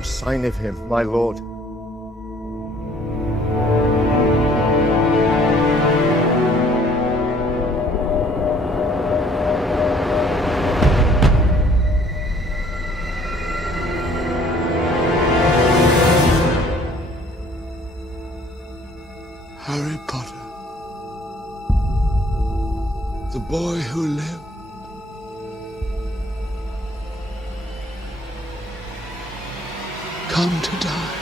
no sign of him, my lord. Harry Potter, the boy who lived, come to die.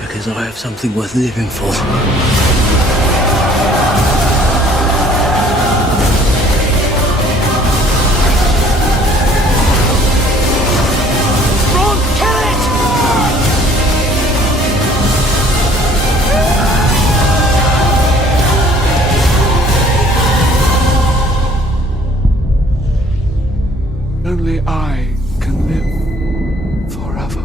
Because I have something worth living for. Ron, kill it! Only I can live forever.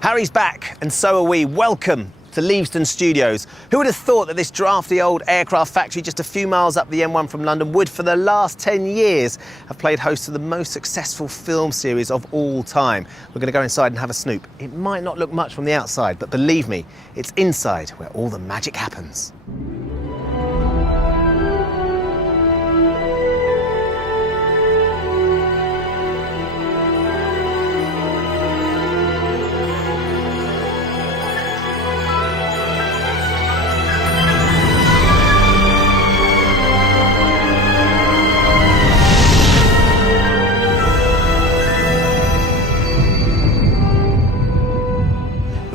Harry's back, and so are we. Welcome to Leavesden Studios. Who would have thought that this drafty old aircraft factory just a few miles up the M1 from London would, for the last 10 years, have played host to the most successful film series of all time? We're going to go inside and have a snoop. It might not look much from the outside, but believe me, it's inside where all the magic happens.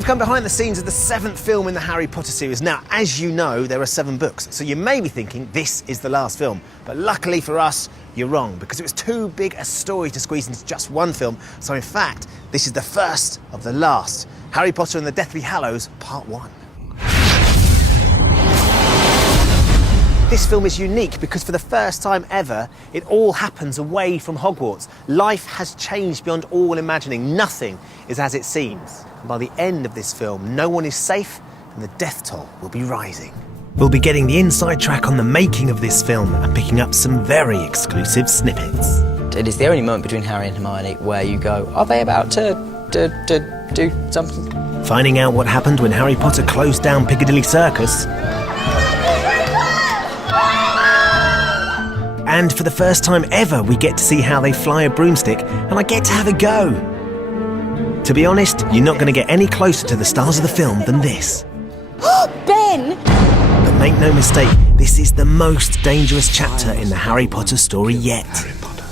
Come behind the scenes of the 7th film in the Harry Potter series. Now, as you know, there are 7 books, so you may be thinking this is the last film. But luckily for us, you're wrong, because it was too big a story to squeeze into just one film. So in fact, this is the first of the last. Harry Potter and the Deathly Hallows, Part 1. This film is unique because for the first time ever, it all happens away from Hogwarts. Life has changed beyond all imagining. Nothing is as it seems. And by the end of this film, no one is safe and the death toll will be rising. We'll be getting the inside track on the making of this film and picking up some very exclusive snippets. It is the only moment between Harry and Hermione where you go, are they about to do something? Finding out what happened when Harry Potter closed down Piccadilly Circus. And for the first time ever, we get to see how they fly a broomstick, and I get to have a go. To be honest, you're not going to get any closer to the stars of the film than this. Ben! But make no mistake, this is the most dangerous chapter in the Harry Potter story yet.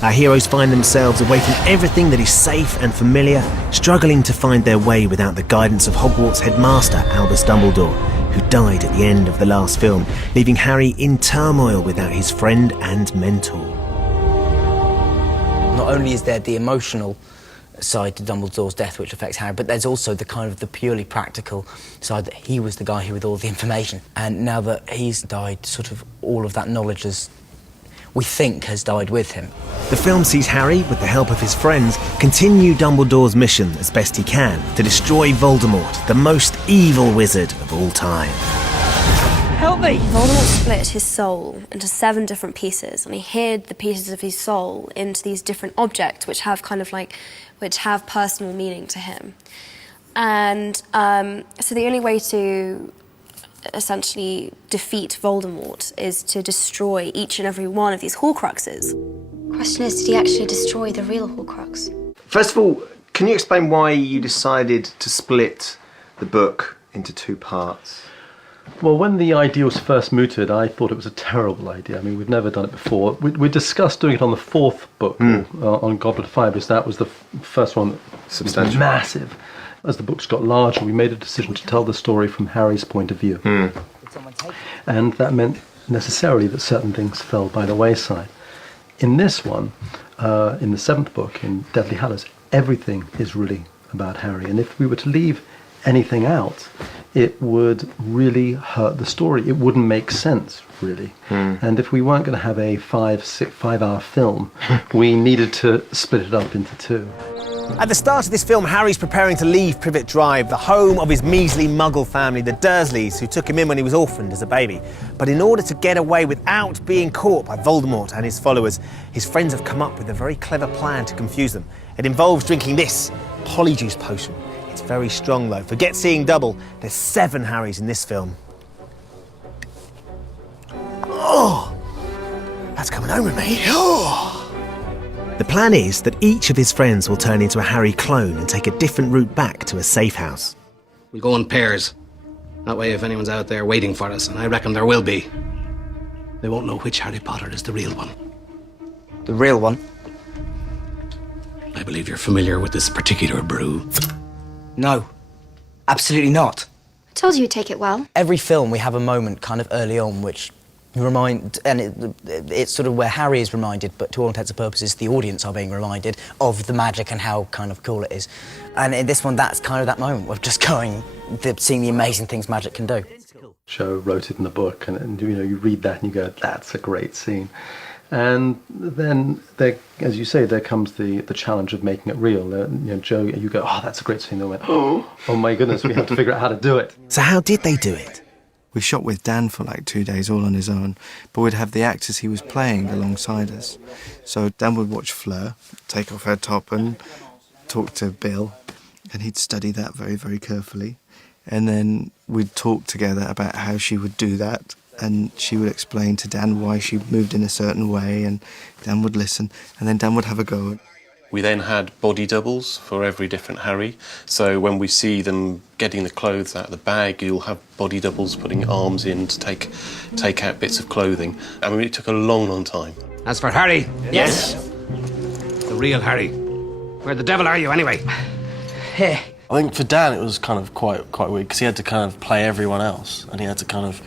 Our heroes find themselves away from everything that is safe and familiar, struggling to find their way without the guidance of Hogwarts headmaster Albus Dumbledore, who died at the end of the last film, leaving Harry in turmoil without his friend and mentor. Not only is there the emotional side to Dumbledore's death which affects Harry, but there's also the kind of the purely practical side that he was the guy who with all the information, and now that he's died, sort of all of that knowledge has, we think, has died with him. The film sees Harry, with the help of his friends, continue Dumbledore's mission as best he can to destroy Voldemort, the most evil wizard of all time. Help me! Voldemort split his soul into 7 different pieces, and he hid the pieces of his soul into these different objects which have personal meaning to him. And so the only way to essentially defeat Voldemort is to destroy each and every one of these Horcruxes. Question is, did he actually destroy the real Horcrux? First of all, can you explain why you decided to split the book into two parts? Well, when the idea was first mooted, I thought it was a terrible idea. I mean, we've never done it before. We discussed doing it on the fourth book, on Goblet of Fire, because that was the first one that Substantial. was massive. As the books got larger, we made a decision to tell the story from Harry's point of view. And that meant necessarily that certain things fell by the wayside. In this one, in the seventh book, in Deathly Hallows, everything is really about Harry. And if we were to leave anything out, it would really hurt the story. It wouldn't make sense, really. And if we weren't going to have a 5-hour film, we needed to split it up into two. At the start of this film, Harry's preparing to leave Privet Drive, the home of his measly Muggle family, the Dursleys, who took him in when he was orphaned as a baby. But in order to get away without being caught by Voldemort and his followers, his friends have come up with a very clever plan to confuse them. It involves drinking this polyjuice potion. It's very strong, though. Forget seeing double. There's 7 Harrys in this film. Oh! That's coming home with me. Oh! The plan is that each of his friends will turn into a Harry clone and take a different route back to a safe house. We'll go in pairs. That way, if anyone's out there waiting for us, and I reckon there will be, they won't know which Harry Potter is the real one. The real one? I believe you're familiar with this particular brew. No, absolutely not. I told you you'd take it well. Every film we have a moment kind of early on which it's sort of where Harry is reminded, but to all intents and purposes the audience are being reminded of the magic and how kind of cool it is. And in this one, that's kind of that moment of just seeing the amazing things magic can do. Joe wrote it in the book, and you know, you read that and you go, that's a great scene. And then, there, as you say, there comes the challenge of making it real. You know, Joe, you go, oh, that's a great scene. They went, oh my goodness, we have to figure out how to do it. So how did they do it? We shot with Dan for like 2 days all on his own, but we'd have the actors he was playing alongside us. So Dan would watch Fleur take off her top and talk to Bill, and he'd study that very, very carefully. And then we'd talk together about how she would do that, and she would explain to Dan why she moved in a certain way, and Dan would listen, and then Dan would have a go. We then had body doubles for every different Harry. So when we see them getting the clothes out of the bag, you'll have body doubles putting arms in to take out bits of clothing. I mean, it took a long, long time. As for Harry, Yes. the real Harry. Where the devil are you, anyway? Here. I think for Dan it was kind of quite weird because he had to kind of play everyone else, and he had to kind of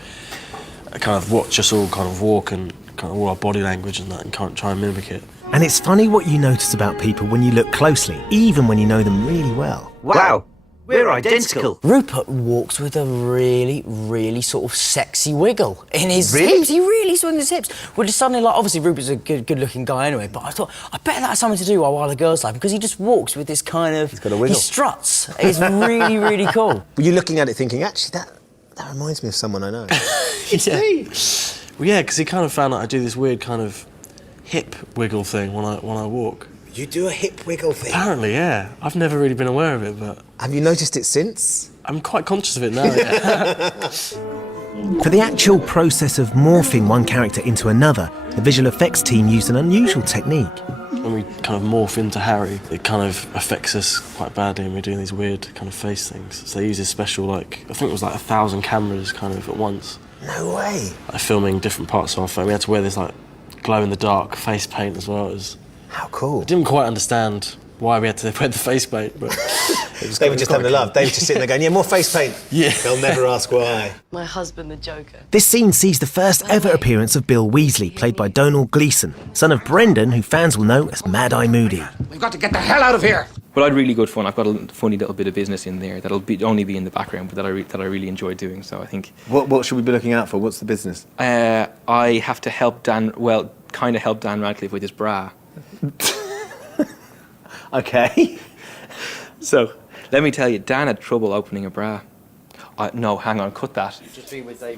watch us all kind of walk and kind of all our body language and that, and kind of try and mimic it. And it's funny what you notice about people when you look closely, even when you know them really well. Wow, we're identical. Rupert walks with a really, really sort of sexy wiggle in his hips. He really swings his hips. We're just suddenly like, obviously Rupert's a good-looking guy anyway, but I thought, I bet that has something to do with While the Girls Like, because he just walks with this kind of... He's got a wiggle. He struts. It's really, really cool. Were you looking at it thinking, actually, that reminds me of someone I know? Well, yeah, because he kind of found out I do this weird kind of hip wiggle thing when I walk. You do a hip wiggle thing? Apparently, yeah. I've never really been aware of it, but... Have you noticed it since? I'm quite conscious of it now, yeah. For the actual process of morphing one character into another, the visual effects team used an unusual technique. When we kind of morph into Harry, it kind of affects us quite badly, and we're doing these weird kind of face things. So they use this special, like, I think it was like 1,000 cameras kind of at once. No way. Like filming different parts of our phone. We had to wear this like glow-in-the-dark face paint as well. It was... How cool. I didn't quite understand why we had to wear the face paint, but... They were just having a laugh. They were just sitting there going, yeah, more face paint. Yeah. They'll never ask why. My husband, the Joker. This scene sees the first ever appearance of Bill Weasley, played by Donal Gleeson, son of Brendan, who fans will know as Mad-Eye Moody. We've got to get the hell out of here! Well, I had really good fun. I've got a funny little bit of business in there that'll only be in the background, but that I really enjoy doing. So I think. What should we be looking out for? What's the business? I have to help Dan. Well, kind of help Dan Radcliffe with his bra. Okay. So let me tell you, Dan had trouble opening a bra. No, hang on, cut that.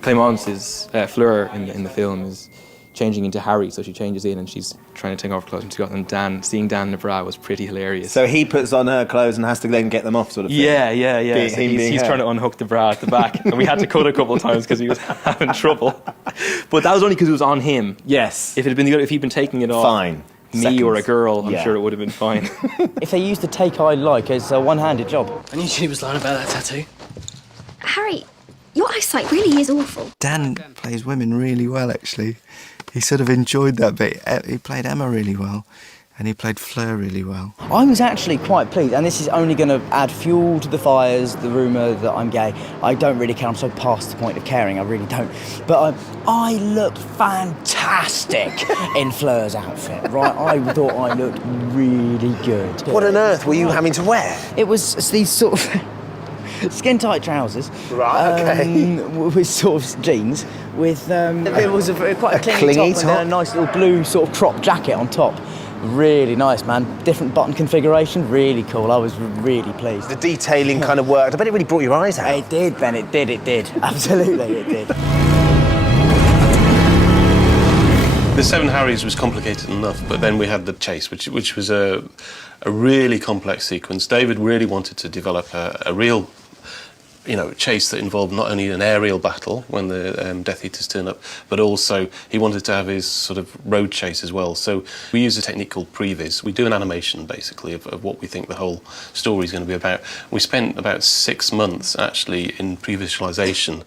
Clémence is Fleur in the film is changing into Harry, so she changes in and she's trying to take off her clothes and seeing Dan in a bra was pretty hilarious. So he puts on her clothes and has to then get them off, sort of thing? Yeah. So he's trying to unhook the bra at the back, and we had to cut a couple of times because he was having trouble. But that was only because it was on him. Yes. If he'd been taking it off, fine. Me Seconds. or a girl, I'm sure it would have been fine. If they used the take I like, it's a one-handed job. I knew she was lying about that tattoo. Harry, eyesight really is awful. Dan plays women really well, actually. He sort of enjoyed that bit. He played Emma really well, and he played Fleur really well. I was actually quite pleased, and this is only going to add fuel to the fires, the rumour that I'm gay. I don't really care, I'm so past the point of caring, I really don't. But I looked fantastic in Fleur's outfit, right? I thought I looked really good. What on earth were you having to wear? It was these sort of skin-tight trousers. Right, okay. With sort of jeans, with, it was quite a clingy top, and then a nice little blue sort of crop jacket on top. Really nice, man. Different button configuration, really cool. I was really pleased. The detailing kind of worked. I bet it really brought your eyes out. It did, Ben, it did. Absolutely, it did. The Seven Harrys was complicated enough, but then we had the chase, which was a really complex sequence. David really wanted to develop a real, chase that involved not only an aerial battle when the Death Eaters turn up, but also he wanted to have his sort of road chase as well. So we use a technique called previs. We do an animation, basically, of what we think the whole story is going to be about. We spent about 6 months, actually, in pre-visualisation,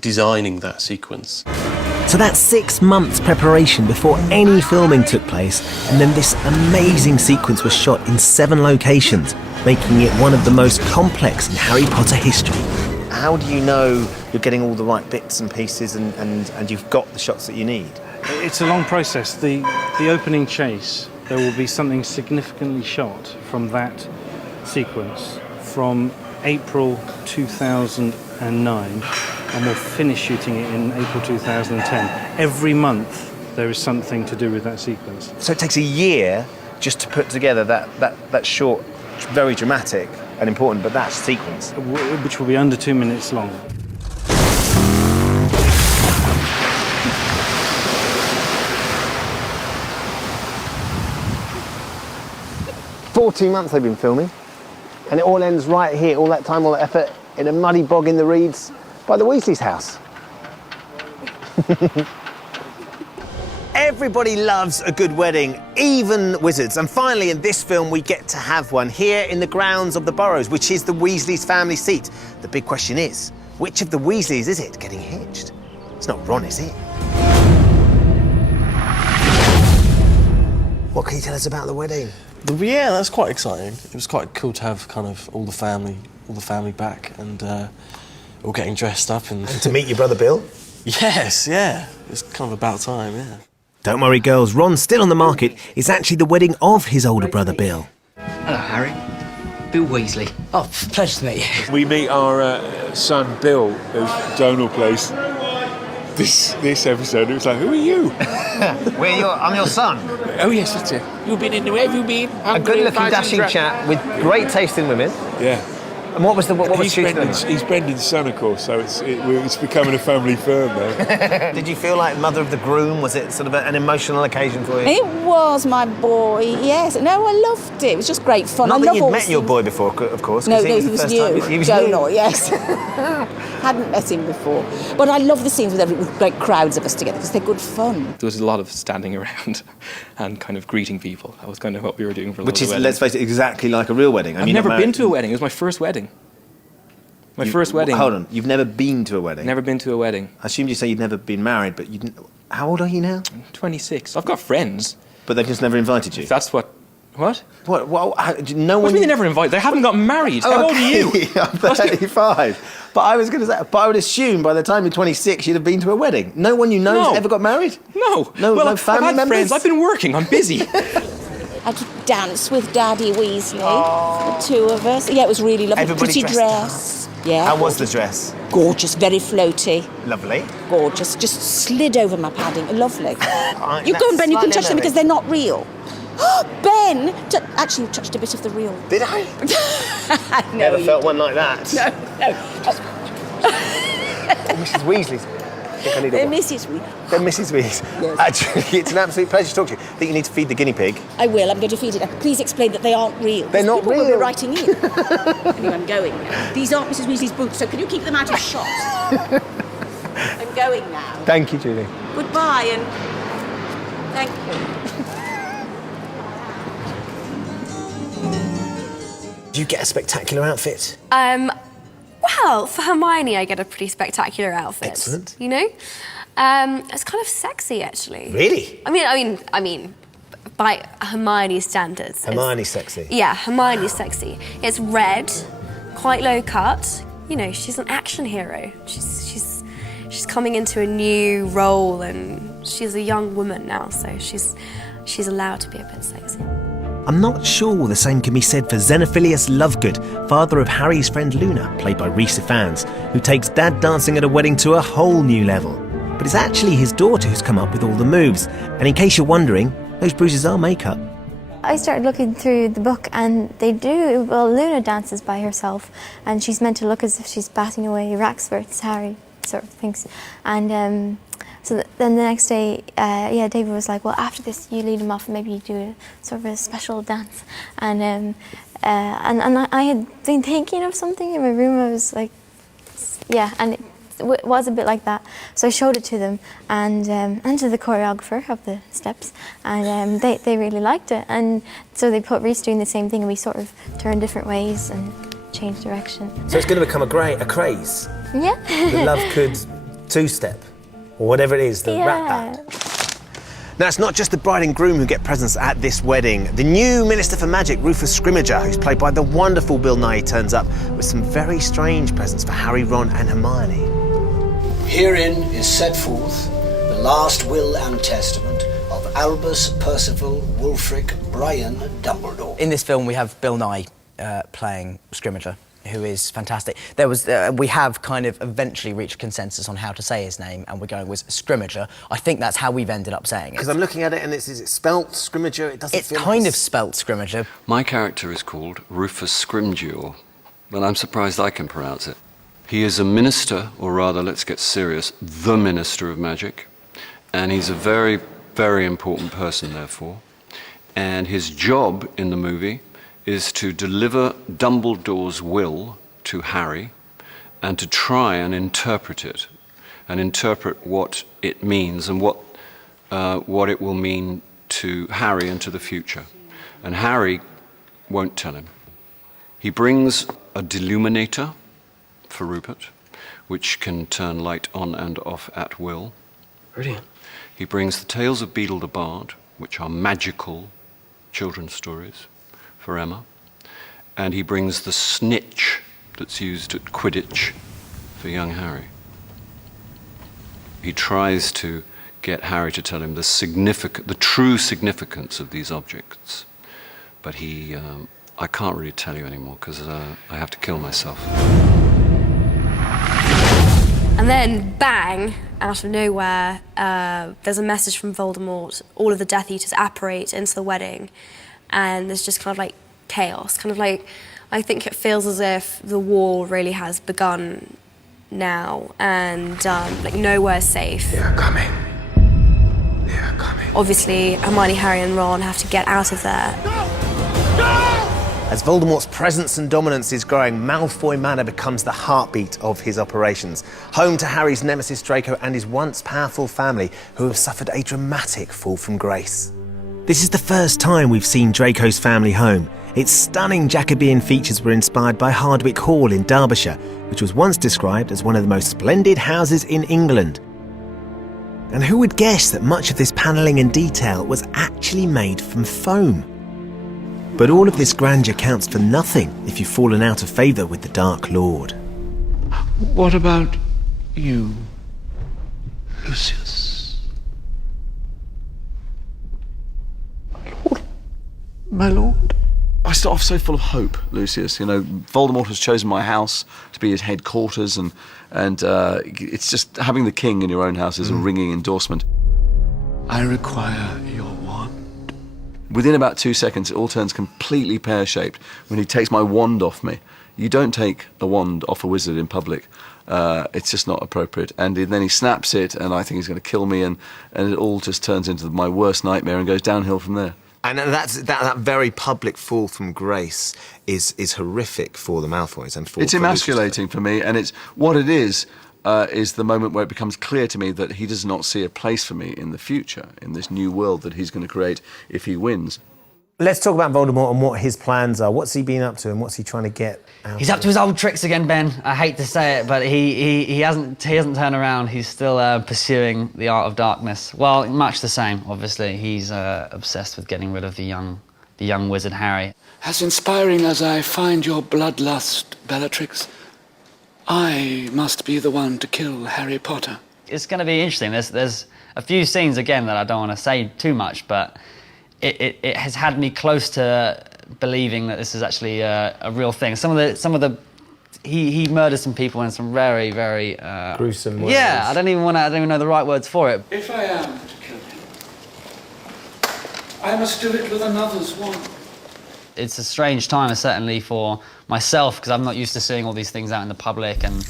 designing that sequence. So that's 6 months preparation before any filming took place, and then this amazing sequence was shot in 7 locations, making it one of the most complex in Harry Potter history. How do you know you're getting all the right bits and pieces and you've got the shots that you need? It's a long process. The opening chase, there will be something significantly shot from that sequence from April 2009, and we'll finish shooting it in April 2010. Every month there is something to do with that sequence. So it takes a year just to put together that short, very dramatic and important, but that sequence. Which will be under 2 minutes long. "14 months they've been filming, and it all ends right here, all that time, all that effort, in a muddy bog in the reeds by the Weasley's house." Everybody loves a good wedding, even wizards. And finally, in this film, we get to have one here in the grounds of the Burrows, which is the Weasley's family seat. The big question is, which of the Weasleys is it getting hitched? It's not Ron, is it? What can you tell us about the wedding? Yeah, that's quite exciting. It was quite cool to have kind of all the family back and all getting dressed up and to meet your brother Bill. Yes, yeah. It's kind of about time, yeah. Don't worry, girls. Ron's still on the market. It's actually the wedding of his older brother Bill. Hello, Harry. Bill Weasley. Oh, pleasure to meet you. We meet our son Bill, as Donal plays. This episode, it was like, who are you? I'm your son. Oh yes, that's it. You've been in, where have you been? A good-looking, dashing chap with great taste in women. Yeah. And what was shooting? He's Brendan's son, of course, so it's becoming a family firm now. Did you feel like mother of the groom? Was it sort of an emotional occasion for you? It was, my boy, yes. No, I loved it. It was just great fun. Not that you'd met your boy before, of course. No, he was new. He was Donal, new. yes. Hadn't met him before. But I love the scenes with great crowds of us together because they're good fun. There was a lot of standing around and kind of greeting people. That was kind of what we were doing for a Which is, wedding. let's face it, exactly like a real wedding. I've never been to a wedding. It was my first wedding. My first wedding. Hold on, you've never been to a wedding? Never been to a wedding. I assumed you say you'd never been married, but you didn't. How old are you now? 26. I've got friends. But they've just never invited you? That's what... What? What? No What one... do you mean they never invited? They haven't gotten married. How old are you? I'm 35. But I was going to say, I would assume by the time you're 26, you'd have been to a wedding. No one you know has ever got married? No. No, well, no family I've had members? friends. I've been working. I'm busy. I could dance with Daddy Weasley, the two of us. Yeah, it was really lovely. Everybody Pretty dressed dress. Yeah. How was the dress? Gorgeous, very floaty. Lovely. Gorgeous. Just slid over my padding. Lovely. You that's go on, Ben, you can slightly touch them because they're unnerving. not real. Ben! Actually, you touched a bit of the real. Did I? No, Never you felt one like that. No. Mrs. Weasley's. I think I need a They're one. Mrs. Weasley. They're Mrs. Weasley. Yes. Actually, it's an absolute pleasure to talk to you. I think you need to feed the guinea pig. I will. I'm going to feed it. Please explain that they aren't real. They're not People will real. be writing in. Anyway, I'm going now. These aren't Mrs. Weasley's boots, so can you keep them out of shot? I'm going now. Thank you, Julie. Goodbye and thank Do you get a spectacular outfit? Well, Well, for Hermione, I get a pretty spectacular outfit. Excellent. You know, it's kind of sexy, actually. Really? I mean, by Hermione's standards. Hermione's sexy. Yeah, Hermione's sexy. It's red, quite low cut. You know, she's an action hero. She's coming into a new role, and she's a young woman now, so she's allowed to be a bit sexy. I'm not sure the same can be said for Xenophilius Lovegood, father of Harry's friend Luna, played by Rhys Ifans, who takes Dad dancing at a wedding to a whole new level. But it's actually his daughter who's come up with all the moves. And in case you're wondering, those bruises are makeup. I started looking through the book, and Luna dances by herself, and she's meant to look as if she's batting away Raxforth's Harry, sort of thinks. And then the next day, David was like, well, after this, you lead him off and maybe you do a sort of a special dance. And I had been thinking of something in my room. I was like, yeah, and it was a bit like that. So I showed it to them and to the choreographer of the steps, and they really liked it. And so they put Rhys doing the same thing, and we sort of turned different ways and changed direction. So it's going to become a craze. Yeah. The Lovegood two-step, or whatever it is, the rap band. Now, it's not just the bride and groom who get presents at this wedding. The new Minister for Magic, Rufus Scrimmager, who's played by the wonderful Bill Nighy, turns up with some very strange presents for Harry, Ron and Hermione. Herein is set forth the last will and testament of Albus Percival Wulfric Brian Dumbledore. In this film, we have Bill Nighy playing Scrimmager, who is fantastic. We have kind of eventually reached consensus on how to say his name, and we're going with Scrimmager. I think that's how we've ended up saying it. Because I'm looking at it, and is it spelt Scrimmager? It's kind of spelt Scrimmager. My character is called Rufus Scrimgeour, but I'm surprised I can pronounce it. He is a minister, or rather, let's get serious, the Minister of Magic, and he's a very, very important person, therefore. And his job in the movie is to deliver Dumbledore's will to Harry and to try and interpret it, and interpret what it means and what it will mean to Harry and to the future. And Harry won't tell him. He brings a deluminator for Rupert, which can turn light on and off at will. Brilliant. He brings the Tales of Beedle the Bard, which are magical children's stories, for Emma. And he brings the snitch that's used at Quidditch for young Harry. He tries to get Harry to tell him the true significance of these objects. But I can't really tell you anymore because I have to kill myself. And then, bang, out of nowhere, there's a message from Voldemort. All of the Death Eaters apparate into the wedding, and there's just kind of like chaos. Kind of like, I think it feels as if the war really has begun now, and like nowhere's safe. They are coming. They are coming. Obviously, Hermione, Harry, and Ron have to get out of there. As Voldemort's presence and dominance is growing, Malfoy Manor becomes the heartbeat of his operations. Home to Harry's nemesis Draco and his once powerful family, who have suffered a dramatic fall from grace. This is the first time we've seen Draco's family home. Its stunning Jacobean features were inspired by Hardwicke Hall in Derbyshire, which was once described as one of the most splendid houses in England. And who would guess that much of this panelling and detail was actually made from foam? But all of this grandeur counts for nothing if you've fallen out of favour with the Dark Lord. What about you, Lucius? My lord? I start off so full of hope, Lucius. You know, Voldemort has chosen my house to be his headquarters, and it's just having the king in your own house is a ringing endorsement. I require your wand. Within about 2 seconds, it all turns completely pear-shaped when he takes my wand off me. You don't take a wand off a wizard in public. It's just not appropriate. And then he snaps it, and I think he's going to kill me, and it all just turns into my worst nightmare and goes downhill from there. And that very public fall from grace is horrific for the Malfoys and for. It's emasculating for me, and it's what it is the moment where it becomes clear to me that he does not see a place for me in the future, in this new world that he's going to create if he wins. Let's talk about Voldemort and what his plans are. What's he been up to and what's he trying to get out He's of up to his old tricks again, Ben. I hate to say it, but he hasn't turned around. He's still pursuing the art of darkness. Well, much the same, obviously. He's obsessed with getting rid of the young wizard Harry. As inspiring as I find your bloodlust, Bellatrix, I must be the one to kill Harry Potter. It's going to be interesting. There's a few scenes, again, that I don't want to say too much, but it has had me close to believing that this is actually a real thing. Some of the he murders some people in some very, very gruesome ways. Yeah, I don't even know the right words for it. If I am to kill him, I must do it with another's wand. It's a strange time, certainly for myself, because I'm not used to seeing all these things out in the public, and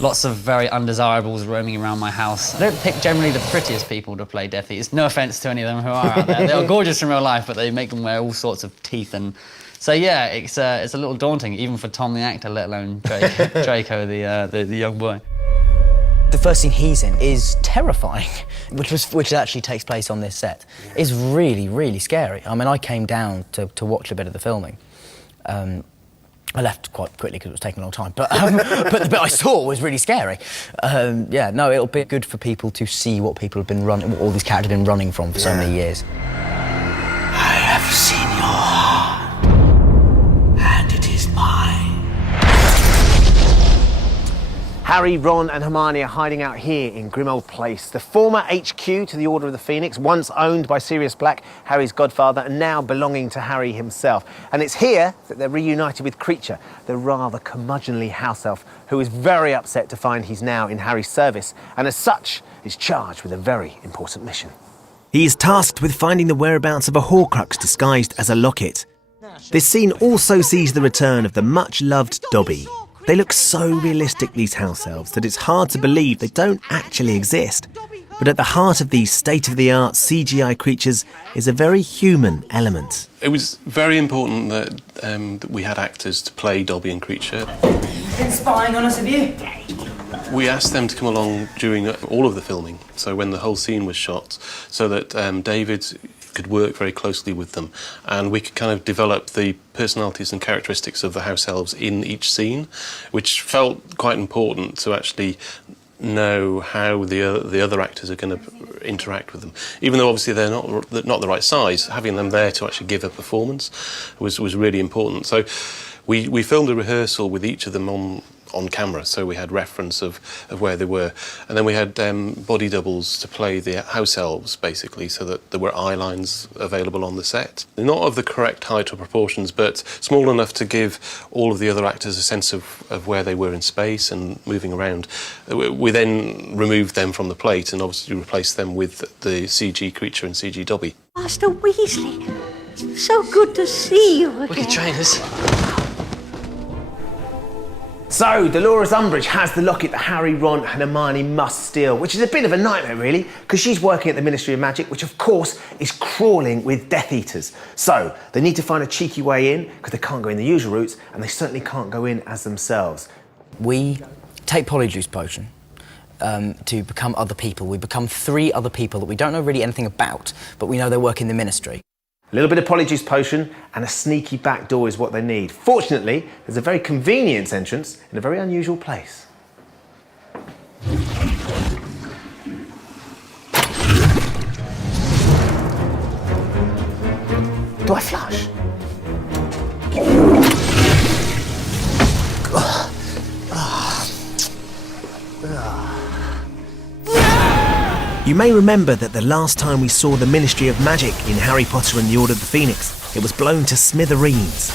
lots of very undesirables roaming around my house. I don't pick generally the prettiest people to play Death Eaters. No offence to any of them who are out there. They are gorgeous in real life, but they make them wear all sorts of teeth. And so, yeah, it's a little daunting, even for Tom the actor, let alone Draco, the young boy. The first scene he's in is terrifying, which actually takes place on this set. It's really, really scary. I mean, I came down to watch a bit of the filming. I left quite quickly because it was taking a long time, but the bit I saw was really scary. Yeah, no, it'll be good for people to see what people have been running, what all these characters have been running from for so many years. I have seen your heart, and it is mine. Harry, Ron and Hermione are hiding out here in Grimmauld Place, the former HQ to the Order of the Phoenix, once owned by Sirius Black, Harry's godfather, and now belonging to Harry himself. And it's here that they're reunited with Kreacher, the rather curmudgeonly house elf, who is very upset to find he's now in Harry's service, and as such is charged with a very important mission. He is tasked with finding the whereabouts of a Horcrux disguised as a locket. This scene also sees the return of the much-loved Dobby. They look so realistic, these house elves, that it's hard to believe they don't actually exist. But at the heart of these state-of-the-art CGI creatures is a very human element. It was very important that we had actors to play Dobby and Kreacher. Been spying on us, have you? We asked them to come along during all of the filming, so when the whole scene was shot, so that David could work very closely with them, and we could kind of develop the personalities and characteristics of the house elves in each scene, which felt quite important to actually know how the other actors are going to interact with them. Even though obviously they're not the right size, having them there to actually give a performance was really important. So we filmed a rehearsal with each of them on camera, so we had reference of where they were, and then we had body doubles to play the house elves, basically, so that there were eye lines available on the set. Not of the correct height or proportions, but small enough to give all of the other actors a sense of where they were in space and moving around. We then removed them from the plate and obviously replaced them with the CG Kreacher and CG Dobby. Master Weasley, so good to see you again. Wicked trainers. So, Dolores Umbridge has the locket that Harry, Ron and Hermione must steal, which is a bit of a nightmare, really, because she's working at the Ministry of Magic, which, of course, is crawling with Death Eaters. So, they need to find a cheeky way in, because they can't go in the usual routes, and they certainly can't go in as themselves. We take Polyjuice Potion to become other people. We become 3 other people that we don't know really anything about, but we know they work in the Ministry. A little bit of Polyjuice Potion and a sneaky back door is what they need. Fortunately, there's a very convenient entrance in a very unusual place. Do I flush? You may remember that the last time we saw the Ministry of Magic in Harry Potter and the Order of the Phoenix, it was blown to smithereens.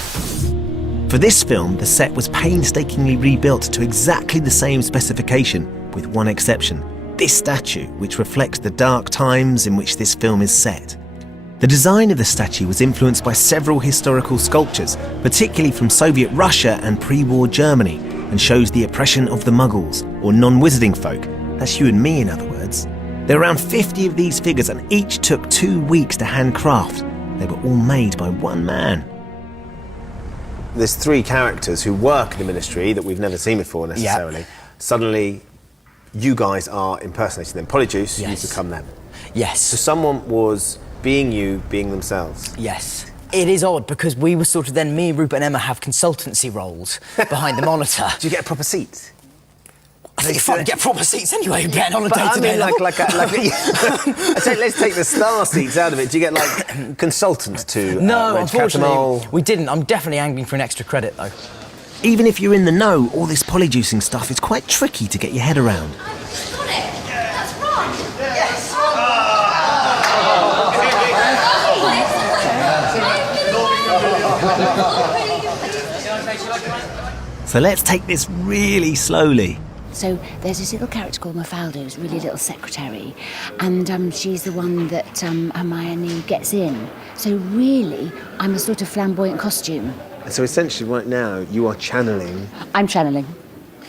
For this film, the set was painstakingly rebuilt to exactly the same specification, with one exception: this statue, which reflects the dark times in which this film is set. The design of the statue was influenced by several historical sculptures, particularly from Soviet Russia and pre-war Germany, and shows the oppression of the Muggles, or non-wizarding folk. That's you and me, in other words. There are around 50 of these figures, and each took 2 weeks to handcraft. They were all made by one man. There's 3 characters who work in the Ministry that we've never seen before necessarily. Yep. Suddenly, you guys are impersonating them. Polyjuice, yes. You become them. Yes. So someone was being you, being themselves. Yes. It is odd because we were sort of then, me, Rupert and Emma have consultancy roles behind the monitor. Do you get a proper seat? I think if I get proper seats anyway, getting on a day-to-day level. Let's take the star seats out of it. Do you get like consultants to? No, unfortunately, we didn't. I'm definitely angling for an extra credit though. Even if you're in the know, all this polyjuicing stuff is quite tricky to get your head around. So let's take this really slowly. So there's this little character called Mafalda, who's a really little secretary, and she's the one that Hermione gets in. So really, I'm a sort of flamboyant costume. So essentially right now, you are channeling... I'm channeling,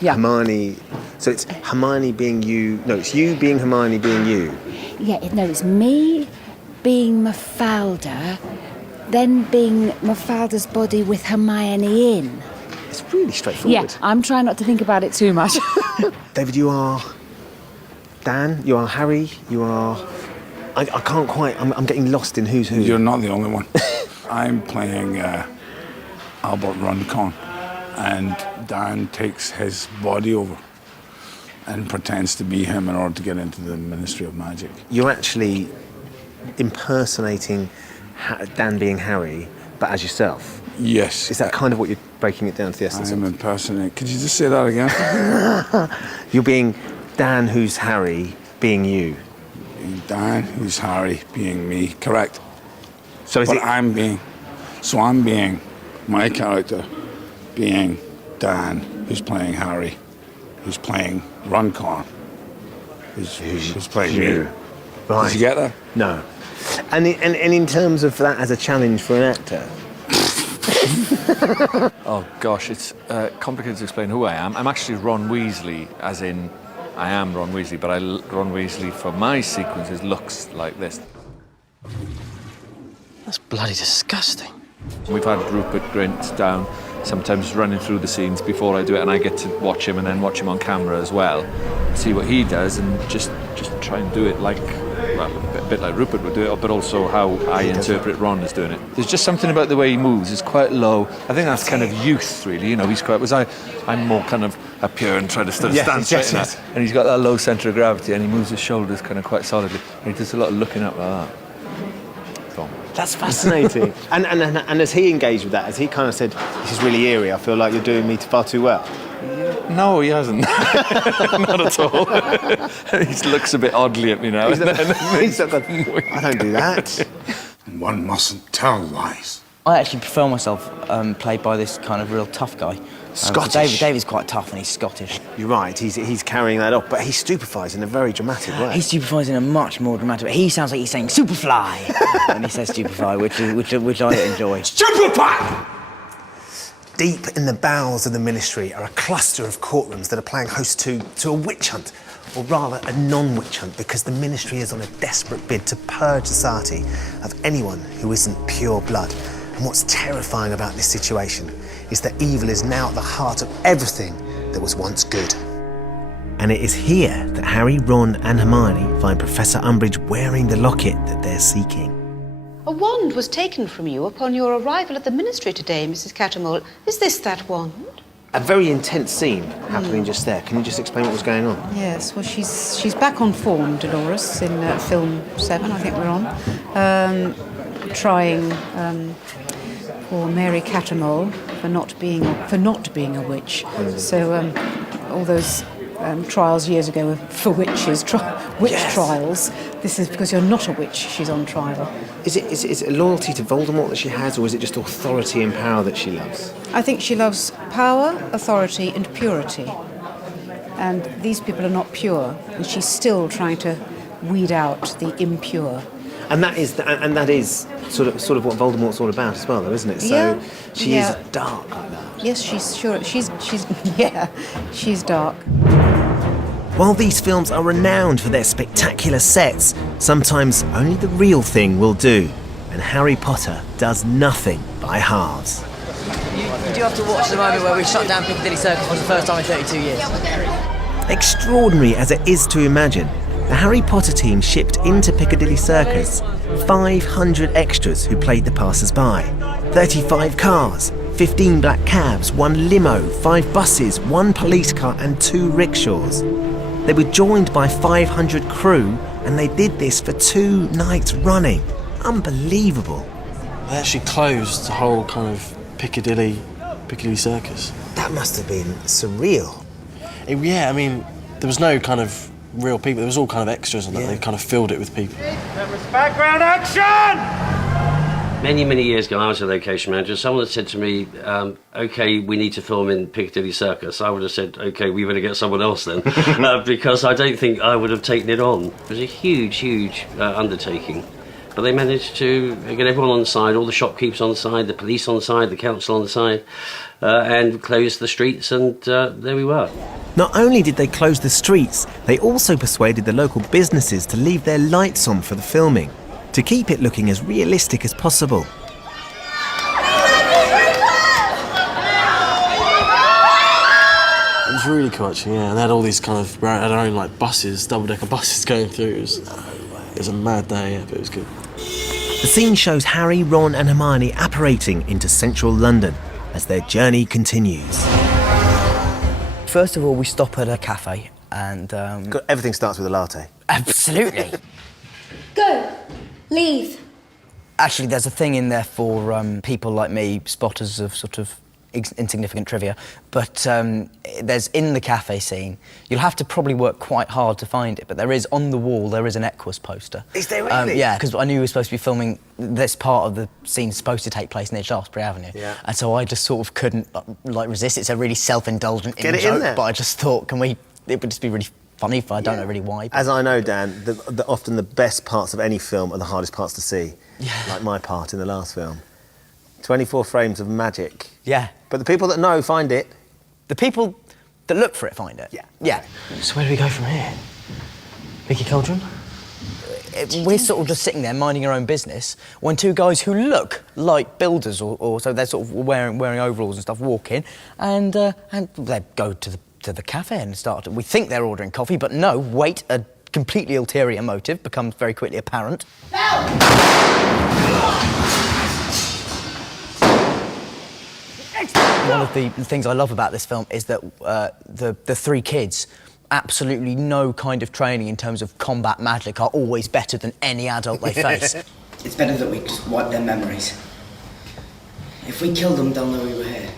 yeah. Hermione... So it's Hermione being you... No, it's you being Hermione being you. Yeah, no, it's me being Mafalda, then being Mafalda's body with Hermione in. It's really straightforward. Yeah, I'm trying not to think about it too much. David, you are Dan, you are Harry, you are... I can't quite... I'm getting lost in who's who. You're not the only one. I'm playing Albert Runcorn, and Dan takes his body over and pretends to be him in order to get into the Ministry of Magic. You're actually impersonating Dan being Harry, but as yourself. Yes. Is that kind of what you're breaking it down to the essence I'm impersonating. Could you just say that again? You're being Dan who's Harry, being you. Dan who's Harry, being me. Correct. So I'm being my character being Dan, who's playing Harry, who's playing Runcorn, who's playing you. Right. Did you get that? No. And in terms of that as a challenge for an actor? Oh gosh, it's complicated to explain who I am. I'm actually Ron Weasley, as in I am Ron Weasley, but Ron Weasley for my sequences looks like this. That's bloody disgusting. We've had Rupert Grint down, sometimes running through the scenes before I do it, and I get to watch him and then watch him on camera as well, see what he does, and just try and do it like, well, a bit like Rupert would do it, but also how I interpret Ron as doing it. There's just something about the way he moves. It's quite low. I think that's kind of youth, really. You know, he's quite. I'm more kind of up here and try to stand straight in that, and he's got that low centre of gravity, and he moves his shoulders kind of quite solidly, and he does a lot of looking up like that. That's fascinating. and as he engaged with that, as he kind of said, this is really eerie, I feel like you're doing me far too well. No, he hasn't. Not at all. He looks a bit oddly at me now. I don't do that. One mustn't tell lies. I actually prefer myself played by this kind of real tough guy. Scottish. David's quite tough and he's Scottish. You're right, he's carrying that off, but he stupefies in a very dramatic way. He stupefies in a much more dramatic way. He sounds like he's saying Superfly when he says stupefy, which I enjoy. Stupefy! Deep in the bowels of the Ministry are a cluster of courtrooms that are playing host to a witch hunt, or rather a non-witch hunt, because the Ministry is on a desperate bid to purge society of anyone who isn't pure blood. And what's terrifying about this situation is that evil is now at the heart of everything that was once good. And it is here that Harry, Ron and Hermione find Professor Umbridge wearing the locket that they're seeking. A wand was taken from you upon your arrival at the Ministry today, Mrs. Cattermole. Is this that wand? A very intense scene happening just there. Can you just explain what was going on? Yes, well, she's back on form, Dolores, in film 7, I think we're on, trying poor Mary Cattermole for not being a witch. So all those trials years ago for witches, trials. This is because you're not a witch. She's on trial. Is it a loyalty to Voldemort that she has, or is it just authority and power that she loves? I think she loves power, authority, and purity. And these people are not pure, and she's still trying to weed out the impure. And that is sort of what Voldemort's all about as well, though, isn't it? So she is dark like that. Yes, she's dark. While these films are renowned for their spectacular sets, sometimes only the real thing will do, and Harry Potter does nothing by halves. You do have to watch the moment where we shut down Piccadilly Circus for the first time in 32 years. Extraordinary as it is to imagine, the Harry Potter team shipped into Piccadilly Circus 500 extras who played the passers-by. 35 cars, 15 black cabs, 1 limo, 5 buses, 1 police car and 2 rickshaws. They were joined by 500 crew, and they did this for 2 nights running. Unbelievable. They actually closed the whole kind of Piccadilly Circus. That must have been surreal. Yeah, I mean, there was no kind of real people. There was all kind of extras and that. They kind of filled it with people. Background action! Many, many years ago, I was a location manager. Someone had said to me, OK, we need to film in Piccadilly Circus. I would have said, OK, we better get someone else then, because I don't think I would have taken it on. It was a huge, huge undertaking. But they managed to get everyone on side, all the shopkeepers on side, the police on side, the council on side, and close the streets, and there we were. Not only did they close the streets, they also persuaded the local businesses to leave their lights on for the filming, to keep it looking as realistic as possible. It was really cool, actually, yeah. And they had all these kind of, had their own like buses, double-decker buses going through. It was a mad day, yeah, but it was good. The scene shows Harry, Ron and Hermione apparating into central London as their journey continues. First of all, we stop at a cafe and... Everything starts with a latte. Absolutely. Go. Leave. Actually, there's a thing in there for people like me, spotters of sort of insignificant trivia, but there's in the cafe scene, you'll have to probably work quite hard to find it, but there is on the wall, there is an Equus poster. Is there really? Yeah, because I knew we were supposed to be filming this part of the scene supposed to take place near Shaftesbury Avenue, and so I just sort of couldn't like resist. It's a really self-indulgent Get it joke, in there. but I just thought, it would just be really funny if I don't know really why. As I know, Dan, often the best parts of any film are the hardest parts to see, like my part in the last film. 24 frames of magic. Yeah. But the people that know find it. The people that look for it find it. Yeah. Yeah. So where do we go from here? Mickey Cauldron? We're sort of just sitting there minding our own business when 2 guys who look like builders or so they're sort of wearing overalls and stuff walk in and they go to the cafe and start. We think they're ordering coffee, but no, wait, a completely ulterior motive becomes very quickly apparent. One of the things I love about this film is that the 3 kids, absolutely no kind of training in terms of combat magic, are always better than any adult they face. It's better that we just wipe their memories. If we kill them, they'll know we were here.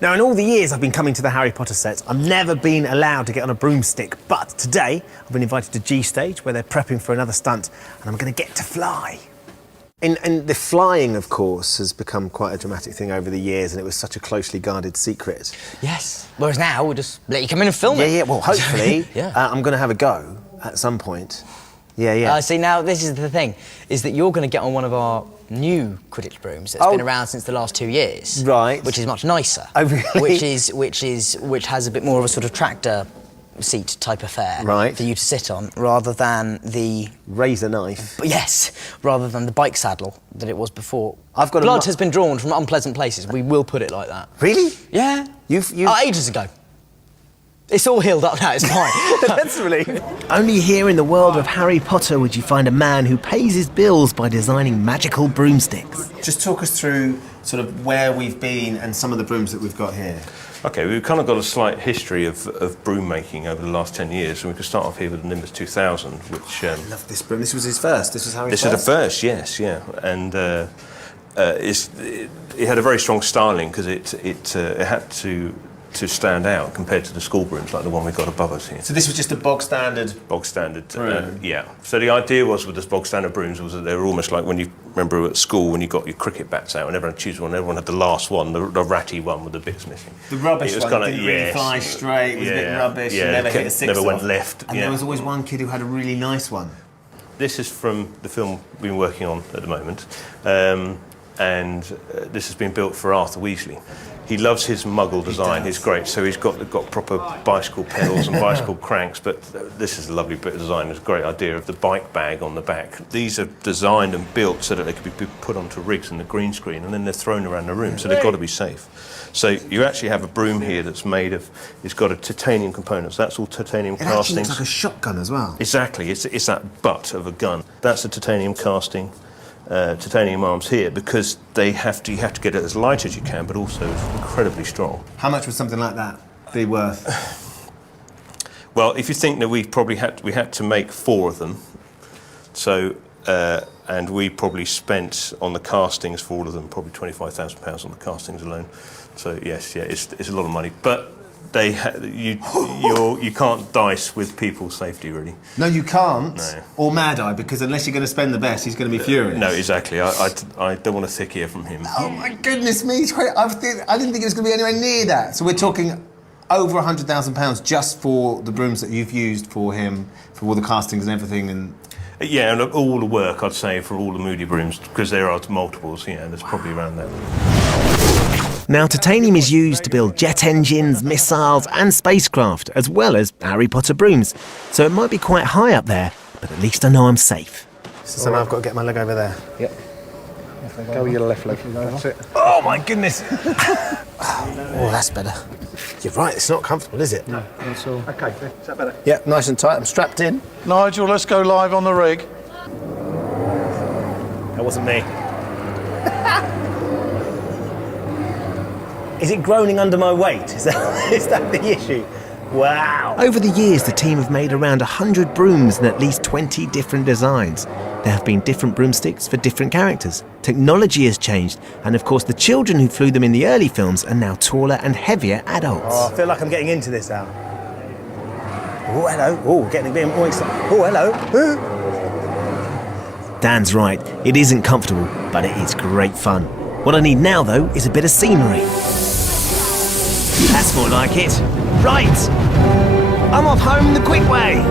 Now, in all the years I've been coming to the Harry Potter sets, I've never been allowed to get on a broomstick, but today I've been invited to G Stage, where they're prepping for another stunt, and I'm going to get to fly. And the flying, of course, has become quite a dramatic thing over the years, and it was such a closely guarded secret. Yes. Whereas now, we'll just let you come in and film it. Yeah, well, hopefully. I'm going to have a go at some point. Yeah. See, now, this is the thing, is that you're going to get on one of our new Quidditch brooms that's been around since the last 2 years. Right. Which is much nicer. Oh, really? Which has a bit more of a sort of tractor seat type affair for you to sit on, rather than the razor knife. Yes, rather than the bike saddle that it was before. Blood has been drawn from unpleasant places. We will put it like that. Really? Yeah. You've ages ago. It's all healed up now. It's fine. That's really. Only here in the world of Harry Potter would you find a man who pays his bills by designing magical broomsticks. Just talk us through sort of where we've been and some of the brooms that we've got here. OK, we've kind of got a slight history of broom making over the last 10 years, and we could start off here with the Nimbus 2000, which... I love this broom. This was his first. This was Harry's first? This is the first, yes, yeah. And it had a very strong styling because it had to stand out compared to the school brooms like the one we've got above us here. So this was just a bog standard broom? Yeah. So the idea was with the bog standard brooms was that they were almost like when you remember at school when you got your cricket bats out and everyone chose one, everyone had the last one, the ratty one with the bits missing. The rubbish one, didn't really fly straight, it was a bit rubbish, you never hit a six never went off. left. And there was always one kid who had a really nice one. This is from the film we've been working on at the moment. and this has been built for Arthur Weasley. He loves his Muggle design. He's great. So he's got proper bicycle pedals and bicycle cranks. But this is a lovely bit of design. It's a great idea of the bike bag on the back. These are designed and built so that they can be put onto rigs in the green screen, and then they're thrown around the room. So they've got to be safe. So you actually have a broom here that's made of. It's got a titanium component. So that's all titanium It actually castings. looks like a shotgun as well. Exactly. It's that butt of a gun. That's a titanium casting. Titanium arms here because you have to get it as light as you can, but also incredibly strong. How much would something like that be worth? Well, if you think that we had to make 4 of them, so and we probably spent on the castings for all of them probably £25,000 on the castings alone. So yes, it's a lot of money, but you can't dice with people's safety, really. No, you can't. No. Or Mad Eye, because unless you're going to spend the best, he's going to be furious. No, exactly. I don't want a thick ear from him. Oh my goodness me! I didn't think it was going to be anywhere near that. So we're talking over £100,000 just for the brooms that you've used for him, for all the castings and everything, and. Yeah, and all the work, I'd say, for all the Moody brooms, because there are multiples, there's probably around that. Now, titanium is used to build jet engines, missiles and spacecraft, as well as Harry Potter brooms. So it might be quite high up there, but at least I know I'm safe. So now I've got to get my leg over there. Yep. Go with your left leg. That's it. Oh my goodness! Oh, that's better. You're right, it's not comfortable, is it? No, that's all. Okay, is that better? Yep, nice and tight. I'm strapped in. Nigel, let's go live on the rig. That wasn't me. Is it groaning under my weight? Is that the issue? Wow. Over the years, the team have made around 100 brooms in at least 20 different designs. There have been different broomsticks for different characters. Technology has changed, and of course the children who flew them in the early films are now taller and heavier adults. Oh, I feel like I'm getting into this now. Oh, hello. Oh, getting a bit more excited. Oh, hello. Dan's right. It isn't comfortable, but it is great fun. What I need now, though, is a bit of scenery. That's more like it. Right! I'm off home the quick way!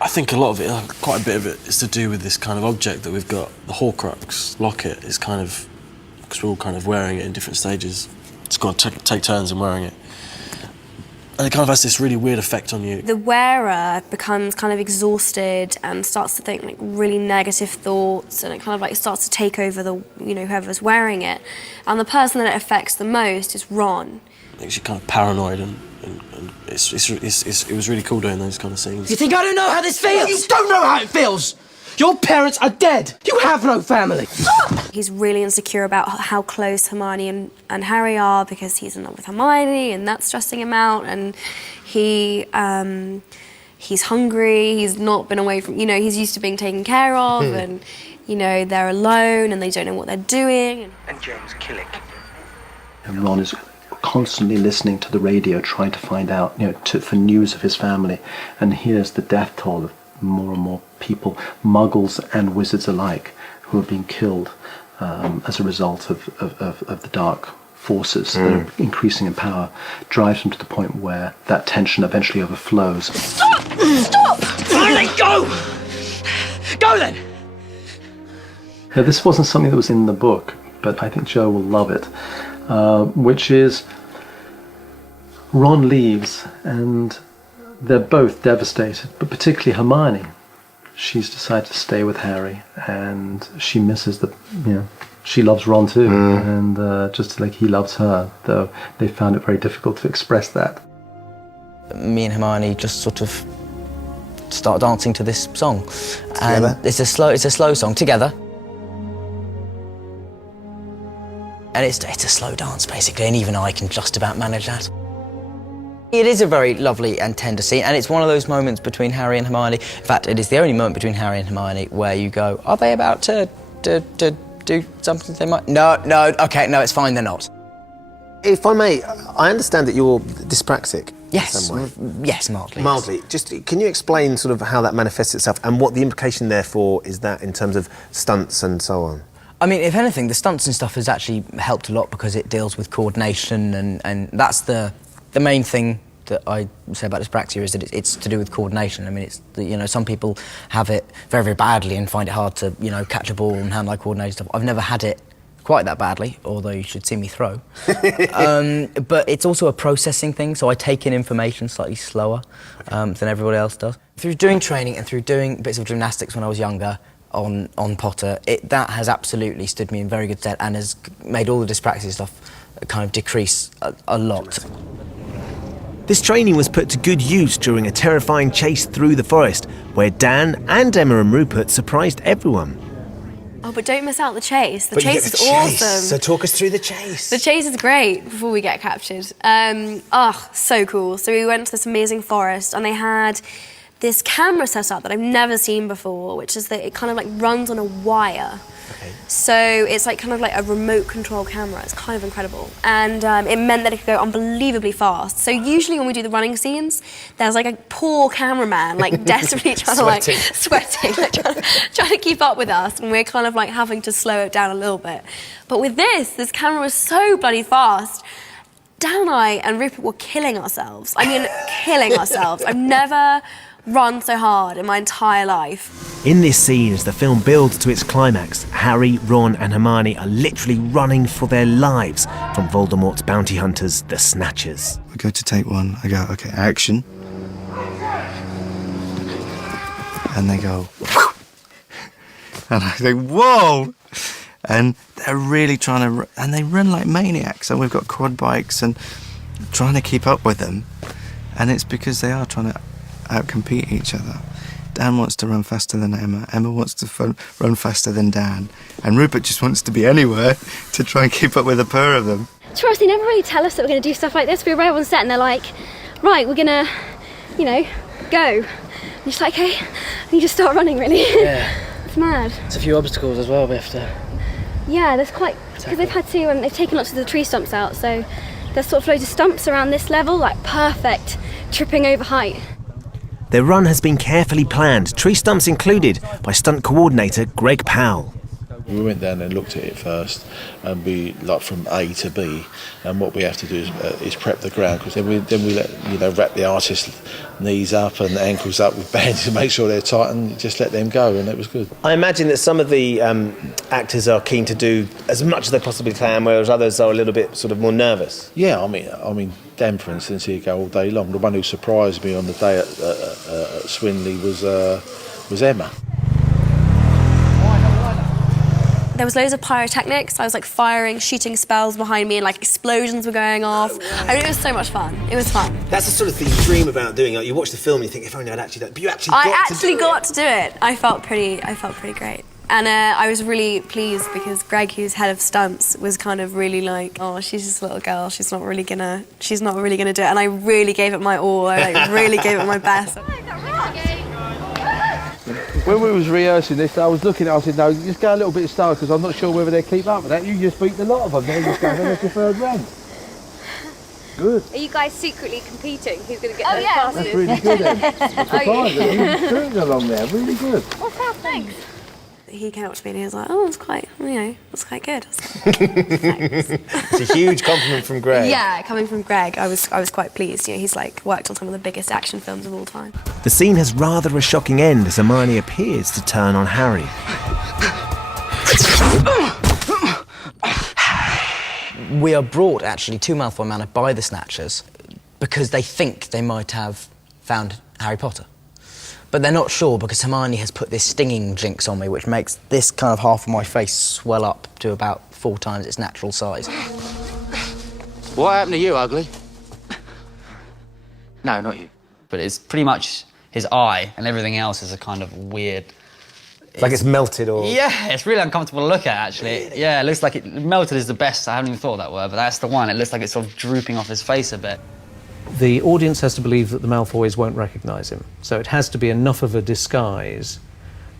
I think a lot of it, quite a bit of it, is to do with this kind of object that we've got. The Horcrux locket is kind of, because we're all kind of wearing it in different stages. It's got to take turns in wearing it. And it kind of has this really weird effect on you. The wearer becomes kind of exhausted and starts to think like really negative thoughts, and it kind of like starts to take over the, whoever's wearing it. And the person that it affects the most is Ron. It makes you kind of paranoid, and it was really cool doing those kind of scenes. You think I don't know how this feels? You don't know how it feels! Your parents are dead! You have no family! He's really insecure about how close Hermione and Harry are because he's in love with Hermione, and that's stressing him out, and he's hungry, he's not been away from, he's used to being taken care of, and, they're alone and they don't know what they're doing. And James Killick. And Ron is constantly listening to the radio, trying to find out, for news of his family, and hears the death toll of more and more people, muggles and wizards alike, who are being killed as a result of the dark forces that are increasing in power, drives him to the point where that tension eventually overflows. Stop! Stop! Finally, go! Go then! Now, this wasn't something that was in the book, but I think Joe will love it, which is Ron leaves and they're both devastated, but particularly Hermione. She's decided to stay with Harry, and she misses she loves Ron too, and just like he loves her, though they found it very difficult to express that. Me and Hermione just sort of start dancing to this song, Together? and it's a slow song together, and it's a slow dance basically, and even I can just about manage that. It is a very lovely and tender scene, and it's one of those moments between Harry and Hermione. In fact, it is the only moment between Harry and Hermione where you go, are they about to do something they might? No, okay, no, it's fine, they're not. If I may, I understand that you're dyspraxic. Yes, in some way. yes, mildly. Mildly. Just, can you explain sort of how that manifests itself, and what the implication therefore is that in terms of stunts and so on? I mean, if anything, the stunts and stuff has actually helped a lot because it deals with coordination, and that's the main thing that I say about dyspraxia is that it's to do with coordination. I mean, it's you know, some people have it very, very badly and find it hard to, you know, catch a ball and hand-eye coordination stuff. I've never had it quite that badly, although you should see me throw. But it's also a processing thing, so I take in information slightly slower than everybody else does. Through doing training and through doing bits of gymnastics when I was younger on Potter, that has absolutely stood me in very good stead and has made all the dyspraxia stuff kind of decrease a lot. This training was put to good use during a terrifying chase through the forest, where Dan and Emma and Rupert surprised everyone. Oh, but don't miss out the chase. The chase is awesome. So talk us through the chase. The chase is great before we get captured. So cool. So we went to this amazing forest and they had this camera set up that I've never seen before, which is that it kind of like runs on a wire. Okay. So it's like kind of like a remote control camera. It's kind of incredible. And it meant that it could go unbelievably fast. So usually when we do the running scenes, there's like a poor cameraman like desperately trying to like sweating, like trying to keep up with us, and we're kind of like having to slow it down a little bit. But with this camera was so bloody fast. Dan and I and Rupert were killing ourselves. I mean, killing ourselves. I've never run so hard in my entire life. In this scene, as the film builds to its climax, Harry, Ron and Hermione are literally running for their lives from Voldemort's bounty hunters, the Snatchers. We go to take one, I go, okay, action. And they go, and I go, whoa! And they're really trying to, and they run like maniacs, and we've got quad bikes and trying to keep up with them. And it's because they are trying to outcompete each other. Dan wants to run faster than Emma. Emma wants to run faster than Dan. And Rupert just wants to be anywhere to try and keep up with the pair of them. To us, they never really tell us that we're going to do stuff like this. We arrive on set and they're like, right, we're going to, you know, go. And you're just like, okay, and you just start running, really. Yeah. It's mad. It's a few obstacles as well we have to... Yeah, there's quite, because they've had to, they've taken lots of the tree stumps out, so there's sort of loads of stumps around this level, like perfect, tripping over height. Their run has been carefully planned, tree stumps included, by stunt coordinator Greg Powell. We went down and looked at it first, and we like from A to B. And what we have to do is prep the ground, because then we let wrap the artist's knees up and ankles up with bands to make sure they're tight, and just let them go, and it was good. I imagine that some of the actors are keen to do as much as they possibly can, whereas others are a little bit sort of more nervous. Yeah, I mean, Dan, for instance, he'd go all day long. The one who surprised me on the day at Swinley was Emma. There was loads of pyrotechnics. I was like firing, shooting spells behind me, and like explosions were going off. I mean, it was so much fun. It was fun. That's the sort of thing you dream about doing. Like, you watch the film and you think, if only I'd actually done it. But you actually got to do it. I felt pretty great. And I was really pleased because Greg, who's head of stunts, was kind of really like, oh, she's just a little girl. She's not really gonna do it. And I really gave it my all. I like, really gave it my best. When we was rehearsing this, I was looking at it, I said, no, just go a little bit slower, because I'm not sure whether they keep up with that. You just beat a lot of them, they're just going on their third run. Good. Are you guys secretly competing? Who's going to get there fastest? That's really good, Em. I'm surprised that you were shooting along there, really good. Oh, fab, thanks. He came up to me and he was like, oh, it's quite good. I was like, thanks. It's a huge compliment from Greg. Yeah, coming from Greg, I was quite pleased. You know, he's like worked on some of the biggest action films of all time. The scene has rather a shocking end as Hermione appears to turn on Harry. We are brought, actually, to Malfoy Manor by the Snatchers because they think they might have found Harry Potter. But they're not sure because Hermione has put this stinging jinx on me, which makes this kind of half of my face swell up to about 4 times its natural size. What happened to you, ugly? No, not you. But it's pretty much his eye, and everything else is a kind of weird... Like it's melted or... Yeah, it's really uncomfortable to look at, actually. Really? Yeah, it looks like melted is the best. I haven't even thought of that word, but that's the one. It looks like it's sort of drooping off his face a bit. The audience has to believe that the Malfoys won't recognise him. So it has to be enough of a disguise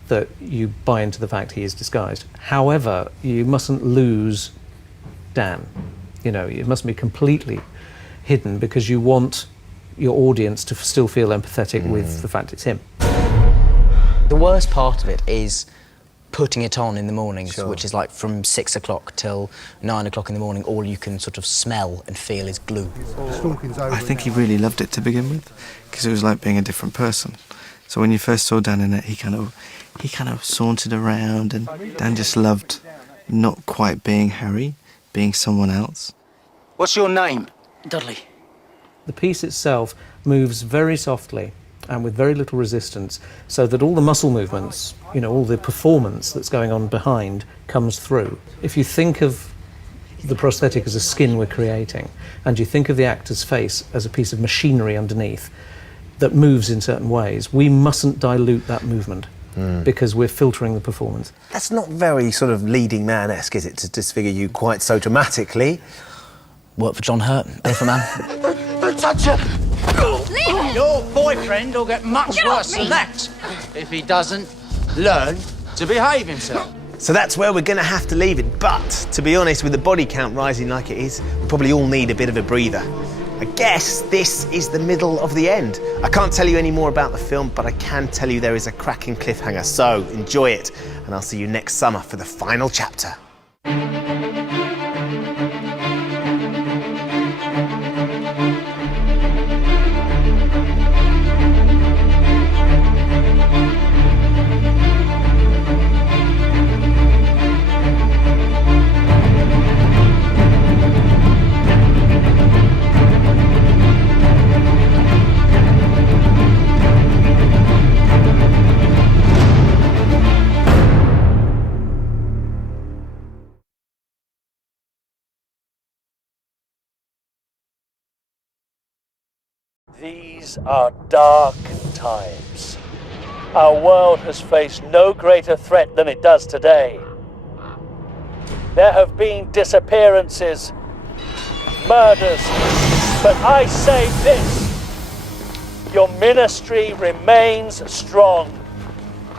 that you buy into the fact he is disguised. However, you mustn't lose Dan. You know, it mustn't be completely hidden because you want your audience to still feel empathetic with the fact it's him. The worst part of it is putting it on in the mornings, which is like from 6 o'clock till 9 o'clock in the morning, all you can sort of smell and feel is glue. I think he really loved it to begin with, because it was like being a different person. So when you first saw Dan in it, he kind of sauntered around, and Dan just loved not quite being Harry, being someone else. What's your name? Dudley. The piece itself moves very softly and with very little resistance, so that all the muscle movements, you know, all the performance that's going on behind comes through. If you think of the prosthetic as a skin we're creating, and you think of the actor's face as a piece of machinery underneath that moves in certain ways, we mustn't dilute that movement because we're filtering the performance. That's not very sort of leading man-esque, is it, to disfigure you quite so dramatically? Work for John Hurt, if a man. Don't touch her! Your boyfriend will get much worse than that if he doesn't learn to behave himself. So that's where we're going to have to leave it. But, to be honest, with the body count rising like it is, we probably all need a bit of a breather. I guess this is the middle of the end. I can't tell you any more about the film, but I can tell you there is a cracking cliffhanger. So enjoy it, and I'll see you next summer for the final chapter. These are dark times. Our world has faced no greater threat than it does today. There have been disappearances, murders, but I say this: your ministry remains strong.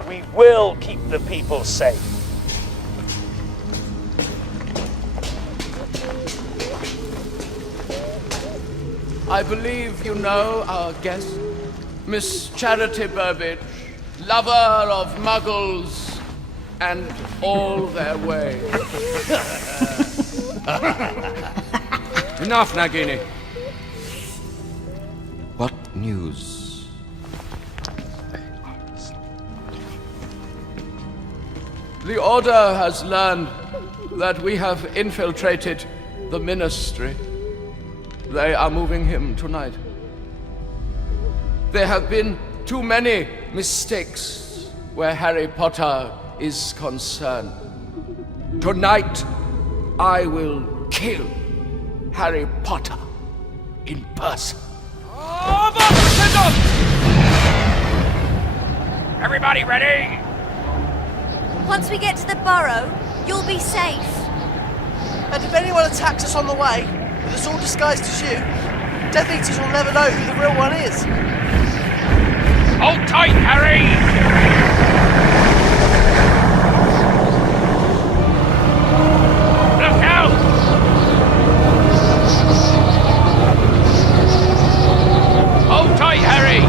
We will keep the people safe. I believe you know our guest, Miss Charity Burbage, lover of muggles and all their ways. Enough, Nagini. What news? The Order has learned that we have infiltrated the Ministry. They are moving him tonight. There have been too many mistakes where Harry Potter is concerned. Tonight, I will kill Harry Potter in person. Everybody ready? Once we get to the burrow, you'll be safe. And if anyone attacks us on the way, with us all disguised as you, Death Eaters will never know who the real one is. Hold tight, Harry! Look out! Hold tight, Harry!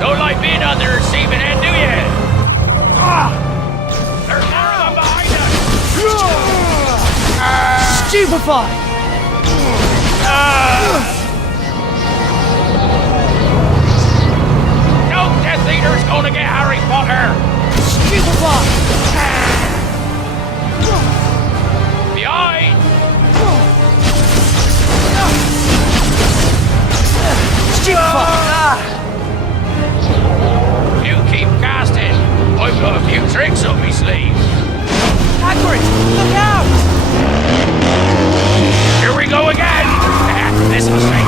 Don't like being on the receiving end, do you? There's more of them behind us! Stupefy! No Death Eater's gonna get Harry Potter! Stupefy! Behind! You keep casting. I've got a few tricks up my sleeve. Hagrid, look out! Here we go again! This mistake.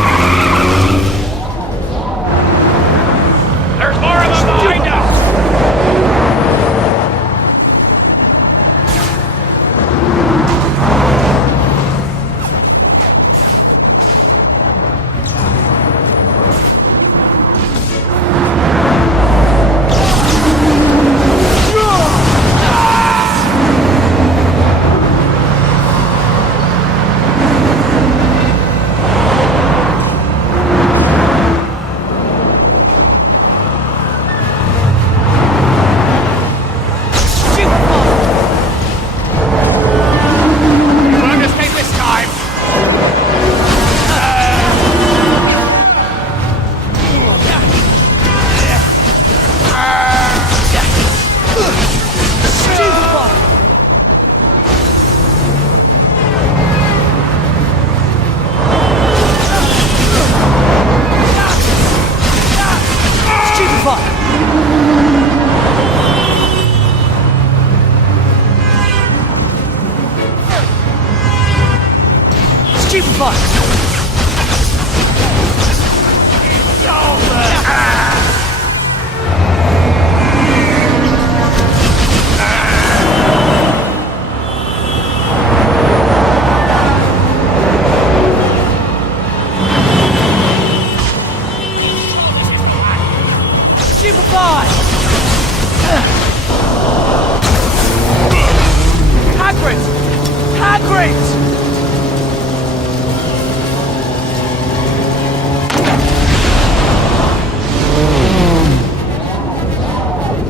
Hagrid!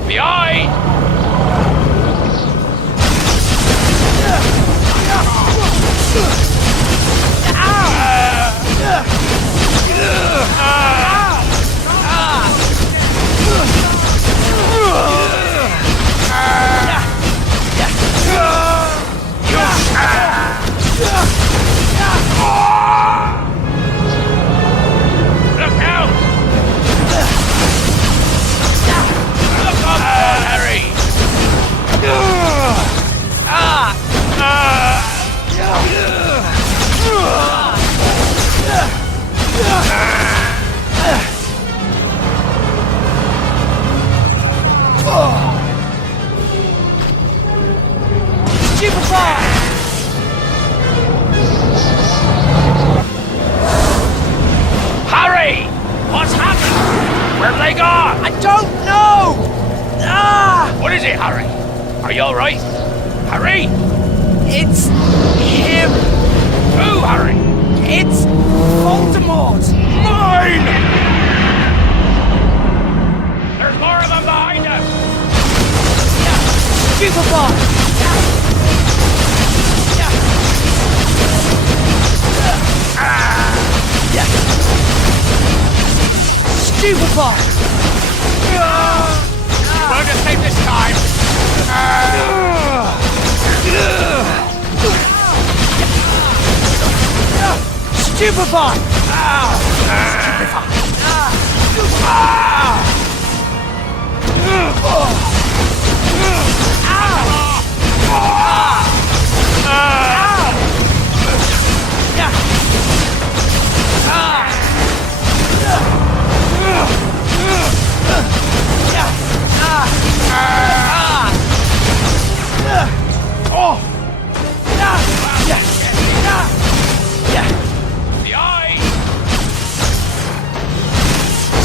Behind! Look out! Look up there, Harry! Harry! What's happened? Where have they gone? I don't know! What is it, Harry? Are you alright? Harry? It's him! Who, Harry? It's Voldemort! Mine! There's more of them behind us! Superbot! Superbot! We'll just take this time! Superbot!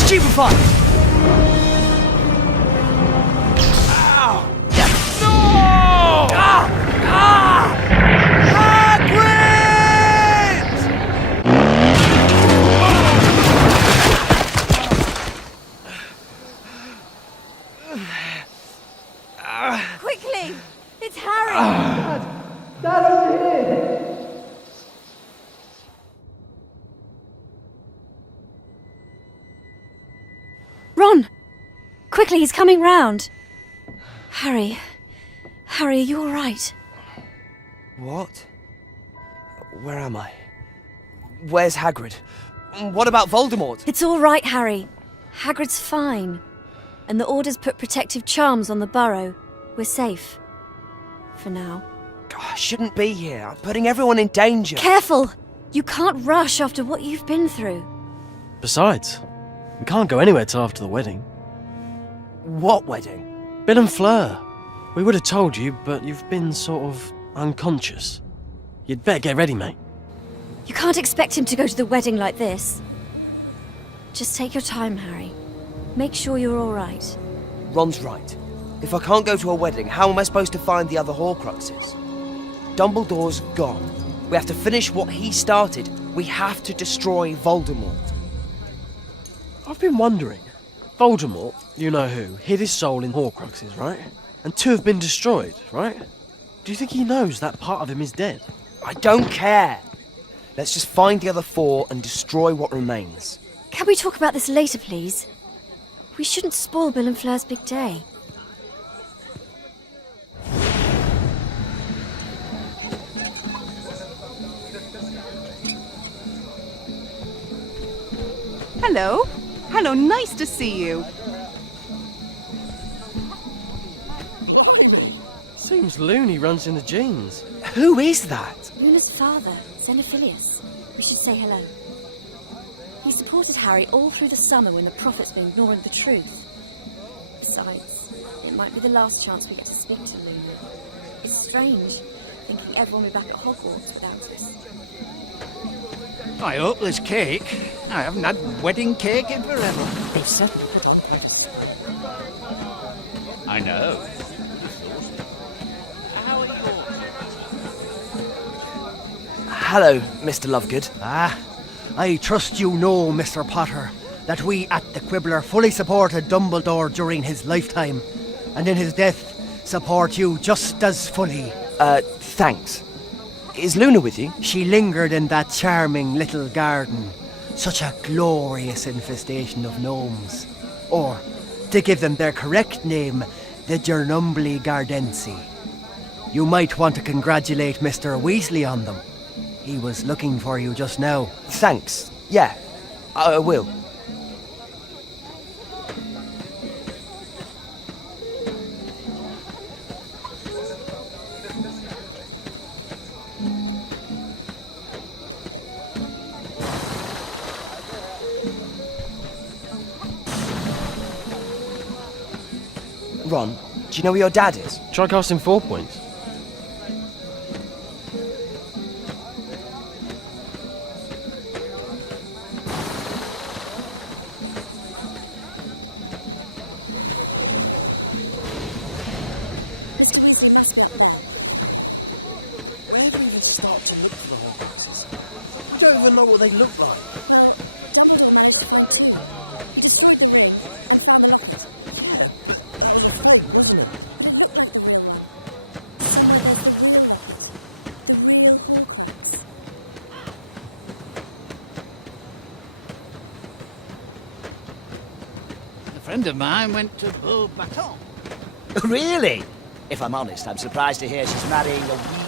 Stupefy! Ow! No! Hagrid! Quickly! It's Harry! Dad, over here! Ron! Quickly, he's coming round. Harry. Harry, are you all right? What? Where am I? Where's Hagrid? What about Voldemort? It's all right, Harry. Hagrid's fine. And the Order's put protective charms on the burrow. We're safe. For now. I shouldn't be here. I'm putting everyone in danger. Careful! You can't rush after what you've been through. Besides, we can't go anywhere till after the wedding. What wedding? Bill and Fleur. We would have told you, but you've been sort of unconscious. You'd better get ready, mate. You can't expect him to go to the wedding like this. Just take your time, Harry. Make sure you're all right. Ron's right. If I can't go to a wedding, how am I supposed to find the other Horcruxes? Dumbledore's gone. We have to finish what he started. We have to destroy Voldemort. I've been wondering. Voldemort, you know who, hid his soul in Horcruxes, right? And 2 have been destroyed, right? Do you think he knows that part of him is dead? I don't care. Let's just find the other 4 and destroy what remains. Can we talk about this later, please? We shouldn't spoil Bill and Fleur's big day. Hello. Hello, nice to see you. Seems Looney runs in the genes. Who is that? Luna's father, Xenophilius. We should say hello. He supported Harry all through the summer when the prophets were ignoring the truth. Besides, it might be the last chance we get to speak to Luna. It's strange, thinking everyone will be back at Hogwarts without us. I hope there's cake. I haven't had wedding cake in forever. They've certainly put on quite a show. I know. Hello, Mr. Lovegood. I trust you know, Mr. Potter, that we at the Quibbler fully supported Dumbledore during his lifetime, and in his death support you just as fully. Thanks. Is Luna with you? She lingered in that charming little garden. Such a glorious infestation of gnomes. Or, to give them their correct name, the Gernumbli Gardensi. You might want to congratulate Mr. Weasley on them. He was looking for you just now. Thanks. Yeah, I will. Ron, do you know where your dad is? Try casting 4 points. Where do you start to look for the Horcruxes? You don't even know what they look like. A friend of mine went to Beauxbaton. Really? If I'm honest, I'm surprised to hear she's marrying a Weasley.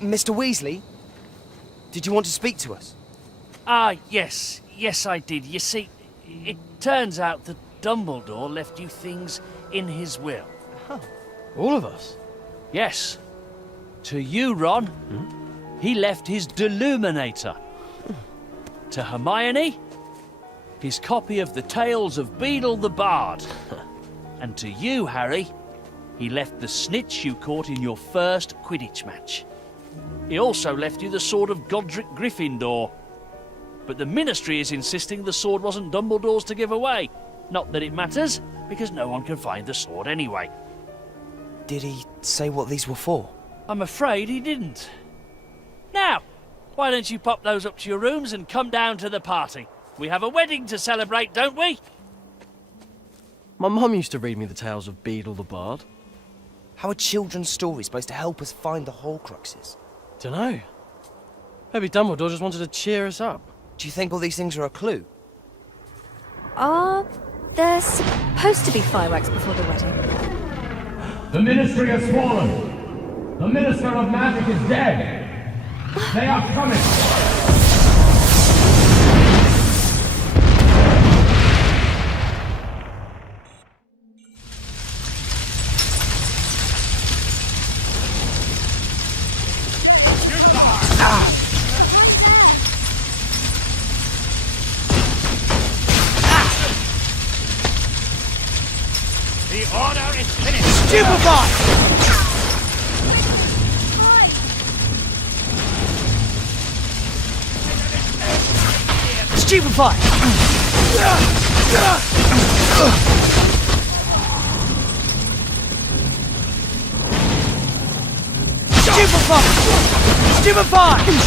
Mr. Weasley? Did you want to speak to us? Yes. Yes, I did. You see, it turns out that Dumbledore left you things in his will. All of us? Yes. To you, Ron, he left his Deluminator. To Hermione, his copy of the Tales of Beedle the Bard. And to you, Harry, he left the snitch you caught in your first Quidditch match. He also left you the sword of Godric Gryffindor. But the Ministry is insisting the sword wasn't Dumbledore's to give away. Not that it matters, because no one can find the sword anyway. Did he say what these were for? I'm afraid he didn't. Now, why don't you pop those up to your rooms and come down to the party? We have a wedding to celebrate, don't we? My mum used to read me the tales of Beedle the Bard. How are children's stories supposed to help us find the Horcruxes? Dunno. Maybe Dumbledore just wanted to cheer us up. Do you think all these things are a clue? Are there supposed to be fireworks before the wedding? The Ministry has fallen. The Minister of Magic is dead. They are coming. The order is finished. Stupefy! Stupefy! Stupefy! Stupefy!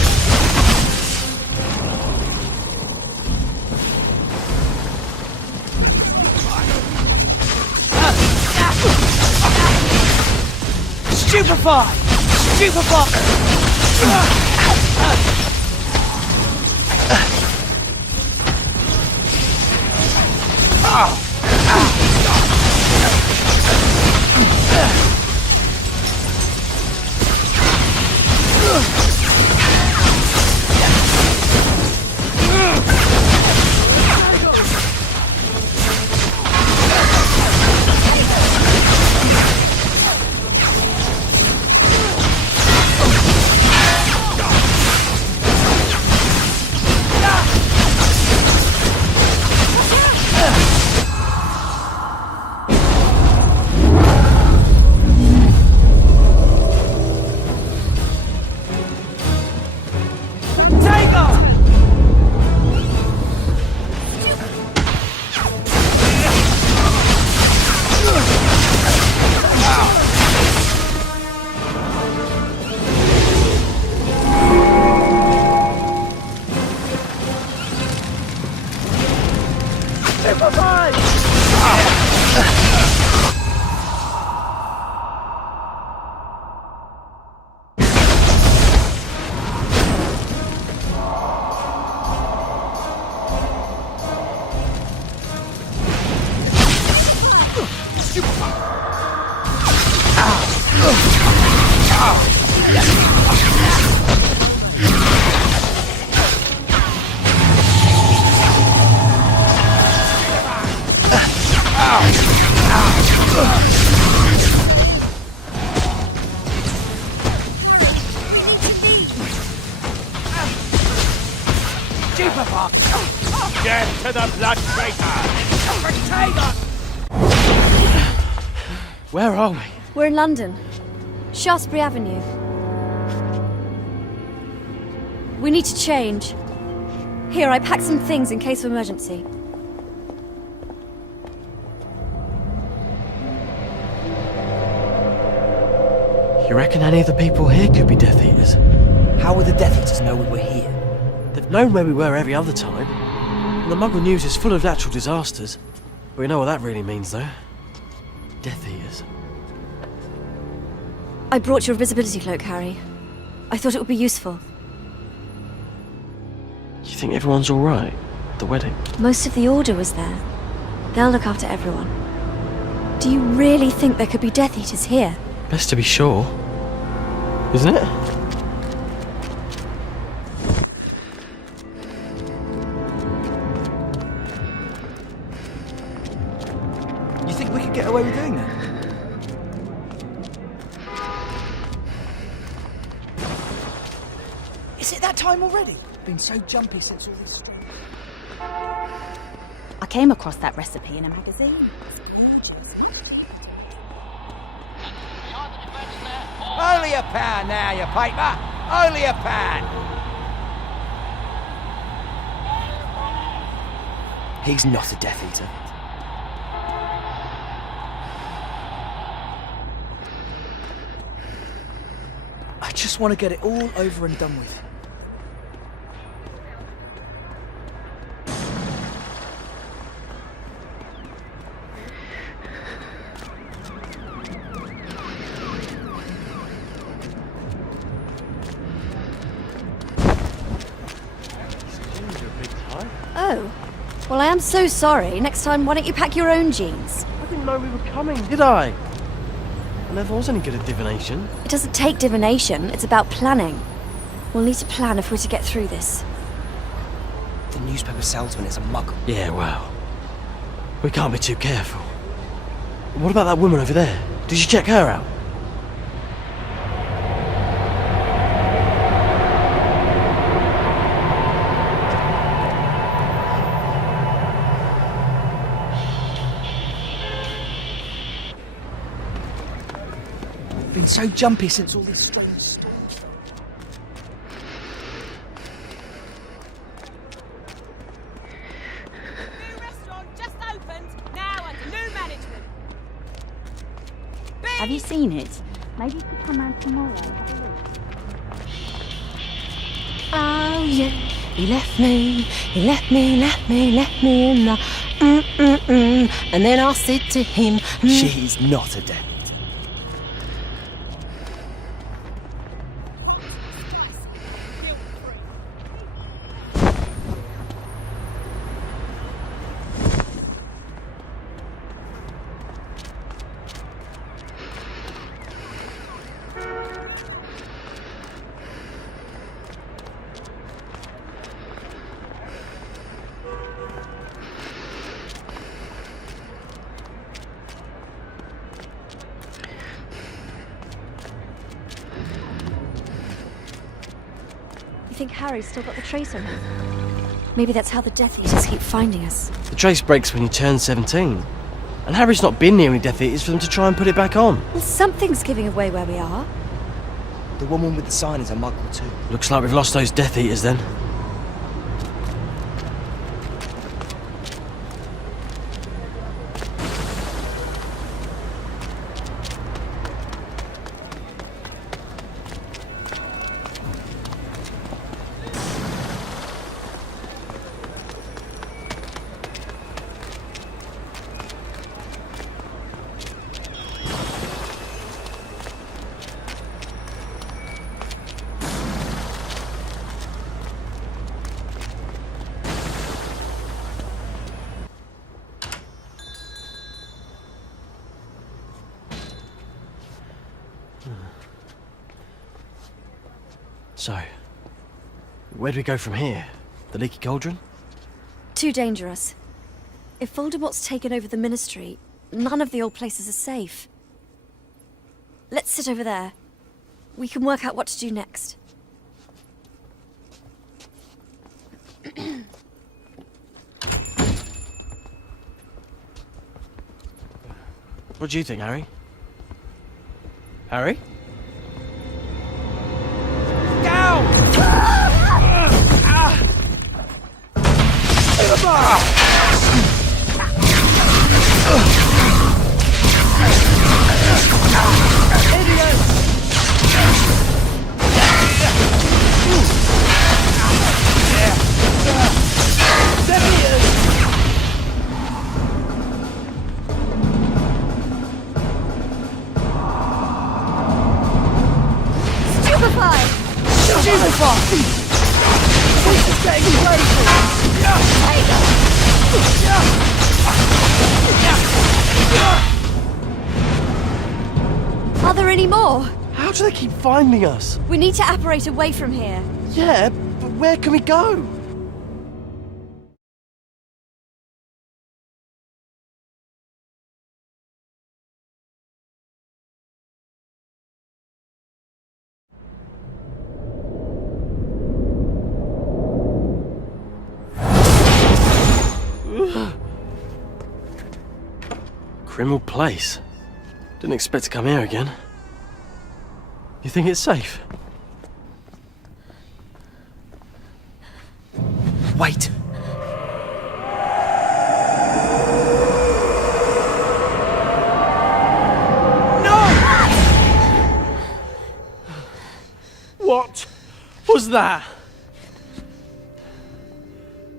Stupefy! Stupefy! Death to the blood traitor! Where are we? We're in London. Shaftesbury Avenue. We need to change. Here, I packed some things in case of emergency. You reckon any of the people here could be Death Eaters? How would the Death Eaters know we were here? They've known where we were every other time. And the Muggle news is full of natural disasters. We know what that really means, though. Death Eaters. I brought your invisibility cloak, Harry. I thought it would be useful. You think everyone's all right? The wedding? Most of the Order was there. They'll look after everyone. Do you really think there could be Death Eaters here? Best to be sure, isn't it? You think we could get away with doing that? Is it that time already? Been so jumpy since all this struggle. I came across that recipe in a magazine. It's gorgeous. Only a pound now, you paper. Only a pound. He's not a Death Eater. I just want to get it all over and done with. Oh. Well, I am so sorry. Next time, why don't you pack your own jeans? I didn't know we were coming, did I? I never was any good at divination. It doesn't take divination, it's about planning. We'll need to plan if we're to get through this. The newspaper salesman is a muggle. Yeah, well, we can't be too careful. What about that woman over there? Did you check her out? Been so jumpy since all this strange storm. Have you seen it? Maybe you could come round tomorrow. Oh yeah, he left me in the and then I said to him, She's not a Death. You think Harry's still got the trace on him? Maybe that's how the Death Eaters keep finding us. The trace breaks when you turn 17. And Harry's not been near any Death Eaters for them to try and put it back on. Well, something's giving away where we are. The woman with the sign is a muggle too. Looks like we've lost those Death Eaters then. So, where do we go from here? The Leaky Cauldron? Too dangerous. If Voldemort's taken over the Ministry, none of the old places are safe. Let's sit over there. We can work out what to do next. What do you think, Harry? Harry? Are there any more? How do they keep finding us? We need to apparate away from here. Yeah, but where can we go? Grimmauld Place. Didn't expect to come here again. You think it's safe? Wait! What was that?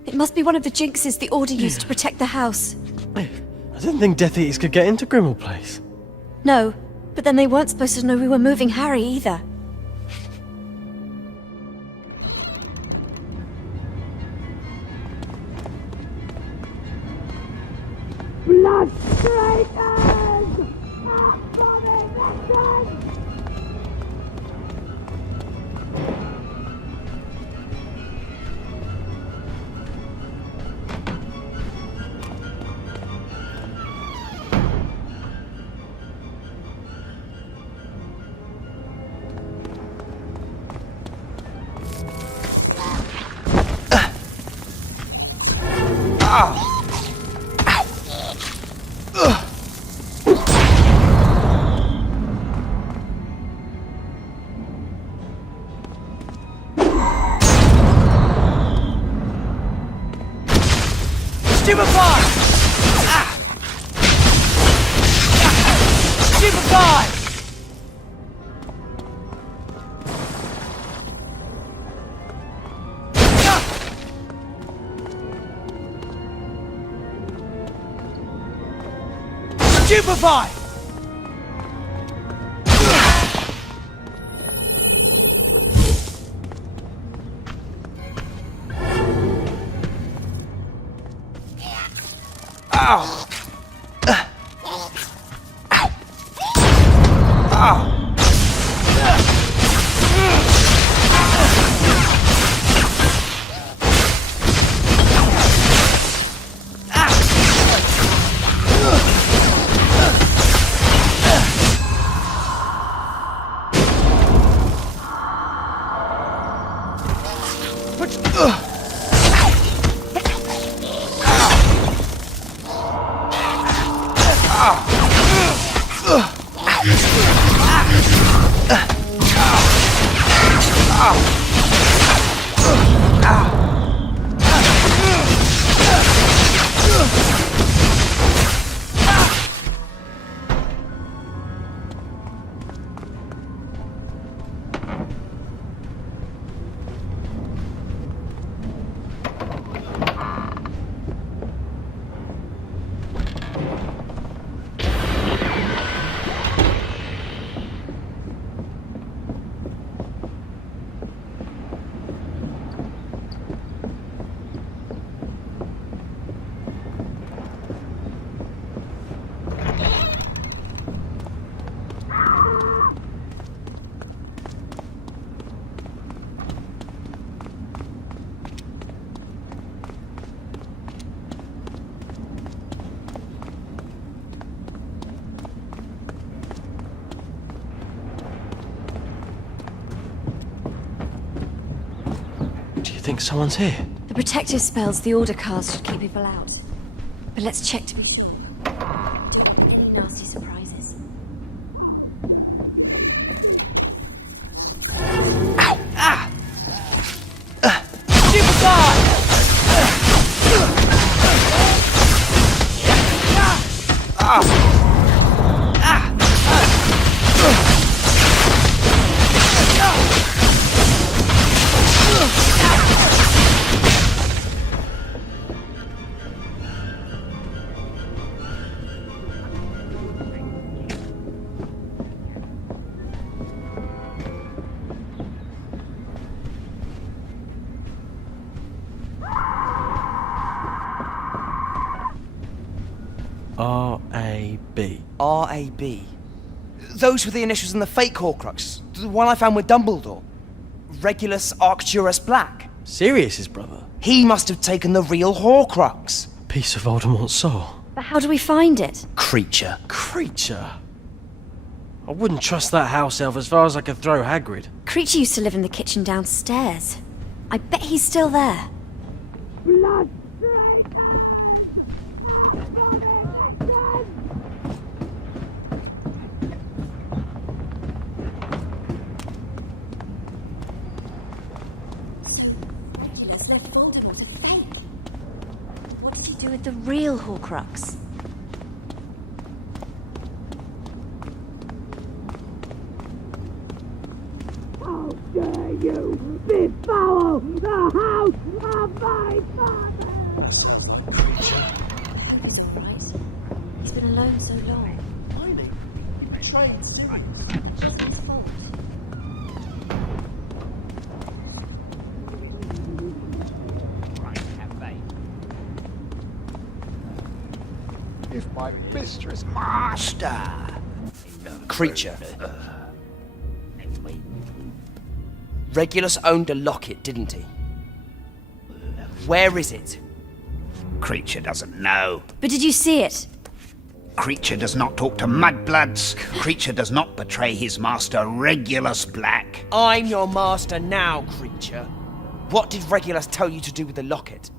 It must be one of the jinxes the Order used to protect the house. I didn't think Death Eaters could get into Grimmauld Place. No, but then they weren't supposed to know we were moving Harry either. Blood traitors! Abominations! Stupefy! Ow! Ow! Ow! think someone's here? The protective spells the Order cast should keep people out. But let's check to be sure. Nasty surprises. Ow! Ah! Superstar! R.A.B. R.A.B. Those were the initials in the fake Horcrux. The one I found with Dumbledore. Regulus Arcturus Black. Sirius's brother? He must have taken the real Horcrux. Piece of Voldemort's soul. But how do we find it? Creature. Creature? I wouldn't trust that house elf as far as I could throw Hagrid. Creature used to live in the kitchen downstairs. I bet he's still there. Blood! What did he do with the real Horcrux? How dare you befoul the house of my father! He's all right. He's been alone so long. He betrayed Sirius. It's his fault. If my mistress... Master! Creature. Regulus owned a locket, didn't he? Where is it? Creature doesn't know. But did you see it? Creature does not talk to mudbloods. Creature does not betray his master, Regulus Black. I'm your master now, Creature. What did Regulus tell you to do with the locket?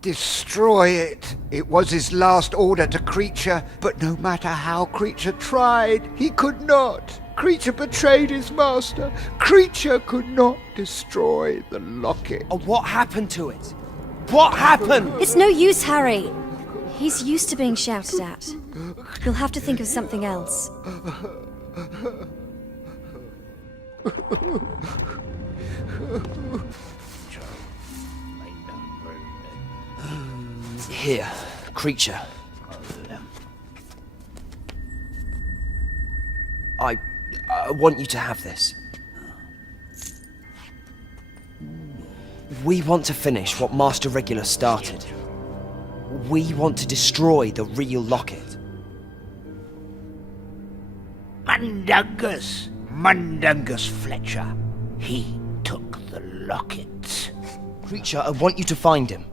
Destroy it. It was his last order to Creature, but no matter how Creature tried, he could not. Creature betrayed his master. Creature could not destroy the locket. Oh, what happened to it? What happened? It's no use, Harry. He's used to being shouted at. You'll have to think of something else. Here, Creature. I want you to have this. We want to finish what Master Regulus started. We want to destroy the real locket. Mundungus Fletcher. He took the locket. Creature, I want you to find him.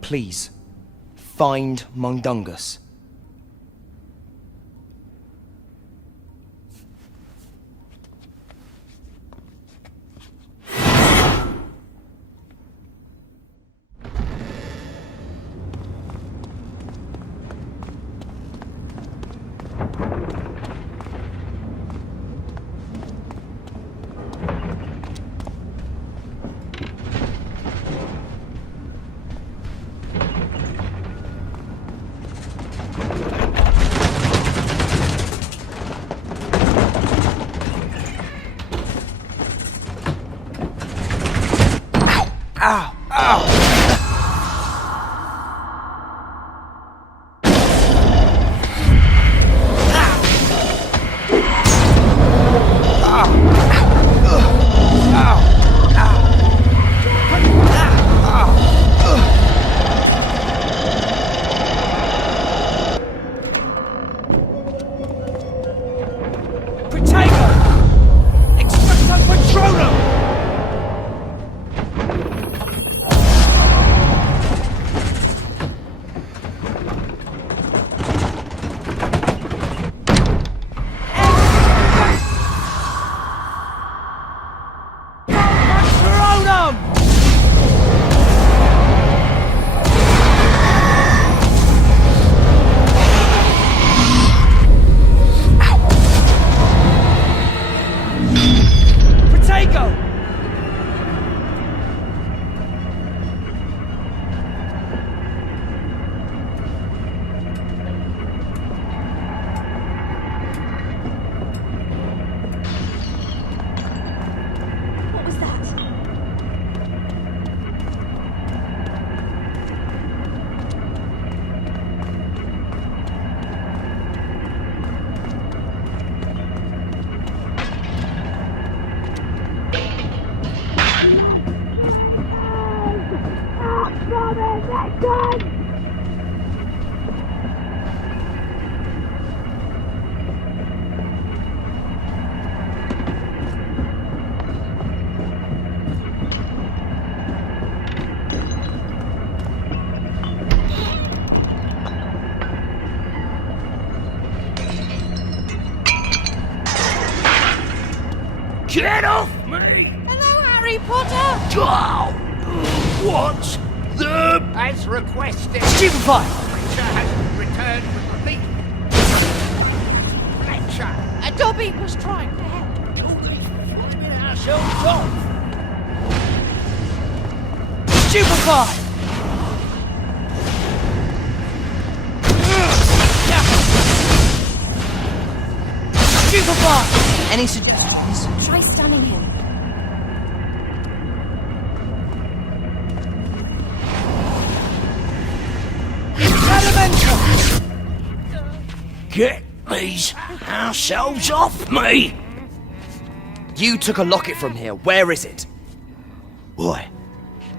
Please, find Mundungus. Ow! Ow! Get off me! Hello, Harry Potter! Oh, what the... As requested. Stupefy! Creature has returned with the meat. Fletcher! Dobby was trying to help. ourselves off! Stupefy! Stupefy! Any suggestions? Try stunning him. Get these ourselves off me! You took a locket from here. Where is it? Why?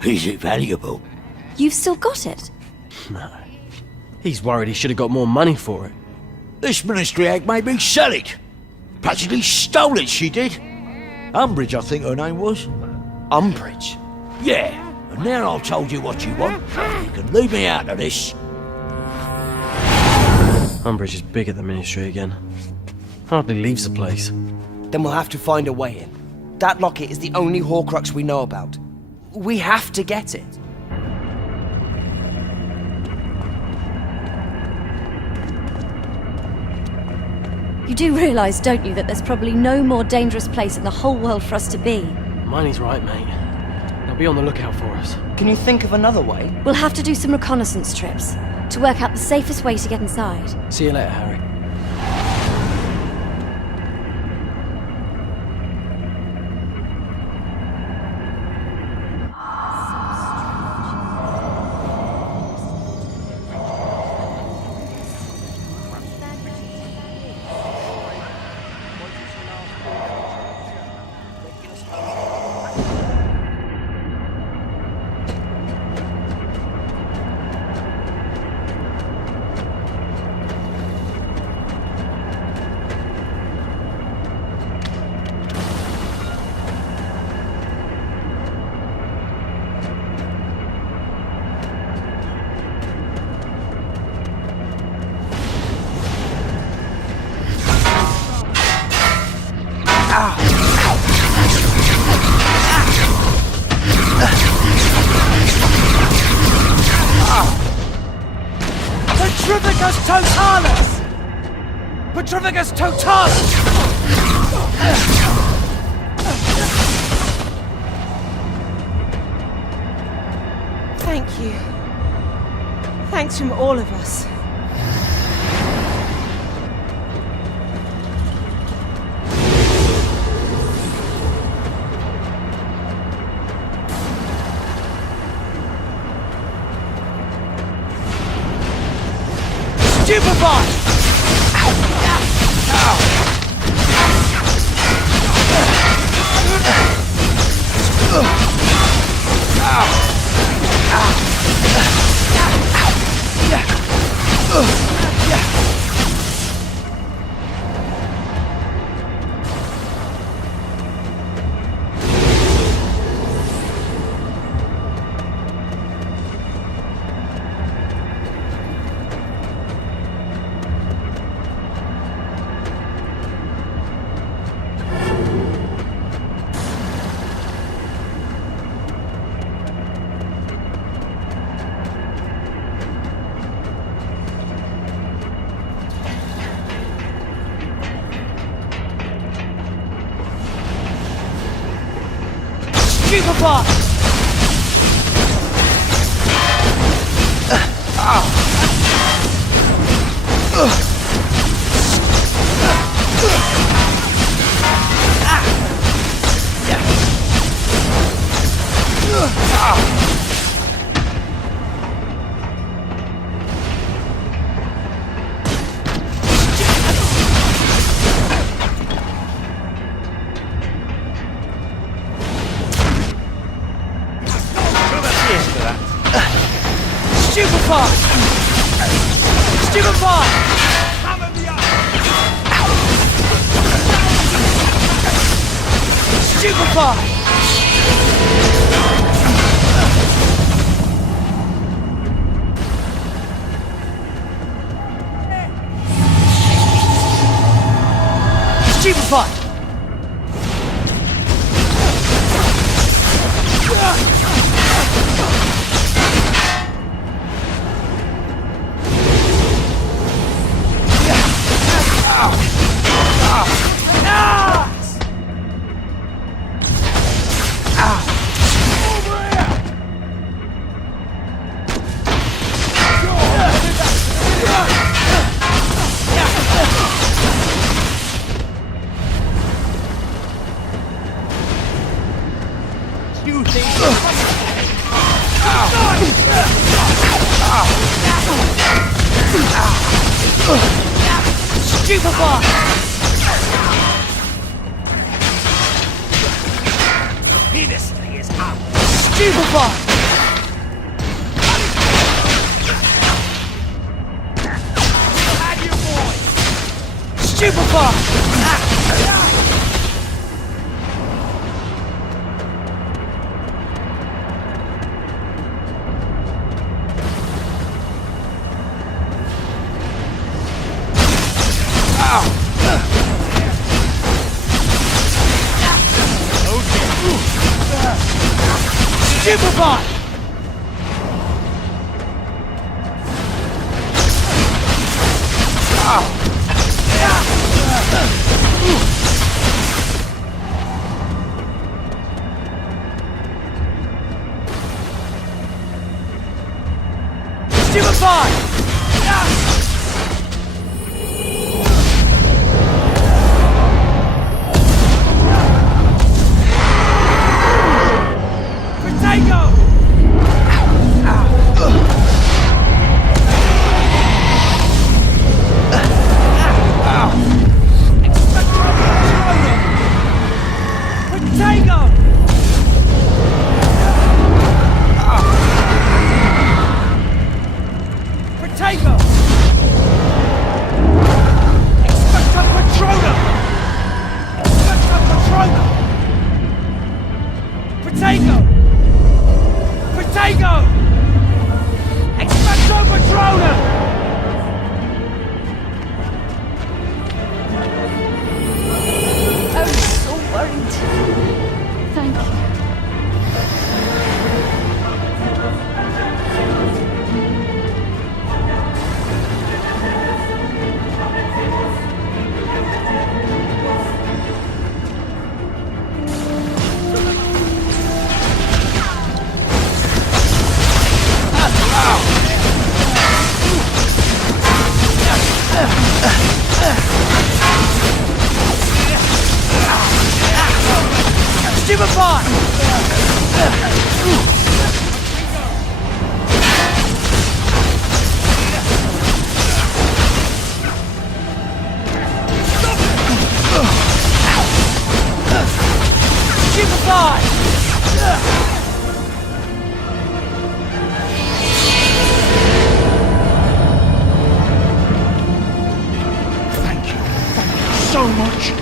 Is it valuable? You've still got it? No. He's worried he should have got more money for it. This ministry hag made me sell it. Practically stole it, she did. Umbridge, I think her name was. Umbridge? Yeah, and now I've told you what you want. You can leave me out of this. Umbridge is big at the ministry again. Hardly leaves the place. Then we'll have to find a way in. That locket is the only Horcrux we know about. We have to get it. You do realise, don't you, that there's probably no more dangerous place in the whole world for us to be? Miney's right, mate. They'll be on the lookout for us. Can you think of another way? We'll have to do some reconnaissance trips to work out the safest way to get inside. See you later, Harry. Petrificus totalis! Petrificus totalis! Thank you. Thanks from all of us. Stupefy! Stupefy! Stupefy! Stupefy! Stupefy! Stupefy! Stupefy! The ministry is out. Stupefy! Have you, boy? Stupefy! Stupefy! So much.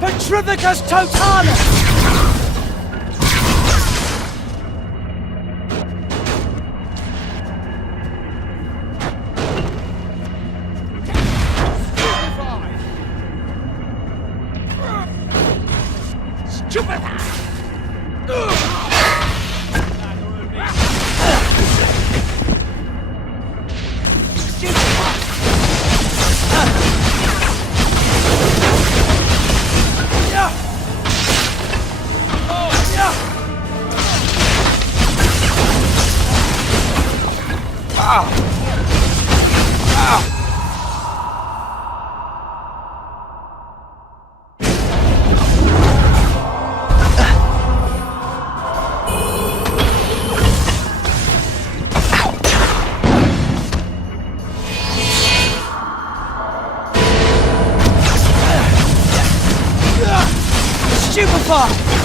Petrivicus totalis! Stupefy!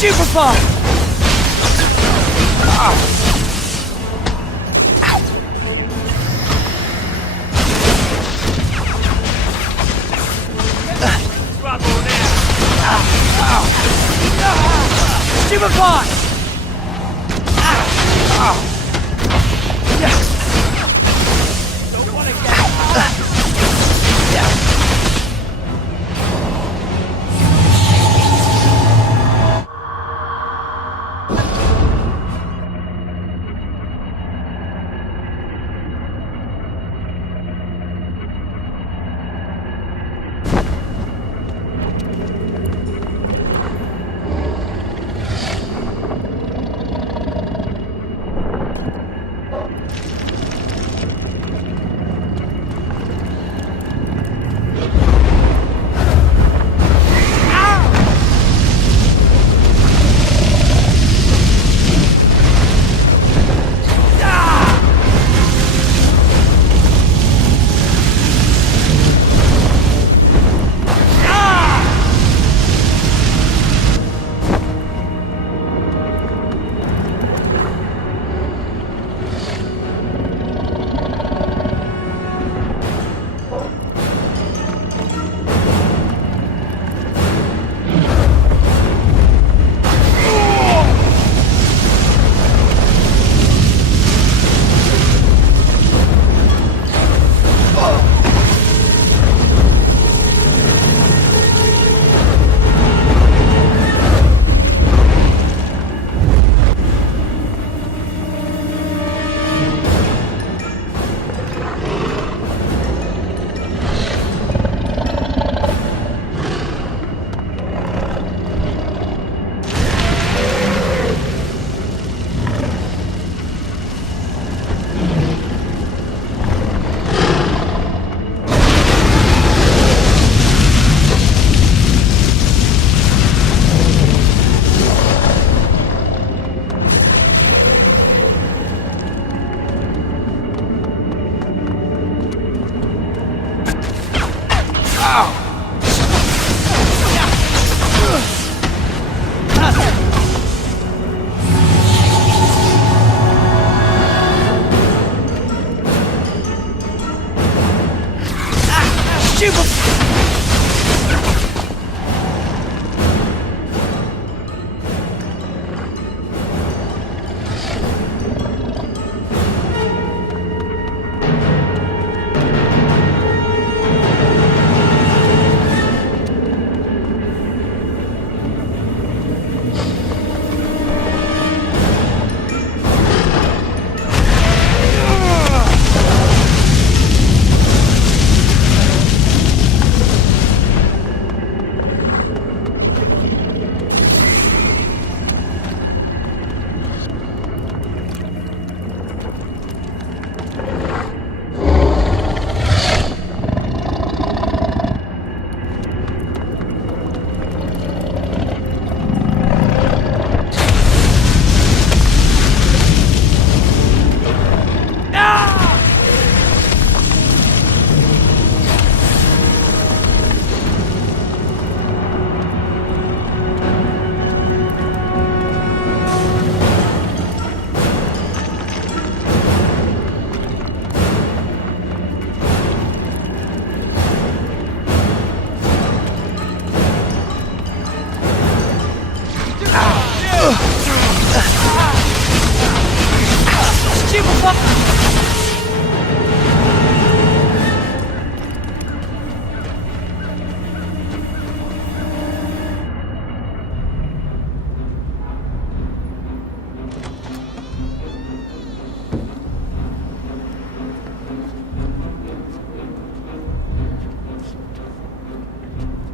Stupefy! Stupefy!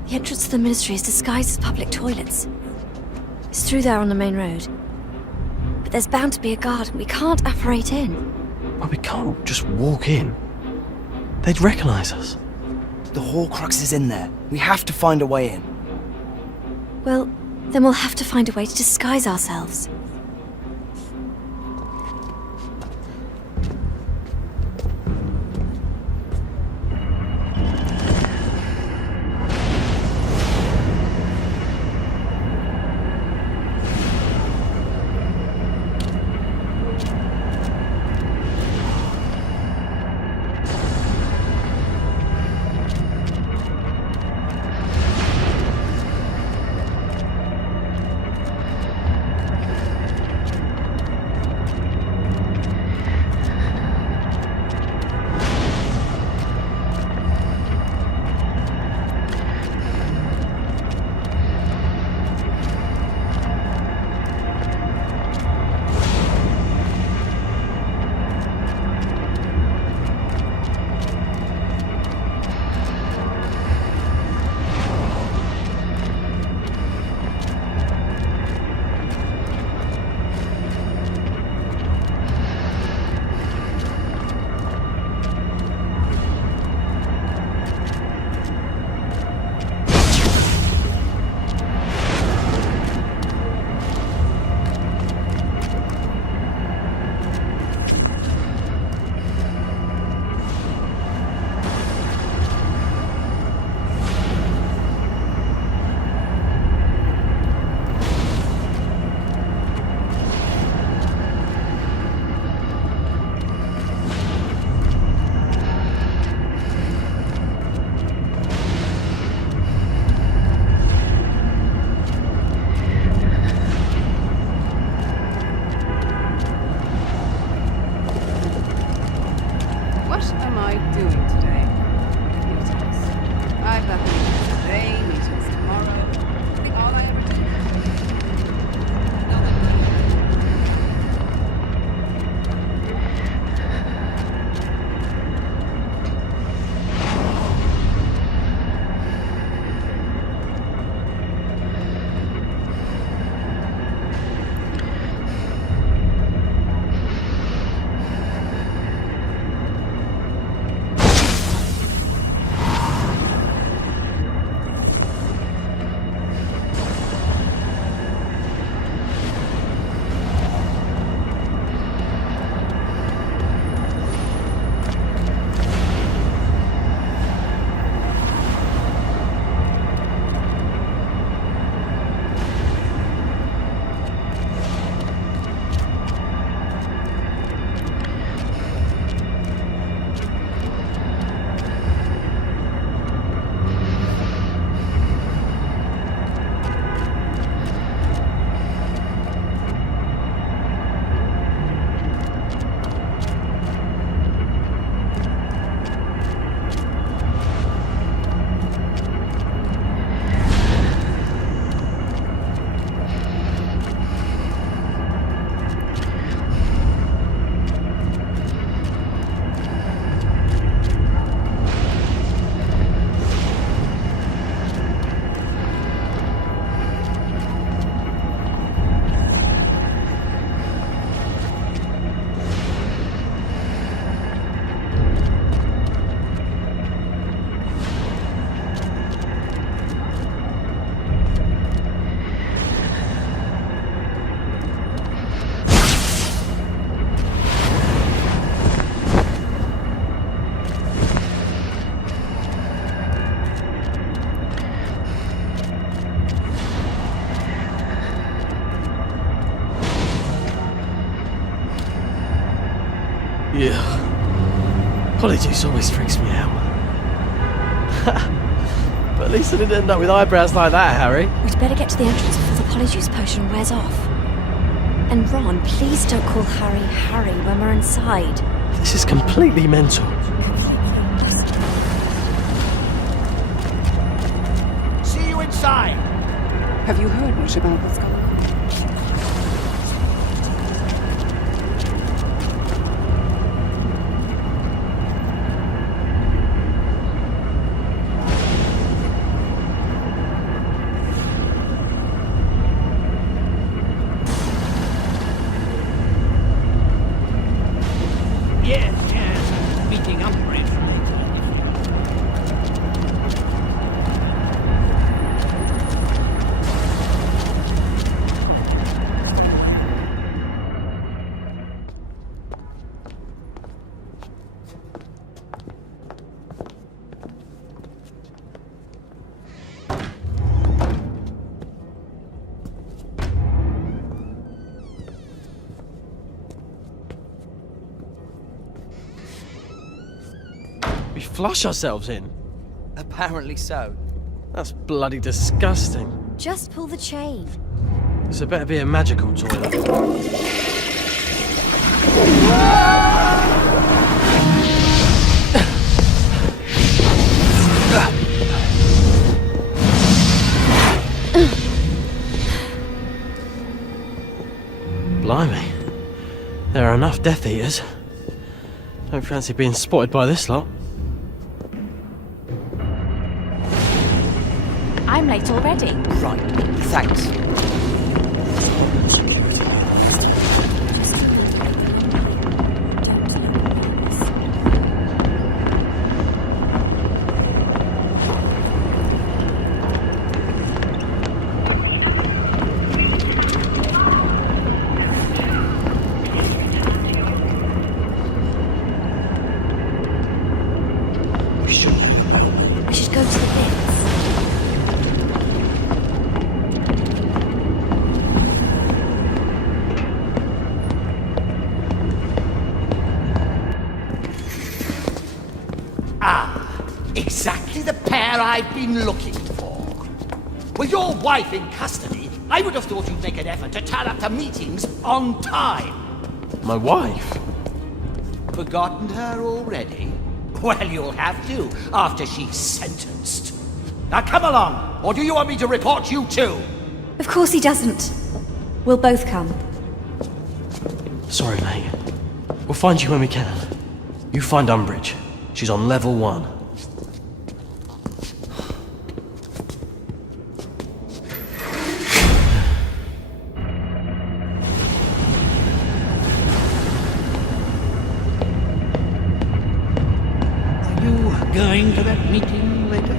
The entrance to the ministry is disguised as public toilets. It's through there on the main road. But there's bound to be a guard, and we can't apparate in. Well, we can't just walk in. They'd recognise us. The Horcrux is in there. We have to find a way in. Well, then we'll have to find a way to disguise ourselves. What am I doing today? Meetings. I've got meetings today, meetings tomorrow. I think all I ever do. Yeah. Polyjuice always freaks me out. But at least I didn't end up with eyebrows like that, Harry. We'd better get to the entrance before the polyjuice potion wears off. And Ron, please don't call Harry Harry when we're inside. This is completely mental. See you inside! Have you heard much about what's going on? flush ourselves in? Apparently so. That's bloody disgusting. Just pull the chain. This had better be a magical toilet. Blimey. There are enough Death Eaters. Don't fancy being spotted by this lot. I'm late already. Right, thanks. We should go to the bits. Exactly the pair I've been looking for. With your wife in custody, I would have thought you'd make an effort to turn up to meetings on time. My wife? Forgotten her already? Well, you'll have to, after she's sentenced. Now come along, or do you want me to report you too? Of course he doesn't. We'll both come. Sorry, mate. We'll find you when we can. You find Umbridge. She's on level 1. Going to that meeting later?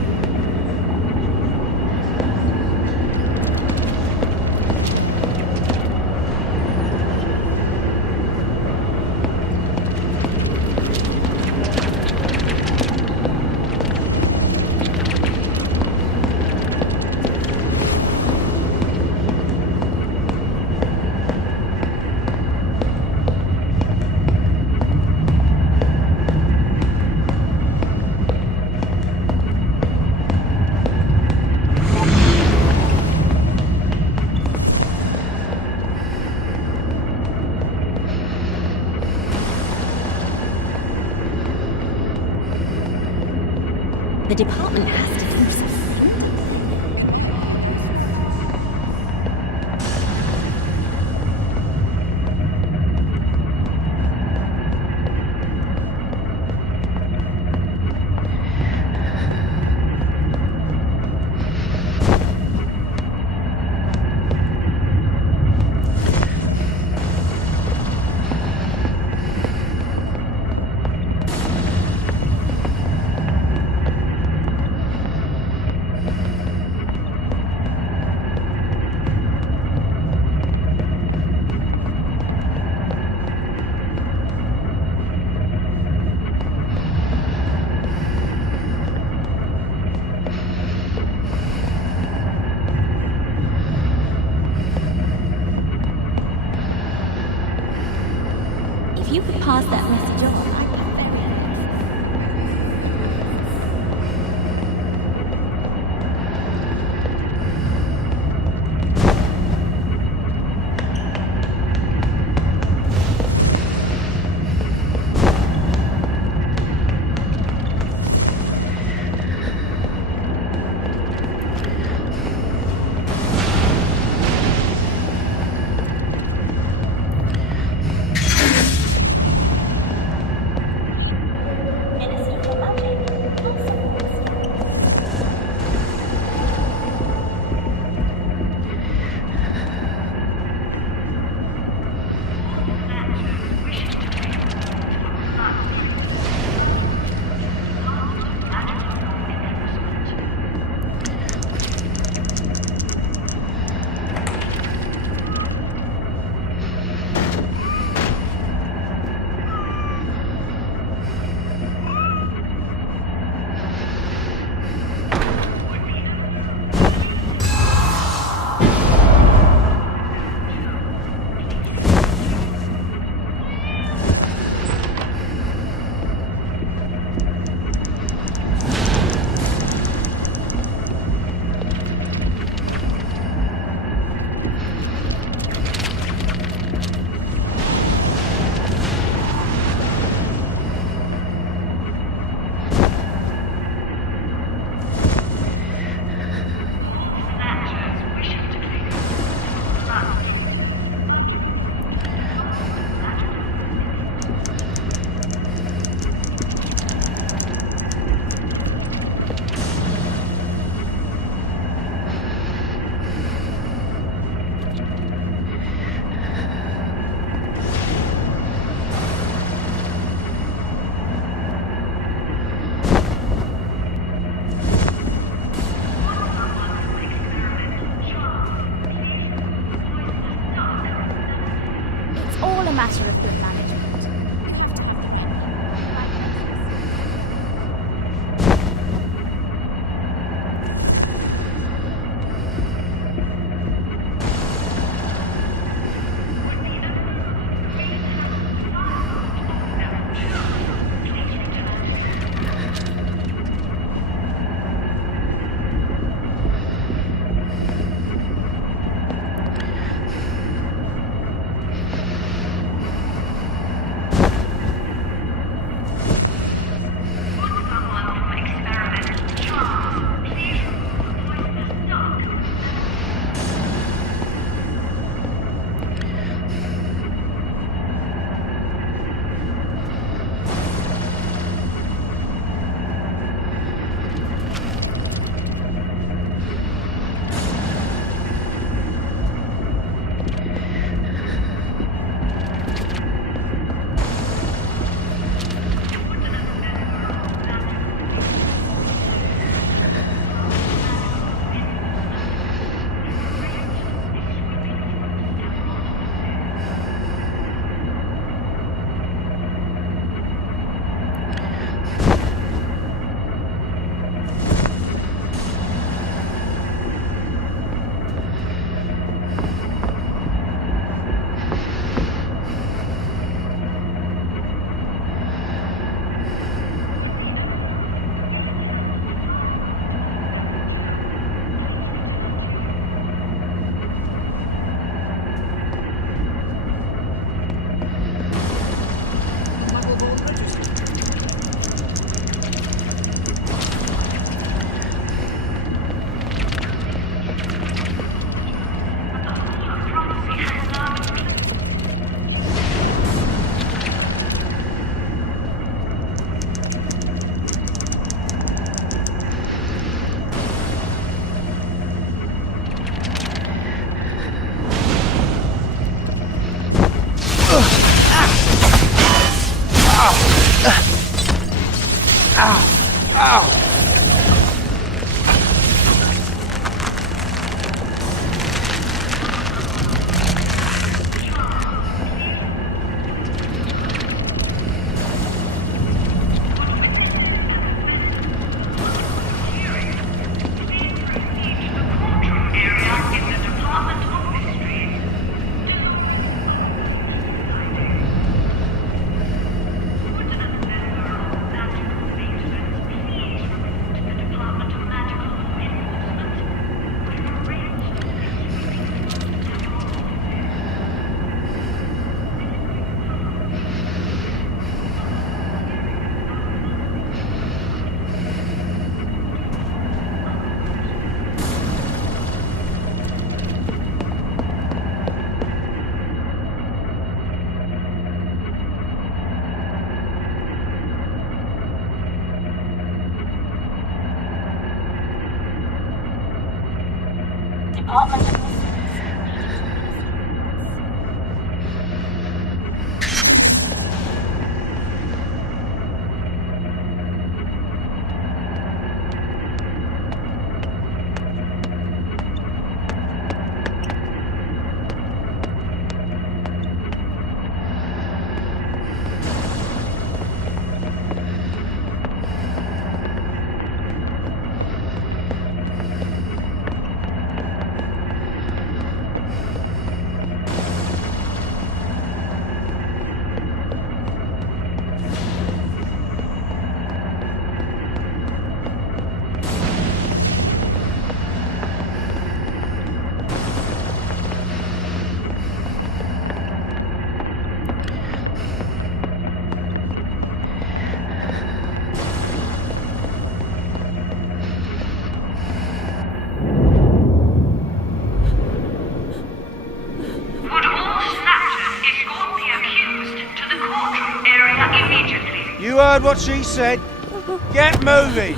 The department has to keep some. If you could pass that message on, I'd be very matter of good management. Department of You heard what she said. Get moving.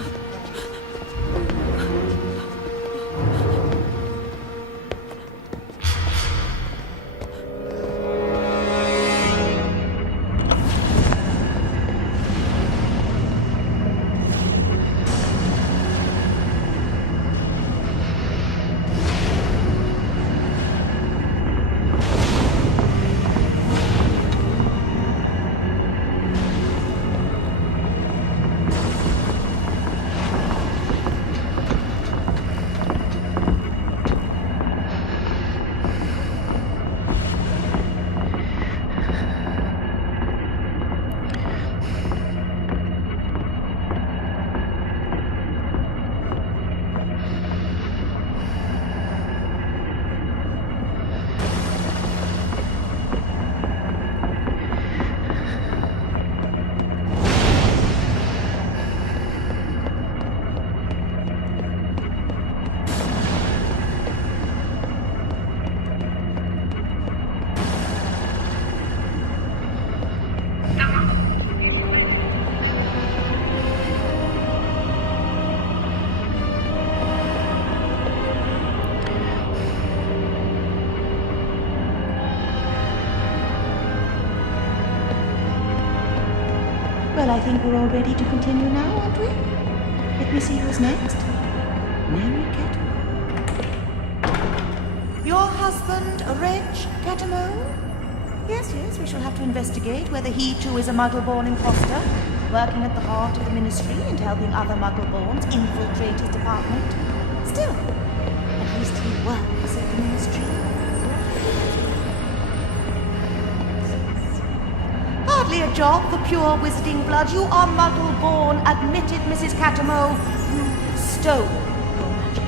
Well, I think we're all ready to continue now, aren't we? Let me see who's next. Mary Catamo. Your husband, Reg Catamo? Yes, we shall have to investigate whether he too is a Muggle-born imposter, working at the heart of the Ministry and helping other Muggle-borns infiltrate his department. Still, at least he works at the Ministry. Hardly a job for pure wizarding blood. You are Muggle-born, admitted, Mrs. Catamo. You stole your magic.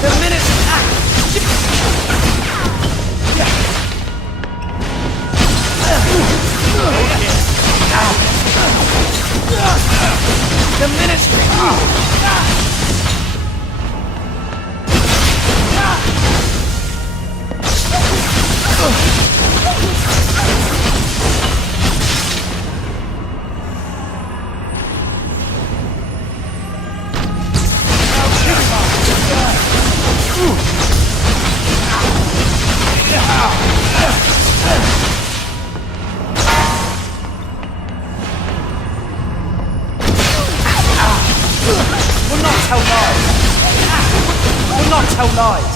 The Ministry! The Ministry! Will not tell lies. Will not tell lies.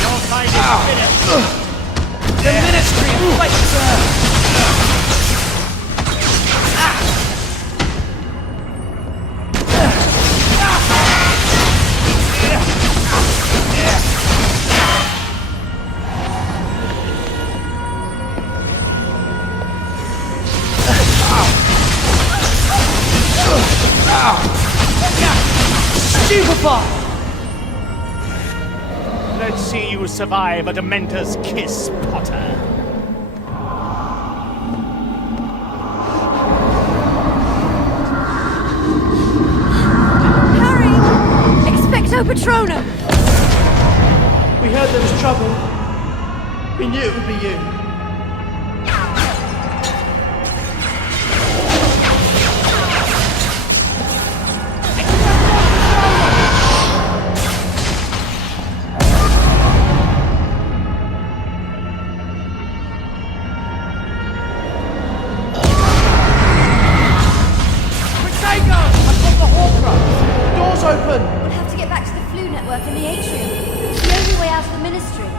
Your time is finished. The Ministry awaits! Stupefy! Let's see you survive a Dementor's kiss, Potter. Harry! Expecto Patronum! We heard there was trouble. We knew it would be you. Open! We'll have to get back to the Flu Network in the atrium. It's the only way out of the Ministry.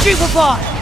Stupefy!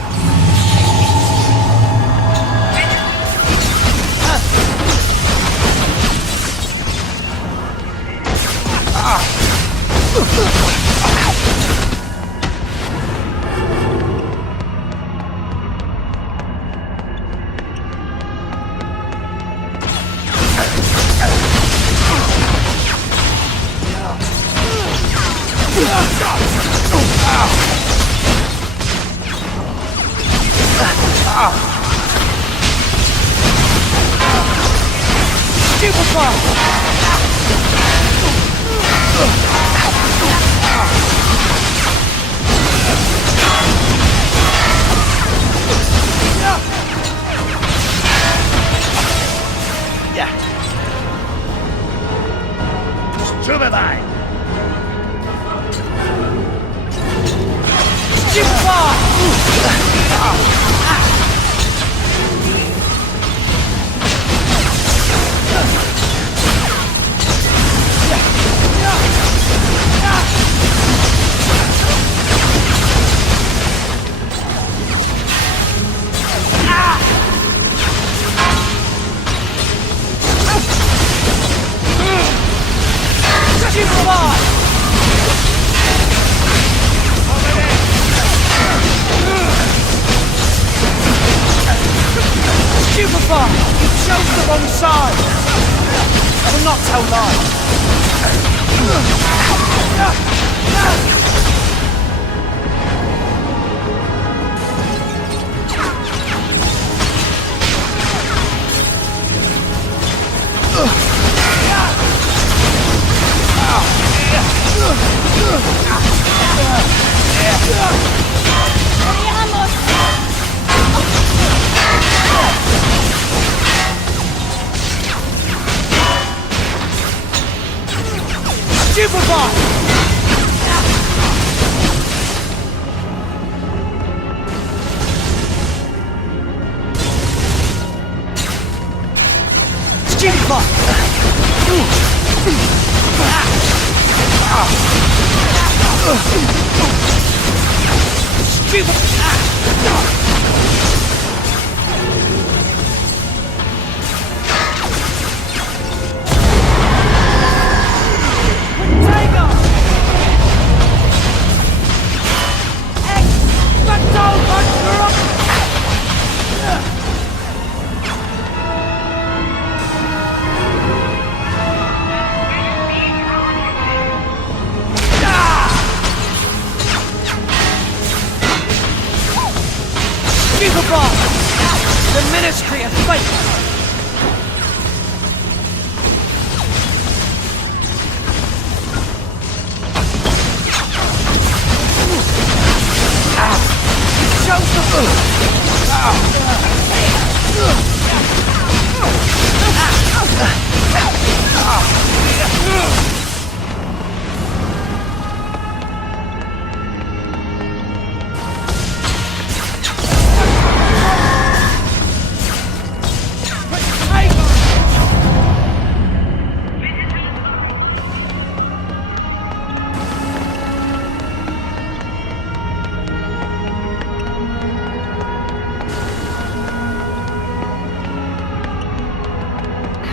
wrong side! I will not tell lies! Superbot! Stupefy! The Ministry of Fate!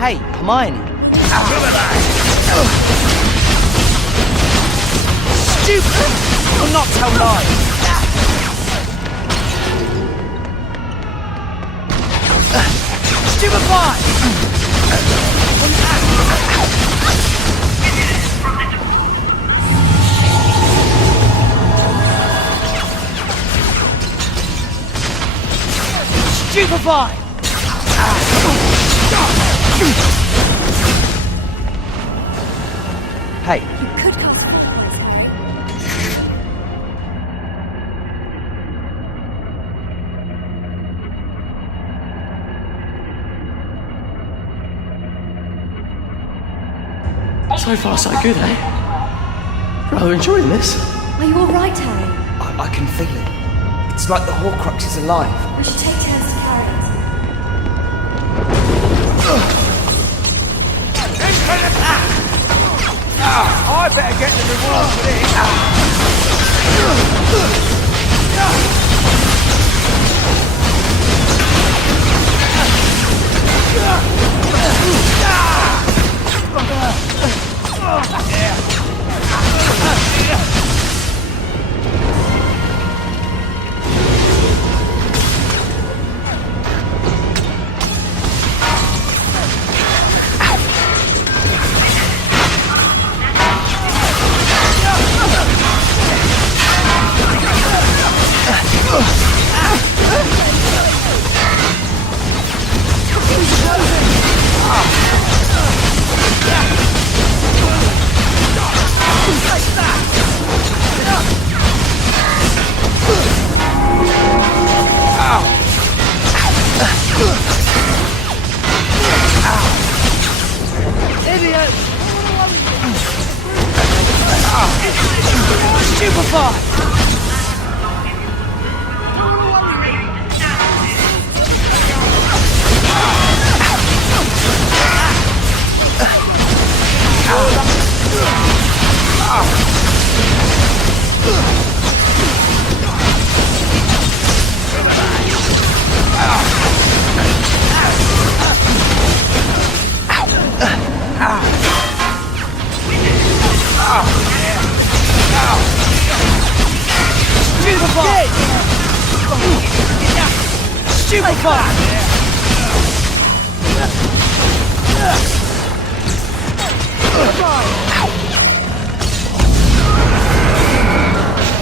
Hey, Hermione. Stupid! I will not tell lies! Stupefy! Stupefy! Hey. You could cast So far, so good, eh? Rather enjoying this. Are you alright, Harry? I can feel it. It's like the Horcrux is alive. We should take turns to carry it. I better get the reward for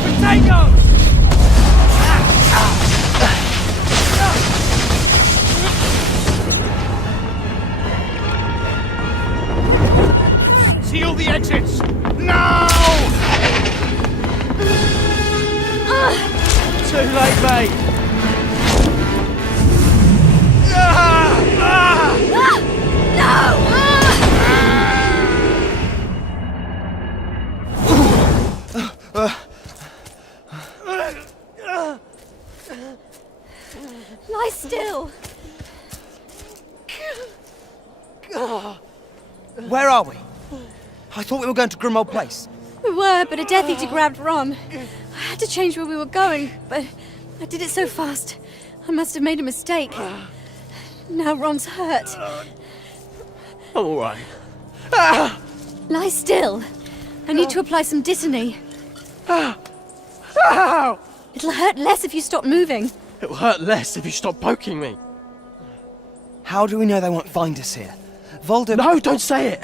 Potato! Seal the exits! Now! Too late, mate. Lie still. Where are we? I thought we were going to Grimmauld Place. We were, but a Death Eater grabbed Ron. I had to change where we were going, but I did it so fast. I must have made a mistake. Now Ron's hurt. I'm alright. Lie still. I need to apply some Dittany. It'll hurt less if you stop moving. It'll hurt less if you stop poking me. How do we know they won't find us here? Voldemort... No, don't say it!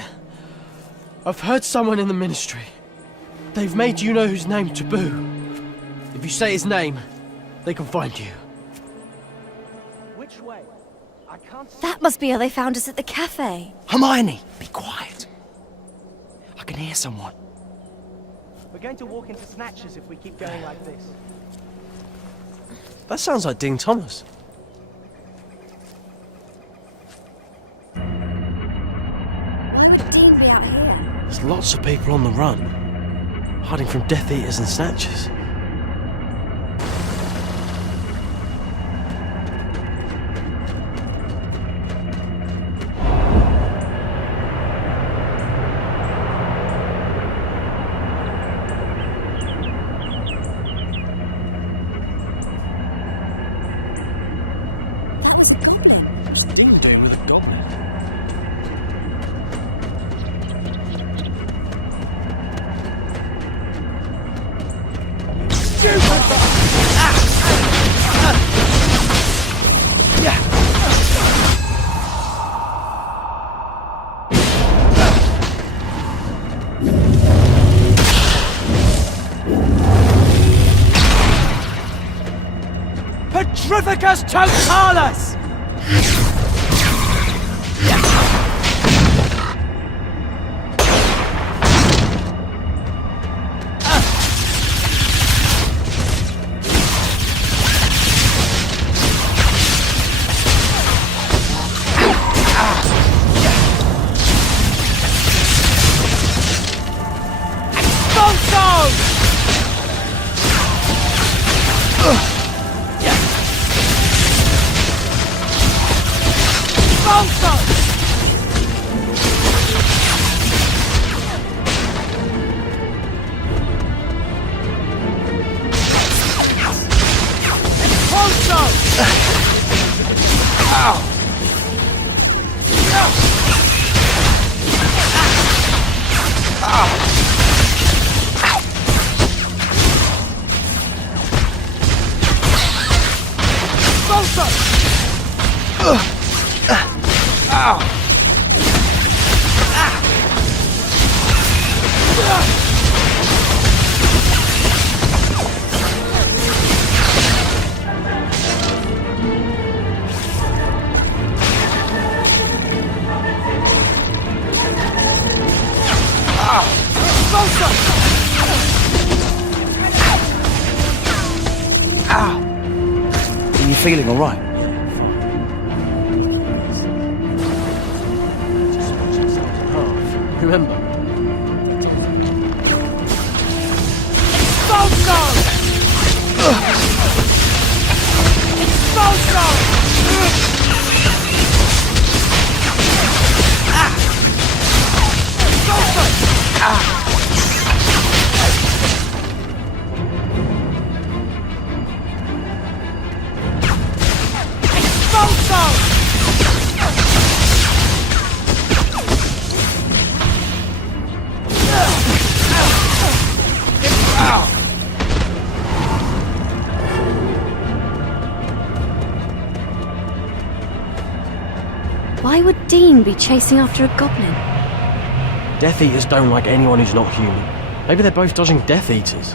I've heard someone in the Ministry. They've made you know whose name taboo. If you say his name, they can find you. Which way? I can't see. That must be how they found us at the cafe. Hermione, be quiet. I can hear someone. We're going to walk into snatches if we keep going like this. That sounds like Dean Thomas. Why would Dean be out here? There's lots of people on the run, hiding from Death Eaters and Snatchers. That was a goblin. What's Dean doing with a goblin? Petrificus totalis! Are you feeling all right? Remember? Why would Dean be chasing after a goblin? Death Eaters don't like anyone who's not human. Maybe they're both dodging Death Eaters.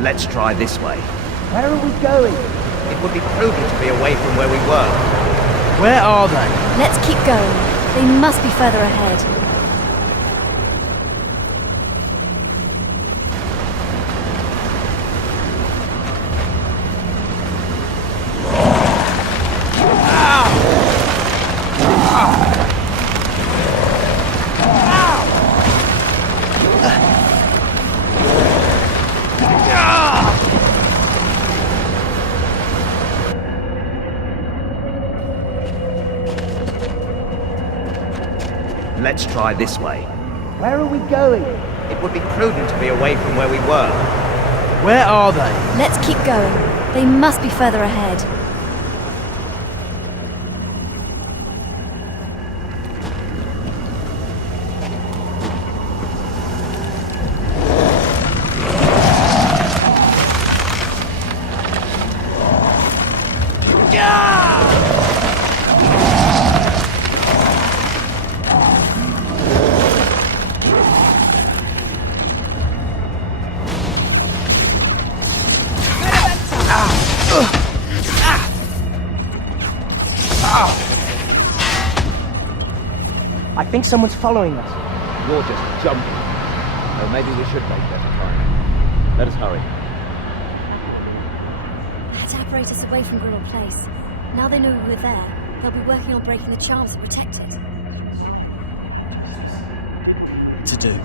Let's try this way. Where are we going? It would be prudent to be away from where we were. Where are they? Let's keep going. They must be further ahead. Let's try this way. Where are we going? It would be prudent to be away from where we were. Where are they? Let's keep going. They must be further ahead. I think someone's following us. You're just jumping. Or maybe we should make better time. Let us hurry. That apparatus away from Grinnell Place. Now they know we were there. They'll be working on breaking the charms that protect it. To do.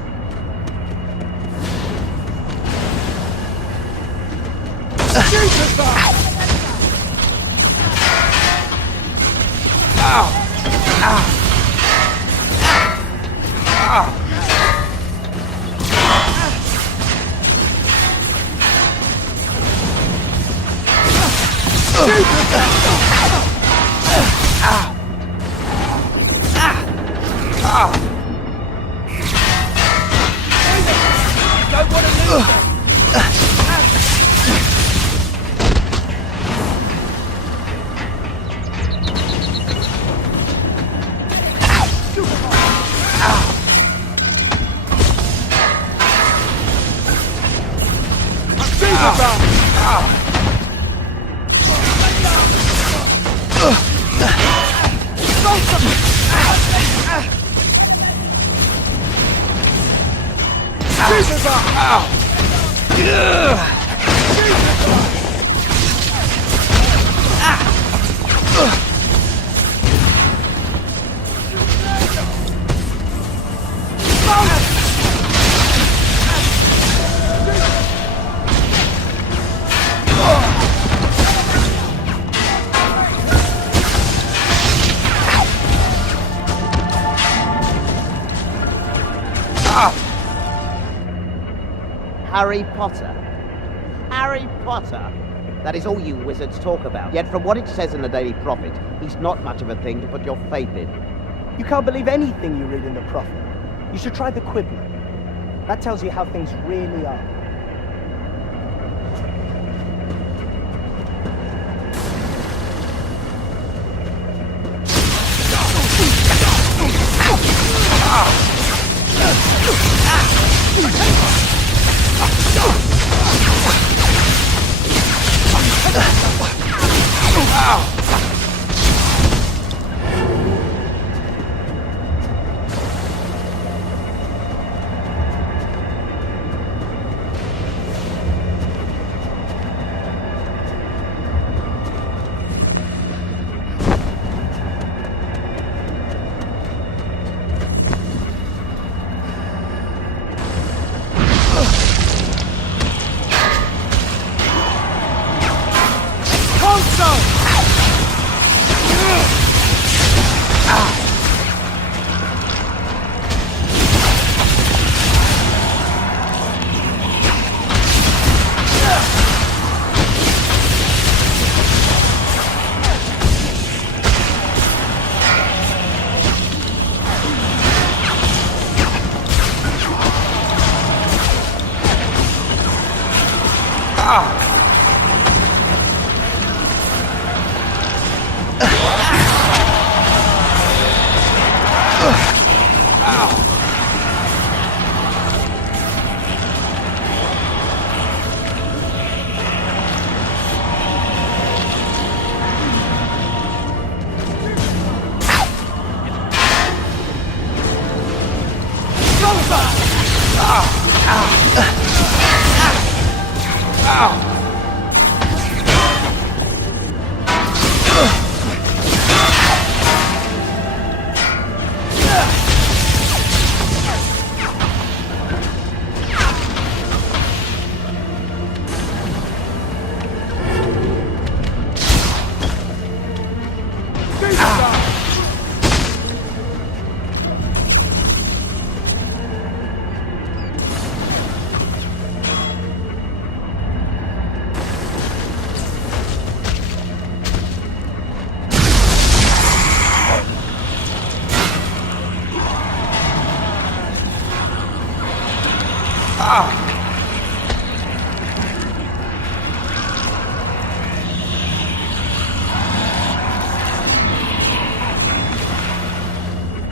Harry Potter. Harry Potter. That is all you wizards talk about. Yet from what it says in the Daily Prophet, he's not much of a thing to put your faith in. You can't believe anything you read in the Prophet. You should try the Quibbler. That tells you how things really are.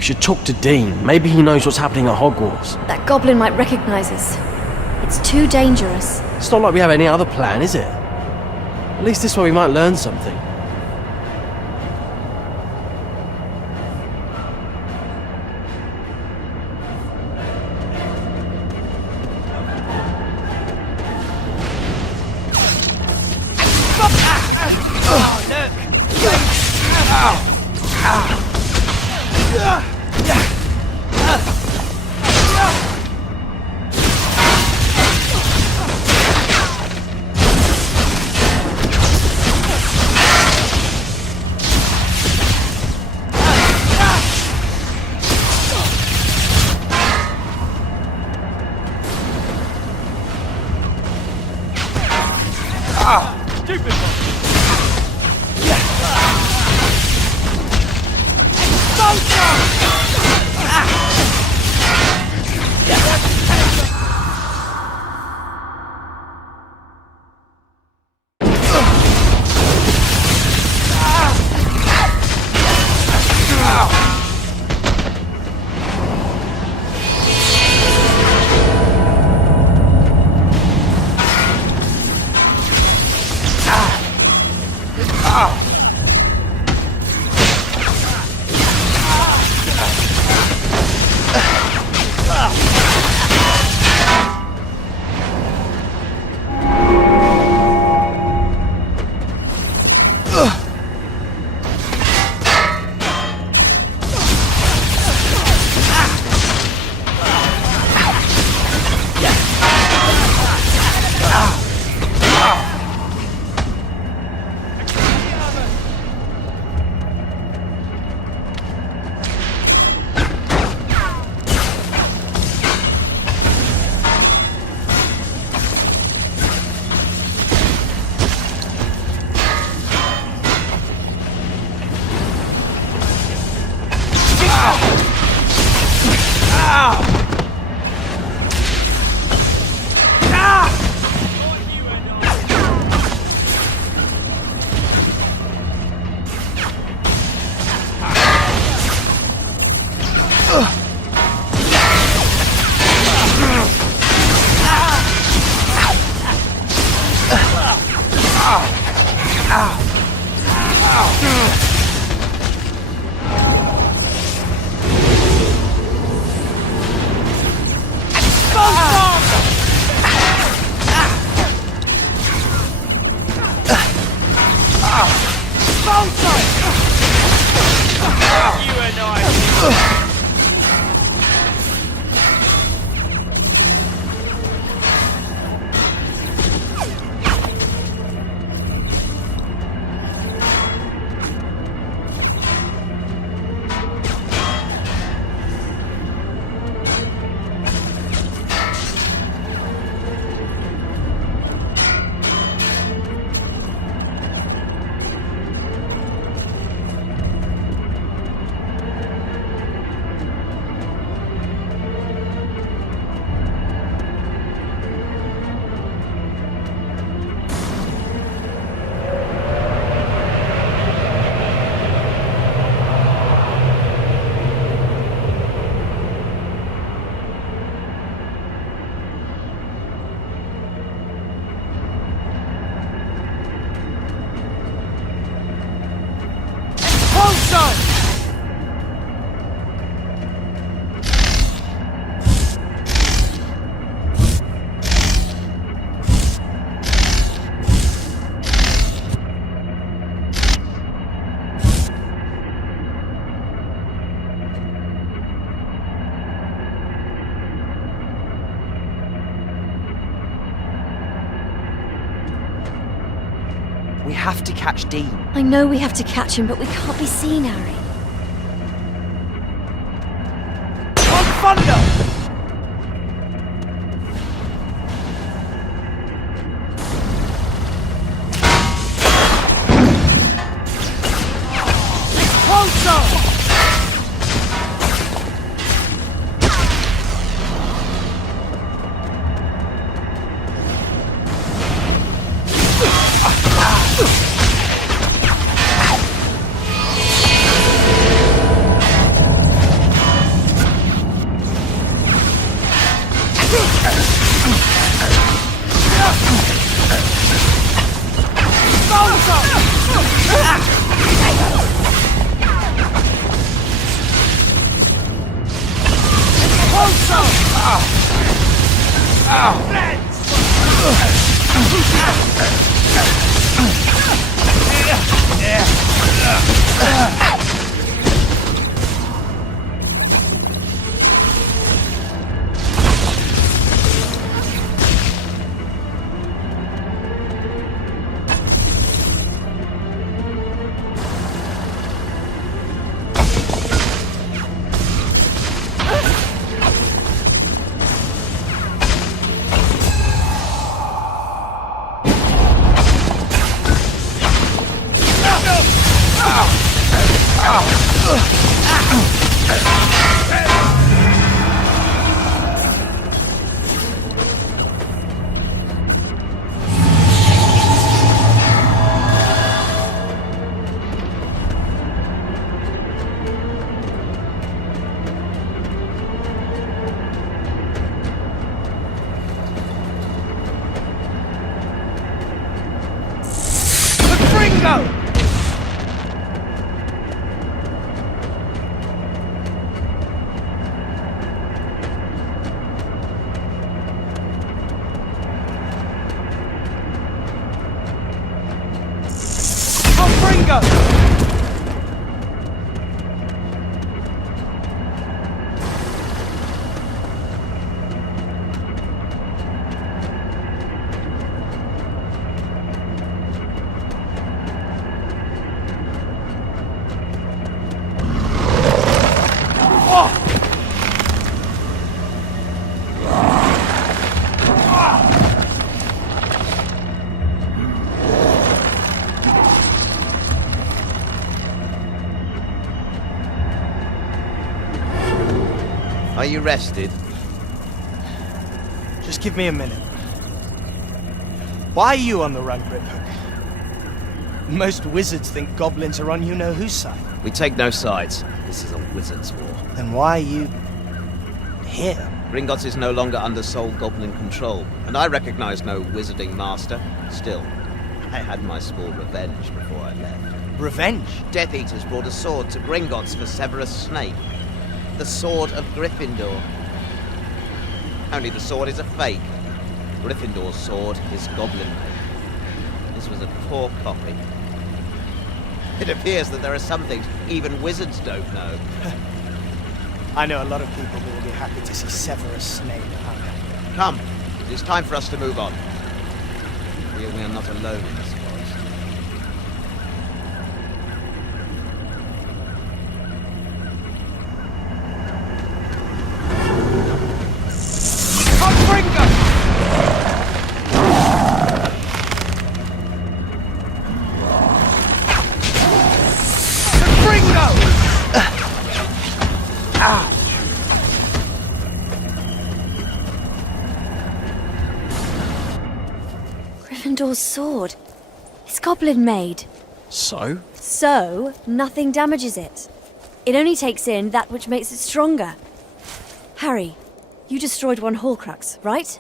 We should talk to Dean. Maybe he knows what's happening at Hogwarts. That goblin might recognize us. It's too dangerous. It's not like we have any other plan, is it? At least this way we might learn something. We have to catch Dean. I know we have to catch him, but we can't be seen, Harry. On thunder! Are you rested? Just give me a minute. Why are you on the run, Griphook? Most wizards think goblins are on you-know-whose side. We take no sides. This is a wizard's war. Then why are you here? Gringotts is no longer under sole goblin control, and I recognize no wizarding master. Still, I had my small revenge before I left. Revenge? Death Eaters brought a sword to Gringotts for Severus Snape. The sword of Gryffindor. Only the sword is a fake. Gryffindor's sword is goblin made. This was a poor copy. It appears that there are some things even wizards don't know. I know a lot of people who will be happy to see Severus Snape hung. Come, it is time for us to move on. We are not alone in this forest. Gryffindor's sword. It's goblin made. So? So, nothing damages it. It only takes in that which makes it stronger. Harry, you destroyed one Horcrux, right?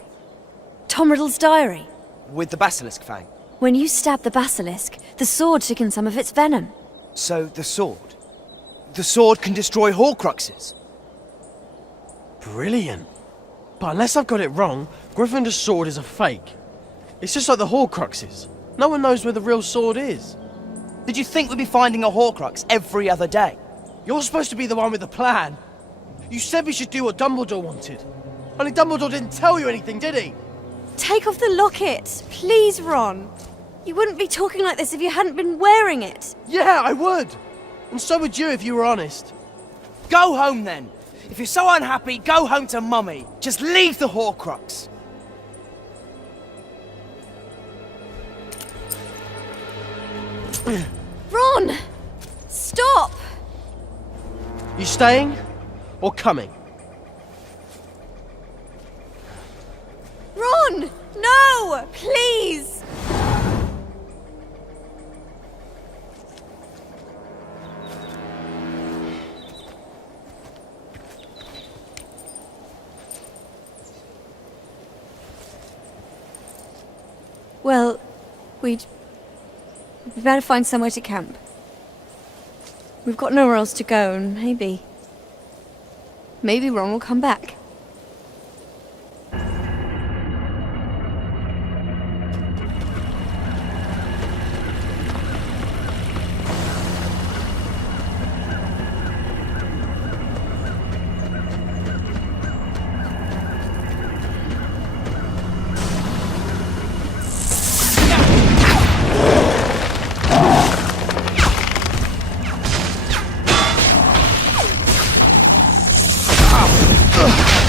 Tom Riddle's diary. With the basilisk fang. When you stabbed the basilisk, the sword took in some of its venom. So the sword? The sword can destroy Horcruxes? Brilliant. But unless I've got it wrong, Gryffindor's sword is a fake. It's just like the Horcruxes. No one knows where the real sword is. Did you think we'd be finding a Horcrux every other day? You're supposed to be the one with the plan. You said we should do what Dumbledore wanted. Only Dumbledore didn't tell you anything, did he? Take off the locket, please, Ron. You wouldn't be talking like this if you hadn't been wearing it. Yeah, I would. And so would you if you were honest. Go home then. If you're so unhappy, go home to Mummy. Just leave the Horcrux. Ron! Stop! You staying or coming? Ron! No! Please! Well, we'd better find somewhere to camp. We've got nowhere else to go, and maybe Ron will come back. Ugh.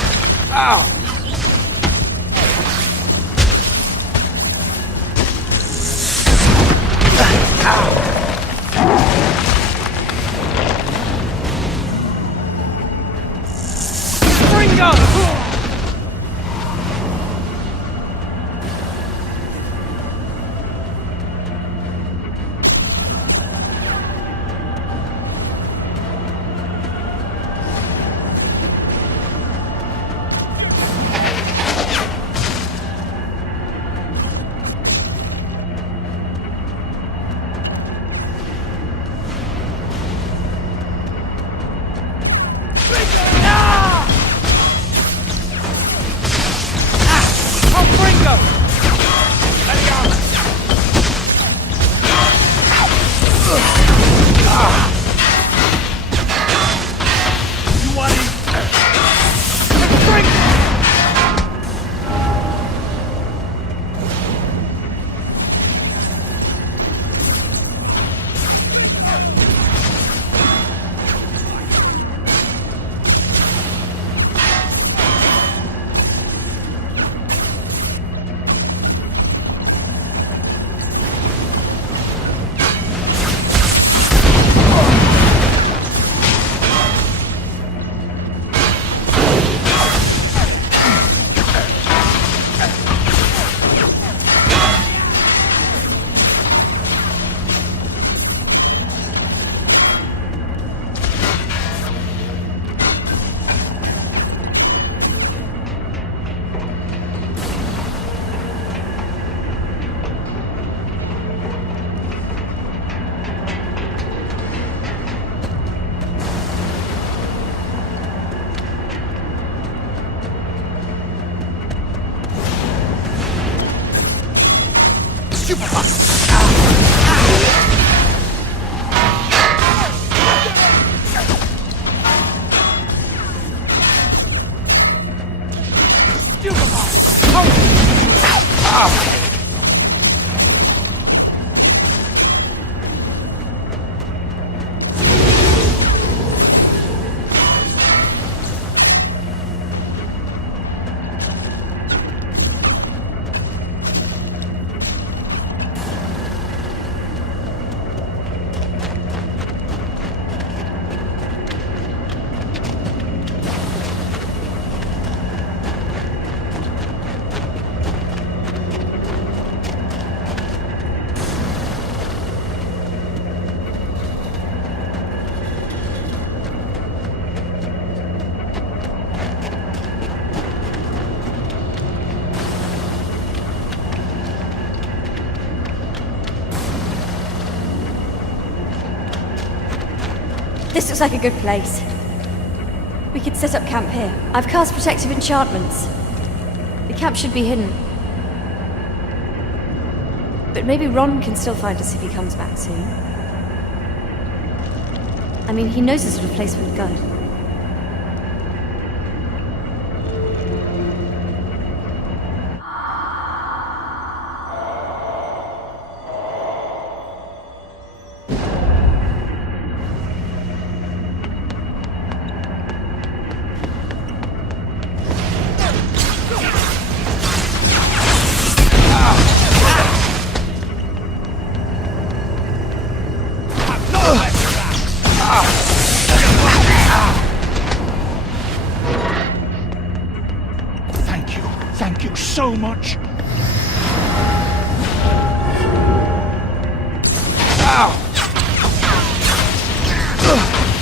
This looks like a good place. We could set up camp here. I've cast protective enchantments. The camp should be hidden. But maybe Ron can still find us if he comes back soon. I mean, he knows the sort of place we'd go. Thank you so much.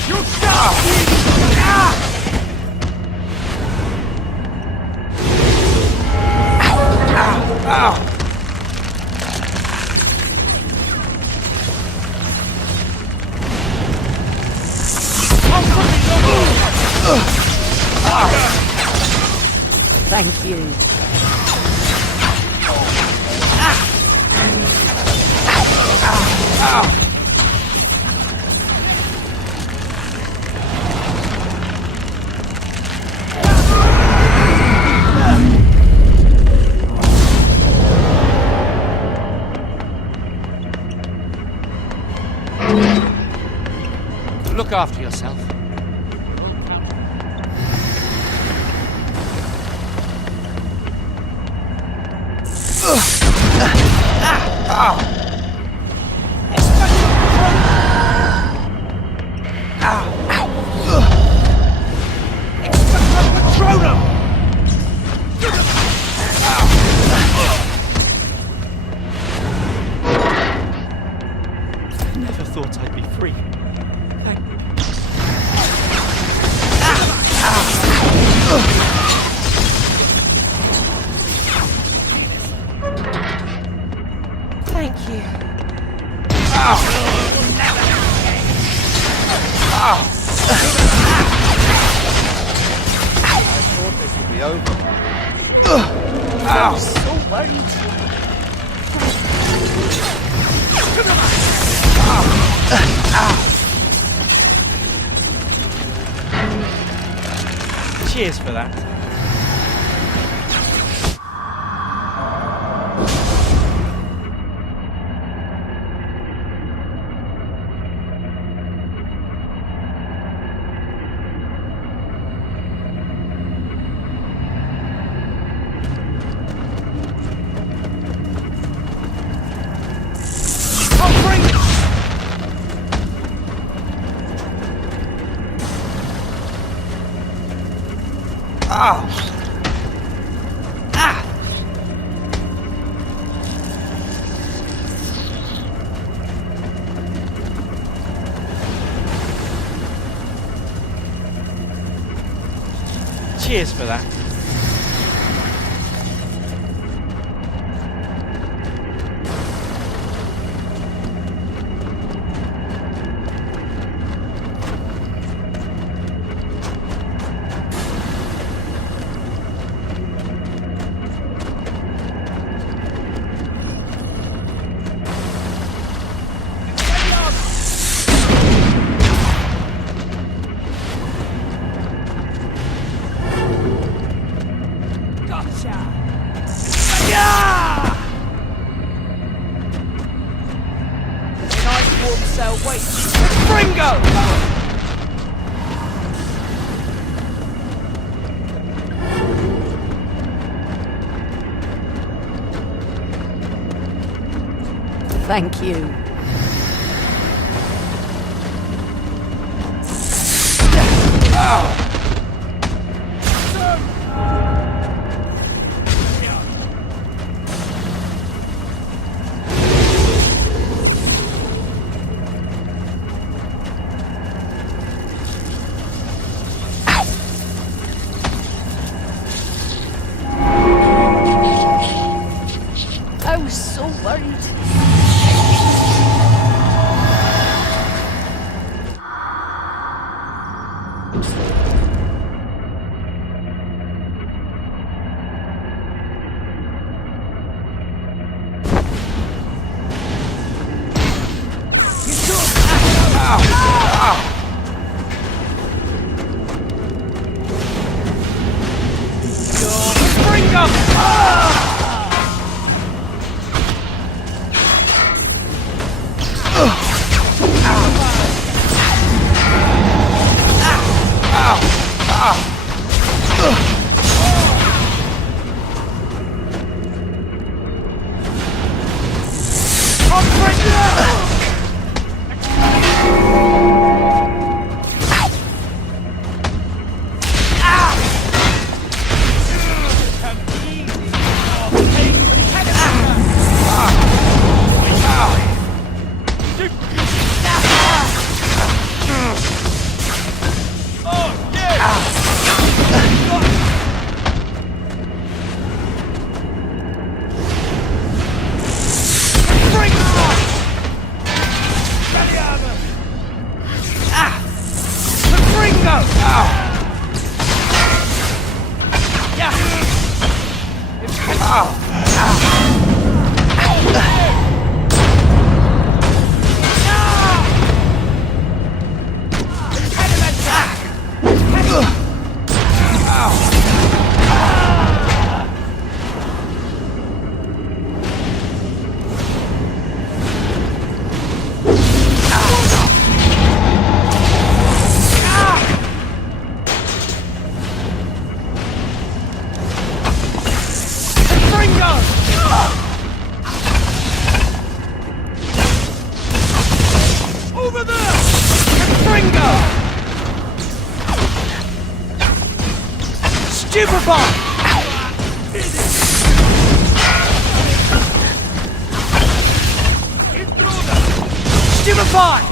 You stop! Thank you. Look after yourself. Never thought I'd be free. Thank you. I thought this would be over. I'm so worried. Cheers for that. Cheers for that. sail, wait! Fringo! Thank you. I was so worried. Over there! Fringo! Stupefy! Stupefy!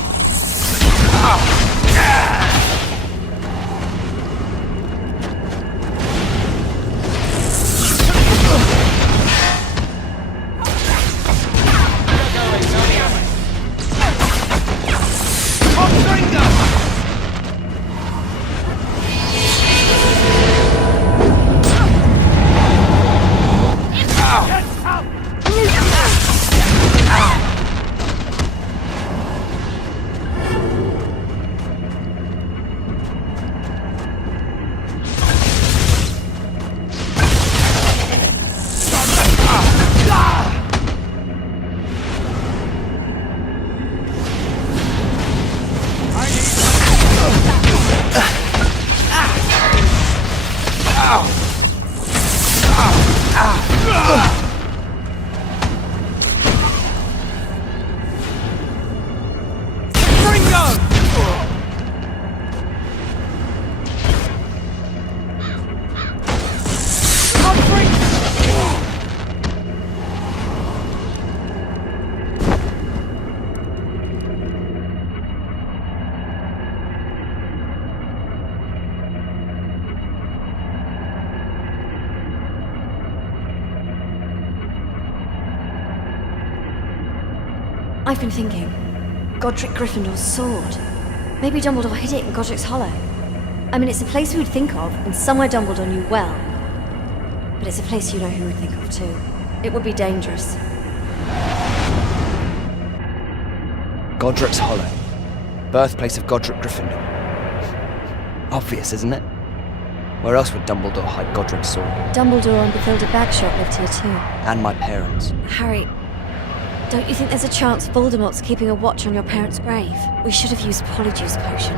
I've been thinking. Godric Gryffindor's sword. Maybe Dumbledore hid it in Godric's Hollow. I mean, it's a place we would think of, and somewhere Dumbledore knew well. But it's a place you know who would think of too. It would be dangerous. Godric's Hollow. Birthplace of Godric Gryffindor. Obvious, isn't it? Where else would Dumbledore hide Godric's sword? Dumbledore and Bathilda Bagshot lived here too. And my parents. Harry, Don't you think there's a chance Voldemort's keeping a watch on your parents' grave? We should have used Polyjuice Potion.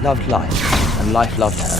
Loved life, and life loved her.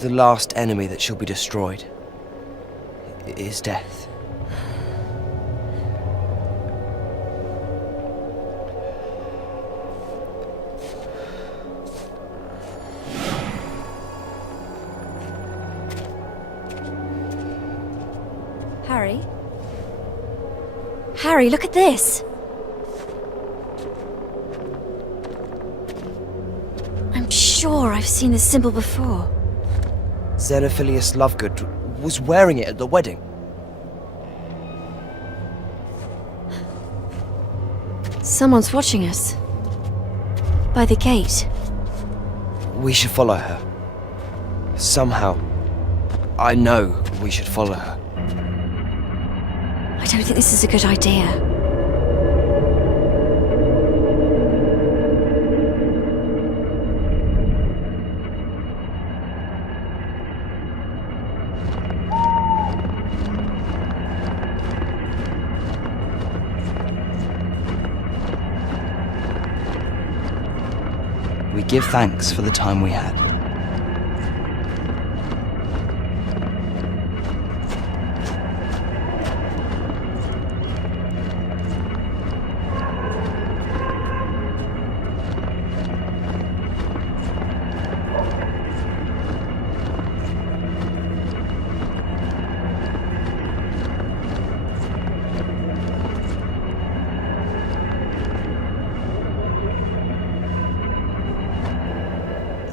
The last enemy that shall be destroyed is death. Harry? Harry, look at this! I'm sure I've seen this symbol before. Xenophilius Lovegood was wearing it at the wedding. Someone's watching us. By the gate. We should follow her. Somehow. I know we should follow her. I don't think this is a good idea. We give thanks for the time we had.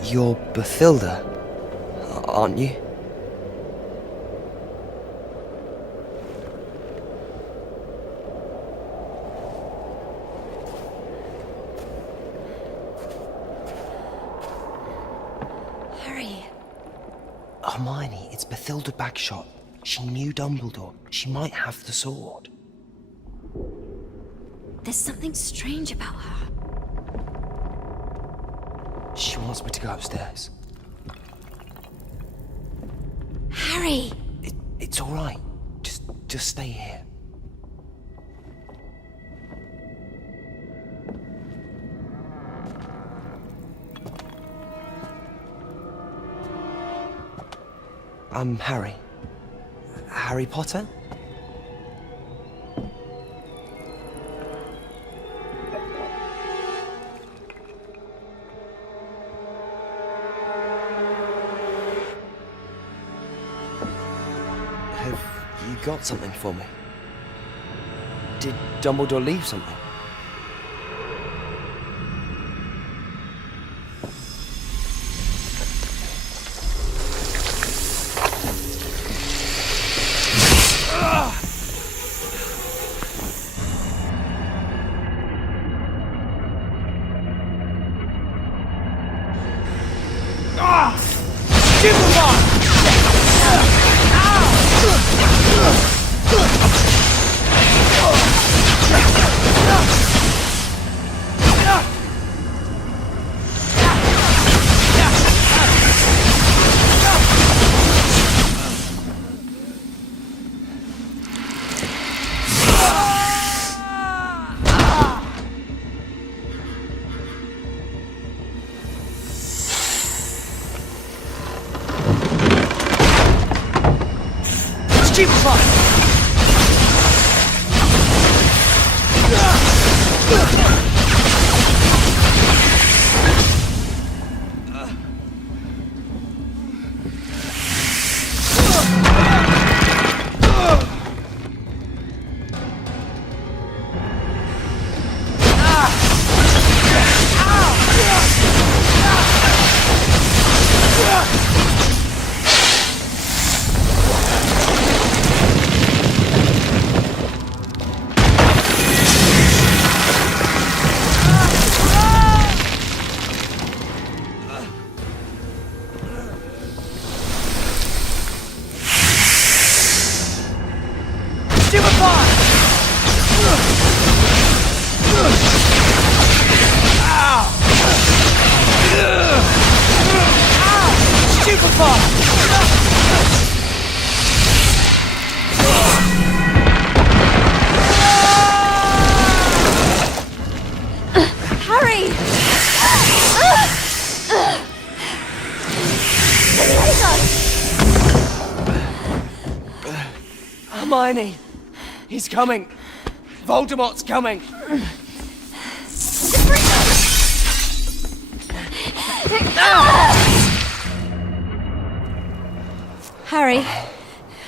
You're Bathilda, aren't you? Harry. Hermione, it's Bathilda Bagshot. She knew Dumbledore. She might have the sword. There's something strange about her. She wants me to go upstairs. Harry! It's all right. Just stay here. I'm Harry. Harry Potter? got something for me. Did Dumbledore leave something? Hermione! He's coming! Voldemort's coming! Harry?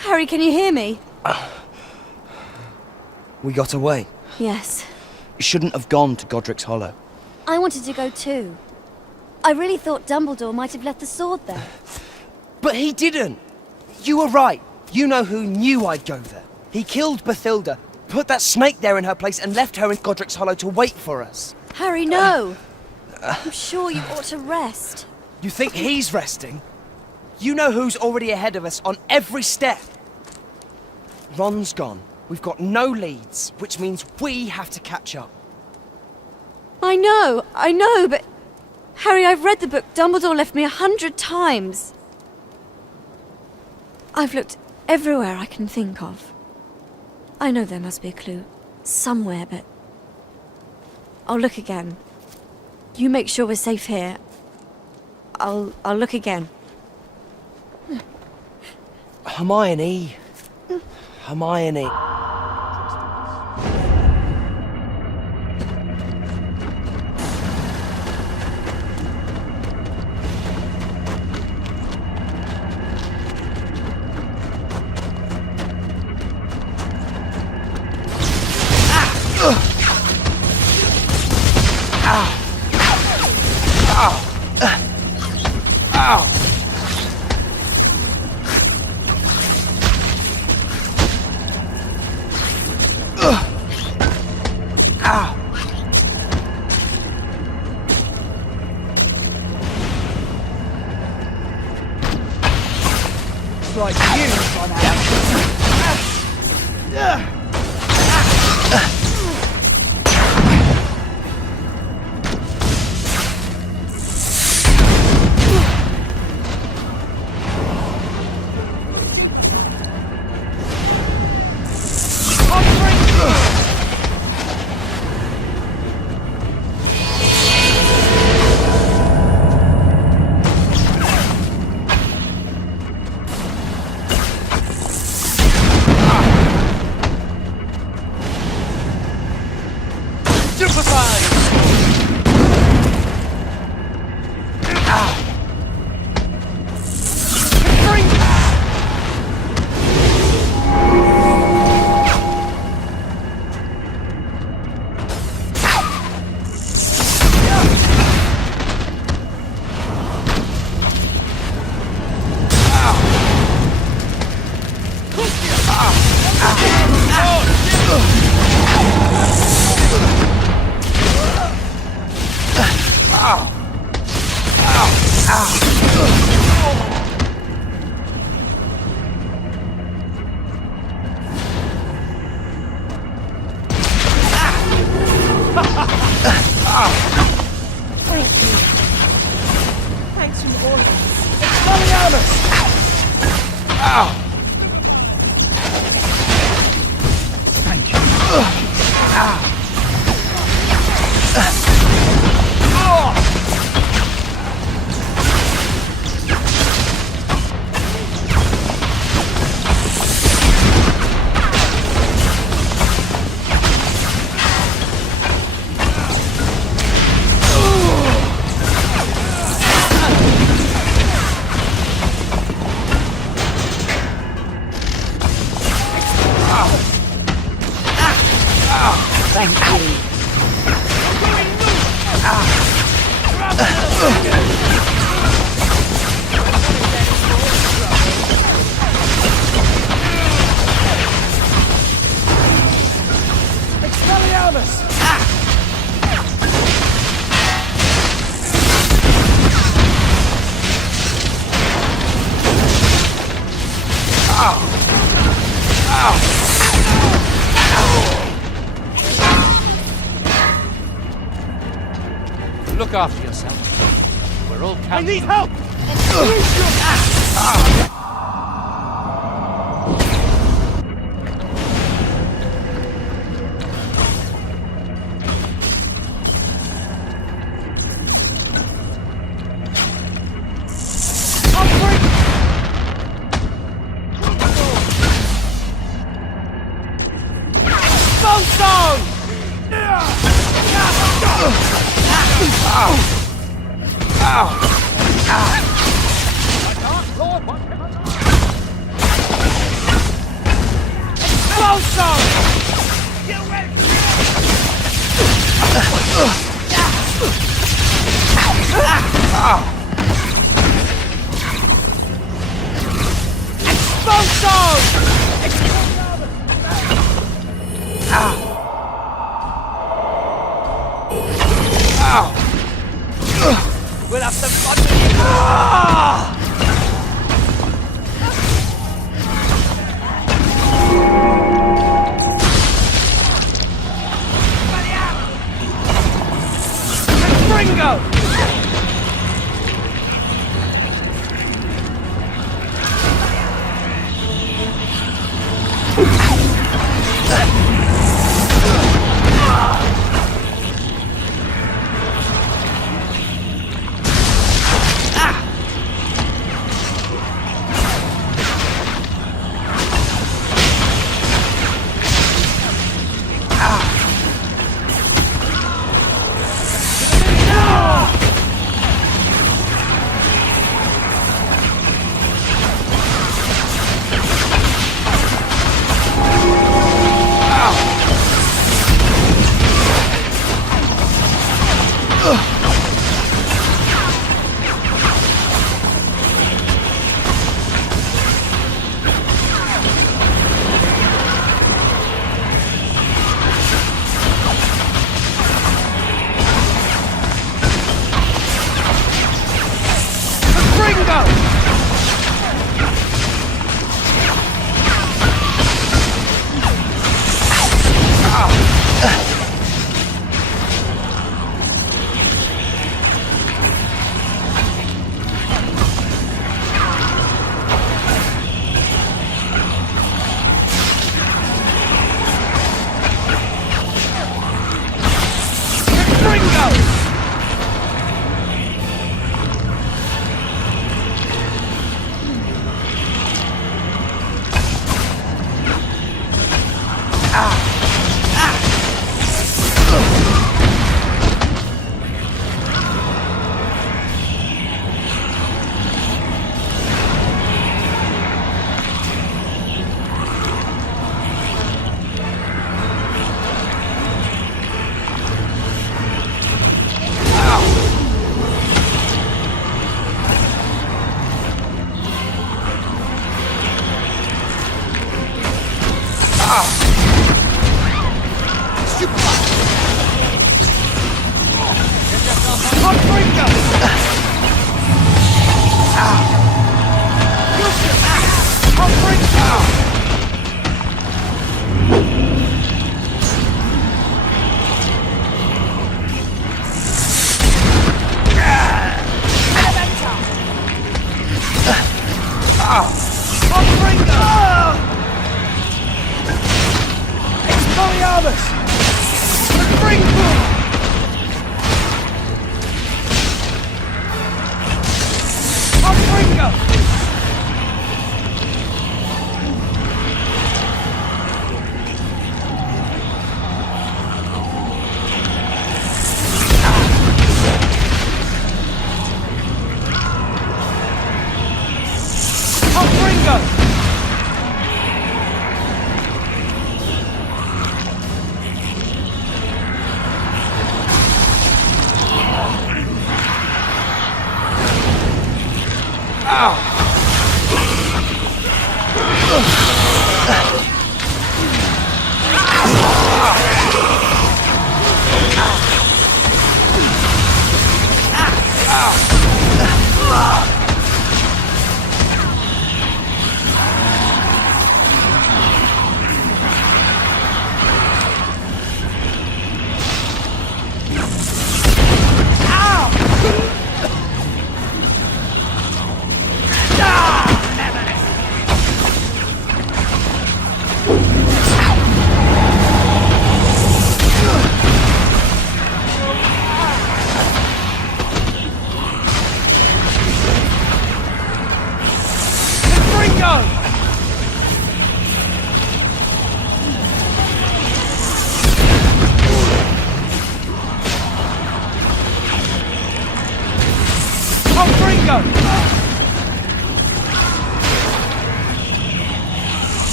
Harry, can you hear me? We got away. Yes. You shouldn't have gone to Godric's Hollow. I wanted to go too. I really thought Dumbledore might have left the sword there. But he didn't! You were right. You know who knew I'd go there. He killed Bathilda, put that snake there in her place, and left her in Godric's Hollow to wait for us. Harry, no! I'm sure you ought to rest. You think he's resting? You know who's already ahead of us on every step. Ron's gone. We've got no leads, which means we have to catch up. I know, but... Harry, I've read the book Dumbledore left me 100 times. I've looked everywhere I can think of. I know there must be a clue somewhere, but... I'll look again. You make sure we're safe here. I'll look again. Hermione. Hermione. Like you, run Thank you. Thanks from all of us. Expelliarmus! Thank you. Thank you. Expelliarmus! Look after yourself. We're all counting. I need help! We'll have some fun with you. Ringo!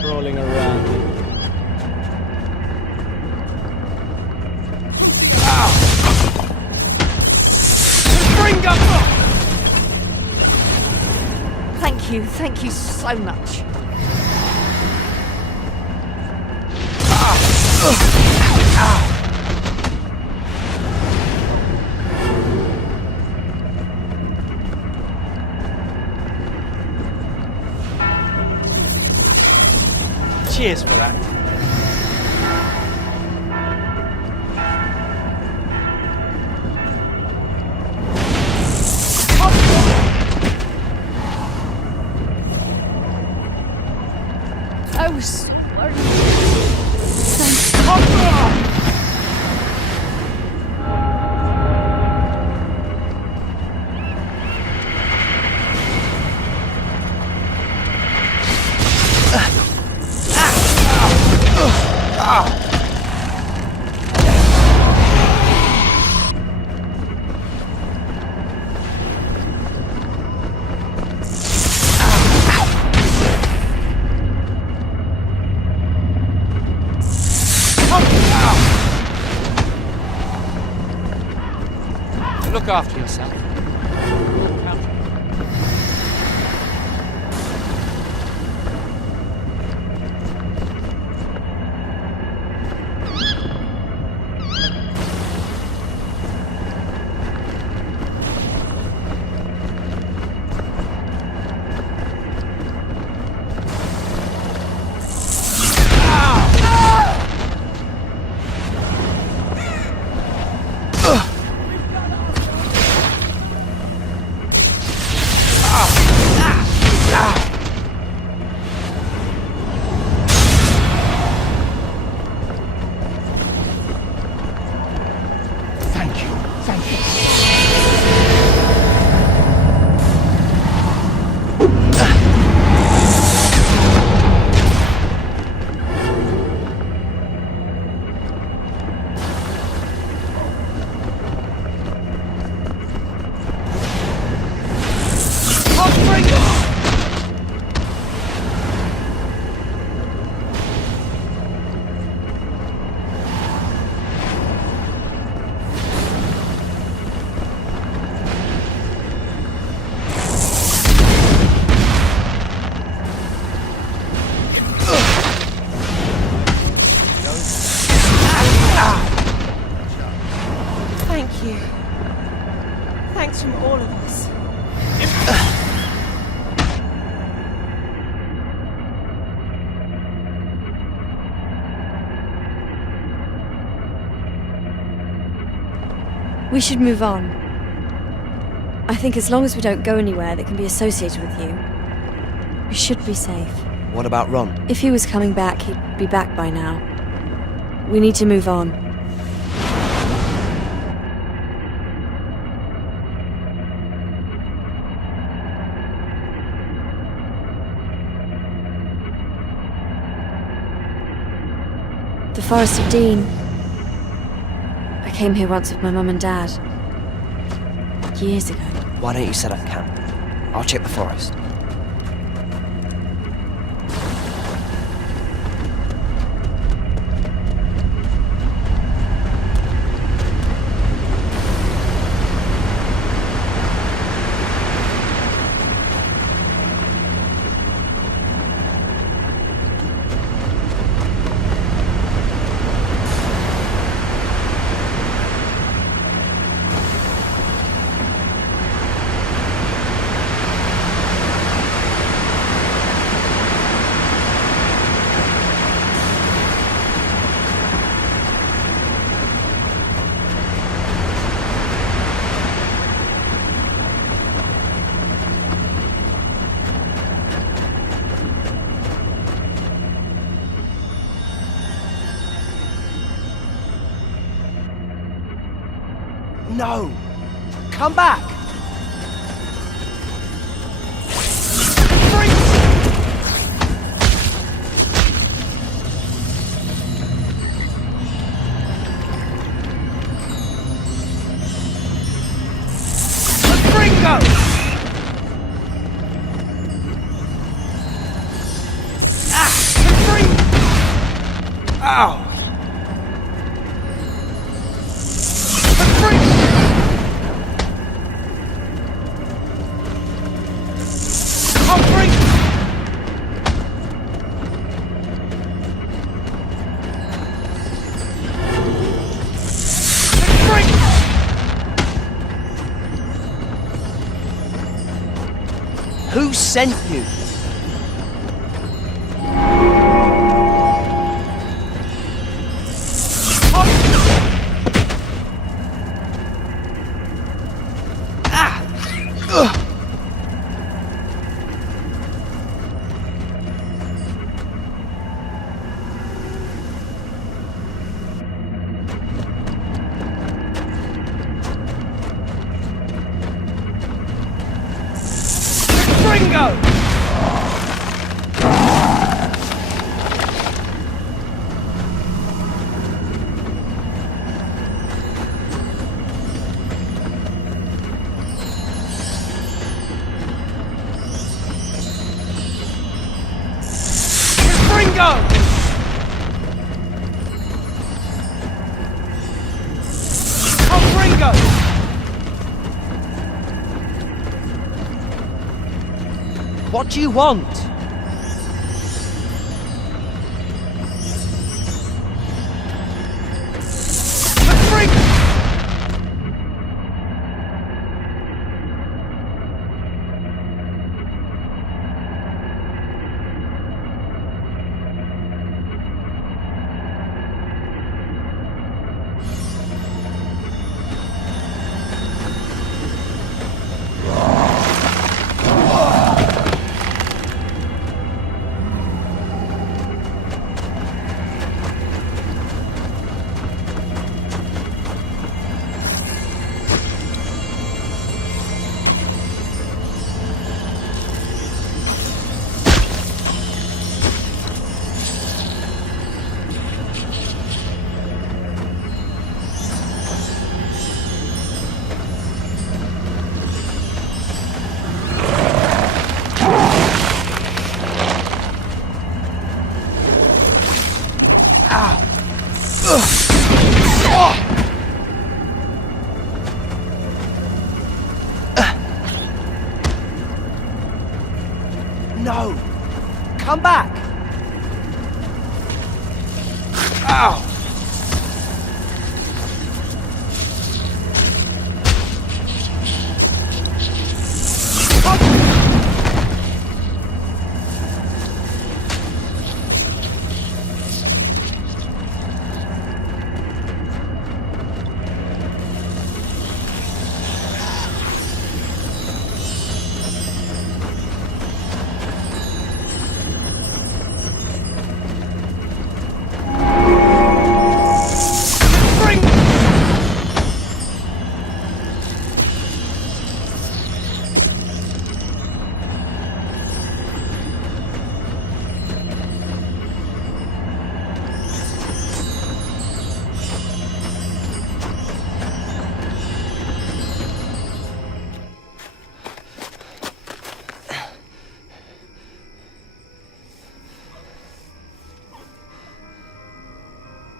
Crawling around. Thank you so much. Cheers for that. I was worried. Look after yourself. Thank you. Thanks from all of us. We should move on. I think as long as we don't go anywhere that can be associated with you, we should be safe. What about Ron? If he was coming back, he'd be back by now. We need to move on. Forest of Dean. I came here once with my mum and dad. Years ago. Why don't you set up camp? I'll check the forest. No! Come back! Who sent you? What do you want? No! Come back! Ow!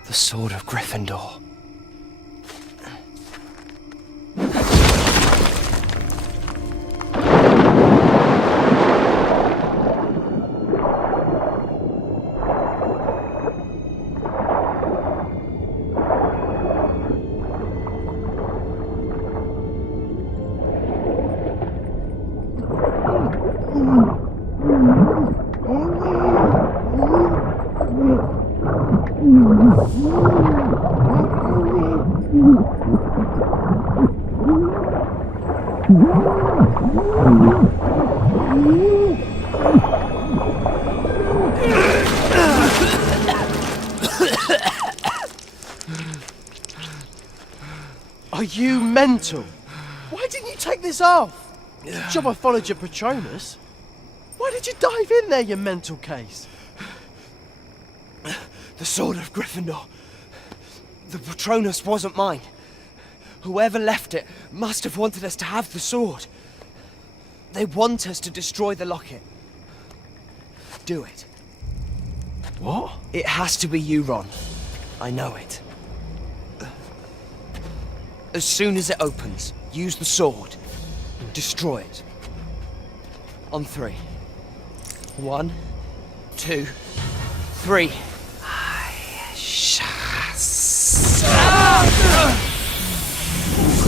The sword of Gryffindor. Are you mental? Why didn't you take this off? It's a job I followed your Patronus. Why did you dive in there, you mental case? The sword of Gryffindor. The Patronus wasn't mine. Whoever left it must have wanted us to have the sword. They want us to destroy the locket. Do it. What? It has to be you, Ron. I know it. As soon as it opens, use the sword. Destroy it. On 3. 1, 2, 3.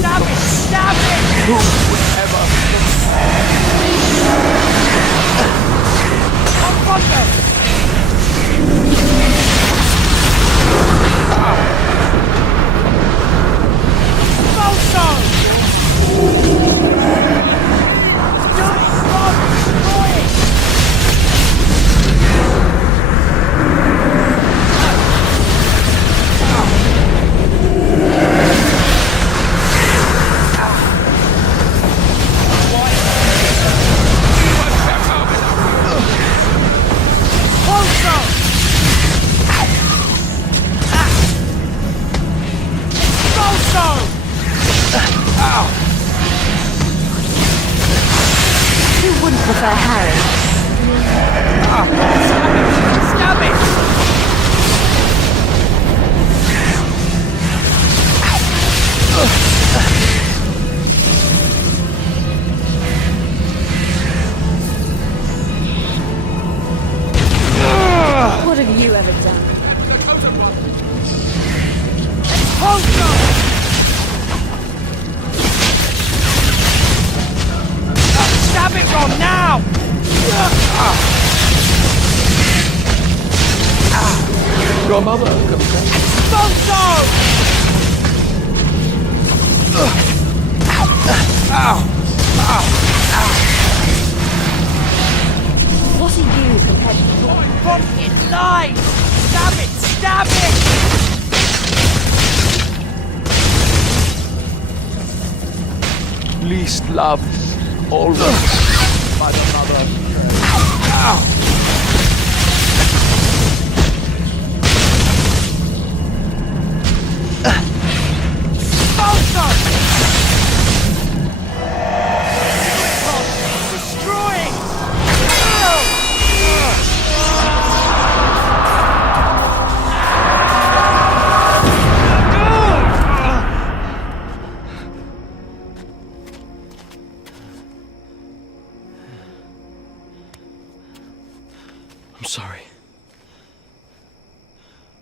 Stop it! Stop Who wouldn't prefer Harry? Stop it! What have you ever done? Stab it, Ron, now! Your mother comes back. Bonzo! What are you compared to your... Ron, it lies! Stab it! Stab it! Least love, always by the mother. Bonzo! Destroy it! I'm sorry.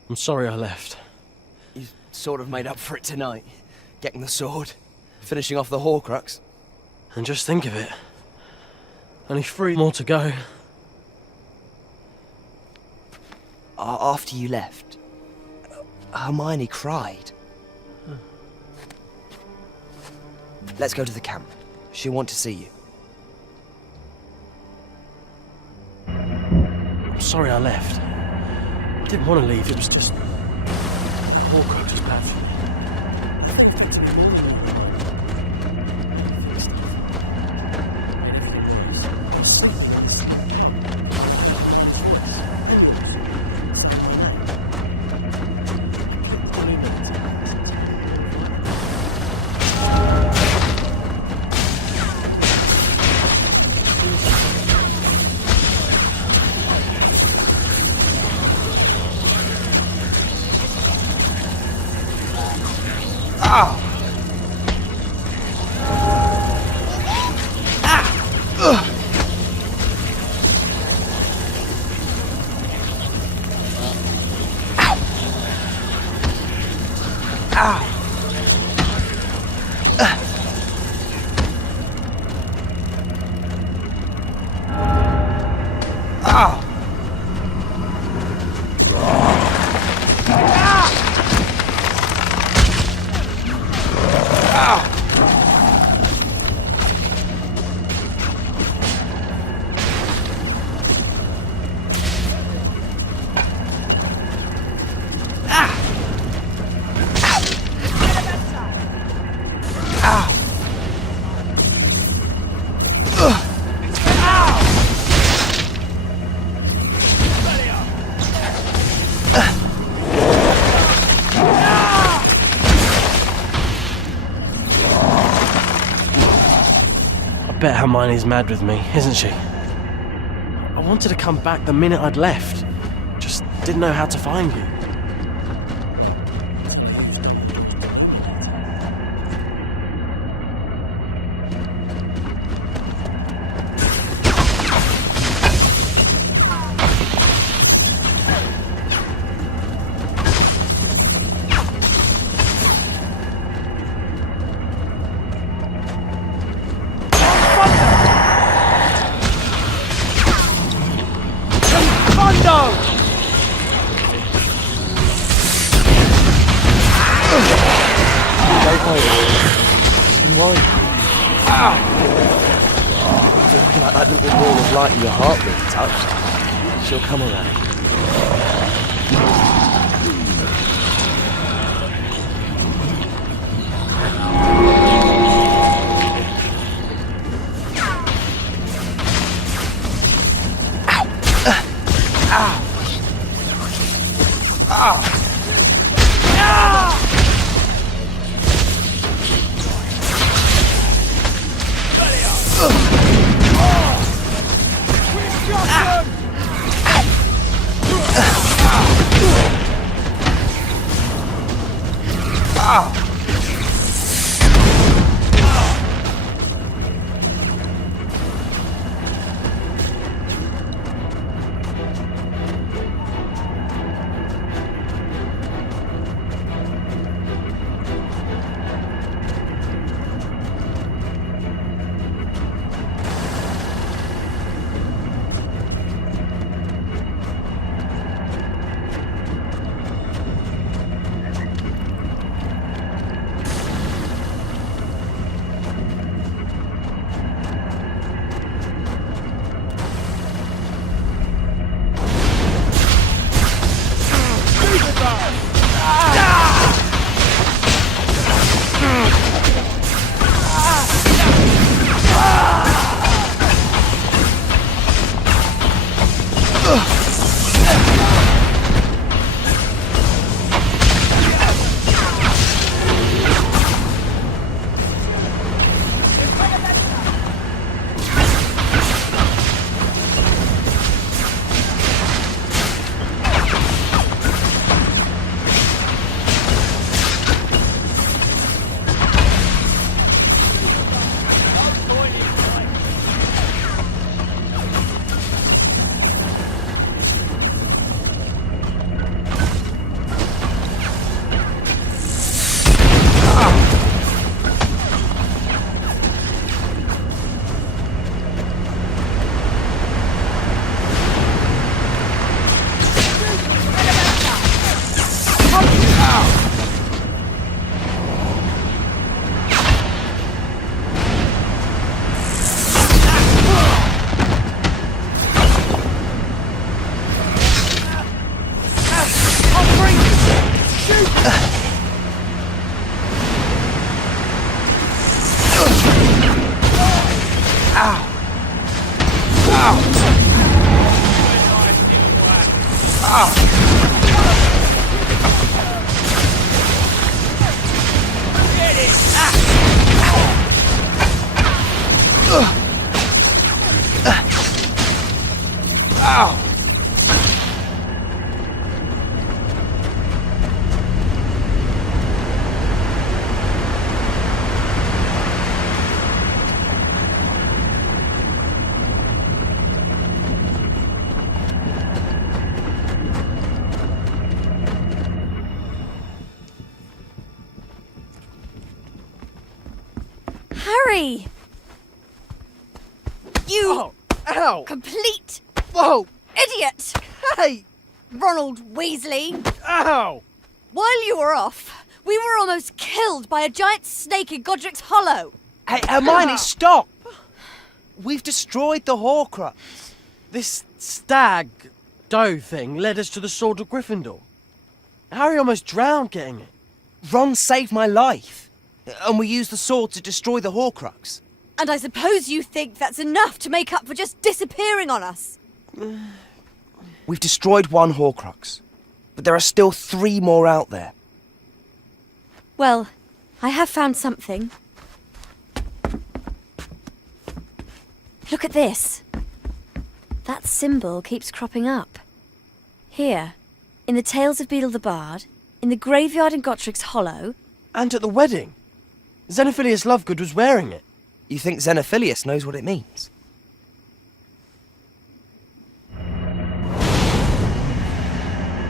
I'm sorry I left. You sort of made up for it tonight. Getting the sword. Finishing off the Horcrux. And just think of it. Only 3 more to go. After you left, Hermione cried. Let's go to the camp. She'll want to see you. I'm sorry I left. I didn't want to leave, it was just... Horcrux was bad for me. bet Hermione's mad with me, isn't she? I wanted to come back the minute I'd left. Just didn't know how to find you. Like that little ball of light in your heart being touched. She'll come around. Harry! You Ow! complete Whoa! idiot! Hey! Ronald Weasley! Ow! While you were off, we were almost killed by a giant snake in Godric's Hollow. Hey, Hermione, stop! We've destroyed the Horcrux. This stag doe thing led us to the Sword of Gryffindor. Harry almost drowned getting it. Ron saved my life, and we used the sword to destroy the Horcrux. And I suppose you think that's enough to make up for just disappearing on us? We've destroyed one Horcrux, but there are still 3 more out there. Well, I have found something. Look at this. That symbol keeps cropping up. Here, in the Tales of Beedle the Bard, in the graveyard in Gottric's Hollow. And at the wedding. Xenophilius Lovegood was wearing it. You think Xenophilius knows what it means?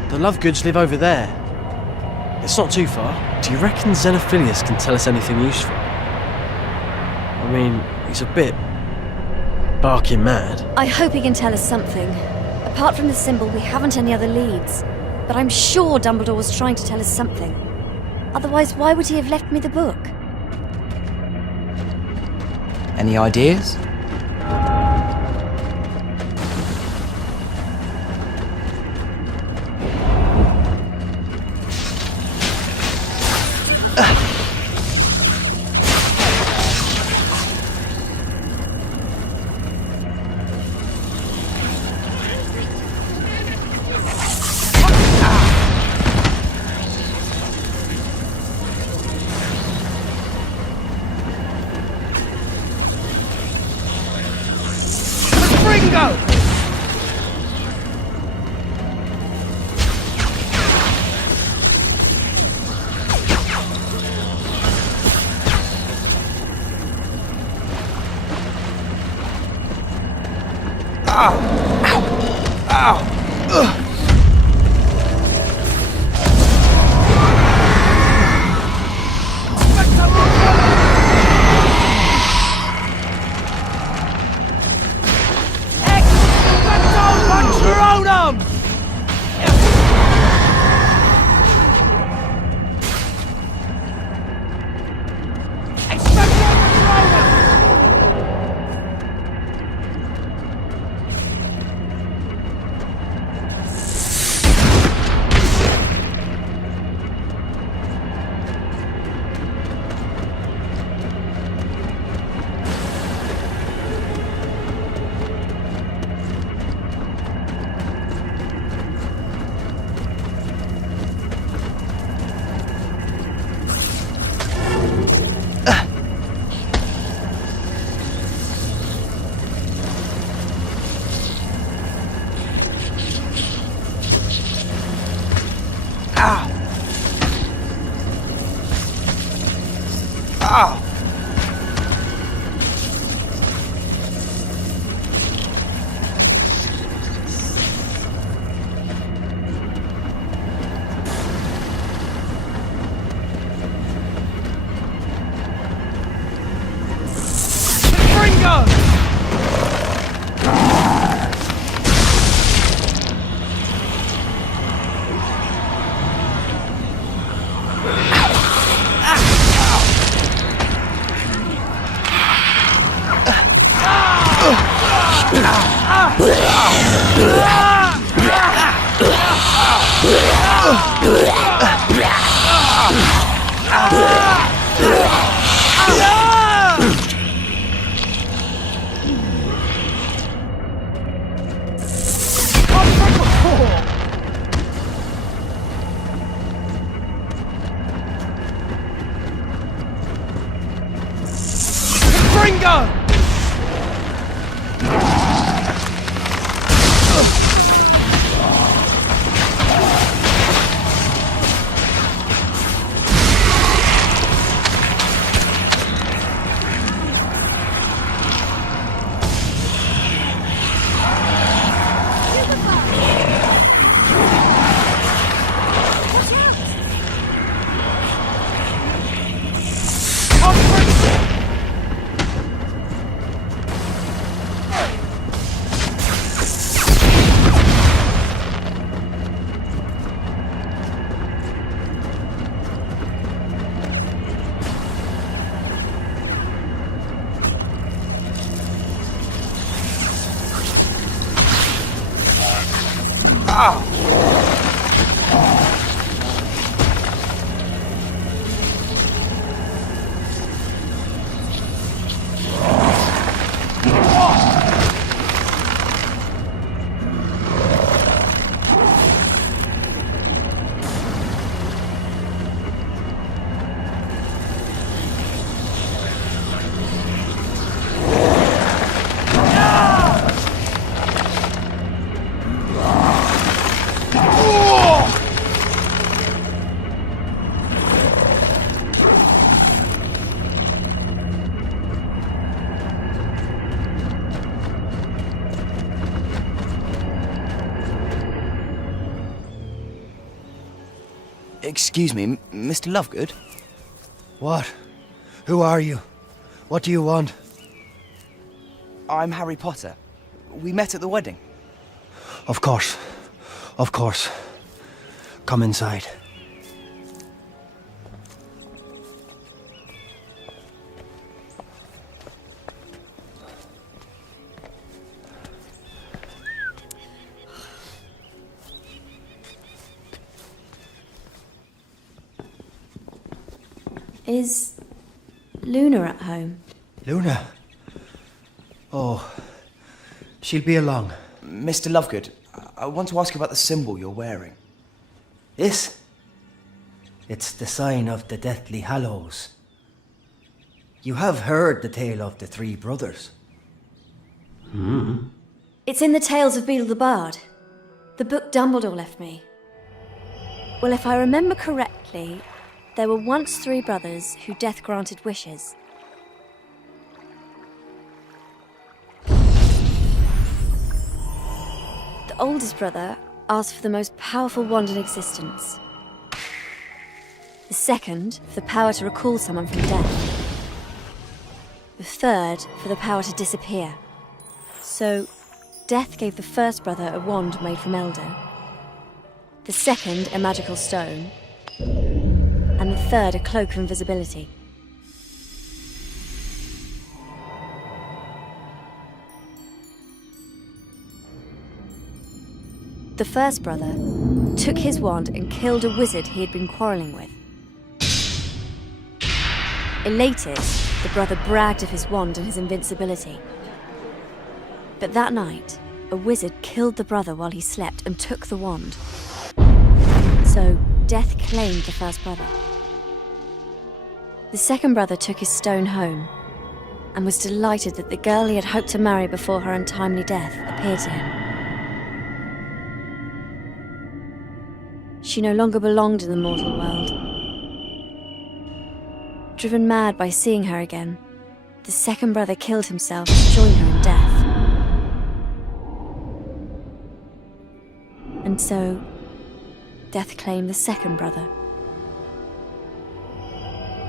The Lovegoods live over there. It's not too far. Do you reckon Xenophilius can tell us anything useful? I mean, he's a bit barking mad. I hope he can tell us something. Apart from the symbol, we haven't any other leads. But I'm sure Dumbledore was trying to tell us something. Otherwise, why would he have left me the book? Any ideas? Excuse me, Mr. Lovegood? What? Who are you? What do you want? I'm Harry Potter. We met at the wedding. Of course. Of course. Come inside. Is Luna at home? Luna? Oh, she'll be along. Mr. Lovegood, I want to ask you about the symbol you're wearing. This? It's the sign of the Deathly Hallows. You have heard the tale of the three brothers. It's in the Tales of Beedle the Bard, the book Dumbledore left me. Well, if I remember correctly, there were once three brothers who death granted wishes. The oldest brother asked for the most powerful wand in existence. The second, for the power to recall someone from death. The third, for the power to disappear. So, Death gave the first brother a wand made from elder, the second a magical stone, and the third a cloak of invisibility. The first brother took his wand and killed a wizard he had been quarrelling with. Elated, the brother bragged of his wand and his invincibility. But that night, a wizard killed the brother while he slept and took the wand. So, Death claimed the first brother. The second brother took his stone home and was delighted that the girl he had hoped to marry before her untimely death appeared to him. She no longer belonged in the mortal world. Driven mad by seeing her again, the second brother killed himself to join her in death. And so, Death claimed the second brother.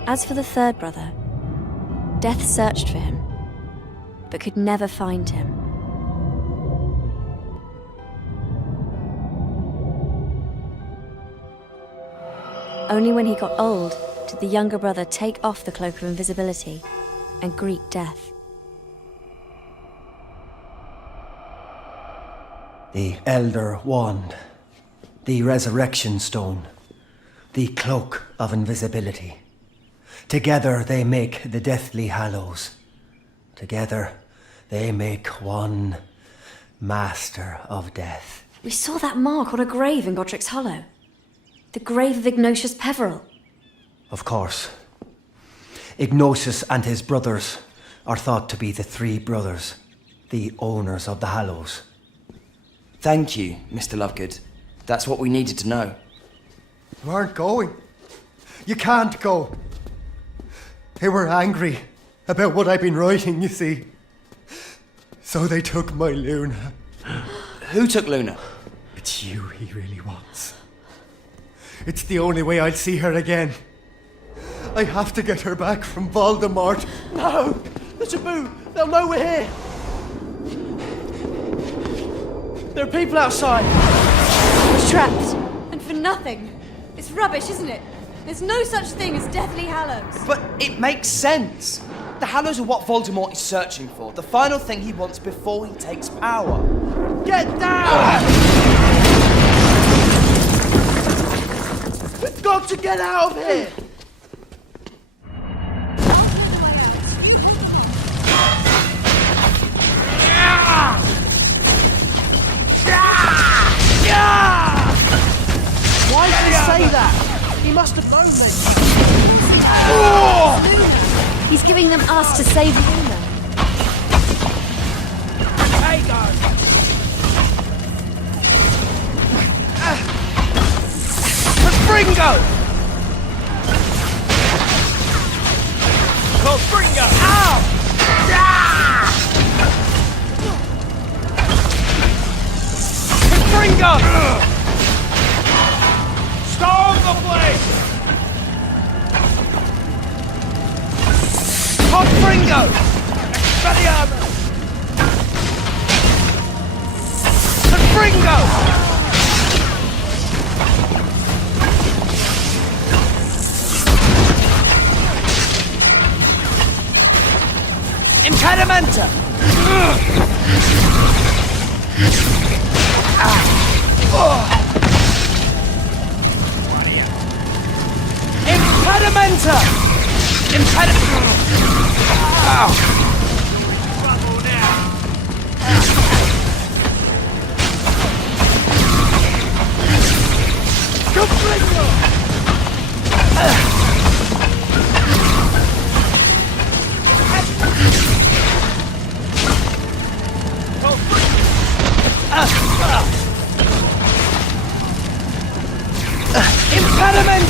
As for the third brother, Death searched for him, but could never find him. Only when he got old did the younger brother take off the cloak of invisibility and greet Death. The Elder Wand, the Resurrection Stone, the Cloak of Invisibility. Together they make the Deathly Hallows. Together they make one Master of Death. We saw that mark on a grave in Godric's Hollow. The grave of Ignatius Peveril. Of course. Ignatius and his brothers are thought to be the three brothers, the owners of the Hallows. Thank you, Mr. Lovegood. That's what we needed to know. You aren't going. You can't go. They were angry about what I've been writing, you see. So they took my Luna. Who took Luna? It's you he really wants. It's the only way I'll see her again. I have to get her back from Voldemort. No! The taboo! They'll know we're here! There are people outside! We're trapped! And for nothing! It's rubbish, isn't it? There's no such thing as Deathly Hallows! But it makes sense! The Hallows are what Voldemort is searching for. The final thing he wants before he takes power. Get down! We've got to get out of here! Why did he say that? He must have known me. He's giving them us to save Luna. Hey, guys! Fringo! Called Fringo! Ow! Fringo! Storm the blade! Confringo! Expelliarmus! Confringo! Impedimenta! Impedimenta! Confringo! Impediment!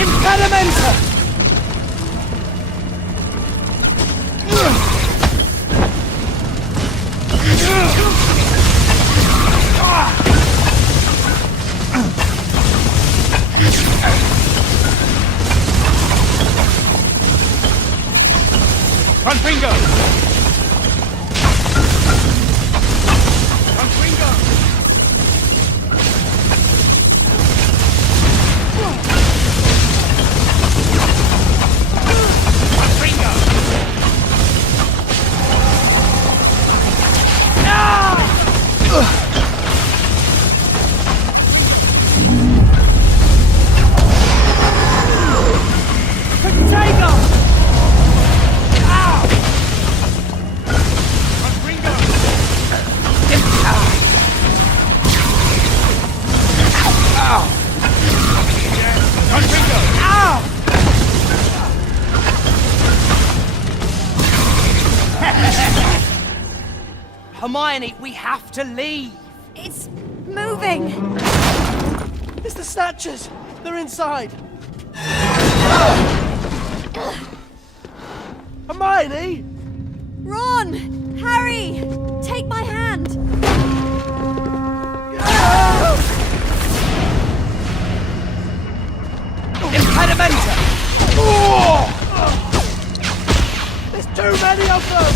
Impedimenta! Confringo! Confringo! Confringo! Potato! Hermione, we have to leave. It's moving. It's the Snatchers. They're inside. Hermione! Ron! Harry! Take my hand! Impedimenta! There's too many of them!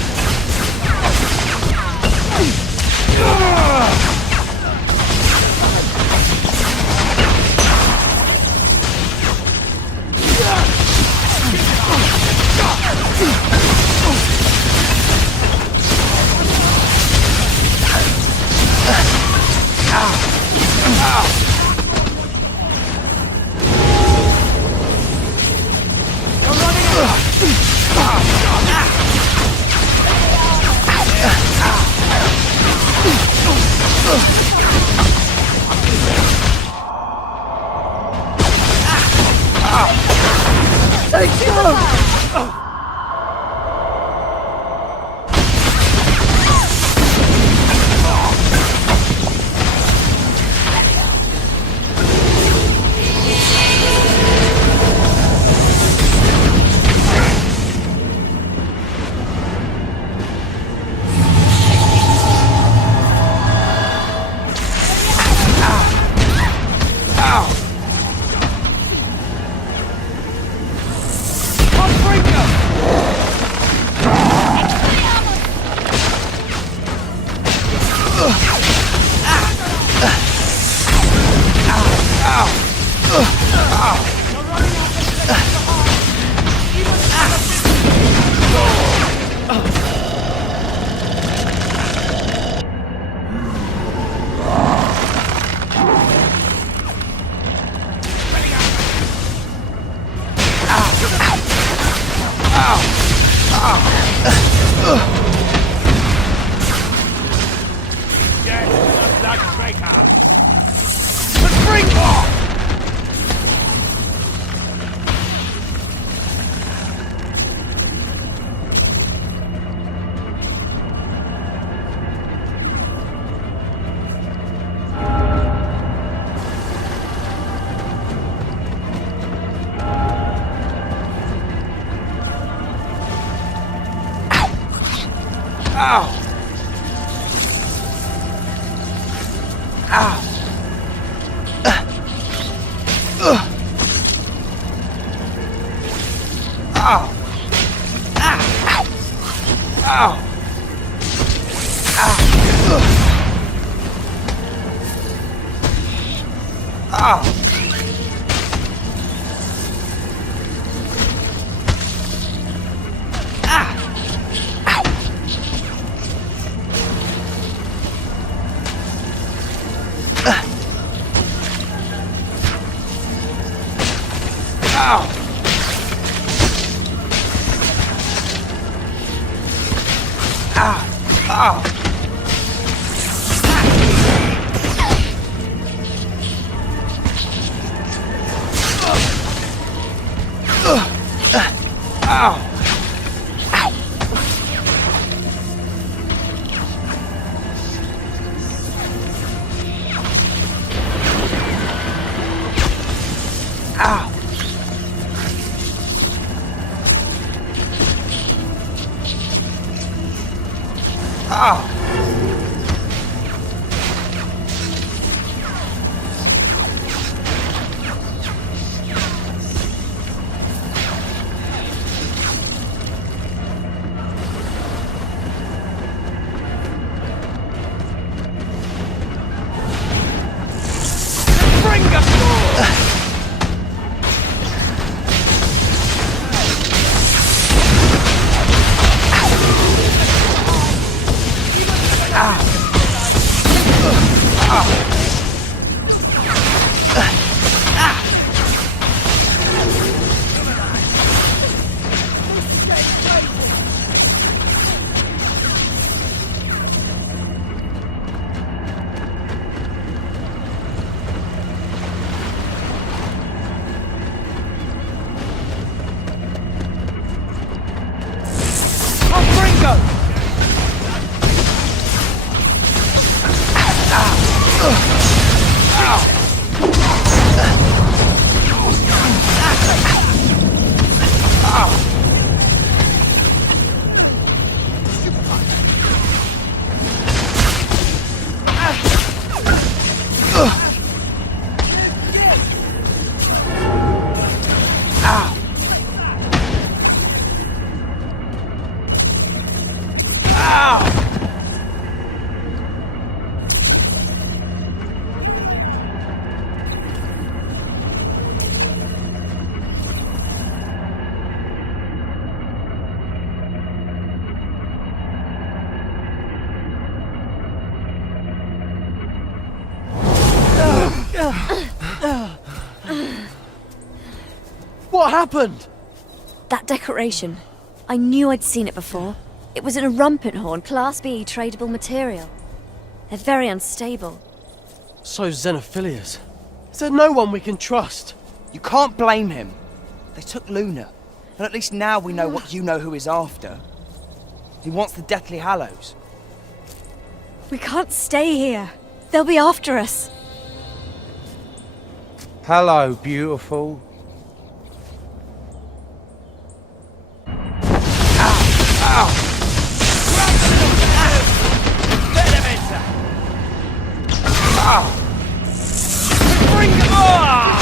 Ow! Ow! Ow! Ow! Ow! What happened? That decoration. I knew I'd seen it before. It was in a rumpet horn, Class B tradable material. They're very unstable. So Xenophilius. Is there no one we can trust? You can't blame him. They took Luna. And at least now we know what you know who is after. He wants the Deathly Hallows. We can't stay here. They'll be after us. Hello, beautiful. Bring them on!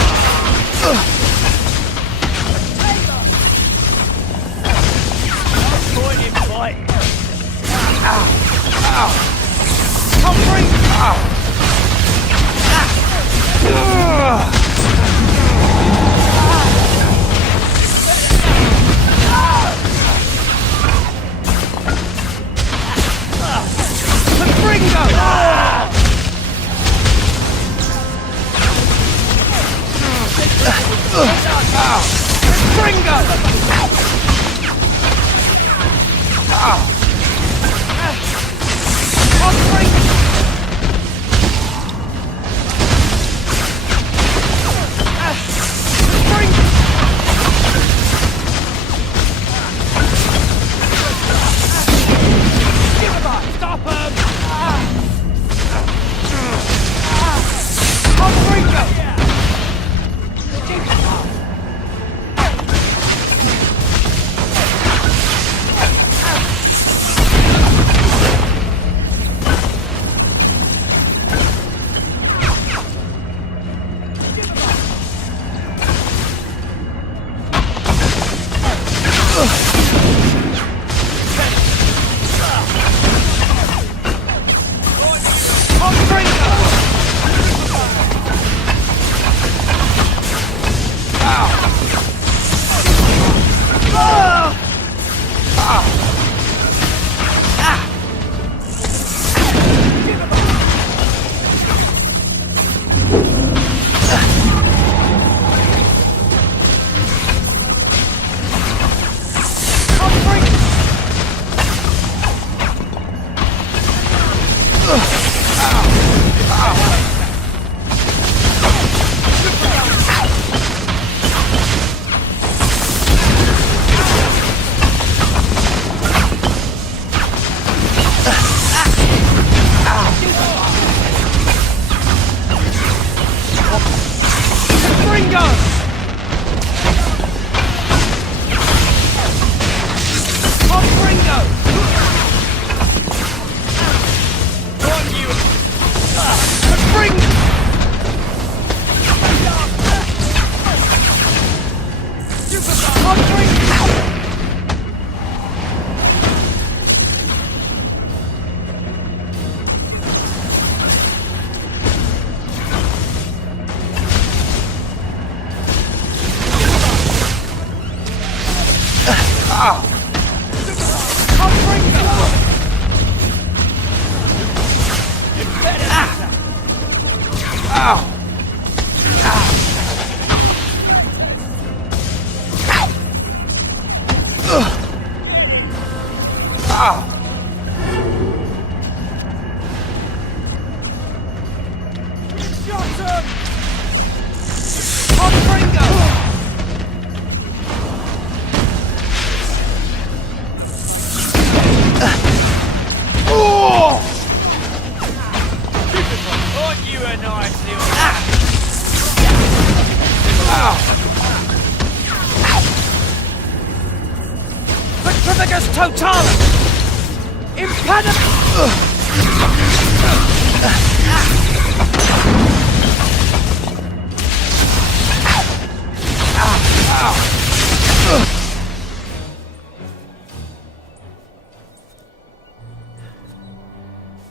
Come bring!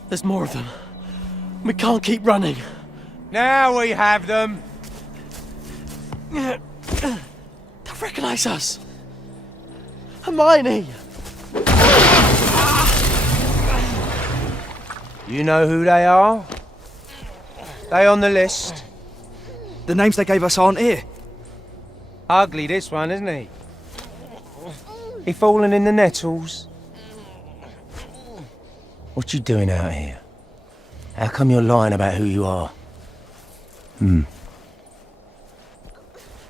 There's more of them. We can't keep running. Now we have them. They'll recognize us. Hermione! You know who they are? They on the list? The names they gave us aren't here. Ugly this one, isn't he? He fallen in the nettles. What you doing out here? How come you're lying about who you are?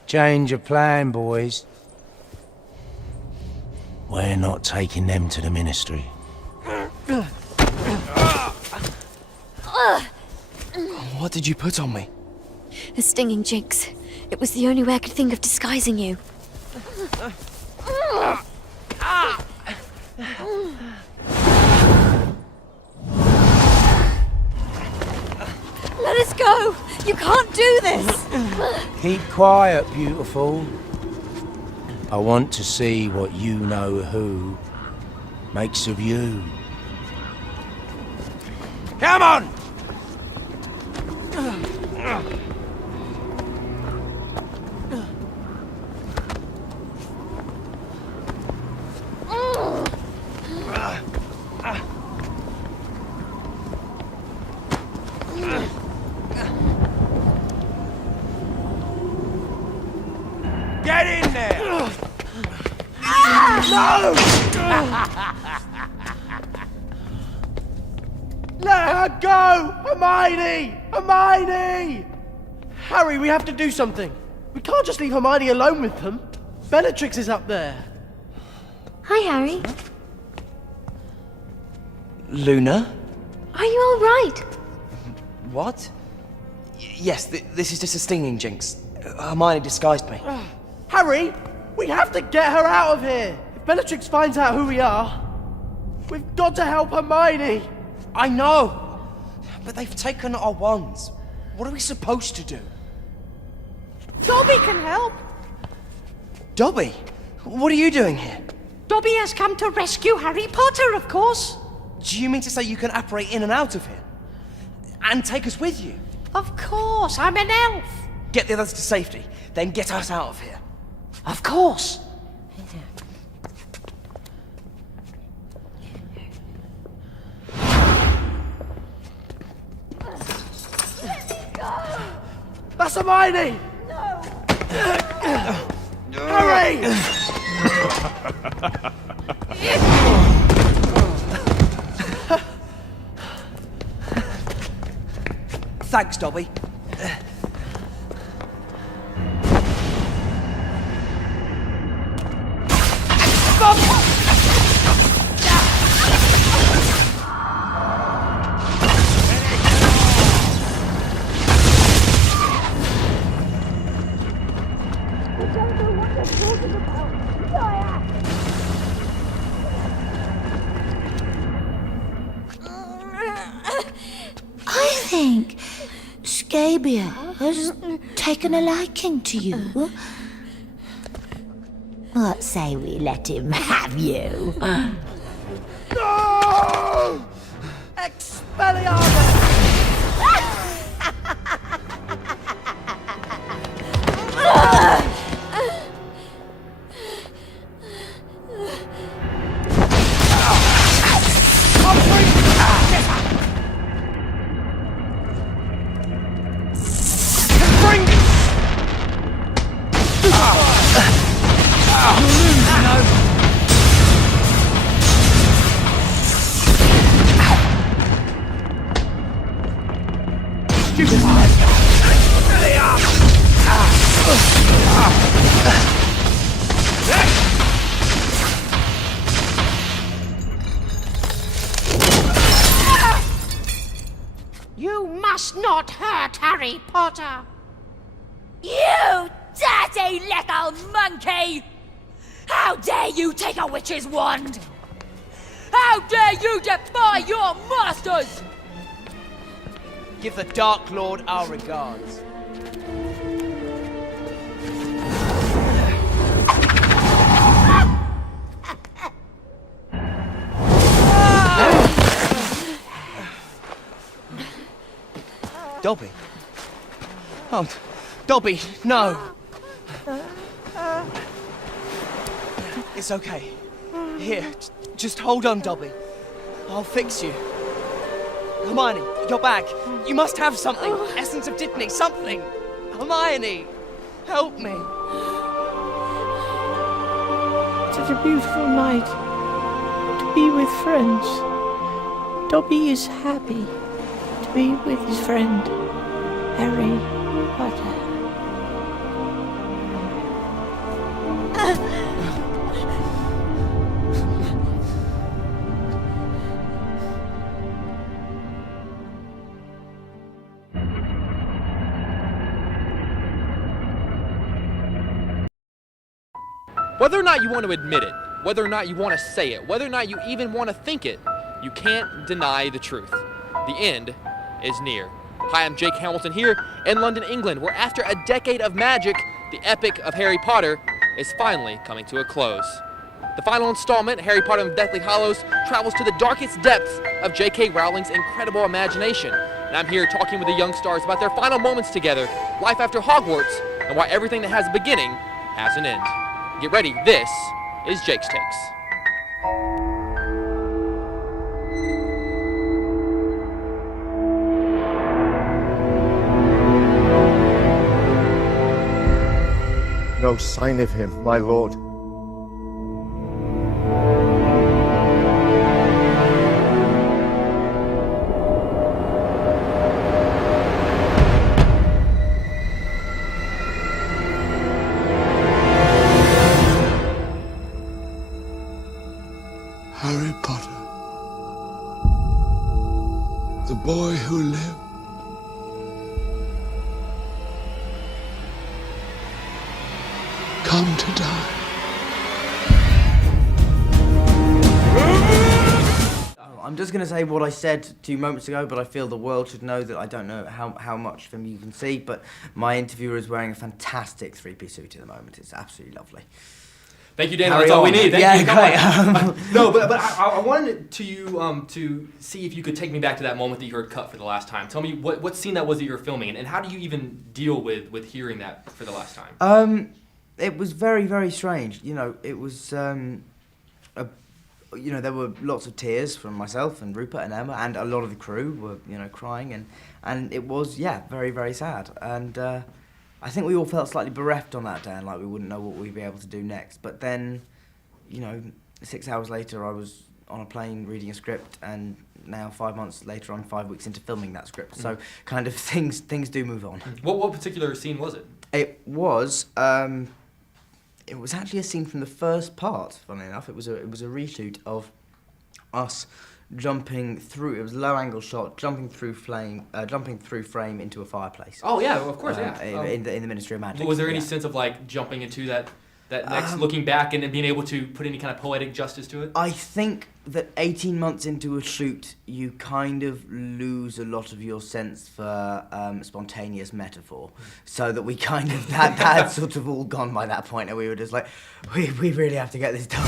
Change of plan, boys. We're not taking them to the Ministry. What did you put on me? A stinging jinx. It was the only way I could think of disguising you. Let us go! You can't do this! Keep quiet, beautiful. I want to see what you know who makes of you. Come on! Get in there! No! Let her go! Hermione! Hermione! Harry, we have to do something. We can't just leave Hermione alone with them. Bellatrix is up there. Hi, Harry. Luna? Are you all right? What? Yes, this is just a stinging jinx. Hermione disguised me. Harry, we have to get her out of here. If Bellatrix finds out who we are, we've got to help Hermione. I know, but they've taken our wands. What are we supposed to do? Dobby can help. Dobby? What are you doing here? Dobby has come to rescue Harry Potter, of course. Do you mean to say you can apparate in and out of here? And take us with you? Of course, I'm an elf. Get the others to safety, then get us out of here. Of course. That's Hermione! No! Harry! Thanks, Dobby. I think Scabia has taken a liking to you. What say we let him have you? No! Expelliarmus! You must not hurt Harry Potter. You dirty little monkey! How dare you take a witch's wand? How dare you defy your masters! Give the Dark Lord our regards. Dobby? Oh, Dobby, no! It's okay. Here, just hold on, Dobby. I'll fix you. Hermione, your bag. You must have something. Essence of Dittany, something. Hermione, help me. Such a beautiful night to be with friends. Dobby is happy to be with his friend, Harry Potter. Whether or not you want to admit it, whether or not you want to say it, whether or not you even want to think it, you can't deny the truth. The end is near. Hi, I'm Jake Hamilton here in London, England, where after a decade of magic, the epic of Harry Potter is finally coming to a close. The final installment, Harry Potter and Deathly Hallows, travels to the darkest depths of J.K. Rowling's incredible imagination. And I'm here talking with the young stars about their final moments together, life after Hogwarts, and why everything that has a beginning has an end. Get ready, this is Jake's Takes. No sign of him, my lord. Harry Potter, the boy who lived, come to die. I'm just going to say what I said 2 moments ago, but I feel the world should know that I don't know how much of him you can see, but my interviewer is wearing a fantastic three-piece suit at the moment. It's absolutely lovely. Thank you, Daniel. That's all we need. Thank you. Great. No, but I wanted to see if you could take me back to that moment that you heard cut for the last time. Tell me what scene that was that you were filming, and how do you even deal with hearing that for the last time? It was very, very strange. You know, it was, there were lots of tears from myself and Rupert and Emma, and a lot of the crew were, crying, and it was, very, very sad. And I think we all felt slightly bereft on that day and like we wouldn't know what we'd be able to do next. But then, 6 hours later I was on a plane reading a script, and now 5 months later I'm 5 weeks into filming that script. So kind of things do move on. What particular scene was it? It was actually a scene from the first part, funnily enough. It was a reshoot of us jumping through. It was a low-angle shot, jumping through frame into a fireplace. Oh yeah, of course, yeah. In the Ministry of Magic. Was there any sense of like jumping into that next, looking back and being able to put any kind of poetic justice to it? I think that 18 months into a shoot, you kind of lose a lot of your sense for spontaneous metaphor. So that we kind of, that had sort of all gone by that point, and we were just like, we really have to get this done.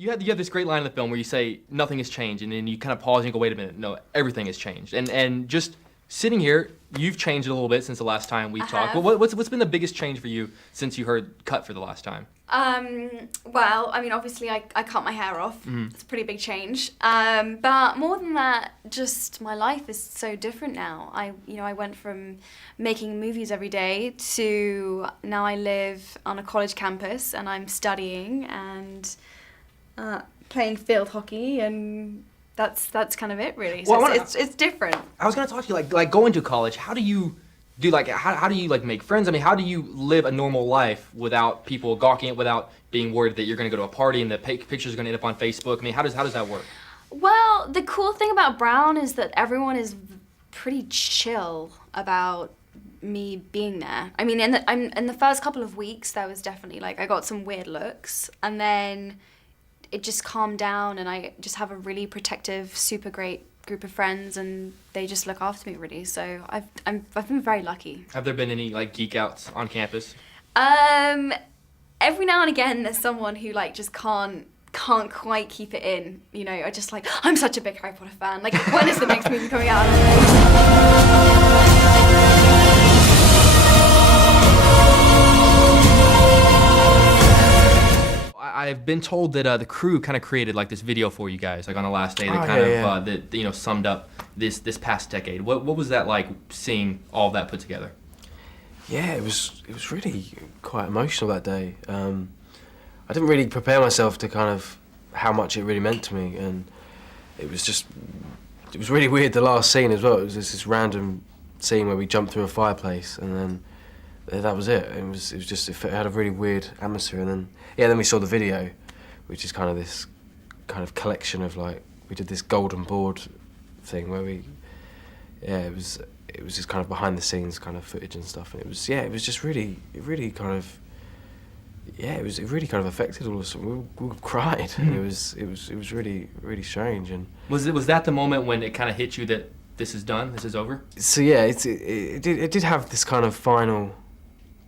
You have this great line in the film where you say nothing has changed, and then you kind of pause and you go, wait a minute, no, everything has changed. And just sitting here, you've changed a little bit since the last time we talked. What's been the biggest change for you since you heard Cut for the last time? Well, I mean, obviously I cut my hair off. It's a pretty big change. But more than that, just my life is so different now. I went from making movies every day to now I live on a college campus and I'm studying and playing field hockey, and that's kind of it, really. So it's different. I was gonna talk to you like going to college. How do you do how do you make friends? I mean, how do you live a normal life without people gawking at, without being worried that you're gonna go to a party and the pictures are gonna end up on Facebook? I mean, how does that work? Well, the cool thing about Brown is that everyone is pretty chill about me being there. I mean, in the first couple of weeks, there was definitely I got some weird looks, and then it just calmed down, and I just have a really protective, super great group of friends, and they just look after me, really. So I've been very lucky. Have there been any geek outs on campus? Every now and again, there's someone who just can't quite keep it in. I just I'm such a big Harry Potter fan. When is the next movie coming out? I've been told that the crew kind of created this video for you guys, on the last day that that summed up this past decade. What was that like, seeing all of that put together? Yeah, it was really quite emotional that day. I didn't really prepare myself to kind of how much it really meant to me, and it was really weird, the last scene as well. It was this random scene where we jumped through a fireplace, and then that was it. It had a really weird atmosphere, and then we saw the video, which is kind of this kind of collection of we did this golden board thing where it was just kind of behind the scenes kind of footage and stuff, and it really kind of affected all of us. We all cried. It was really, really strange. And was that the moment when it kind of hit you that this is done, this is over? So yeah, it did have this kind of final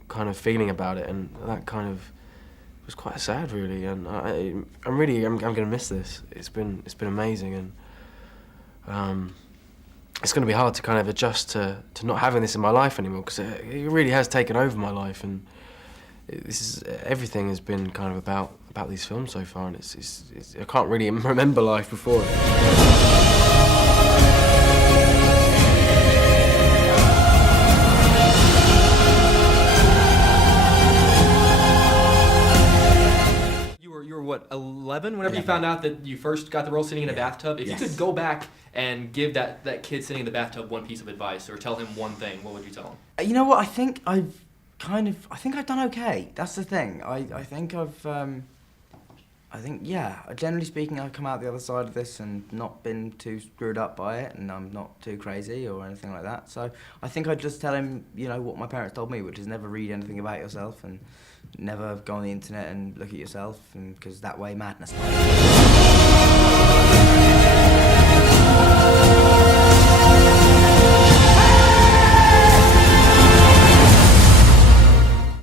kind of feeling about it, and that kind of was quite sad, really. And I'm gonna miss this. It's been amazing, and it's gonna be hard to kind of adjust to not having this in my life anymore, because it really has taken over my life, and everything has been kind of about these films so far, and it's I can't really remember life before it. What, 11 whenever you found out that you first got the role sitting in a bathtub? If you could go back and give that kid sitting in the bathtub one piece of advice, or tell him one thing, what would you tell him? You know what, I think I've done okay. That's the thing. Generally speaking, I've come out the other side of this and not been too screwed up by it, and I'm not too crazy or anything like that. So I think I'd just tell him, what my parents told me, which is never read anything about yourself, and never go on the internet and look at yourself, because that way madness lies.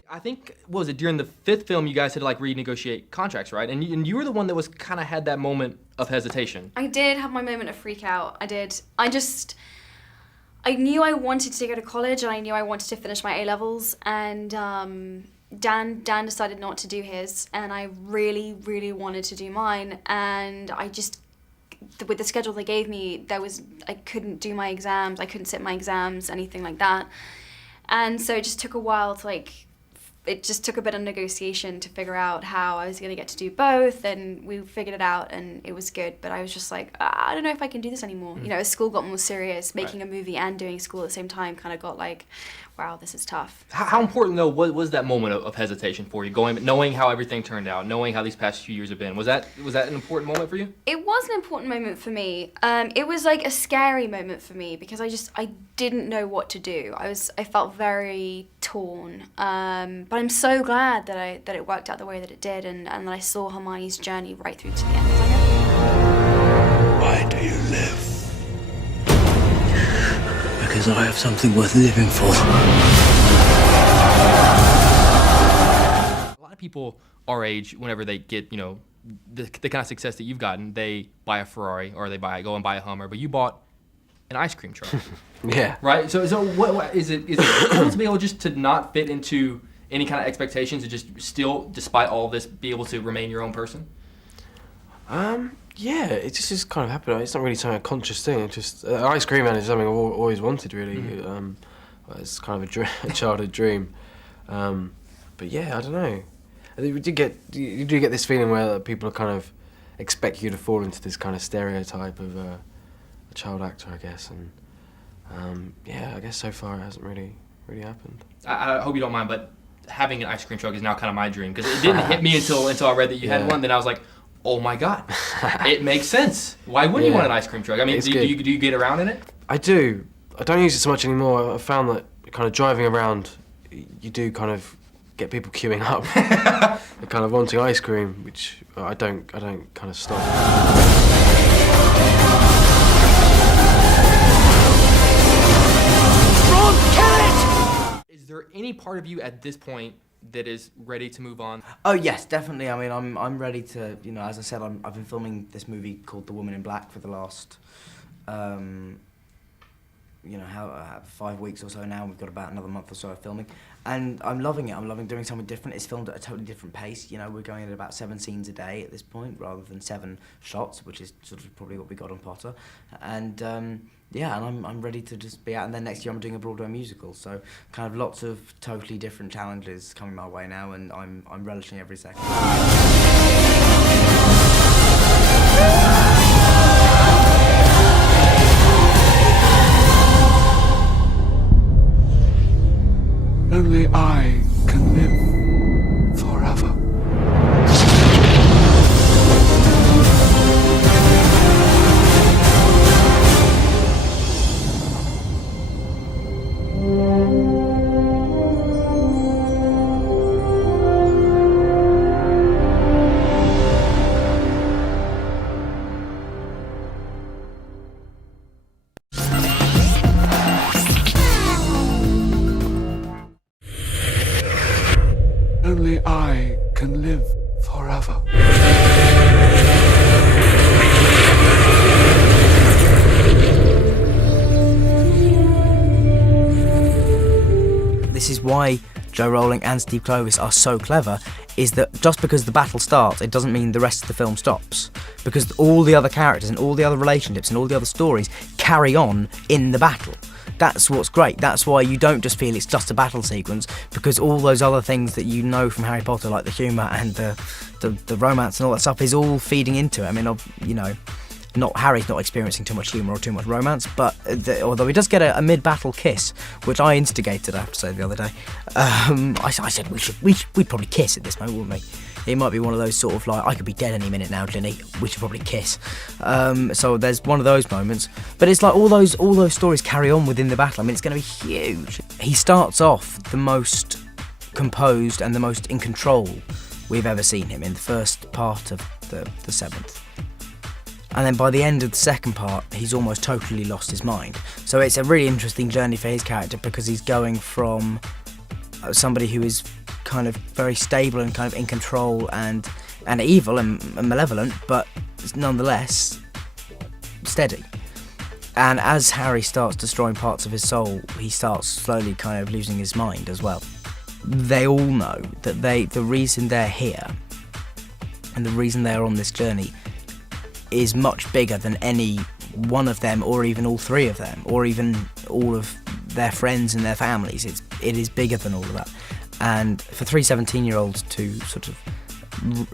I think, what was it, during the 5th film you guys had to renegotiate contracts, right? And you were the one that was kind of had that moment of hesitation. I did have my moment of freak out. I did. I knew I wanted to go to college, and I knew I wanted to finish my A-levels, and Dan decided not to do his, and I really, really wanted to do mine, and I just, with the schedule they gave me, I couldn't do my exams, I couldn't sit my exams, anything like that. And so it just took a while to it just took a bit of negotiation to figure out how I was going to get to do both, and we figured it out, and it was good. But I was just like, I don't know if I can do this anymore. You know, as school got more serious, making a movie and doing school at the same time kind of got like, wow, this is tough. How important, though, was that moment of hesitation for you, knowing how everything turned out, knowing how these past few years have been? Was that an important moment for you? It was an important moment for me. It was like a scary moment for me because I didn't know what to do. I felt very torn. But I'm so glad that it worked out the way that it did, and that I saw Hermione's journey right through to the end. Why do you live? Because I have something worth living for. A lot of people our age, whenever they get, you know, the kind of success that you've gotten, they buy a Ferrari or they go and buy a Hummer, but you bought an ice cream truck. Yeah. Right? So what is it cool to be able just to not fit into any kind of expectations and just still, despite all of this, be able to remain your own person? Yeah, it just kind of happened. It's not really something a conscious thing. It's just ice cream man is something I've always wanted, really. It's kind of a childhood dream. But yeah, I don't know. You do get this feeling where people kind of expect you to fall into this kind of stereotype of a child actor, I guess. And yeah, I guess so far it hasn't really happened. I hope you don't mind, but having an ice cream truck is now kind of my dream, because it didn't hit me until I read that you had one. Then I was like, oh my god, it makes sense. Why wouldn't you want an ice cream truck? I mean, do you get around in it? I do. I don't use it so much anymore. I found that kind of driving around, you do kind of get people queuing up, they're kind of wanting ice cream, which I don't kind of stop. Ron, kill it! Is there any part of you at this point that is ready to move on? Oh yes, definitely. I mean, I'm ready to, you know, as I said, I've been filming this movie called The Woman in Black for the last, 5 weeks or so now. We've got about another month or so of filming, and I'm loving it. I'm loving doing something different. It's filmed at a totally different pace. You know, we're going at about 7 scenes a day at this point, rather than 7 shots, which is sort of probably what we got on Potter. And yeah, and I'm ready to just be out. And then next year I'm doing a Broadway musical, so kind of lots of totally different challenges coming my way now, and I'm relishing every second. Only I can live forever. Only I can live forever. This is why Joe Rowling and Steve Kloves are so clever, is that just because the battle starts, it doesn't mean the rest of the film stops. Because all the other characters and all the other relationships and all the other stories carry on in the battle. That's what's great. That's why you don't just feel it's just a battle sequence, because all those other things that you know from Harry Potter, like the humour and the romance and all that stuff, is all feeding into it. I mean, you know, Harry's not experiencing too much humour or too much romance, but although he does get a mid-battle kiss, which I instigated, I have to say, the other day. I said we'd probably kiss at this moment, wouldn't we? It might be one of those sort of like, I could be dead any minute now, Ginny. We should probably kiss. So there's one of those moments, but it's like all those stories carry on within the battle. I mean, it's going to be huge. He starts off the most composed and the most in control we've ever seen him in the first part of the 7th. And then by the end of the second part, he's almost totally lost his mind. So it's a really interesting journey for his character, because he's going from somebody who is kind of very stable and kind of in control and evil and malevolent, but nonetheless steady. And as Harry starts destroying parts of his soul, he starts slowly kind of losing his mind as well. they all know that the reason they're here and the reason they're on this journey is much bigger than any one of them, or even all three of them, or even all of their friends and their families. It is bigger than all of that. And for 3 17-year-olds to sort of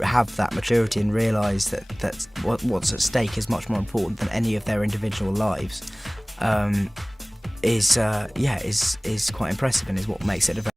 have that maturity and realise that what's at stake is much more important than any of their individual lives is quite impressive, and is what makes it a very...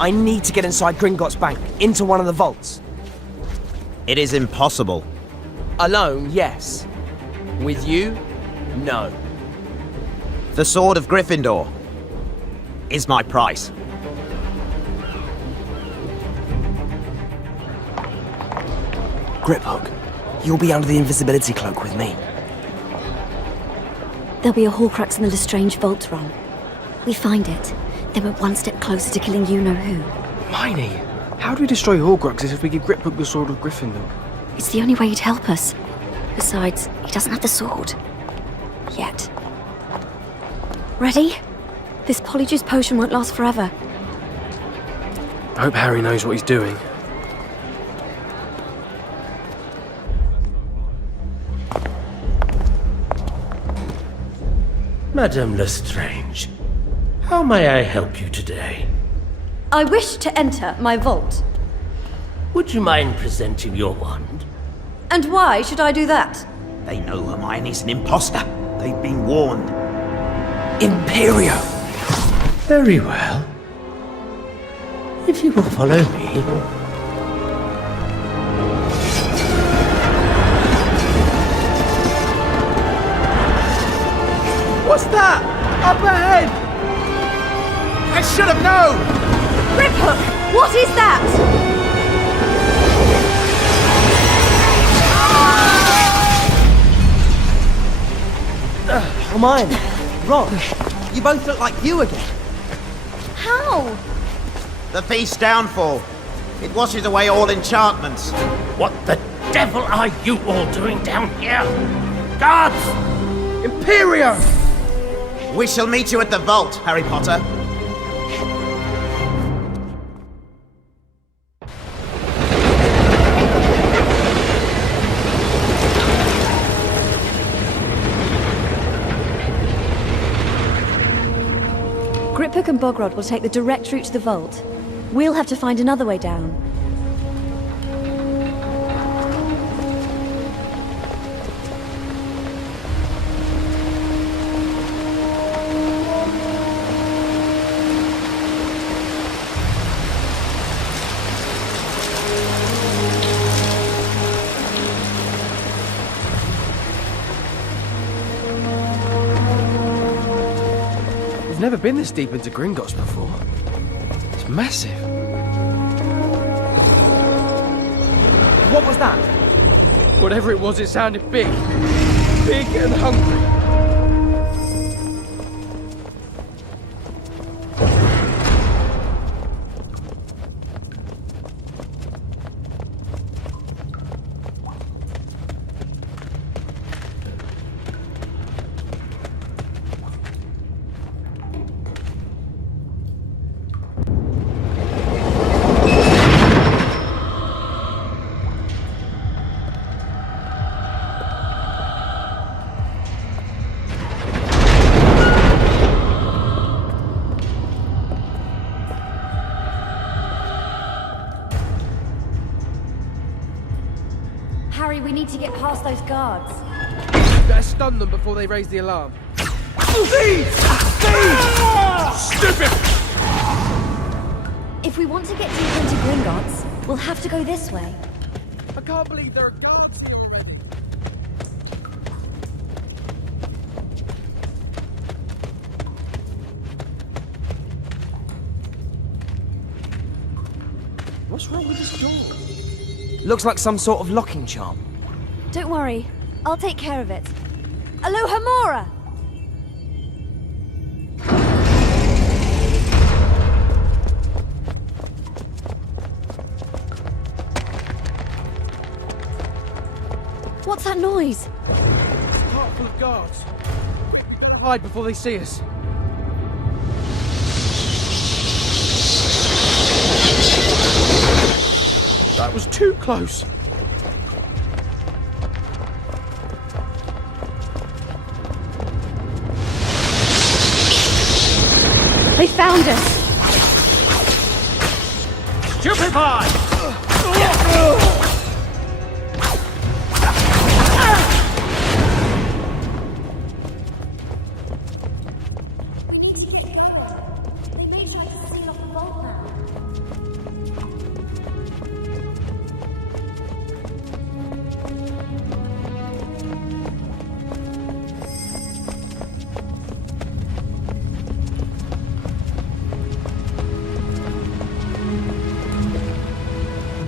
I need to get inside Gringotts Bank, into one of the vaults. It is impossible. Alone, yes. With you, no. The Sword of Gryffindor is my price. Griphook, you'll be under the invisibility cloak with me. There'll be a Horcrux in the Lestrange vault, Ron. We find it, then we're one step closer to killing you-know-who. Miney, how do we destroy Horcruxes if we give Griphook the Sword of Gryffindor? It's the only way he'd help us. Besides, he doesn't have the sword. Yet. Ready? This polyjuice potion won't last forever. I hope Harry knows what he's doing. Madame Lestrange, how may I help you today? I wish to enter my vault. Would you mind presenting your wand? And why should I do that? They know Hermione's an imposter. They've been warned. Imperio! Very well. If you will follow me. What's that? Up ahead! I should have known! Griphook! What is that? Hermione, Ron, you both look like you again. How? The feast's downfall. It washes away all enchantments. What the devil are you all doing down here? Guards! Imperio! We shall meet you at the vault, Harry Potter. Griphook and Bogrod will take the direct route to the vault. We'll have to find another way down. We've never been this deep into Gringotts before. It's massive. What was that? Whatever it was, it sounded big. Big and hungry. need to get past those guards. Better stun them before they raise the alarm. Stupid! If we want to get deeper into Gringotts, we'll have to go this way. I can't believe there are guards here already. What's wrong with this door? Looks like some sort of locking charm. Don't worry, I'll take care of it. Aloha Mora! What's that noise? It's a cart full of guards. We'll hide before they see us. That was too close. They found us! Stupefy! They may try to seal off the vault now.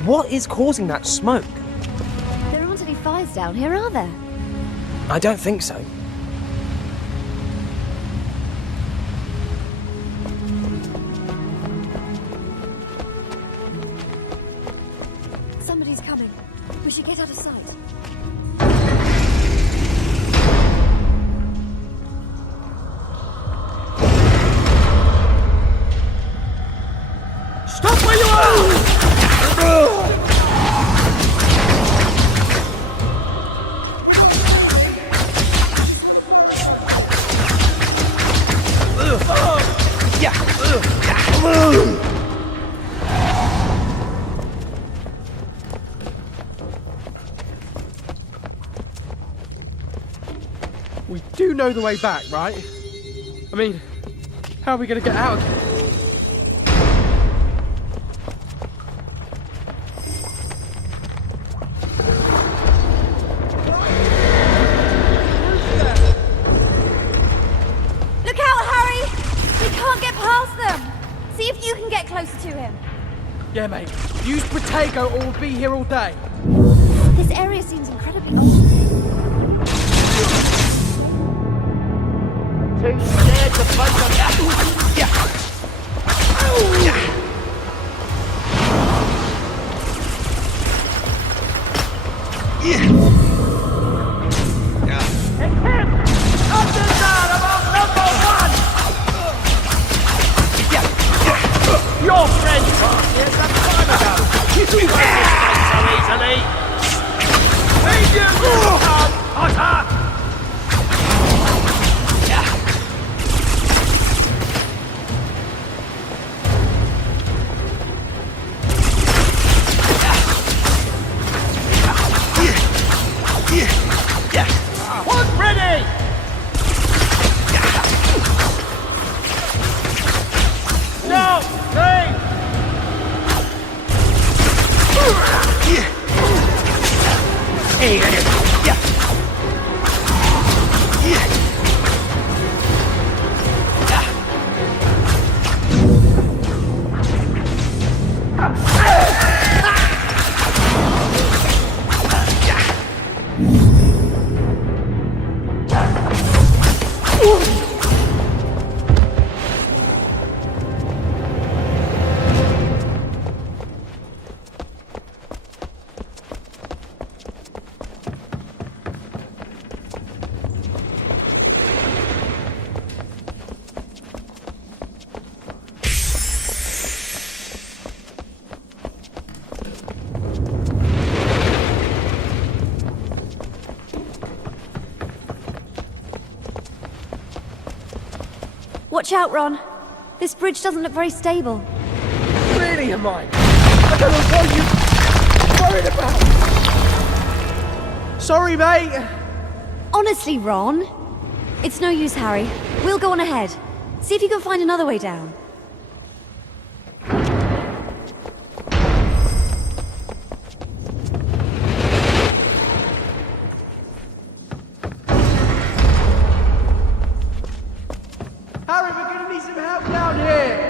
What is causing that smoke? There aren't any fires down here, are there? I don't think so. Somebody's coming. We should get out of sight. Stop where you are! We do know the way back, right? I mean, how are we going to get out of here? Look out, Harry! We can't get past them! See if you can get closer to him. Yeah, mate. Use Protego or we'll be here all day. This area seems incredibly old. Too scared to fight them. Your friend passed here some time ago. You don't escape so easily. Medium Potter! One ready! No! Three! Watch out, Ron. This bridge doesn't look very stable. Really, Hermione? I don't know what you're worried about. Sorry, mate. Honestly, Ron. It's no use, Harry. We'll go on ahead. See if you can find another way down. Harry, we're gonna need some help down here.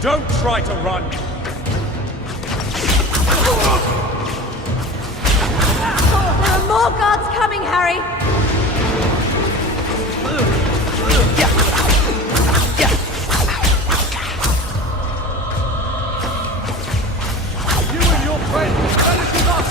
Don't try to run. There are more guards coming, Harry. You and your friends, finish with us.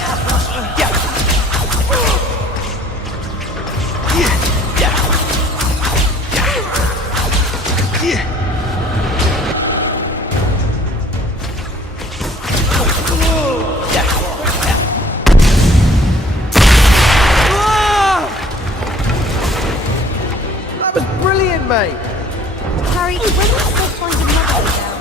That was brilliant, mate. Harry, when will we find another way down?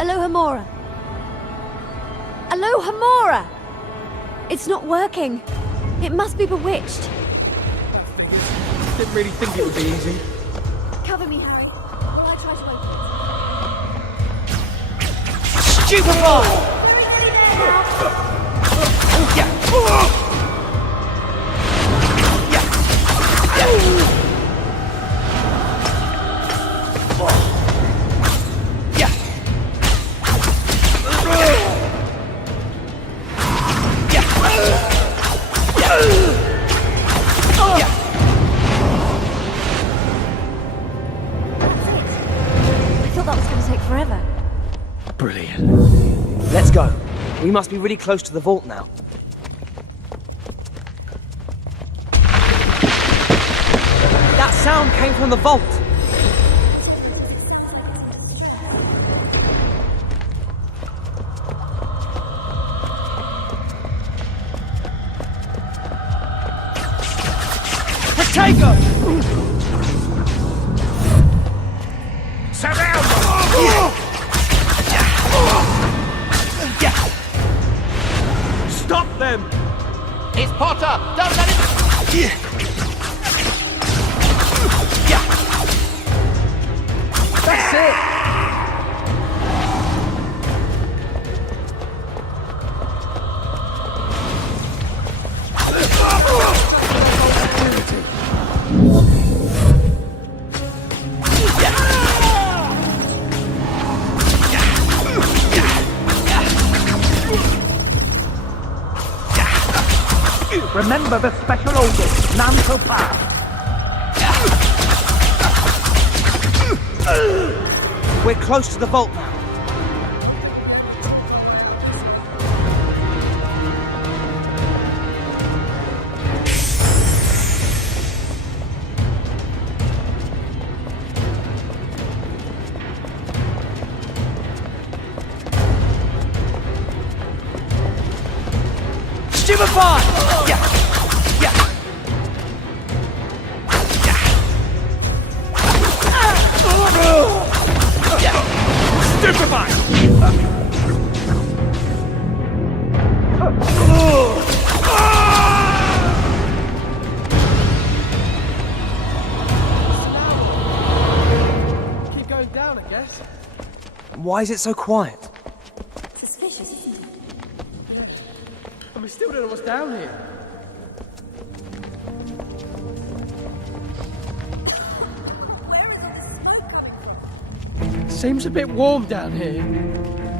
Alohomora. Alohomora! It's not working. It must be bewitched. Didn't really think it would be easy. Cover me, Harry, while I try to open it. Stupefy! I thought that was going to take forever. Brilliant. Let's go. We must be really close to the vault now. That sound came from the vault. Take them! Surround them! Stop them! It's Potter! Don't let him... That's it! Remember the special orders, none so far. We're close to the vault now. Stupefy! Yeah! Yeah! Stupefy! Keep going down, I guess. Why is it so quiet? Suspicious, isn't it? And we still don't know what's down here. Seems a bit warm down here.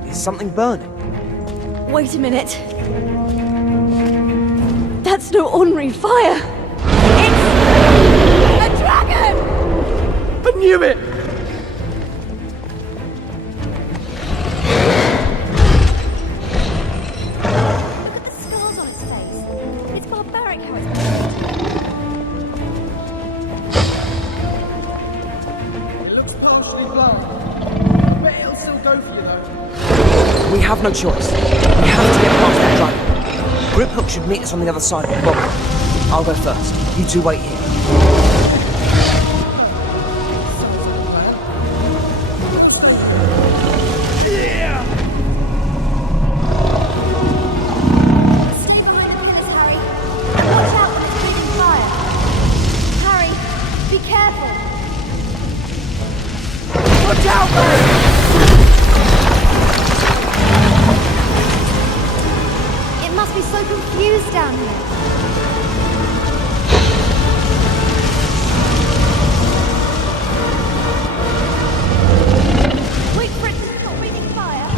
Is something burning? Wait a minute. That's no ordinary fire. It's a dragon! I knew it! Look at the scars on its face. It's barbaric how it's It looks partially blind. I bet it'll still go for you though. We have no choice. We have to get past that dragon. Grip Hook should meet us on the other side of the problem. I'll go first. You two wait here. Harry. Watch out when it's breathing fire. Harry, be careful. Watch out, man! It must be so confused down here. Wait for it to stop breathing fire.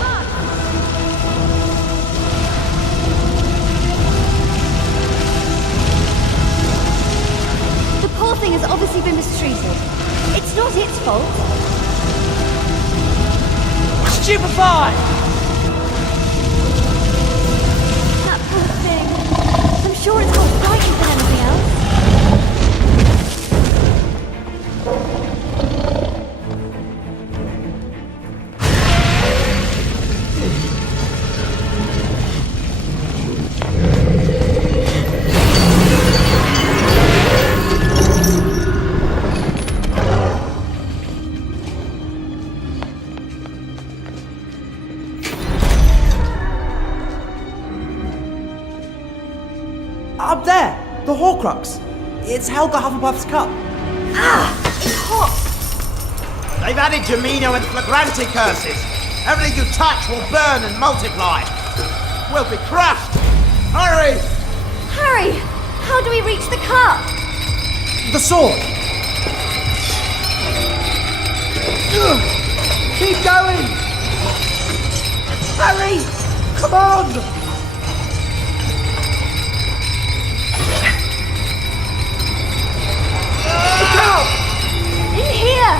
Run! The poor thing has obviously been mistreated. It's not its fault. Stupefy! That poor thing. I'm sure it's more frightened than anything else. Up there! The Horcrux! It's Helga Hufflepuff's cup. It's hot. They've added Gemino and Flagranti curses. Everything you touch will burn and multiply. We'll be crushed. Hurry! Harry, how do we reach the cup? The sword! Keep going! Harry! Come on! Look out! In here!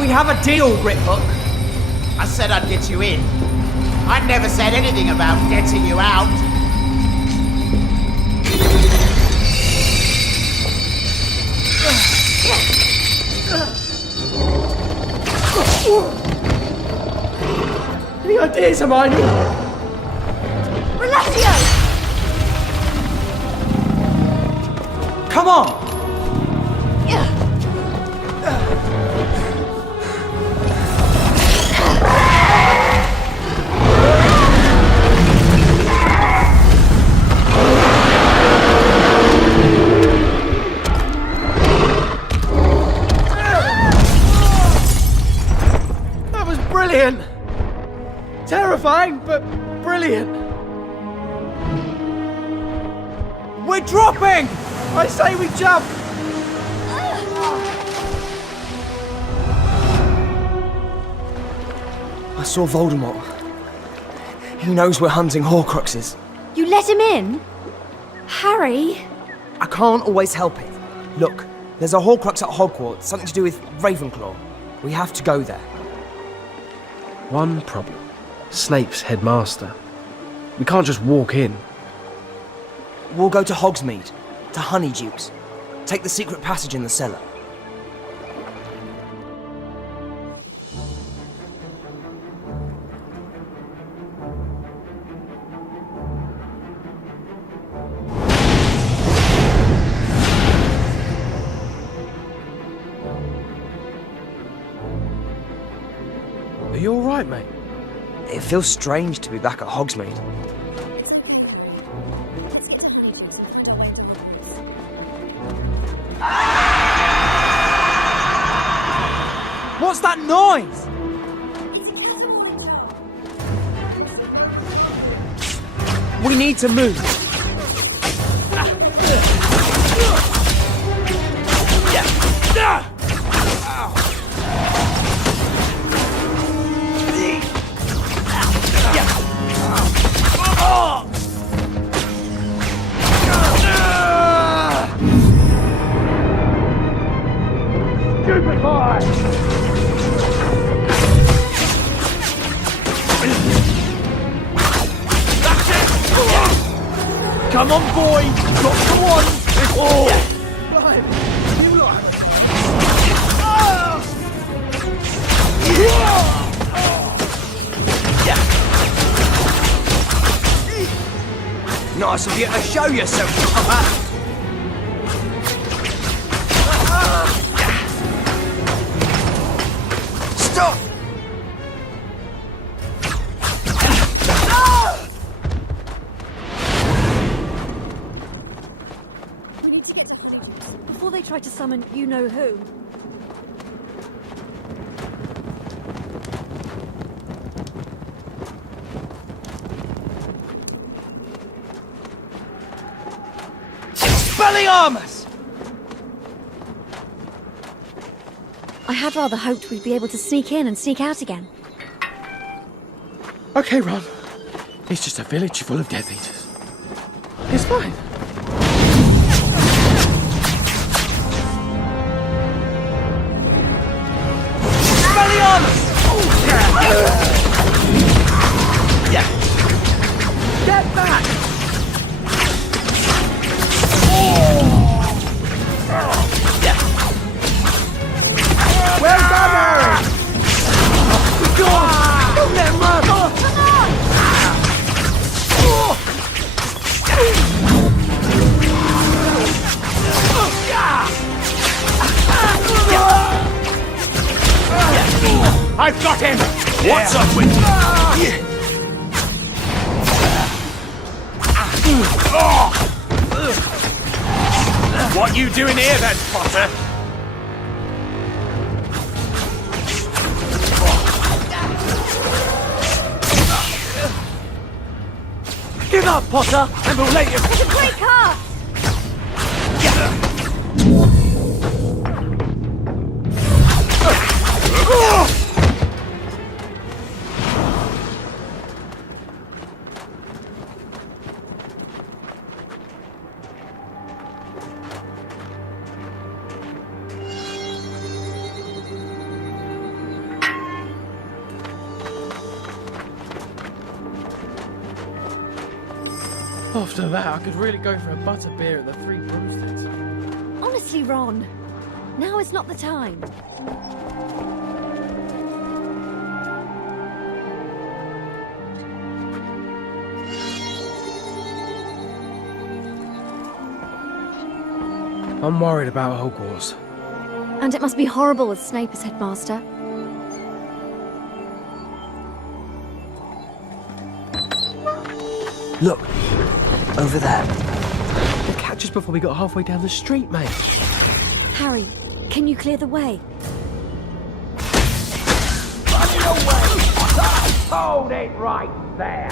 We have a deal, Grip Hook. I said I'd get you in. I never said anything about getting you out. Any ideas, Hermione? Relatio! Come on! That was brilliant! Terrifying, but brilliant! We're dropping! I say we jump! I saw Voldemort. He knows we're hunting Horcruxes. You let him in? Harry? I can't always help it. Look, there's a Horcrux at Hogwarts, something to do with Ravenclaw. We have to go there. One problem. Snape's headmaster. We can't just walk in. We'll go to Hogsmeade, to Honeydukes. Take the secret passage in the cellar. Are you alright, mate? It feels strange to be back at Hogsmeade. What's that noise? We need to move. Stupid boy! Come on, boy! Got the one! Oh! Nice of you to show yourself, Papa. Stop! We need to get to the creatures before they try to summon you-know-who. Expelliarmus! I had rather hoped we'd be able to sneak in and sneak out again. Okay, Ron. It's just a village full of Death Eaters. It's fine. Get back! Well done, Harry! Go on! Don't let him run! Come on! I've got him! What's up with What you doing here then, Potter? Give up, Potter, and we'll let you... It's a great car! After that, I could really go for a butterbeer at the Three Broomsticks. Honestly, Ron, now is not the time. I'm worried about Hogwarts. And it must be horrible with Snape as headmaster. Look, over there. They'll catch us before we got halfway down the street, mate. Harry, can you clear the way? Hold it right there!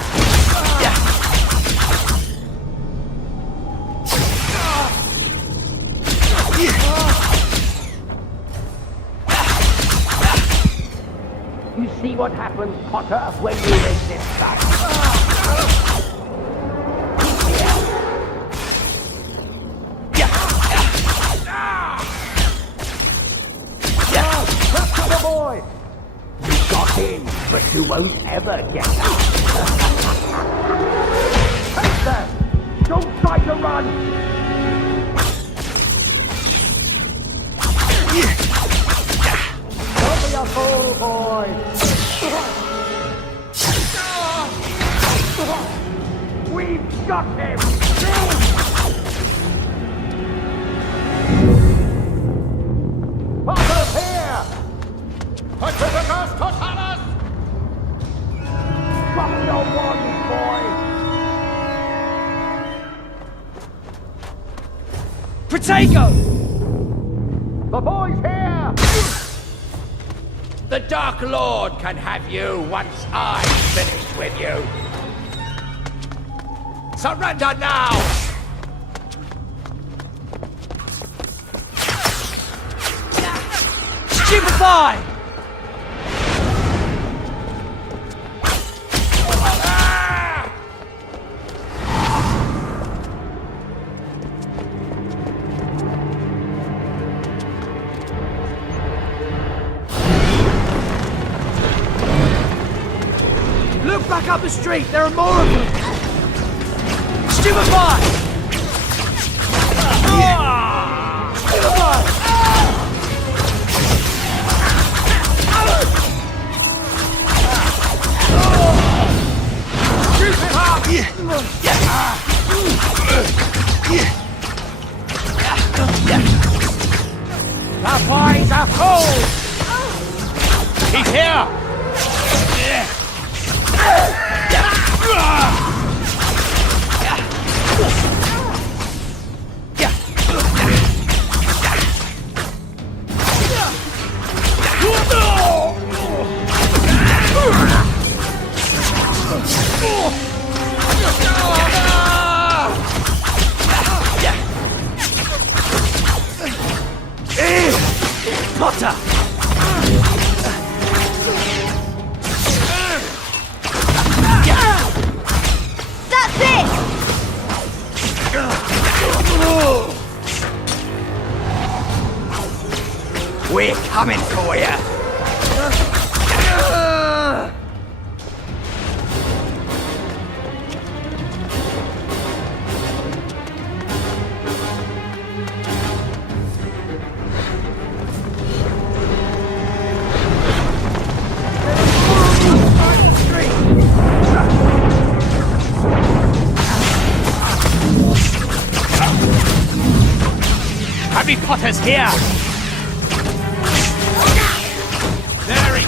You see what happens, Potter, when you resist us? Boy! You got in, but you won't ever get out. Take that! Don't try to run! Don't be a fool, boy! We've got him! Potter's here! Pacificus Totalis! Protego! The boy's here! The Dark Lord can have you once I'm finished with you. Surrender now! Stupefy! Look back up the street, there are more of them! Stupefy! Stupefy! The boys are cold! He's here! Potter! That's it! We're coming for you! Harry Potter's here! There he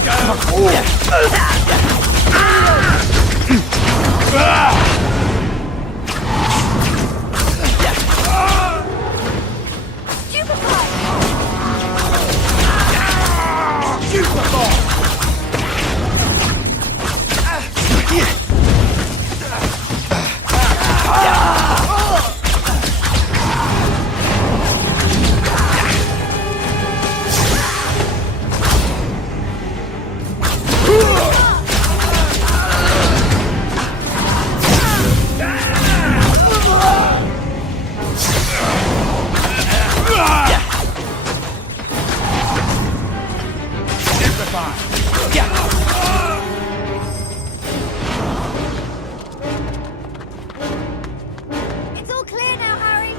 It's all clear now, Harry.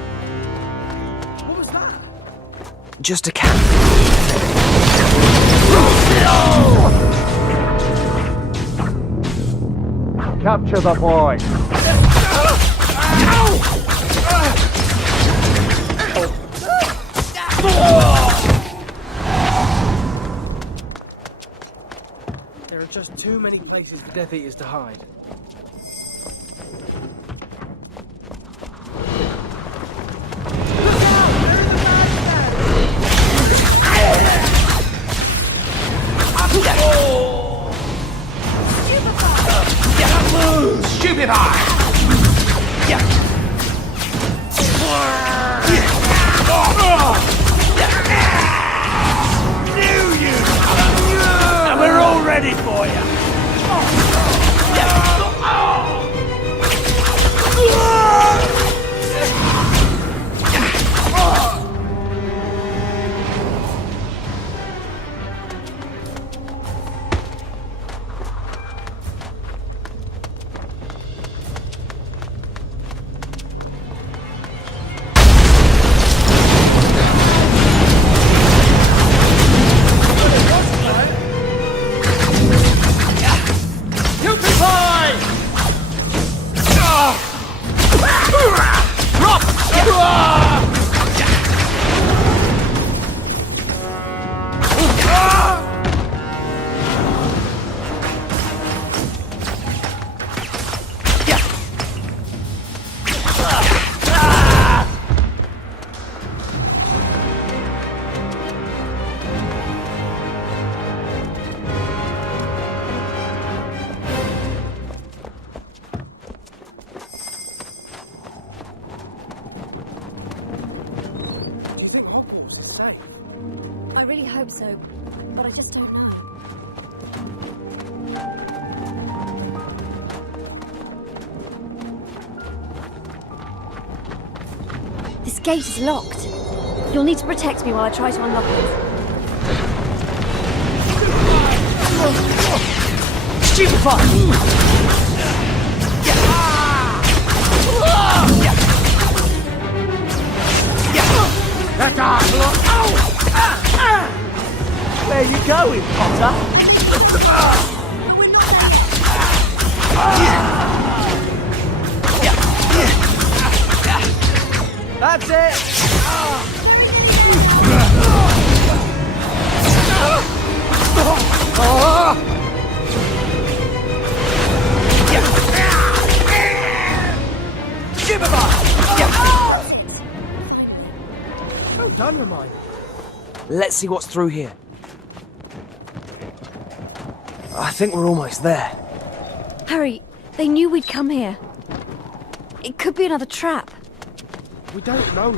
What was that? Just a cat. Capture the boy. There are just too many places for Death Eaters to hide. And we're all ready for you! so, but I just don't know. This gate is locked. You'll need to protect me while I try to unlock it. Where you going, Potter? That's it! Well done, Hermione. Let's see what's through here. I think we're almost there. Harry, they knew we'd come here. It could be another trap. We don't know.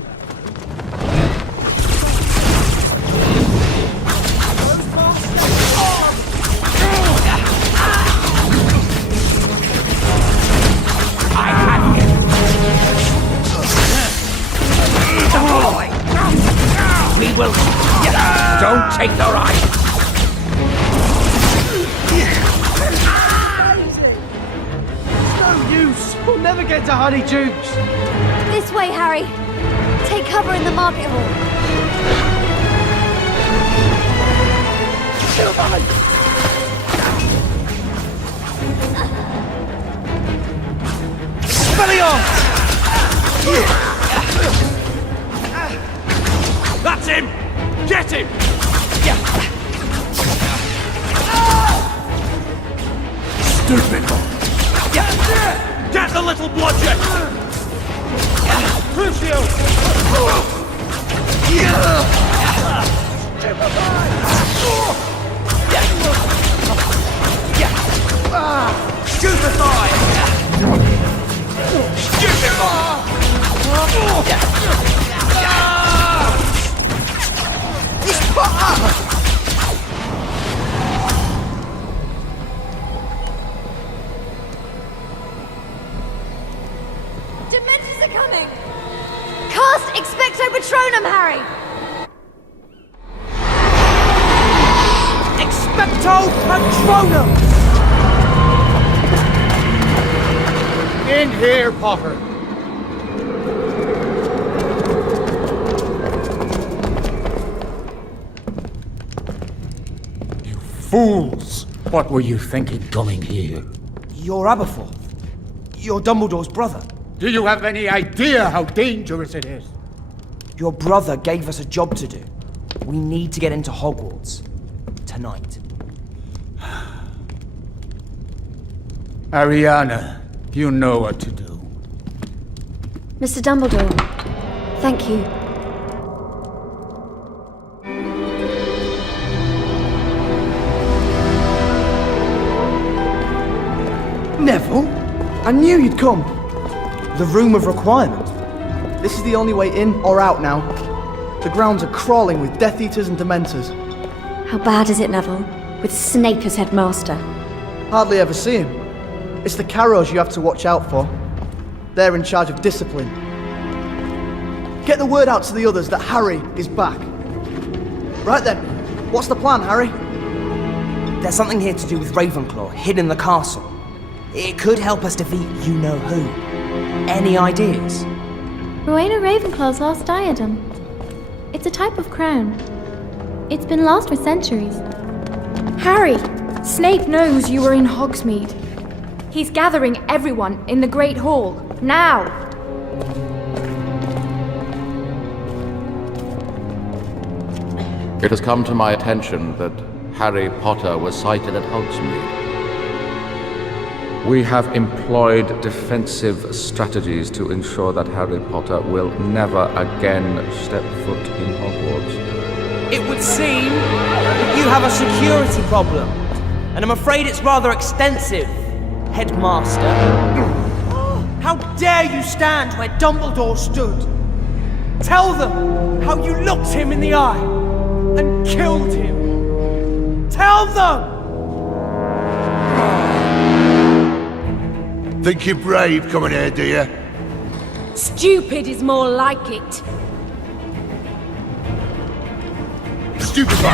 We will. Don't take the ride. It's no use. We'll never get to Honeydukes. This way, Harry. Take cover in the market hall. That's him! Get him! Stupid! Get the little bludgeon! Crucio! Stupefy! Dementors are coming! Cast Expecto Patronum, Harry! Expecto Patronum! In here, Potter. Fools! What were you thinking coming here? You're Aberforth. You're Dumbledore's brother. Do you have any idea how dangerous it is? Your brother gave us a job to do. We need to get into Hogwarts. Tonight. Ariana, you know what to do. Mr. Dumbledore, thank you. Neville? I knew you'd come. The Room of Requirement. This is the only way in or out now. The grounds are crawling with Death Eaters and Dementors. How bad is it, Neville? With Snape as headmaster? Hardly ever see him. It's the Carrows you have to watch out for. They're in charge of discipline. Get the word out to the others that Harry is back. Right then, what's the plan, Harry? There's something here to do with Ravenclaw, hidden in the castle. It could help us defeat you-know-who. Any ideas? Rowena Ravenclaw's lost diadem. It's a type of crown. It's been lost for centuries. Harry! Snape knows you were in Hogsmeade. He's gathering everyone in the Great Hall, now! It has come to my attention that Harry Potter was sighted at Hogsmeade. We have employed defensive strategies to ensure that Harry Potter will never again step foot in Hogwarts. It would seem that you have a security problem, and I'm afraid it's rather extensive, Headmaster. How dare you stand where Dumbledore stood? Tell them how you looked him in the eye and killed him! Tell them! Think you're brave coming here, do you? Stupid is more like it. Stupefy!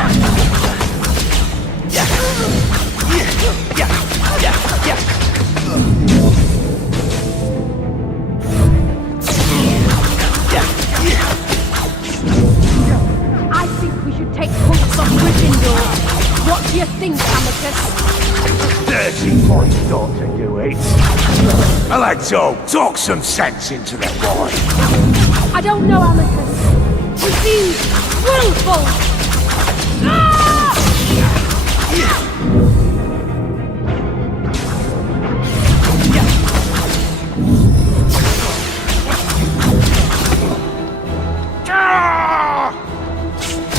I think we should take points on Gryffindor. What do you think, Amicus? Dirty boy daughter, you eat. Electo, talk some sense into that boy. I don't know, Amicus. He seems willful.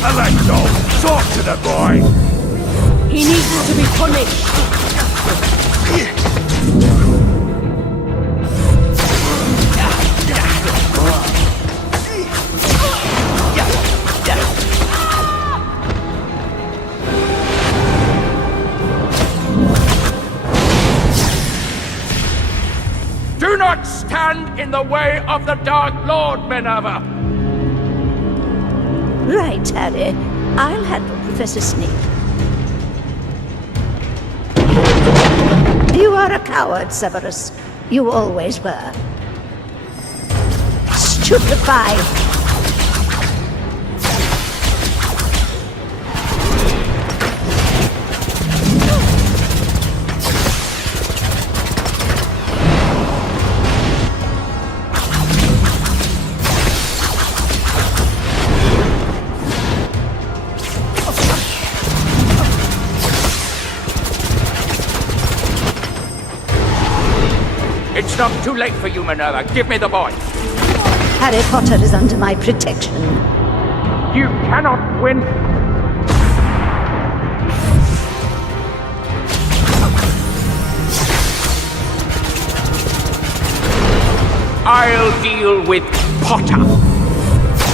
Electo, talk to the boy. He needs to be punished. Do not stand in the way of the Dark Lord, Minerva! Right, Harry. I'll handle Professor Snape. You are a coward, Severus. You always were. Stupefy! It's not too late for you, Minerva. Give me the boy. Harry Potter is under my protection. You cannot win. I'll deal with Potter.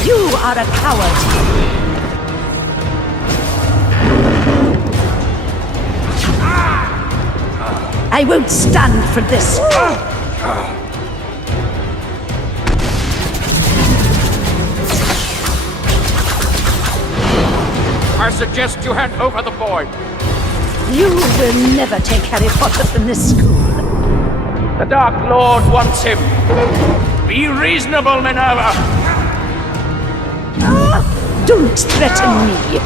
You are a coward. I won't stand for this. I suggest you hand over the boy. You will never take Harry Potter from this school. The Dark Lord wants him. Be reasonable, Minerva. Don't threaten me.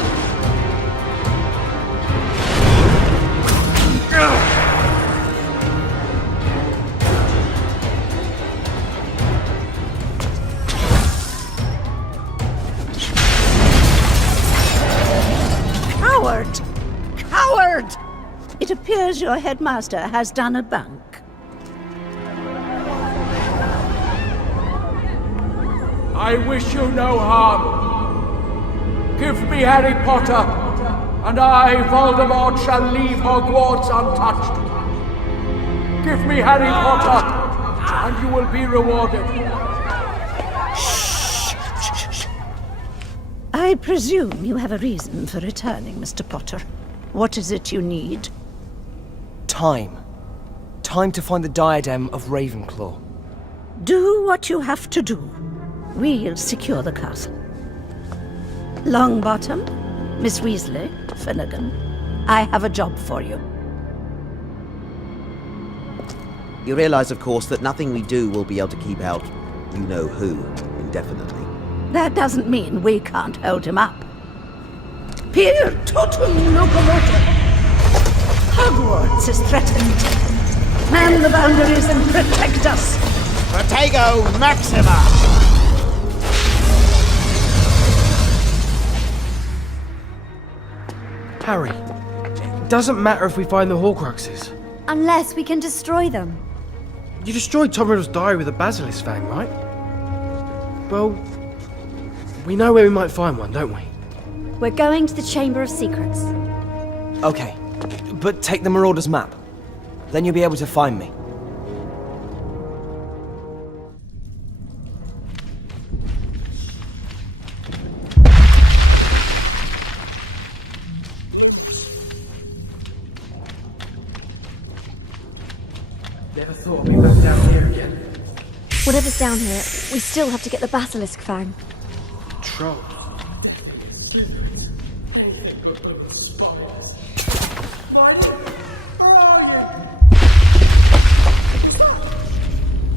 Coward! Coward! It appears your headmaster has done a bunk. I wish you no harm. Give me Harry Potter, and I, Voldemort, shall leave Hogwarts untouched. Give me Harry Potter, and you will be rewarded. I presume you have a reason for returning, Mr. Potter. What is it you need? Time. Time to find the diadem of Ravenclaw. Do what you have to do. We'll secure the castle. Longbottom, Miss Weasley, Finnegan, I have a job for you. You realise, of course, that nothing we do will be able to keep out you-know-who indefinitely. That doesn't mean we can't hold him up. Per totum locomotor! Hogwarts is threatened. Man the boundaries and protect us! Protego Maxima! Harry, it doesn't matter if we find the Horcruxes. Unless we can destroy them. You destroyed Tom Riddle's diary with a basilisk fang, right? Well, we know where we might find one, don't we? We're going to the Chamber of Secrets. Okay, but take the Marauder's map. Then you'll be able to find me. Never thought I'd be back down here again. Whatever's down here, we still have to get the basilisk fang. Troll.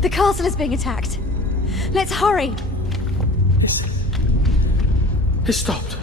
The castle is being attacked. Let's hurry. It stopped.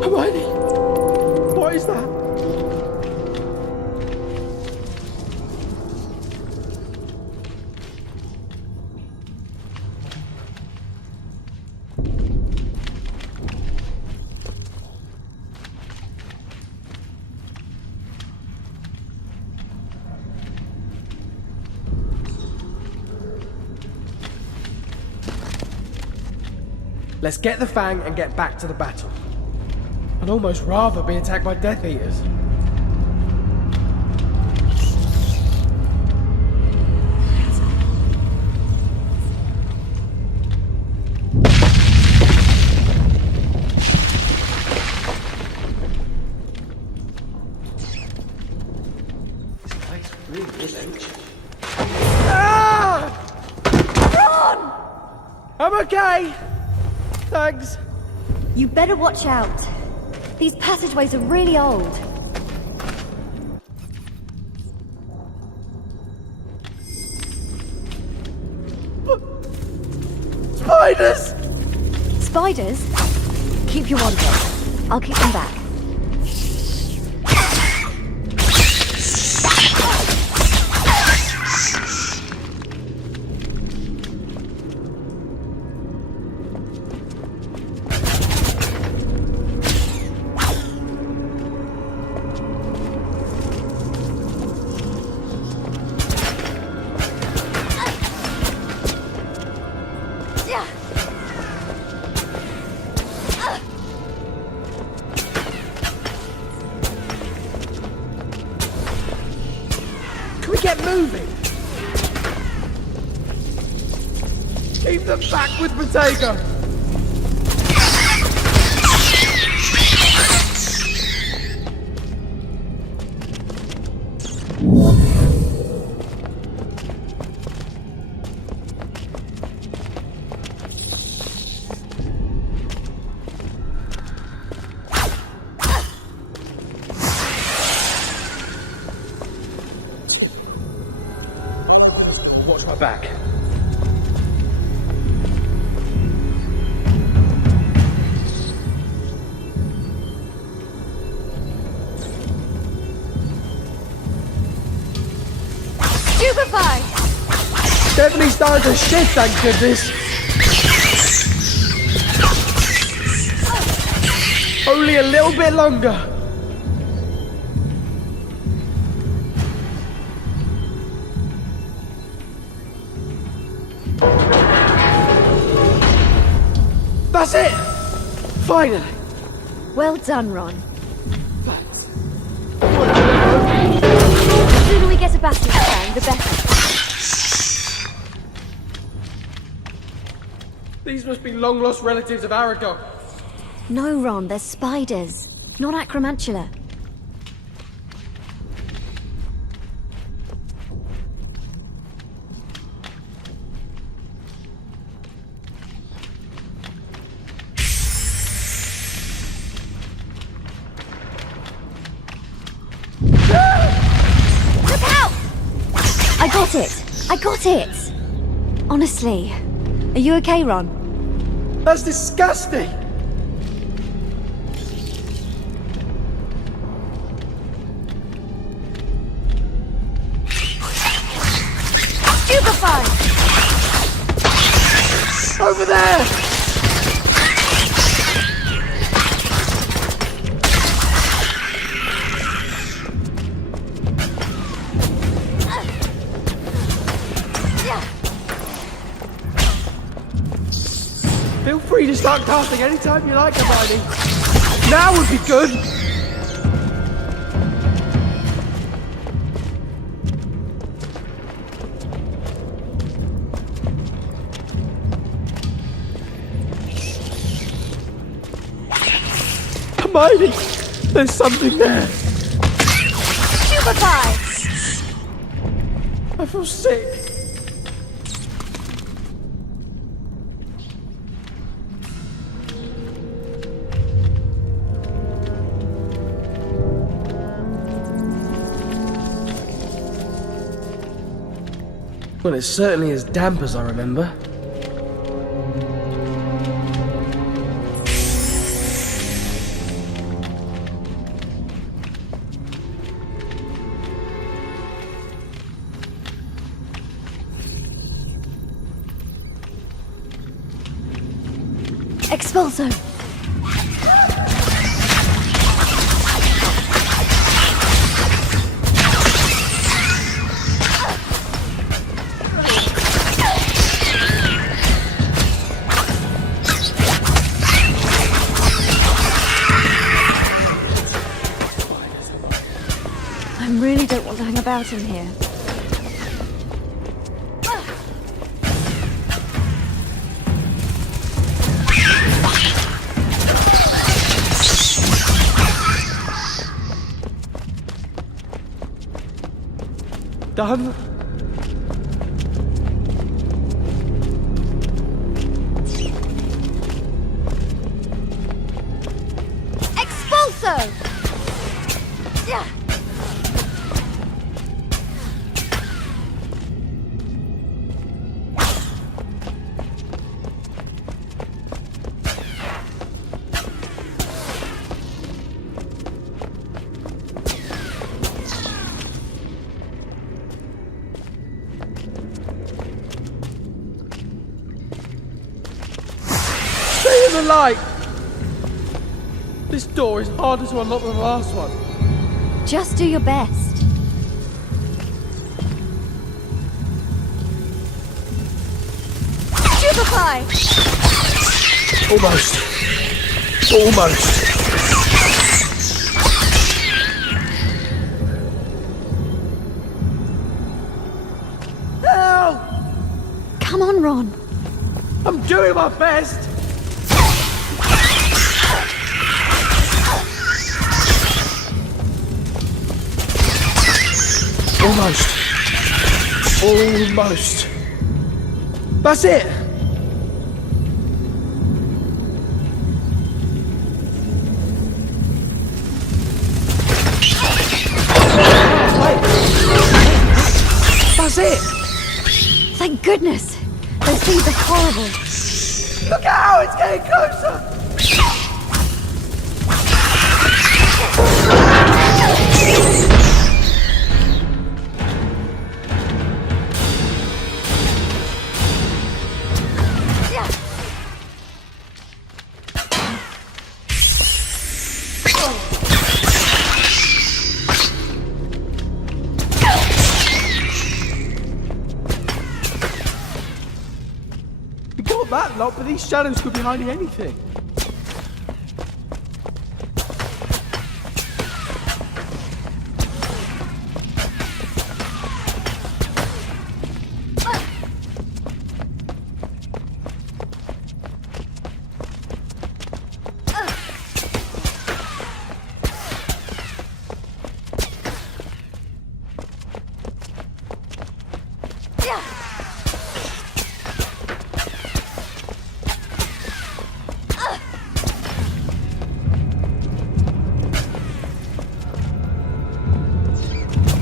Hermione! What is that? Let's get the fang and get back to the battle. I'd almost rather be attacked by Death Eaters. This place really is ancient. Ah! Run! I'm okay. Thanks. You better watch out. These passageways are really old. Spiders! Spiders? Keep your wand up. I'll keep them back. Can we get moving? Keep them back with Bottega! Watch my back. Stupefy! Definitely started to shit, thank goodness. Only a little bit longer. That's it! Finally! Well done, Ron. Thanks. The sooner we get a basilisk fang, the better. These must be long-lost relatives of Aragog. No, Ron, they're spiders, not acromantula. I got it! Honestly. Are you okay, Ron? That's disgusting! Stupefy! Over there! Feel free to start casting anytime you like, Hermione. Now would be good. Hermione, there's something there. Stupefy! I feel sick. Well, it's certainly as damp as I remember. Expulso! I really don't want to hang about in here. Done? Expulso! Yeah. Stay in the light! This door is harder to unlock than the last one. Just do your best. Stupefy! Almost. Almost. Help! Come on, Ron. I'm doing my best. Almost. Almost. That's it. That's it. Thank goodness. Those things are horrible. Look out! It's getting closer. We got that lot, but these shadows could be hiding anything.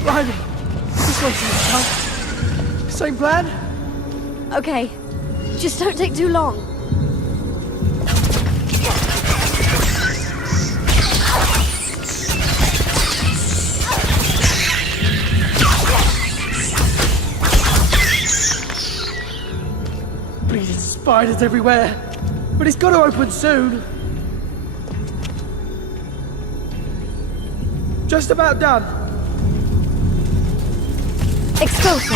Riley, this one's in the town. Same plan? Okay. Just don't take too long. Bleeding spiders everywhere. But it's got to open soon. Just about done. Expulso!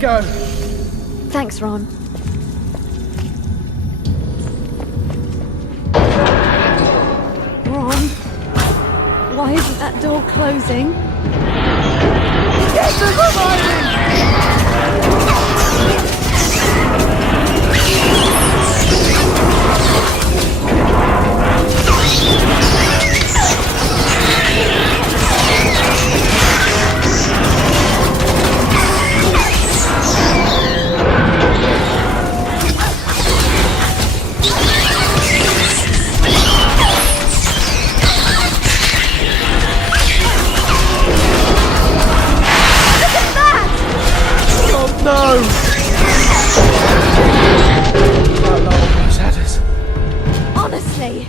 go. Thanks, Ron. Ron? Why isn't that door closing? Get the Honestly,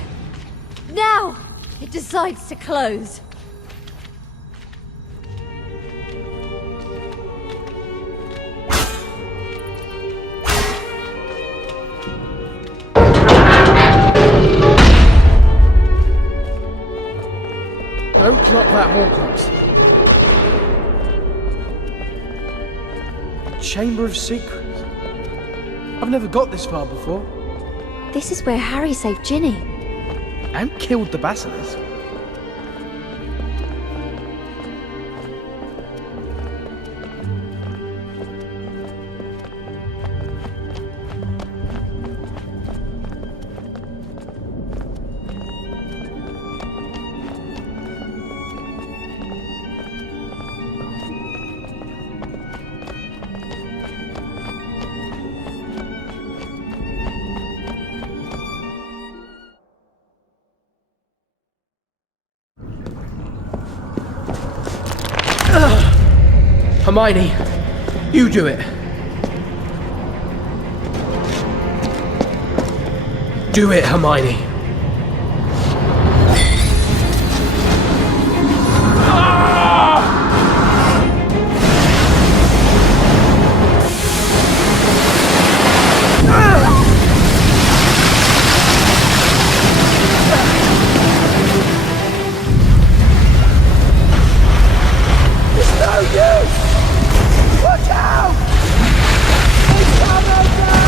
now it decides to close. Don't drop that Horcrux. Chamber of Secrets. I've never got this far before. This is where Harry saved Ginny. And killed the basilisk. Hermione, you do it. Do it, Hermione. It's no use! Watch out! It's coming down!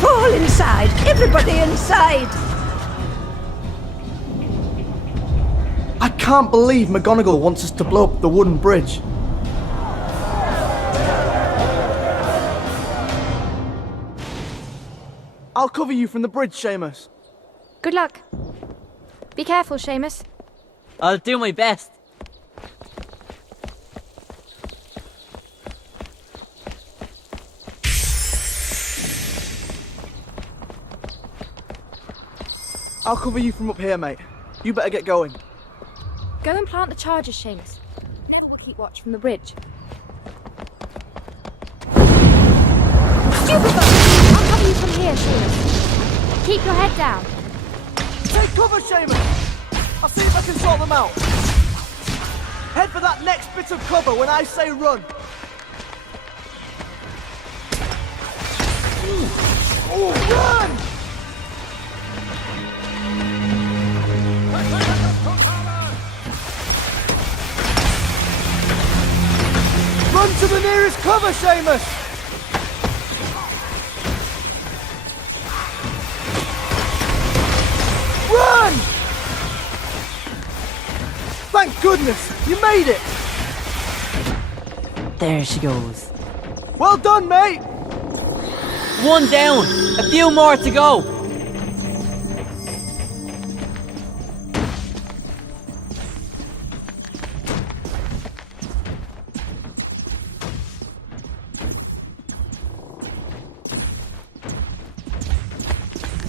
Fall inside! Everybody inside! I can't believe McGonagall wants us to blow up the wooden bridge. I'll cover you from the bridge, Seamus. Good luck. Be careful, Seamus. I'll do my best. I'll cover you from up here, mate. You better get going. Go and plant the charges, Seamus. Neville will keep watch from the bridge. Stupid bug! I'll cover you from here, Seamus. Keep your head down. Take cover, Seamus! I'll see if I can sort them out. Head for that next bit of cover when I say run. Run! Run to the nearest cover, Seamus! Run! Thank goodness, you made it! There she goes. Well done, mate! One down! A few more to go!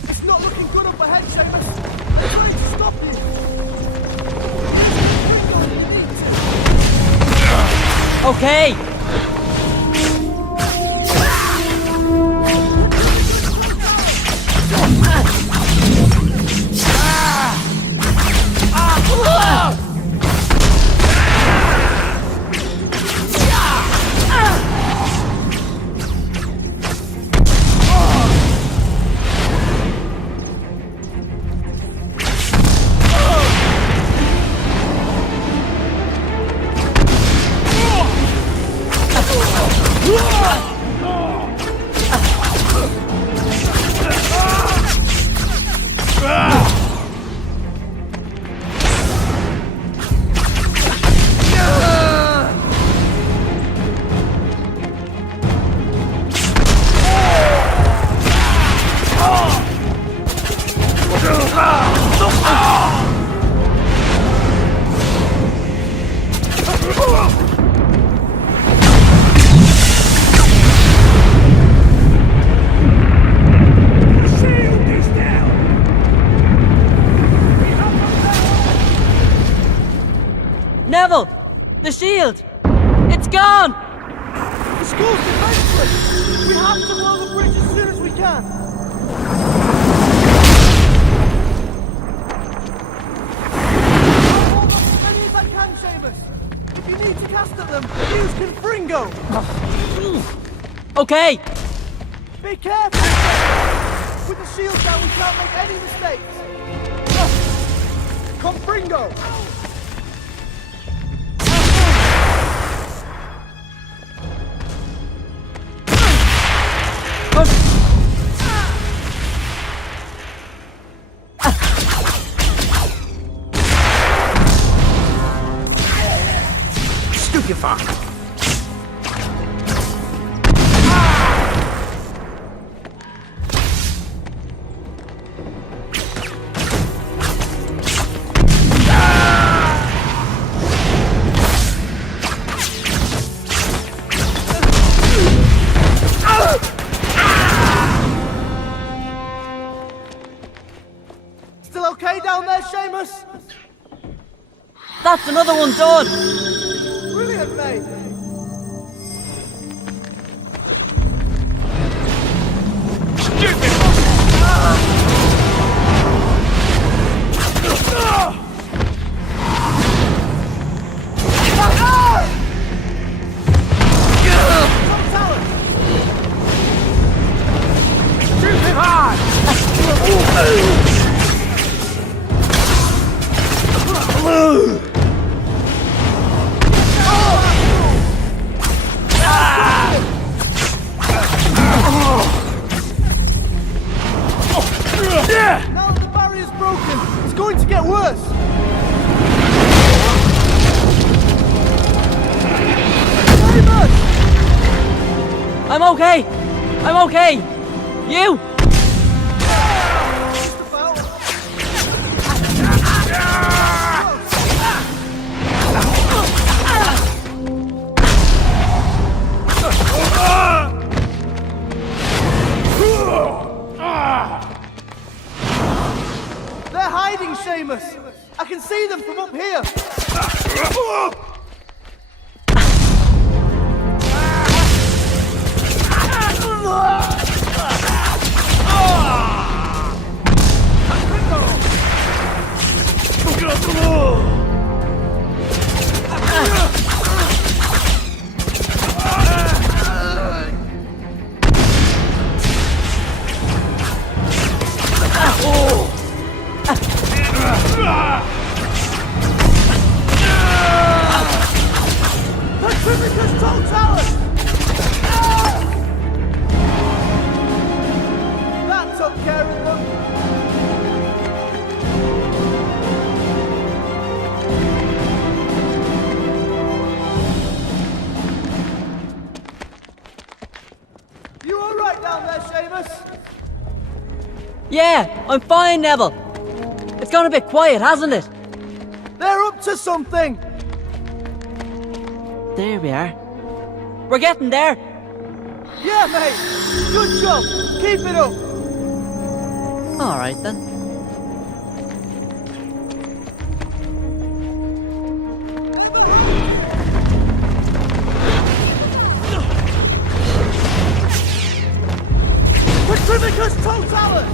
It's not looking good up ahead, Seamus! trying to stop you! Okay! Neville! The shield! It's gone! The school's defenseless! We have to blow the bridge as soon as we can! Hold on as many as I can, Seamus! If you need to cast at them, use Confringo! Okay! Be careful! With the shield down, we can't make any mistakes! Confringo! Stupefy! Still okay down there, Seamus? That's another one done! Brilliant, mate! Now that the barrier's broken, it's going to get worse! I'm okay! I'm okay! You! They're hiding, Seamus! I can see them from up here! Pacificus Totalis! That took care of them! You alright down there, Seamus? Yeah, I'm fine, Neville. It's gone a bit quiet, hasn't it? They're up to something! There we are. We're getting there. Yeah, mate! Good job! Keep it up! All right then. Petrivicus totalis!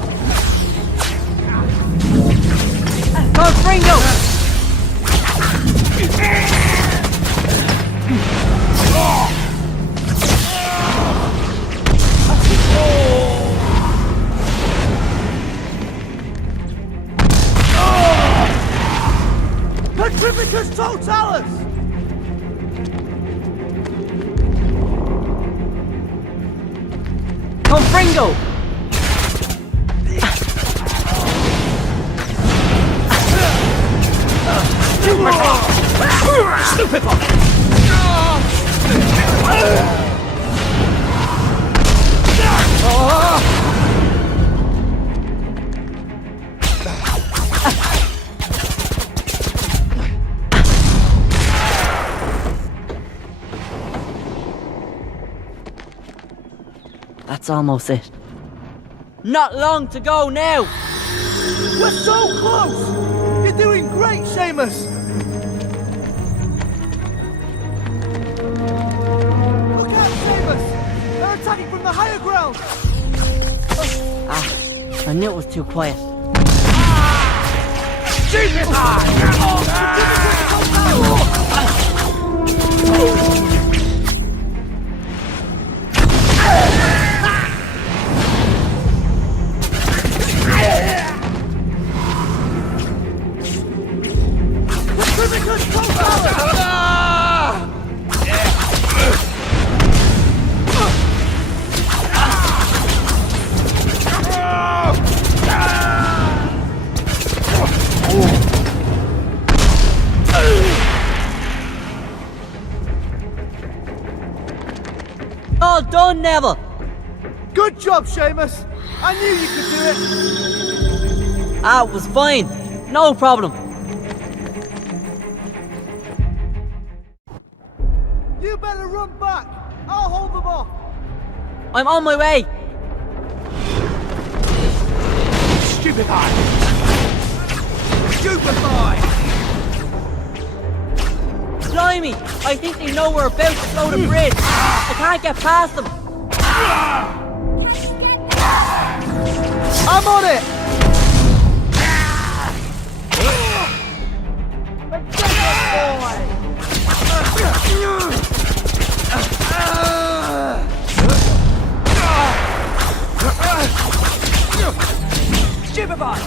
Confringo! Petrivicus totalis! Confringo! Stupefy! That's almost it. Not long to go now! We're so close! You're doing great, Seamus! Look out, Seamus! They're attacking from the higher ground! I knew it was too quiet. All done, Neville! Good job, Seamus! I knew you could do it! It was fine. No problem. You better run back! I'll hold them off! I'm on my way. Stupefy! Stupefy! Blimey! I think they know we're about to blow the bridge. I can't get past them. I'm on it! Stupefy!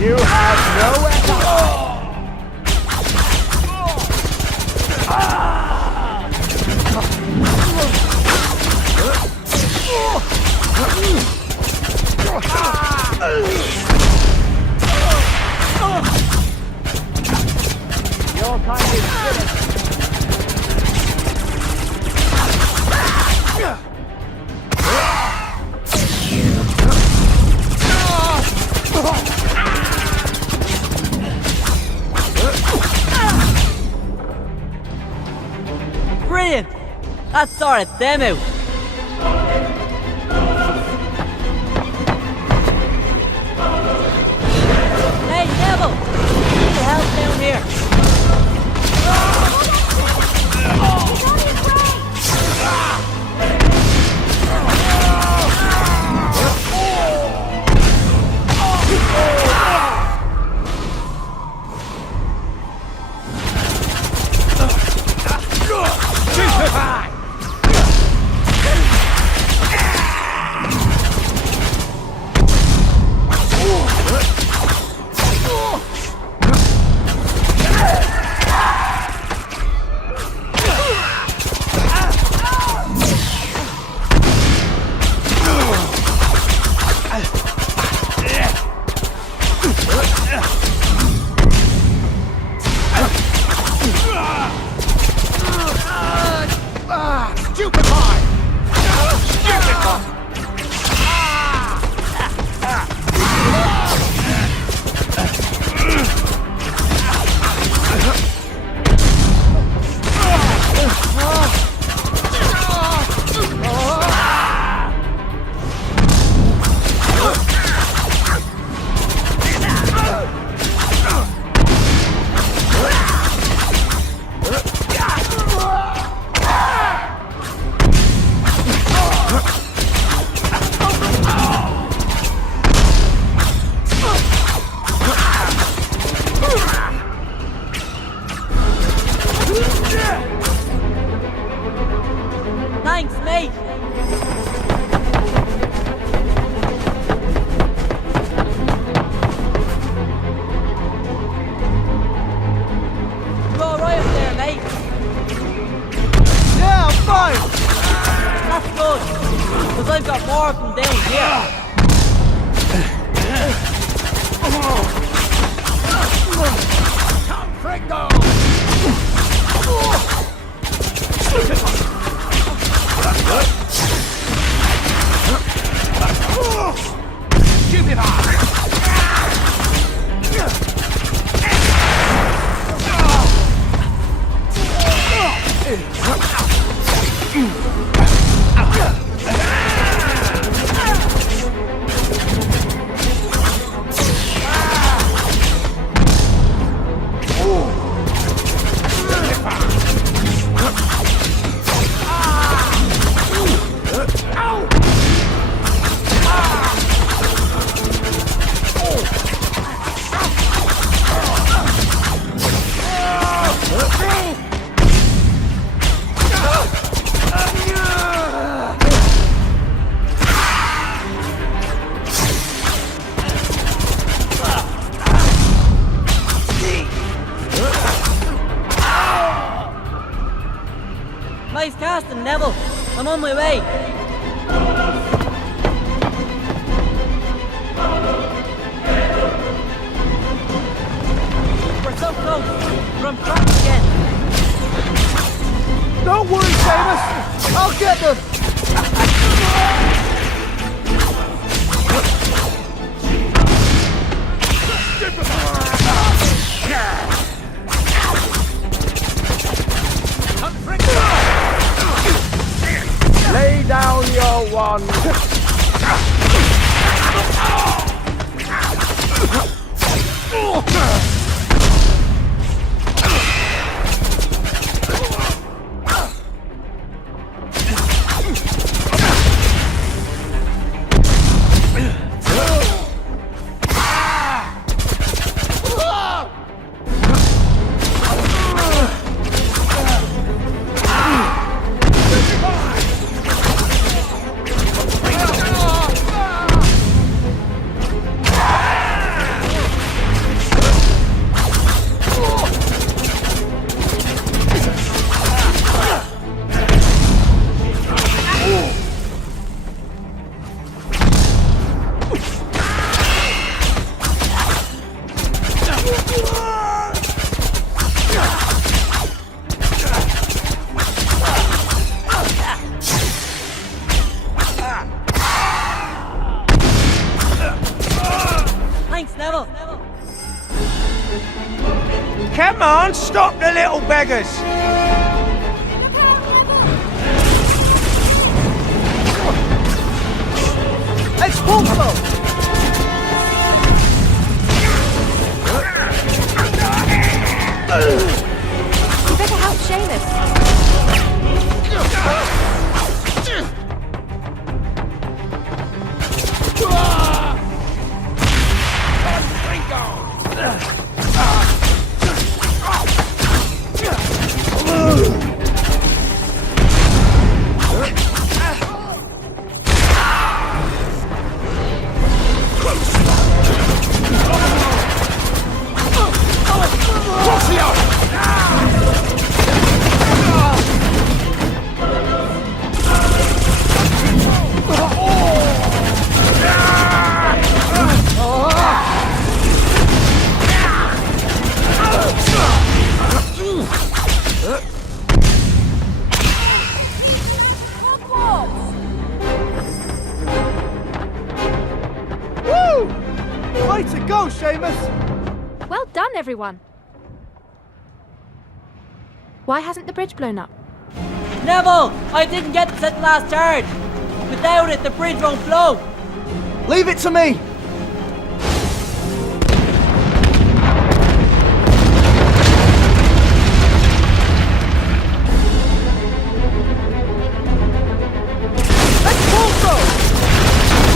You have no weapon! Your time is finished! Brilliant! That sorted them out. Hey, Neville! Need your help down here. 'cause I've got more of them down here. Nice casting, Neville. I'm on my way. We're so close, but I'm trapped again. Don't worry, Seamus! I'll get them! Lay down your wand. Thanks, Neville. Come on, stop the little beggars! It's full flow! You better help Seamus. Way to go, Seamus! Well done, everyone. Why hasn't the bridge blown up? Neville, I didn't get to set the last charge. Without it, the bridge won't blow. Leave it to me!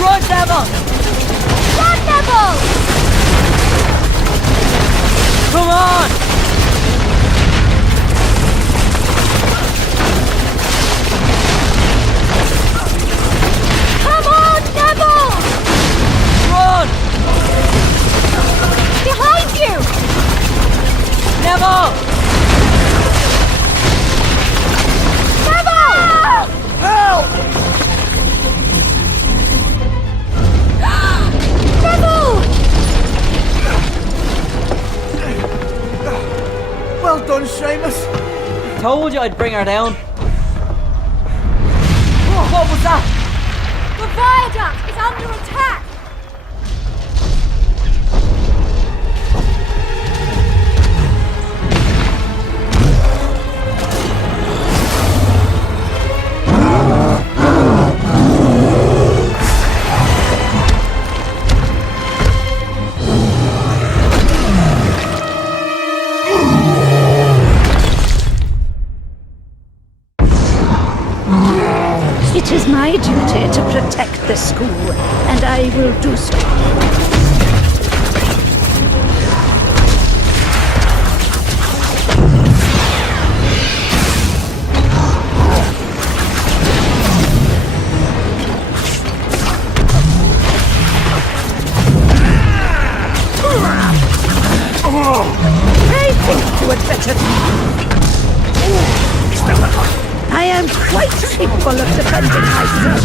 Run, Neville! Run, Neville! Come on! Come on, Neville! told you I'd bring her down. Oh, what was that? The viaduct is under attack! It is my duty to protect the school, and I will do so. I think you had better. I am quite capable of defending myself.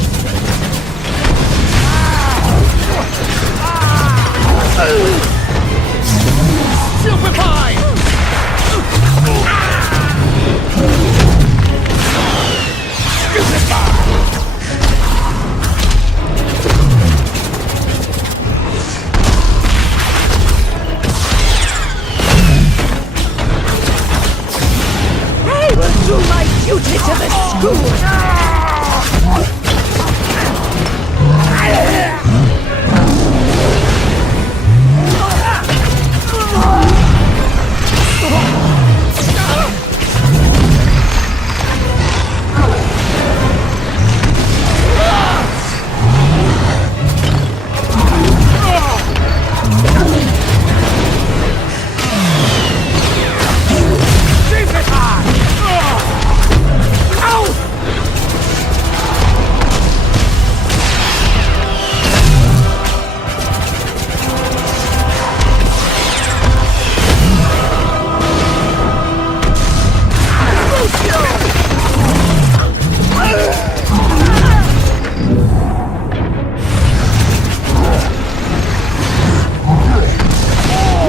Superfine! I will do my duty to the school.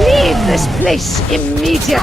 Leave this place immediately.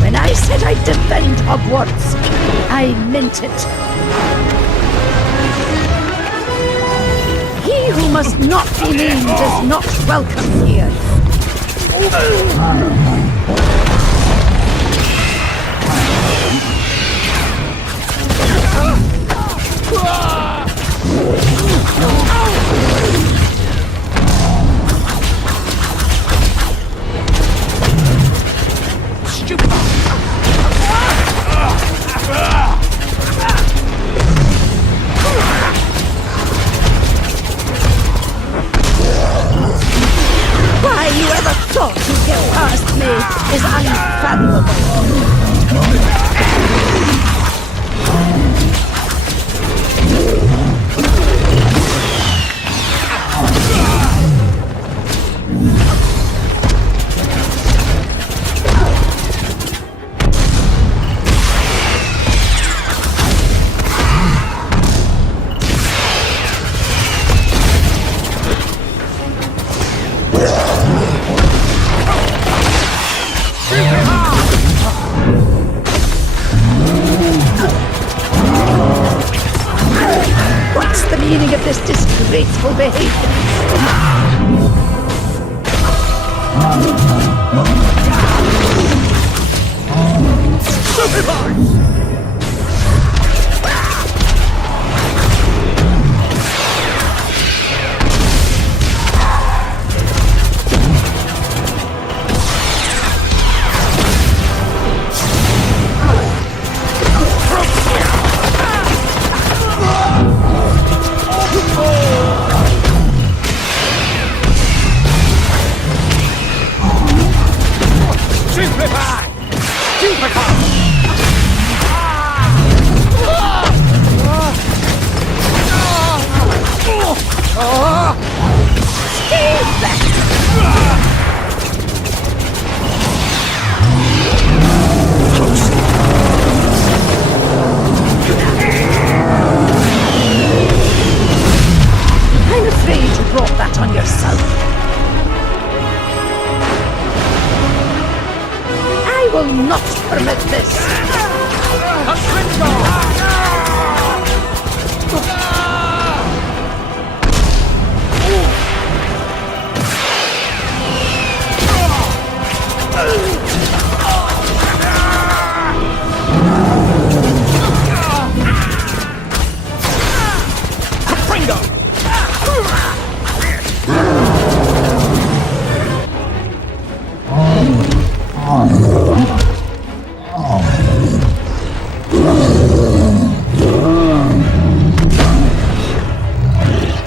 When I said I'd defend Hogwarts, I meant it. He who must not be named is not welcome here. Why you ever thought you'd get past me is unfathomable. What's the meaning of this disgraceful behavior? I'm afraid you brought that on yourself. I will not permit this.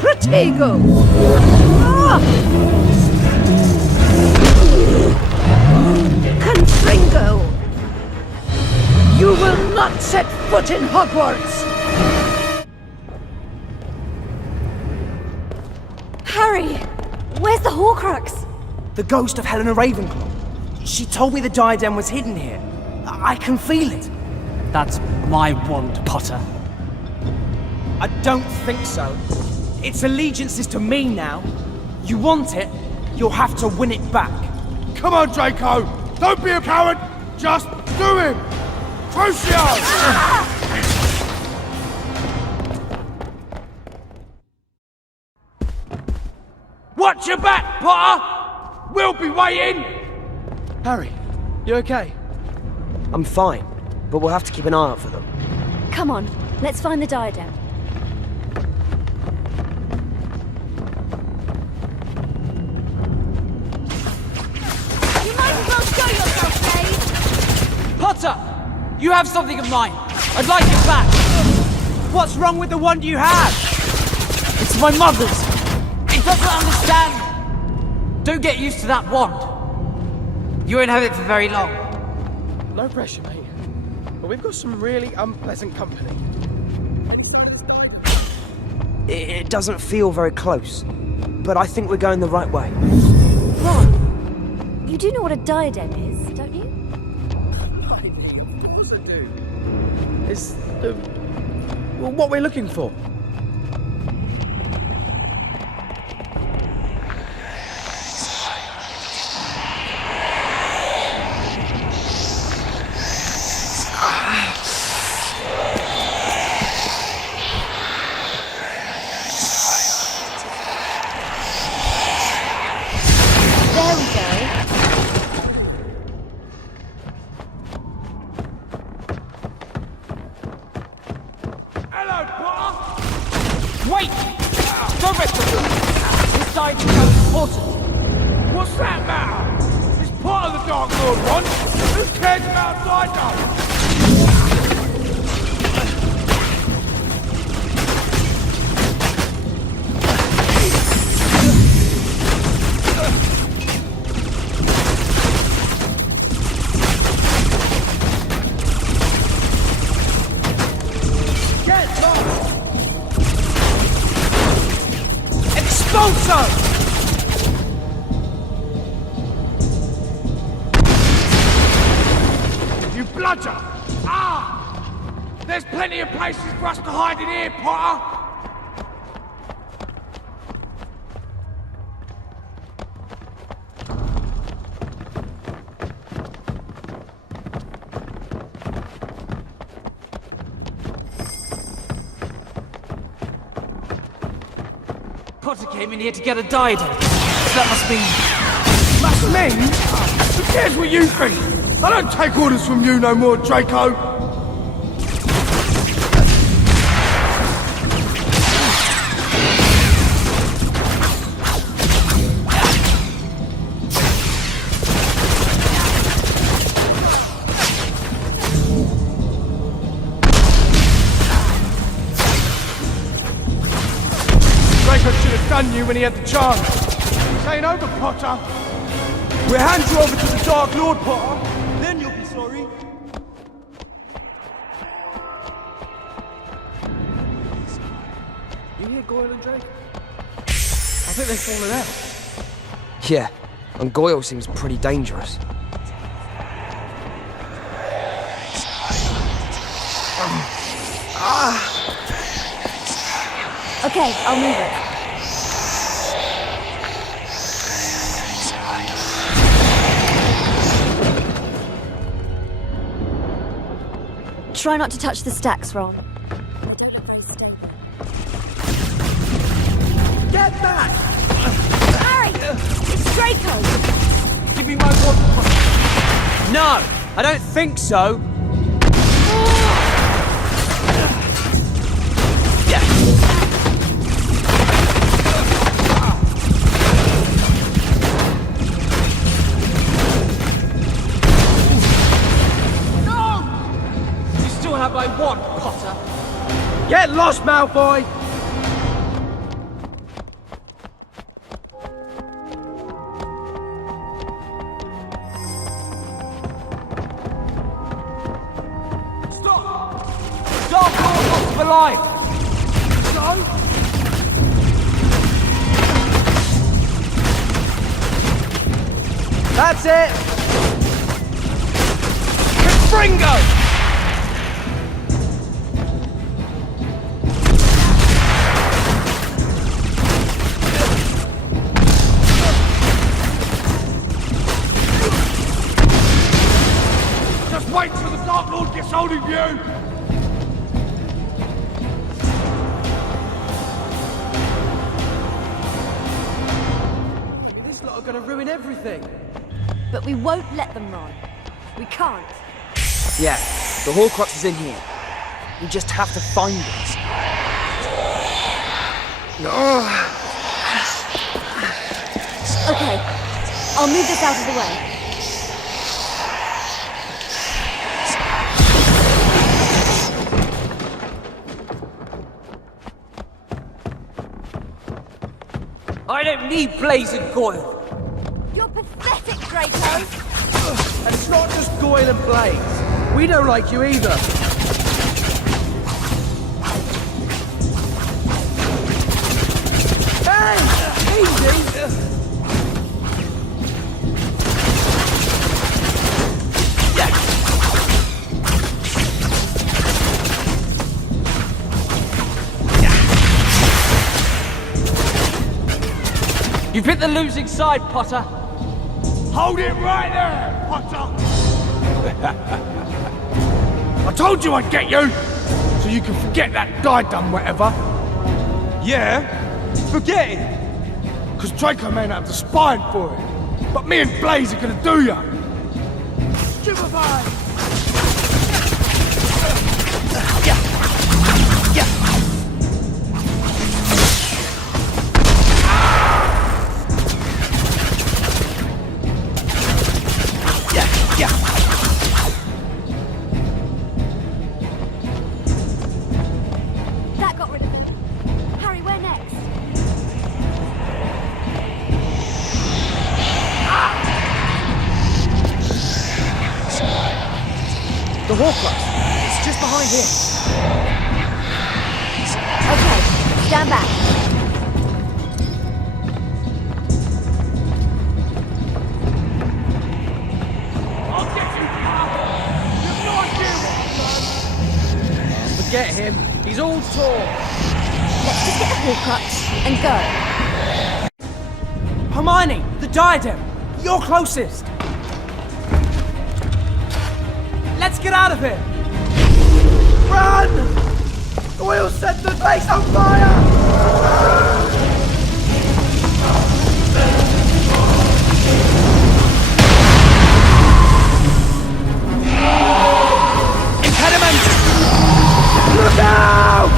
Protego! Confringo! You will not set foot in Hogwarts! Harry! Where's the Horcrux? The ghost of Helena Ravenclaw. She told me the diadem was hidden here. I can feel it. That's my wand, Potter. I don't think so. Its allegiance is to me now. You want it, you'll have to win it back. Come on, Draco! Don't be a coward! Just do him! Crucio! Watch your back, Potter! We'll be waiting! Harry, you okay? I'm fine, but we'll have to keep an eye out for them. Come on, let's find the diadem. You might as well show yourself, Blade! Potter! You have something of mine. I'd like it back. What's wrong with the wand you have? It's my mother's. It doesn't understand. Don't get used to that wand. You won't have it for very long. No pressure, mate. But we've got some really unpleasant company. It doesn't feel very close, but I think we're going the right way. Ron, you do know what a diadem is, don't you? Of course I do. It's what we're looking for. Wait! Don't rest of them! This side becomes important! What's that matter? It's part of the Dark Lord once! Who cares about side Expulso! You bludger! Ah! There's plenty of places for us to hide in here, Potter! Potter came in here to get a diadem. That must mean... Must mean? Who cares what you think? I don't take orders from you no more, Draco! Draco should have done you when he had the chance. This ain't over, Potter. We'll hand you over to the Dark Lord, Potter. Then you'll be sorry. You hear Goyle and Drake? I think they've fallen out. Yeah, and Goyle seems pretty dangerous. Okay, I'll move it. Try not to touch the stacks, Ron. Get back! Harry! It's Draco! Give me my one. No, I don't think so. I want, Potter. Get lost, Malfoy! Stop! Stop Horcrux for life! No? That's it! Fringo! Wait till the Dark Lord gets hold of you! This lot are gonna ruin everything. But we won't let them, Ron. We can't. Yeah, the Horcrux is in here. We just have to find it. Okay, I'll move this out of the way. I don't need Blaze and Goyle. You're pathetic, Draco! And it's not just Goyle and Blaze. We don't like you either. Hey! Easy! You've hit the losing side, Potter. Hold it right there, Potter! I told you I'd get you! So you can forget that dum whatever. Yeah? Forget it! Because Draco may not have the spine for it. But me and Blaze are gonna do ya! Stupefy! That got rid of him. Harry, where next? The Horcrux. It's just behind him. Okay, stand back. I'll get you, pal! You've no idea what I've done! Forget him. He's all talk. Let's just get the Horcrux and go. Hermione, the diadem. You're closest. Let's get out of here. Run! Goyle set the place on fire! Impediment! Look out!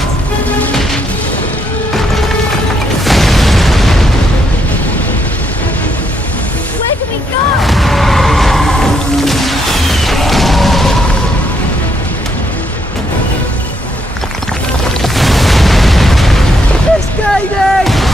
Where can we go? Escaping!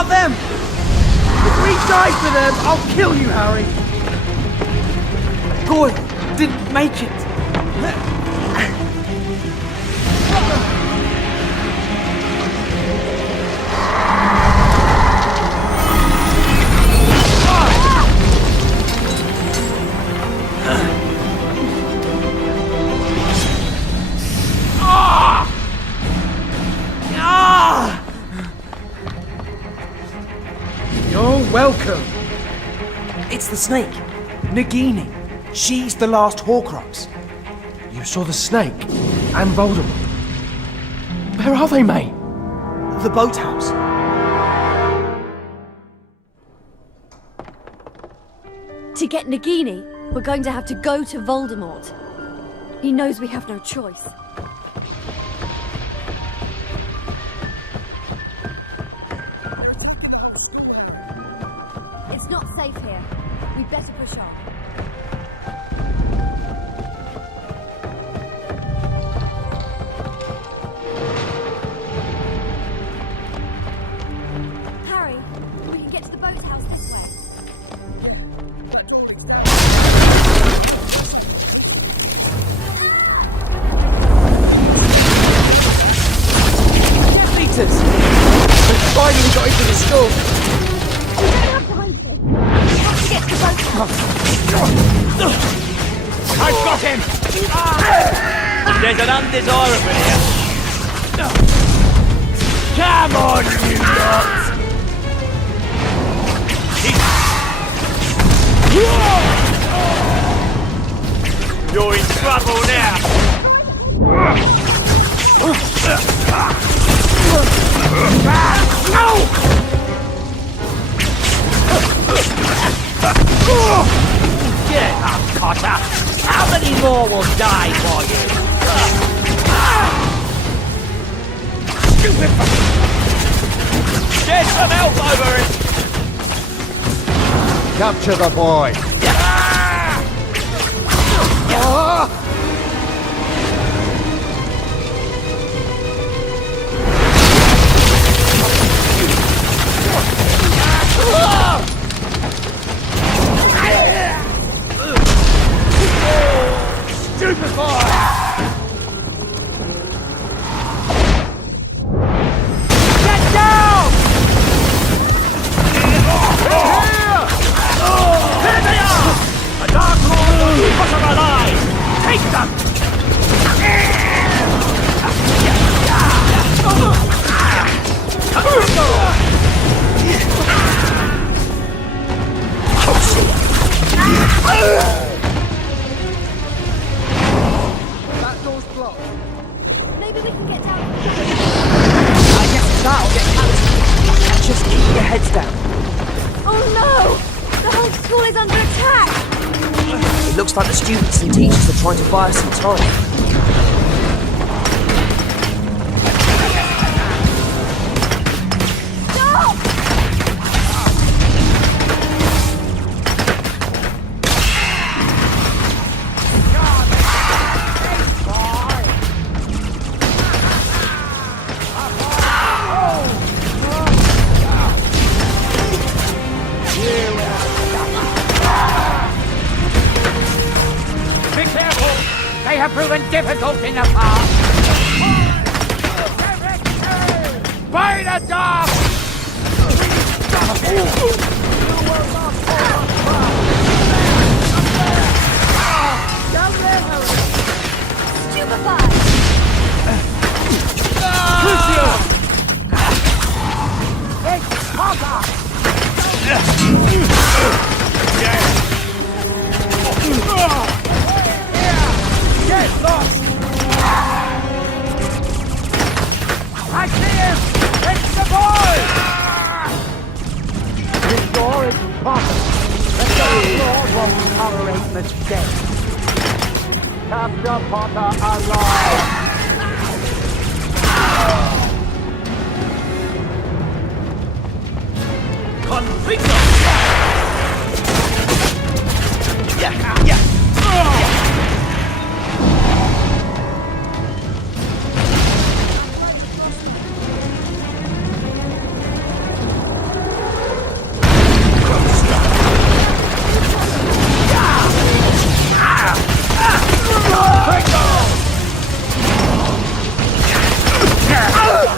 about them? If we die for them, I'll kill you, Harry. Goyle didn't make it. You're welcome. It's the snake. Nagini. She's the last Horcrux. You saw the snake and Voldemort. Where are they, mate? The boathouse. To get Nagini, we're going to have to go to Voldemort. He knows we have no choice. It's not safe here. We'd better push on. Harry, we can get to the boathouse this way. Death Eaters! We've finally got into the store. I've got him! There's an undesirable here. Come on, you lot! You're in trouble now! Get up, Potter! How many more will die for you? Stupid! Get some help over it! Capture the boy. Stupid boy! Get down! Here they are! The Dark Lord will keep us alive! Take them! That door's blocked. Maybe we can get down. I guess that'll get cancelled. Just keep your heads down. Oh no! The whole school is under attack! It looks like the students and teachers are trying to buy us some time. Be careful! They have proven difficult in the past! By the dark! Stupefied! It's Potter! Get lost! I see him! It's the boy! His door is Potter. The Dark Lord won't tolerate mistakes. Capture Potter alive! Convicto! I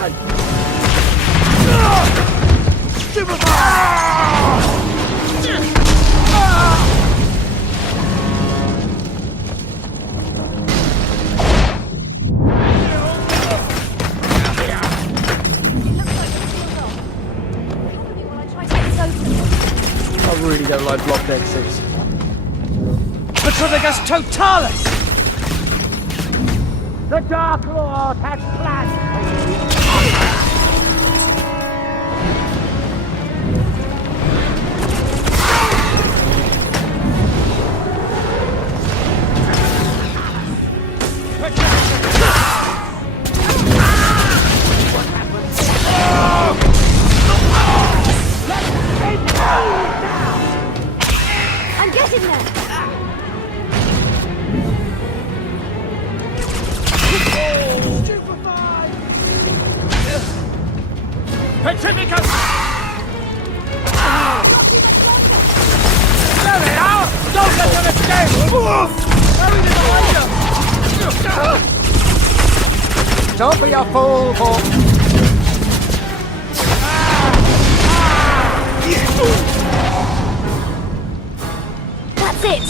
really don't like blocked exits. Petronicus Totalis! The Dark Lord has planned I'm getting there! Petrificus! There they are! Don't let them escape! Hurry behind you! Don't be a fool, Hawk. That's it!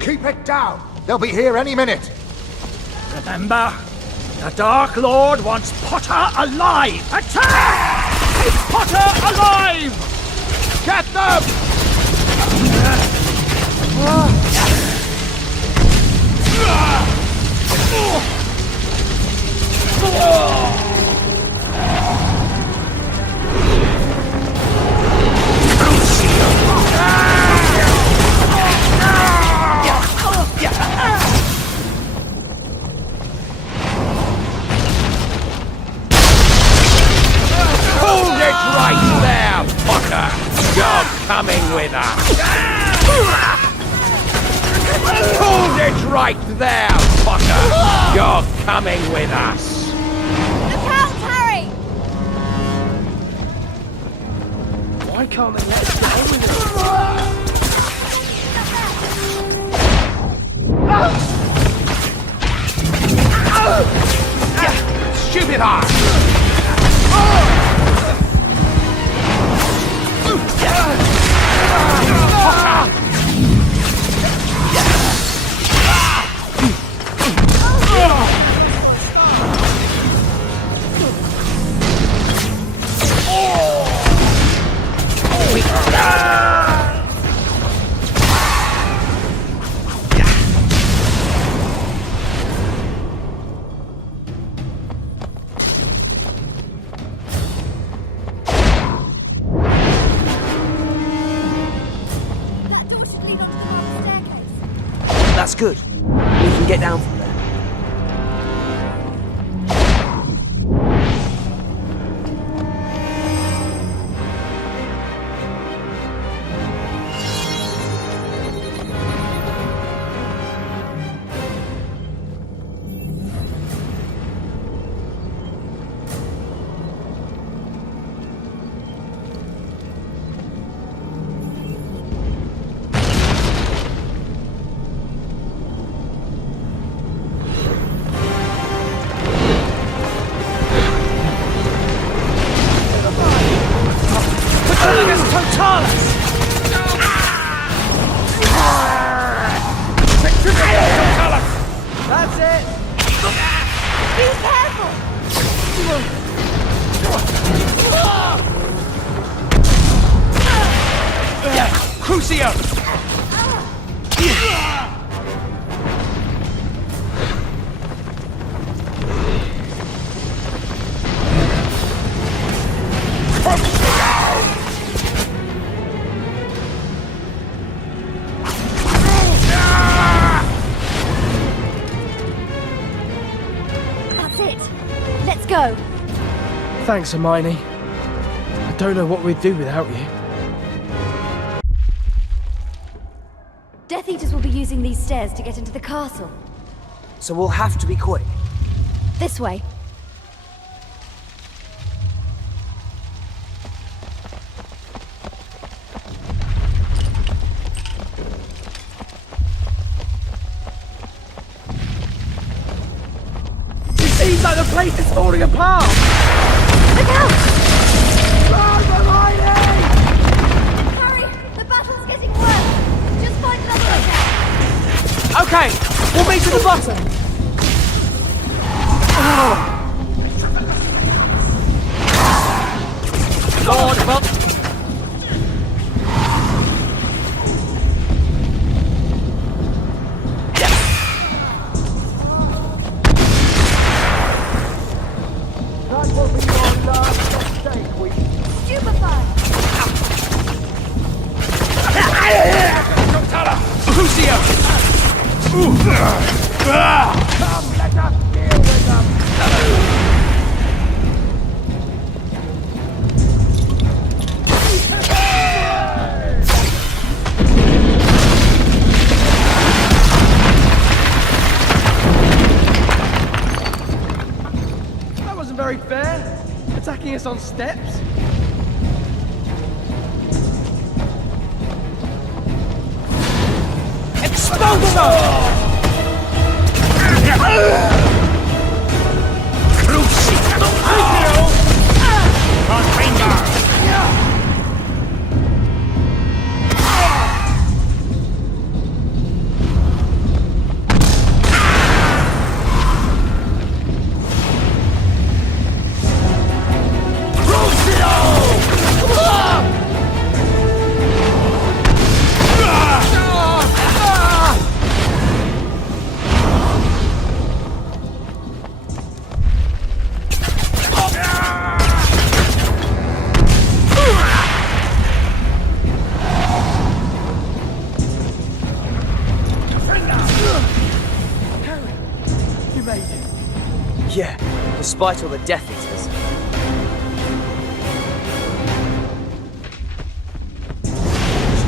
Keep it down. They'll be here any minute. Remember, the Dark Lord wants Potter alive! Attack! Keep Potter alive! Get them! Hold it right there, Potter! You're coming with us! Hold it right there, Potter! You're coming with us! Look out, Harry! Why can't they let us get on with it? Stupid heart! That's good. We can get down from there. Petronicus Totalis! That's it! Be careful! Crucio! That's it! Let's go! Thanks, Hermione. I don't know what we'd do without you. Death Eaters will be using these stairs to get into the castle. So we'll have to be quick. This way. place is falling apart! Look out! Run, Hermione! Harry, the battle's getting worse. Just find another lookout. Okay, we'll meet at the bottom. Lord, well... That will be your last mistake, we... Stupefy! Lucio! Come, let us deal with them! That wasn't very fair. Attacking us on steps. You made it. Yeah, despite all the Death Eaters.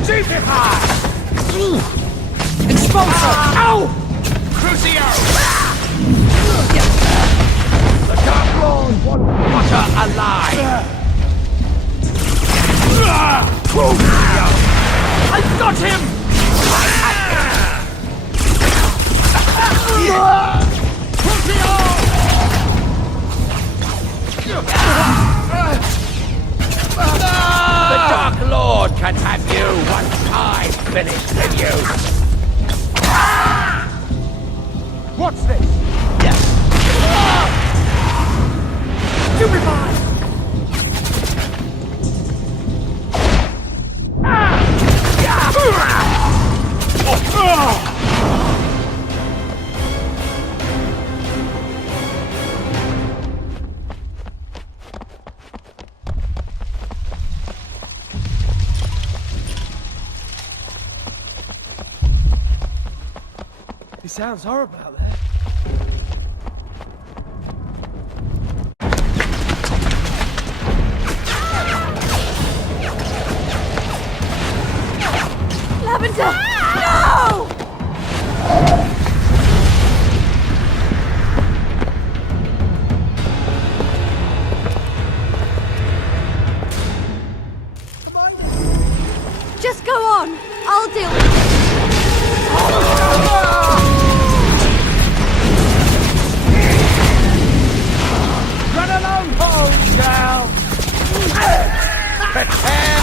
Stupefy! Expulsor! Ow! Crucio! The Dark Lord wants Potter alive! Crucio! I've got him! The Dark Lord can have you once I'm finished with you. What's this? Stupefy! It sounds horrible out there. Lavender! No! Just go on. I'll deal with it. Run along, home, girl! Prepare!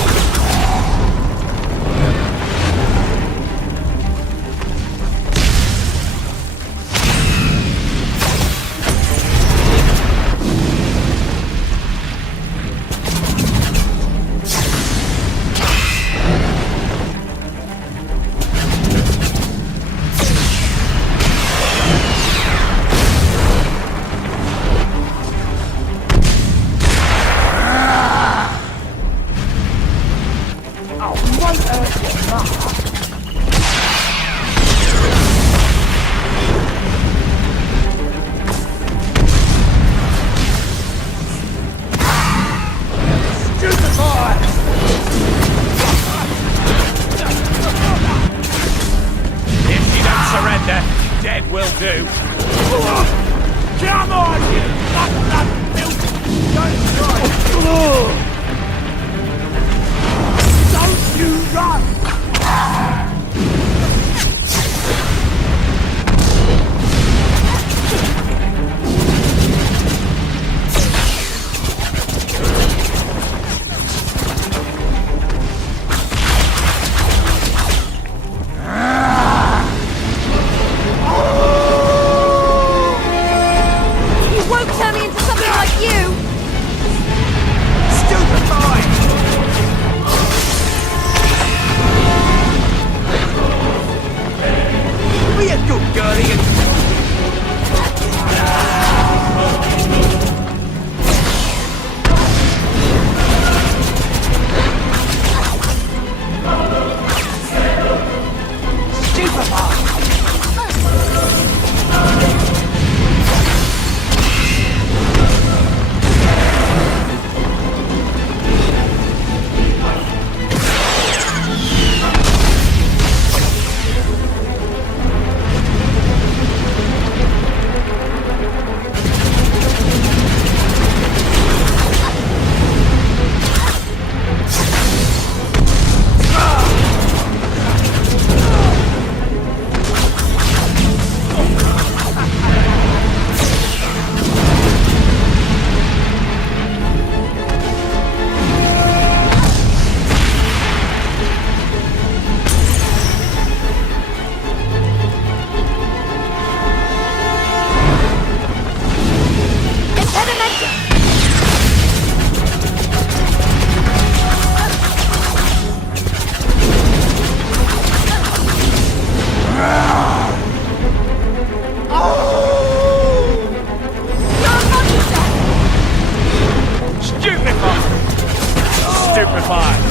Stupefy!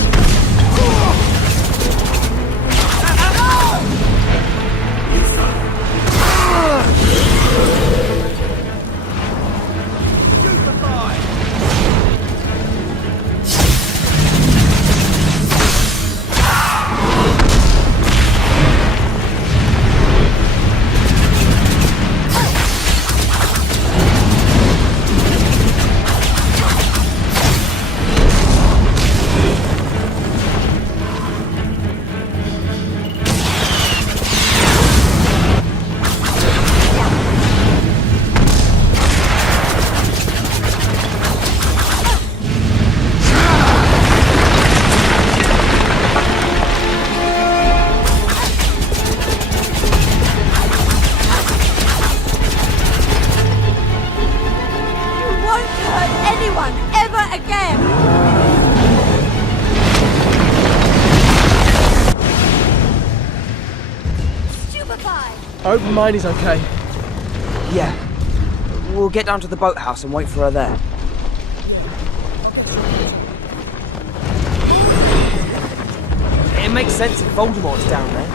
I hope Hermione's okay. Yeah. We'll get down to the boathouse and wait for her there. It makes sense if Voldemort's down there.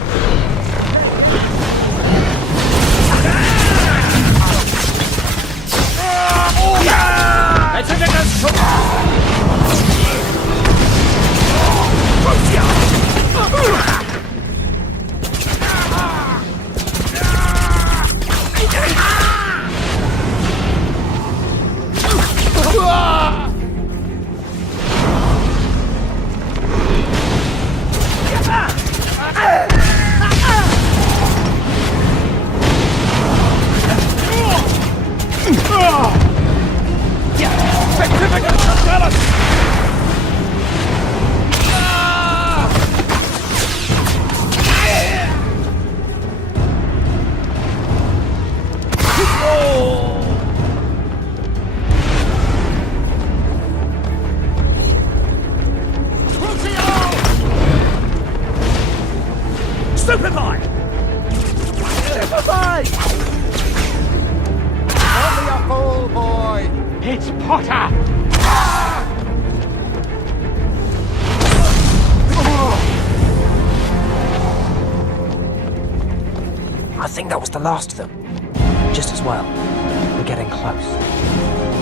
Stupefy! Stupefy! Only a fool, boy! It's Potter! I think that was the last of them. Just as well. We're getting close.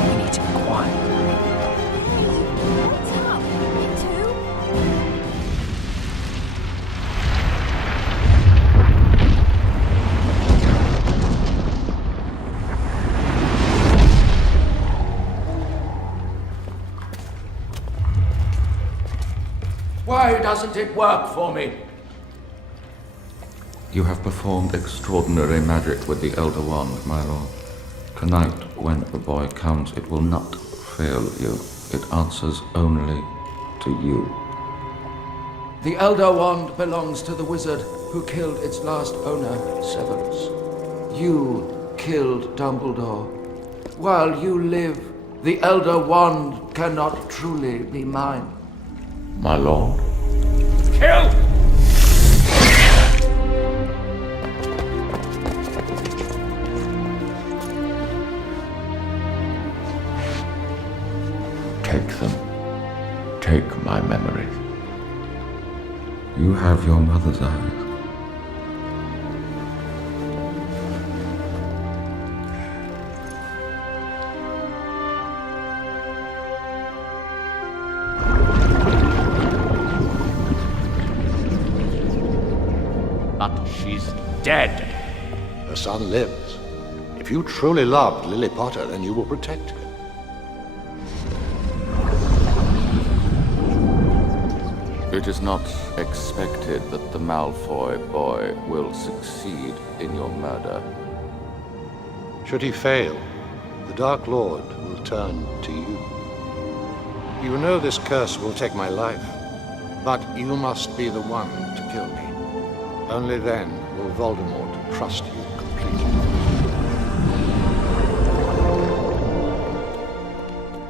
We need to be quiet. Why doesn't it work for me? You have performed extraordinary magic with the Elder Wand, my lord. Tonight, when the boy comes, it will not fail you. It answers only to you. The Elder Wand belongs to the wizard who killed its last owner, Severus. You killed Dumbledore. While you live, the Elder Wand cannot truly be mine. My lord. Kill! Take them. Take my memories. You have your mother's eyes. But she's dead. Her son lives. If you truly loved Lily Potter, then you will protect her. It is not expected that the Malfoy boy will succeed in your murder. Should he fail, the Dark Lord will turn to you. You know this curse will take my life, but you must be the one to kill me. Only then will Voldemort trust you completely.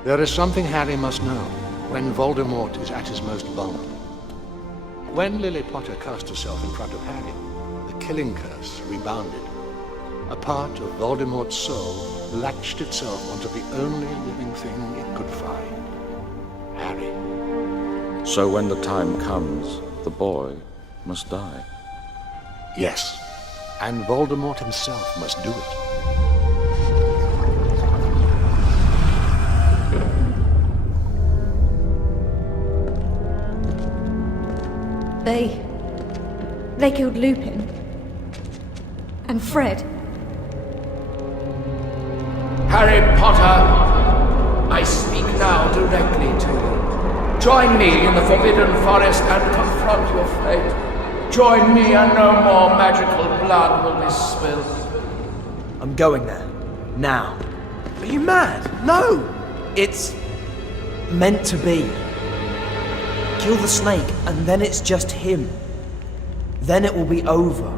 There is something Harry must know when Voldemort is at his most vulnerable. When Lily Potter cast herself in front of Harry, the killing curse rebounded. A part of Voldemort's soul latched itself onto the only living thing it could find. Harry. So when the time comes, the boy must die. Yes, and Voldemort himself must do it. They killed Lupin. And Fred. Harry Potter, I speak now directly to you. Join me in the Forbidden Forest and confront your fate. Join me and no more magical blood will be spilled. I'm going there. Now. Are you mad? No! It's meant to be. Kill the snake, and then it's just him. Then it will be over.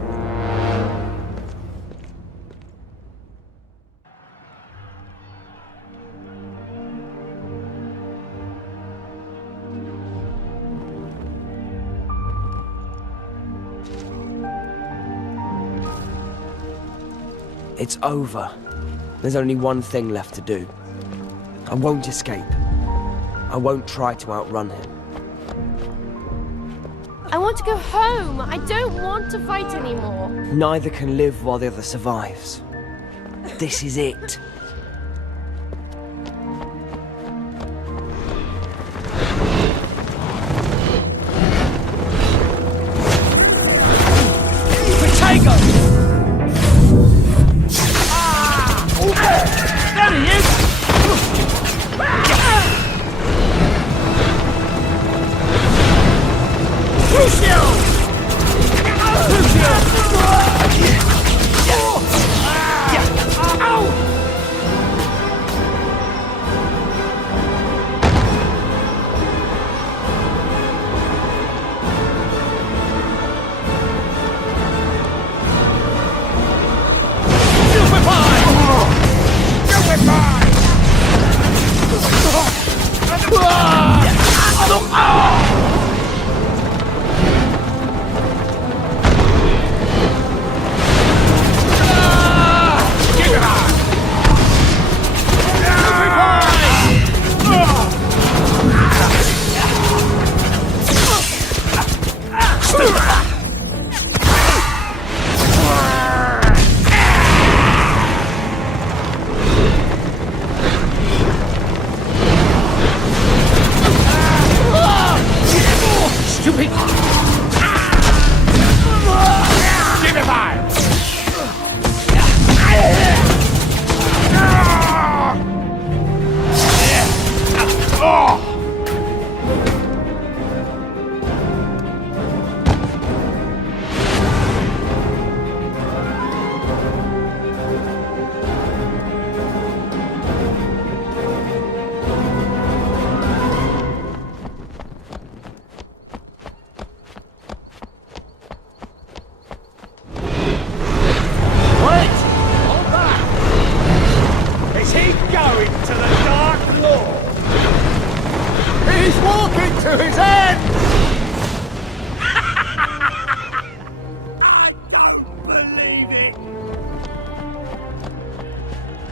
It's over. There's only one thing left to do. I won't escape. I won't try to outrun him. I want to go home. I don't want to fight anymore. Neither can live while the other survives. This is it. There he is!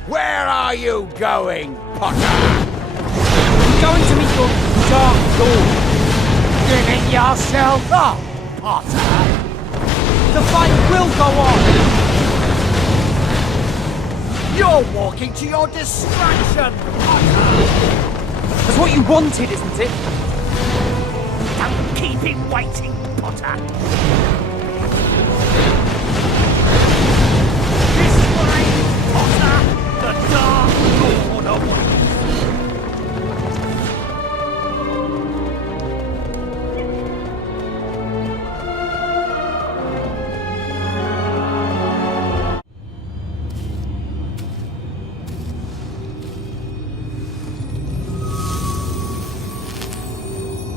Where are you going, Potter? I'm going to meet your Dark Lord. Give it yourself up, Potter. The fight will go on. You're walking to your destruction, Potter. That's what you wanted, isn't it? Don't keep him waiting, Potter. This way, Potter. The Dark Lord awaits.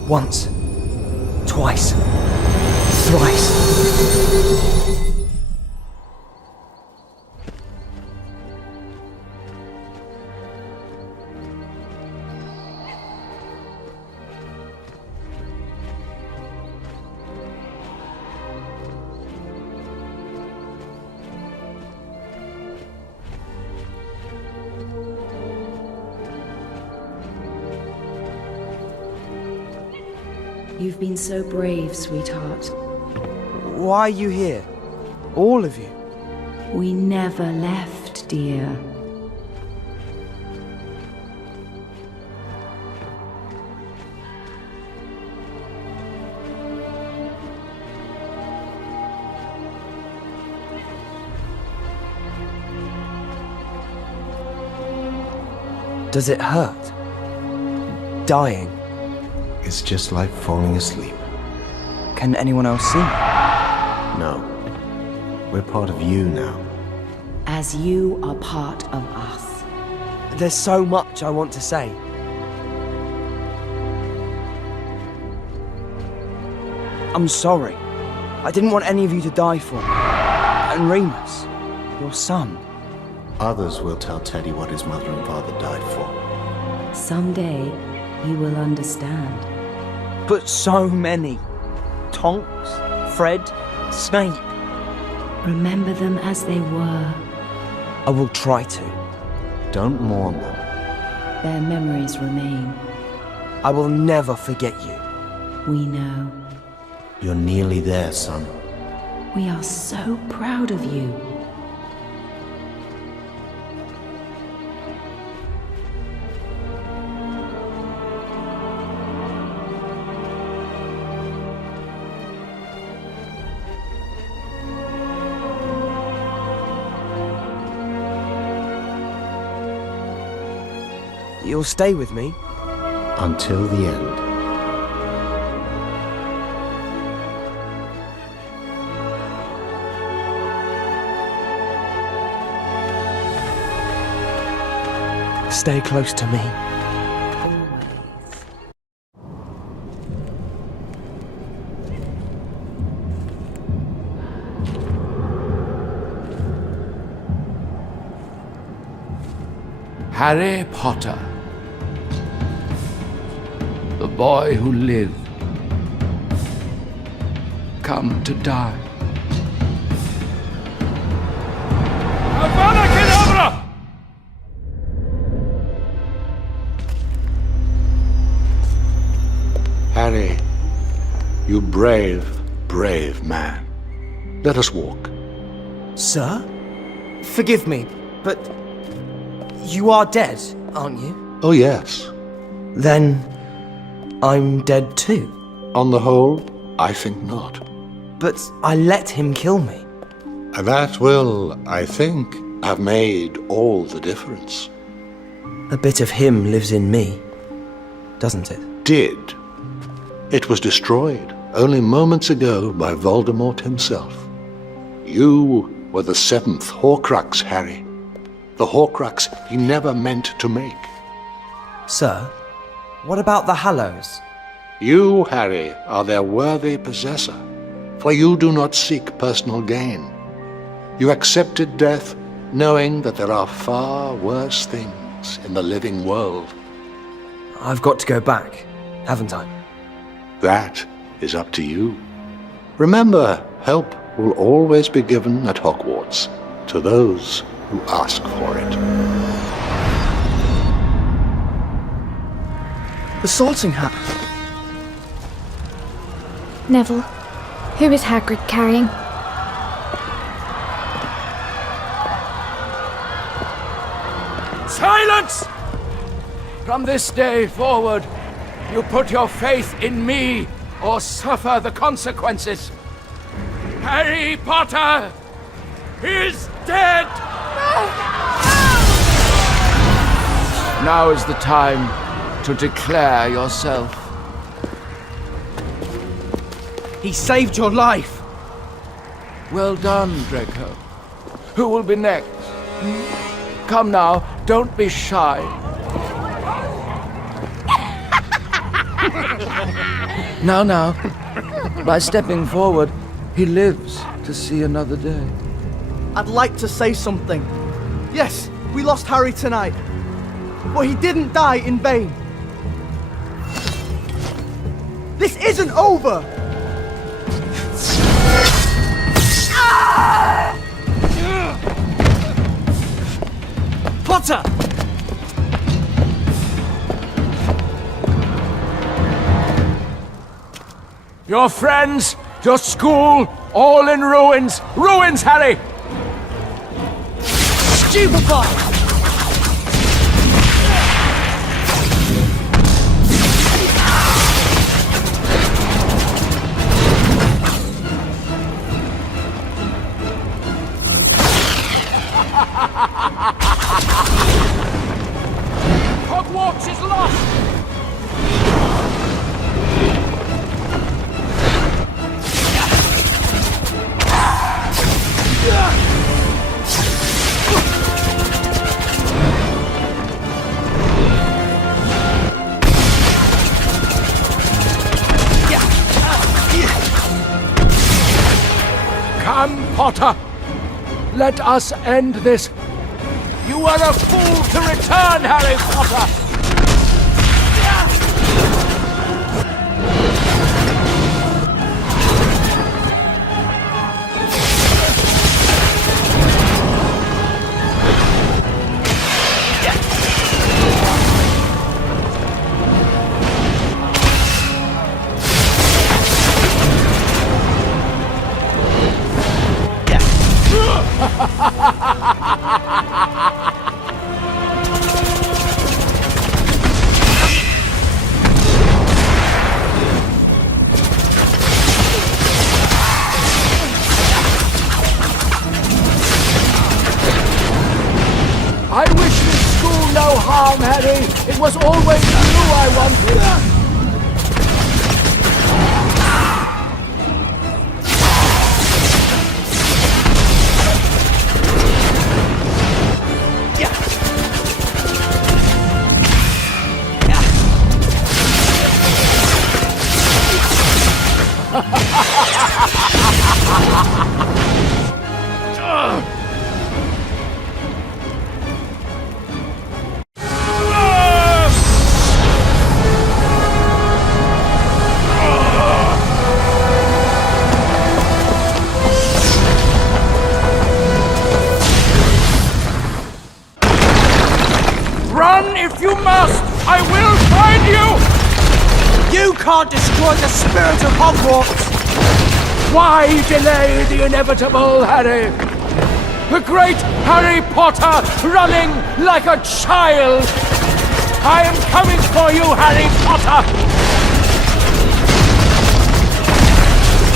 Once. Twice. Thrice. You've been so brave, sweetheart. Why are you here? All of you? We never left, dear. Does it hurt? Dying? It's just like falling asleep. Can anyone else see me? No. We're part of you now. As you are part of us. There's so much I want to say. I'm sorry. I didn't want any of you to die for me. And Remus, your son. Others will tell Teddy what his mother and father died for. Someday, you will understand. But so many. Tonks, Fred, Snape. Remember them as they were. I will try to. Don't mourn them. Their memories remain. I will never forget you. We know. You're nearly there, son. We are so proud of you. You'll stay with me? Until the end. Stay close to me. Harry Potter. The boy who lived. Come to die. Avada Kedavra! Harry, you brave, brave man. Let us walk. Sir? Forgive me, but you are dead, aren't you? Oh, yes. Then I'm dead too. On the whole, I think not. But I let him kill me. That will, I think, have made all the difference. A bit of him lives in me, doesn't it? Did. It was destroyed only moments ago by Voldemort himself. You were the seventh Horcrux, Harry. The Horcrux he never meant to make. Sir, what about the Hallows? You, Harry, are their worthy possessor, for you do not seek personal gain. You accepted death, knowing that there are far worse things in the living world. I've got to go back, haven't I? That is up to you. Remember, help will always be given at Hogwarts to those who ask for it. The Sorting Hat. Neville, who is Hagrid carrying? Silence! From this day forward, you put your faith in me or suffer the consequences. Harry Potter is dead! Now is the time to declare yourself. He saved your life! Well done, Draco. Who will be next? Come now, don't be shy. Now, by stepping forward, he lives to see another day. I'd like to say something. Yes, we lost Harry tonight, but he didn't die in vain. This isn't over! Potter! Your friends, your school, all in ruins. Ruins, Harry! Stupefy! Hogwarts is lost! Come, Potter. Let us end this. You are a fool to return, Harry Potter! I wish this school no harm, Harry. It was always you I wanted. Run if you must! I will find you! You can't destroy the spirit of Hogwarts! Why delay the inevitable, Harry? The great Harry Potter running like a child! I am coming for you, Harry Potter!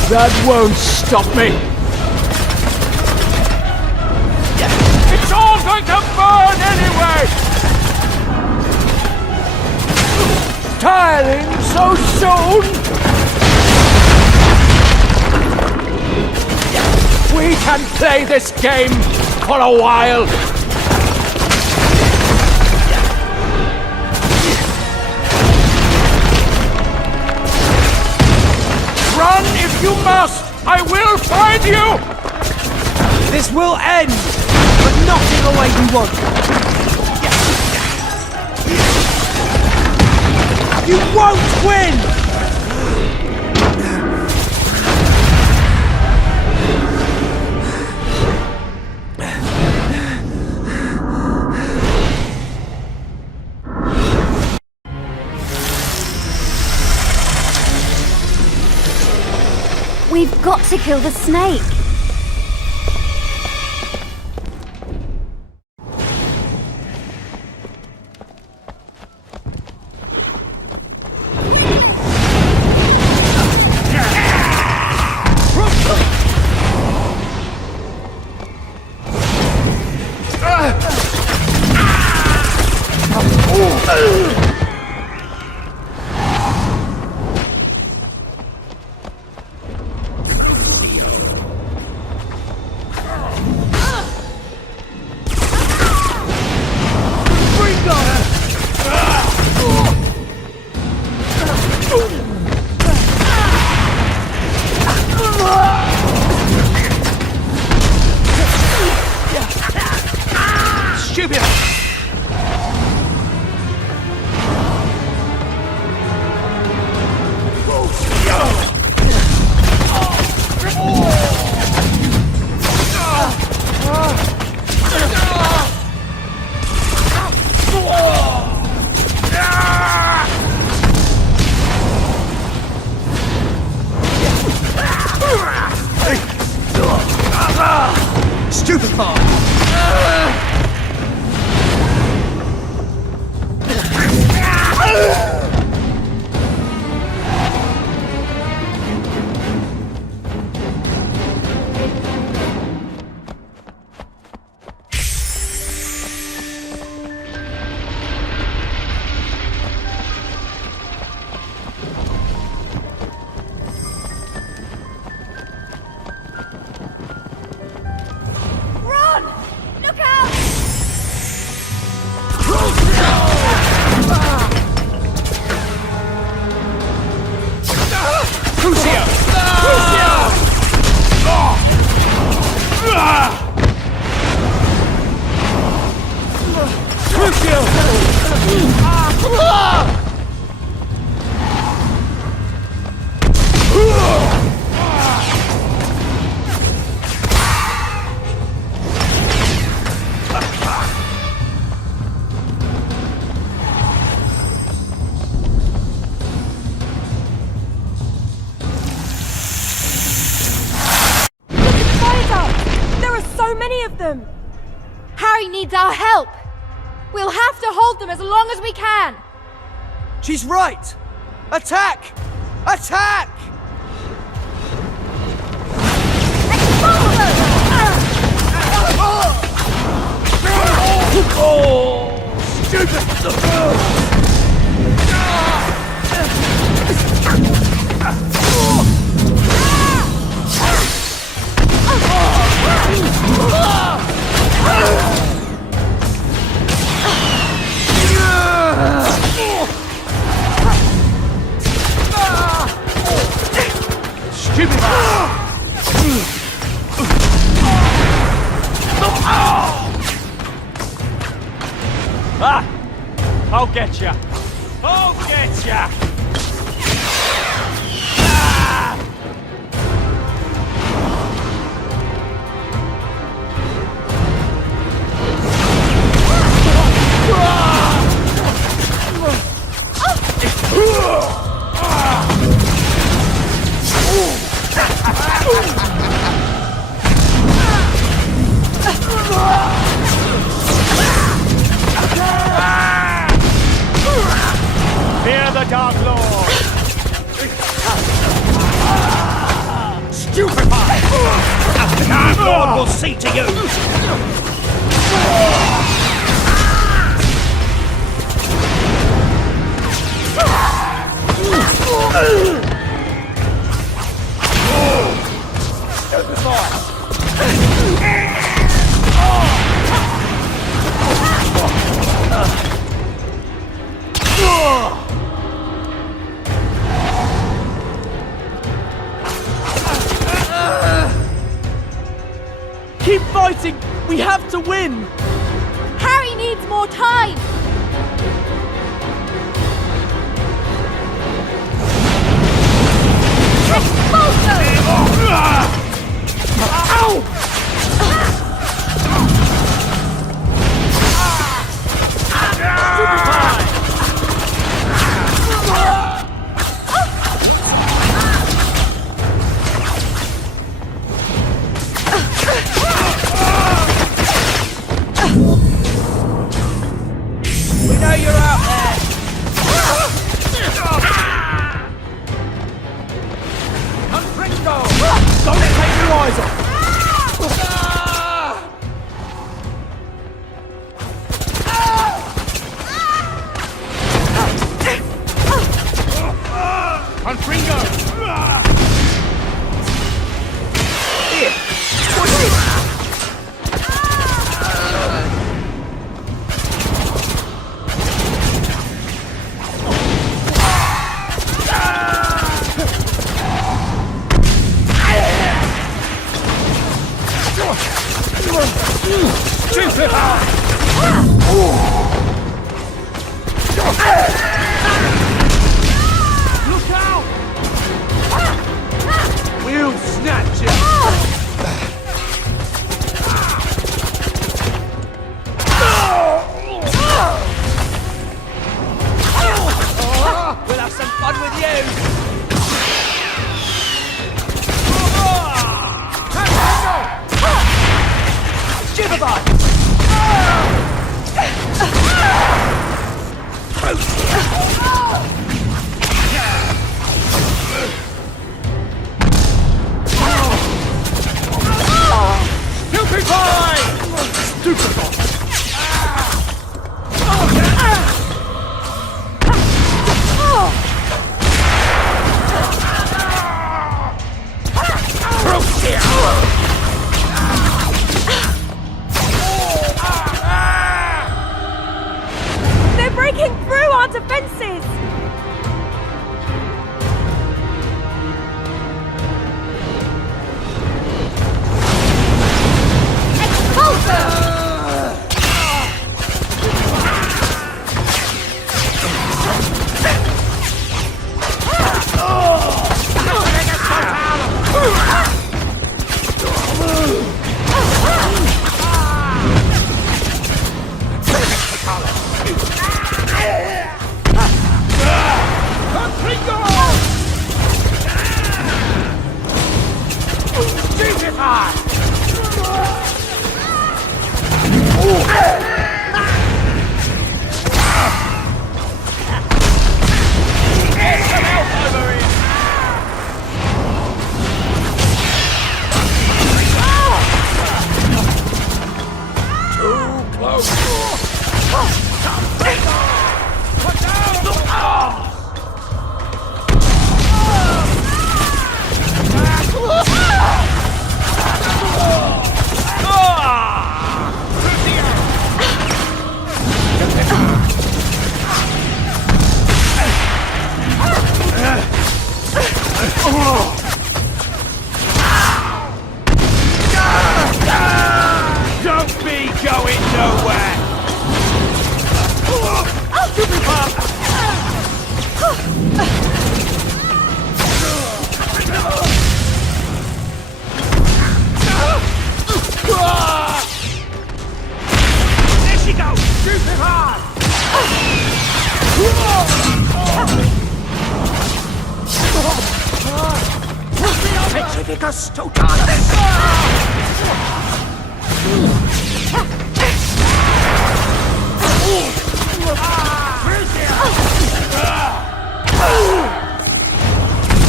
That won't stop me! It's all going to burn anyway! Tiring so soon? We can play this game for a while. Run if you must! I will find you! This will end, but not in the way you want. You won't win! We've got to kill the snake. Stupefy! Run! Look out! Crucio! There are so many of them! Harry needs our help! We'll have to hold them as long as we can! She's right! Attack! Attack! Oh, stupid! Ah! I'll get ya! I'll get ya! Fear the Dark Lord! Stupefy! The Dark Lord will see to you! Keep fighting! We have to win! Harry needs more time! We know you're out there! Confringo! Don't take your eyes off! Confringo! Here! What's this? Don't be going nowhere! There she goes! Shoot him hard! Petrificus totalis!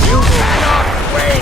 You cannot win!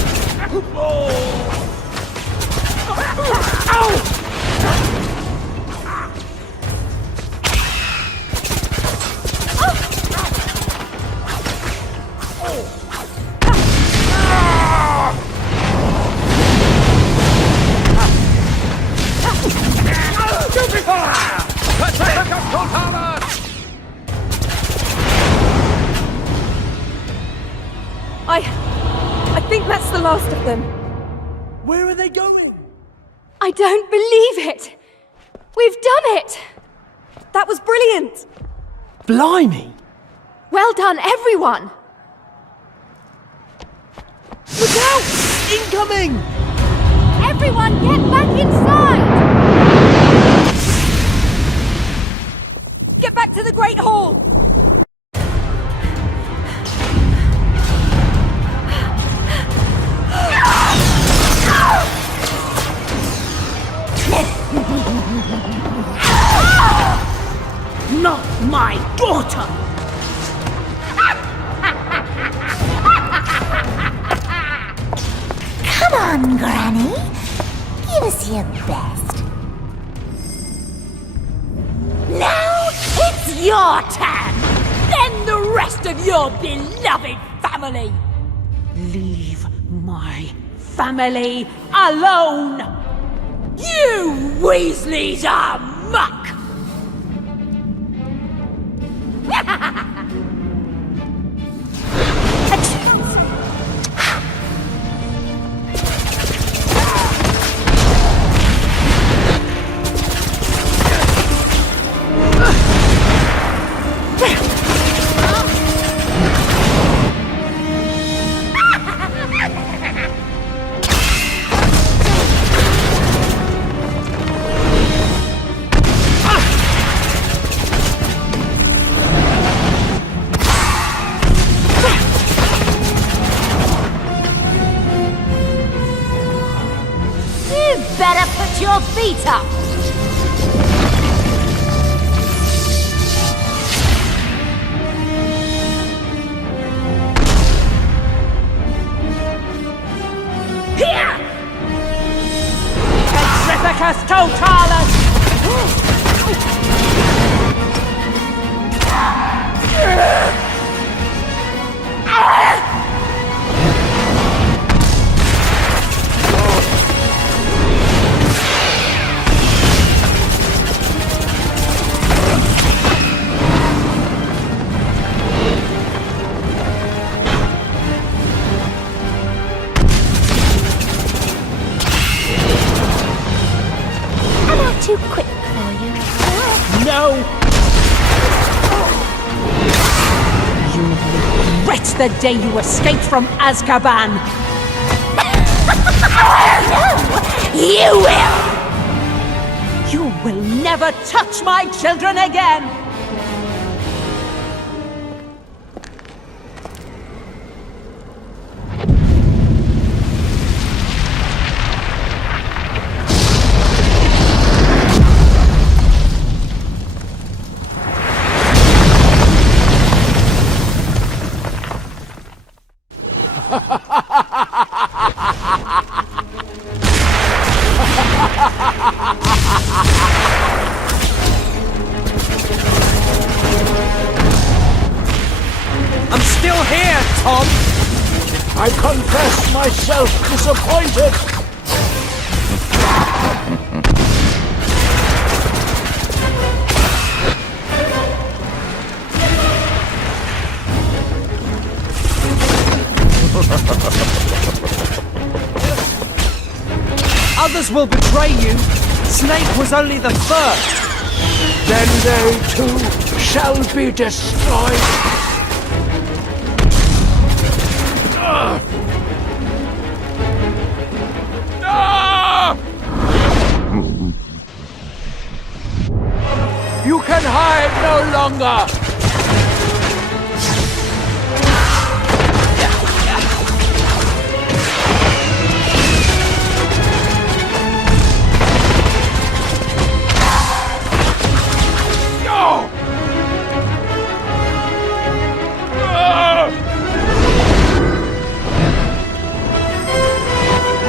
I think that's the last of them. Where are they going? I don't believe it! We've done it! That was brilliant! Blimey! Well done, everyone! Look out! Incoming! Everyone, get back inside! Get back to the Great Hall! Not my daughter! Come on, Granny. Give us your best. Now it's your turn! Then the rest of your beloved family! Leave my family alone! You Weasleys are muck! Better put your feet up! Here! Petrificus totalis! Too quick for you. No! You regret the day you escaped from Azkaban! You will! You will never touch my children again! confess myself disappointed. Others will betray you. Snape was only the first. Then they too shall be destroyed. You can hide no longer!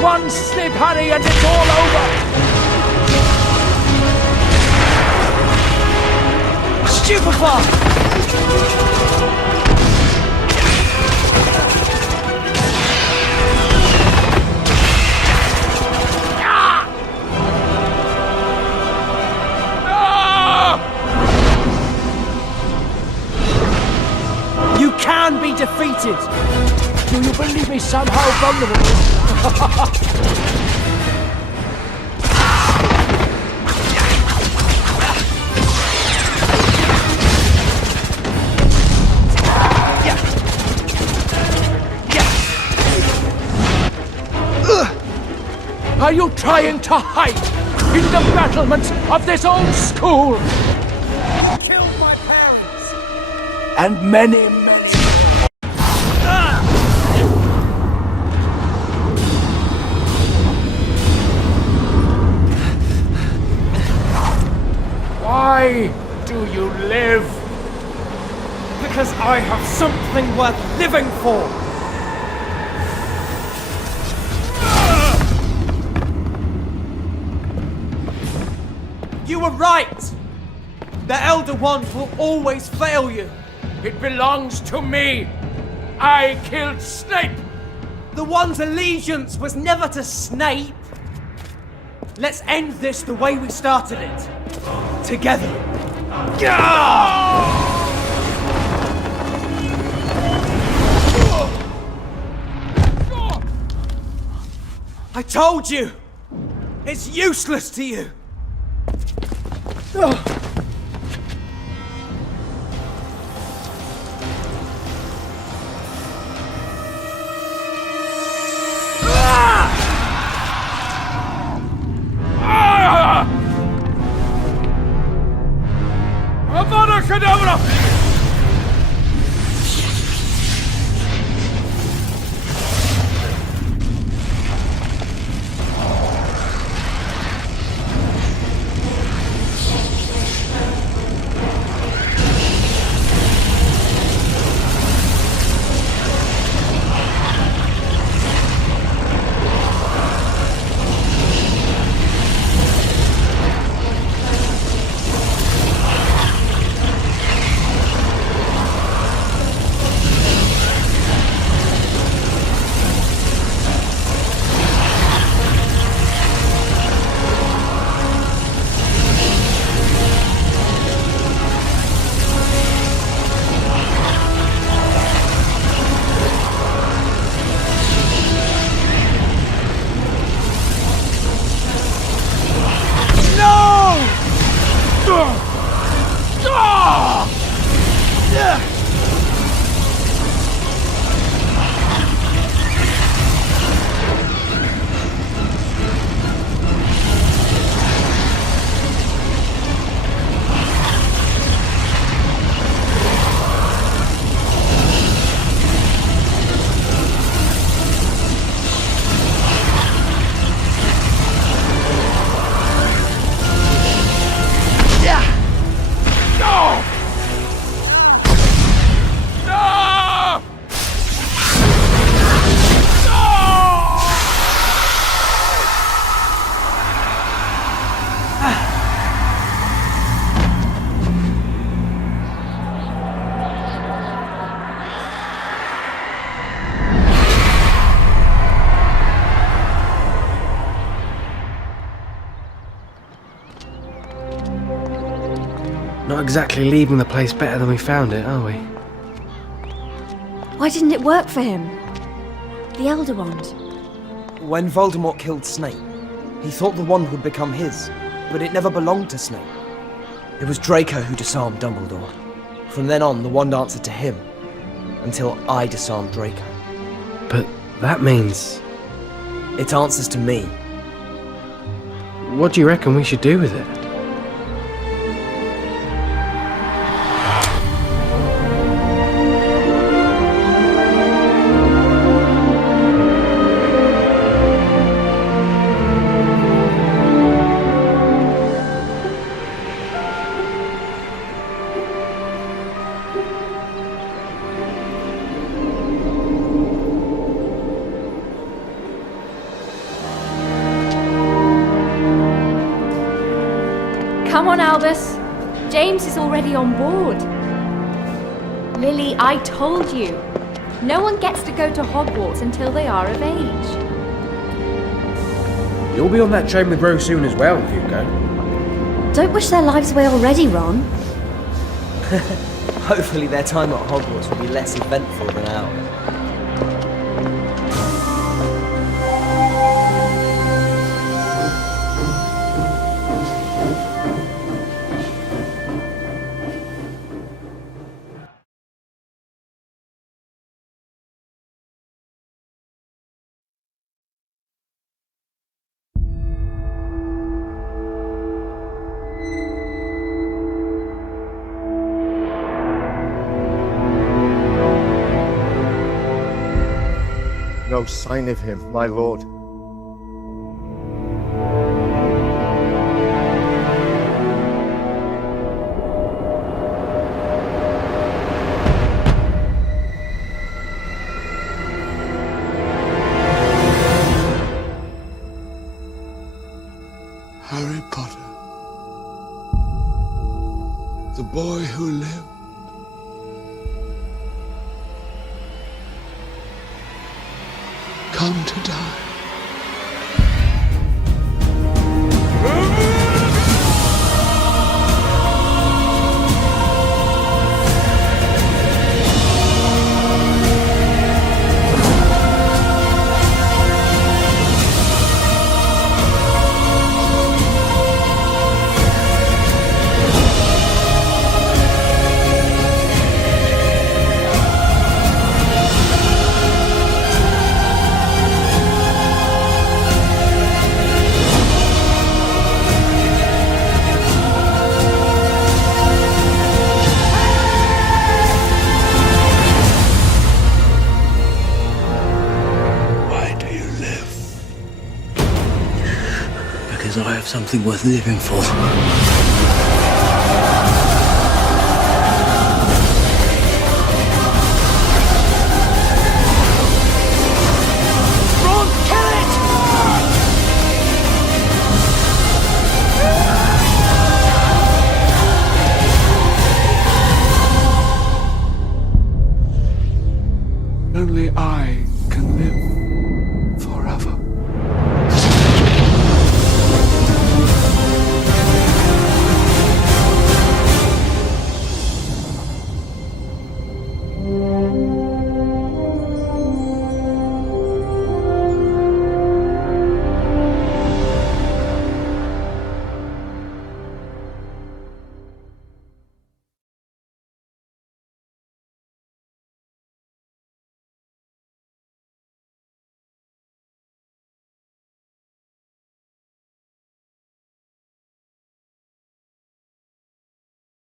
One slip, Harry, and it's all over! Stupefy! You can be defeated! Do you believe me somehow vulnerable? Are you trying to hide in the battlements of this old school? Killed my parents! And many, many... Why do you live? Because I have something worth living for! You were right! The Elder Wand will always fail you! It belongs to me! I killed Snape! The Wand's allegiance was never to Snape! Let's end this the way we started it. Together. I told you! It's useless to you! Avada Kedavra! Not exactly leaving the place better than we found it, are we? Why didn't it work for him? The Elder Wand. When Voldemort killed Snape, he thought the wand would become his, but it never belonged to Snape. It was Draco who disarmed Dumbledore. From then on, the wand answered to him, until I disarmed Draco. But that means... It answers to me. What do you reckon we should do with it? Come on, Albus. James is already on board. Lily, I told you. No one gets to go to Hogwarts until they are of age. You'll be on that train with Rose soon as well, Hugo. Don't wish their lives away already, Ron. Hopefully their time at Hogwarts will be less eventful than ours. No sign of him, my lord. Harry Potter. The boy who lived. Come to die. I have something worth living for. Ron, kill it! Only I can live.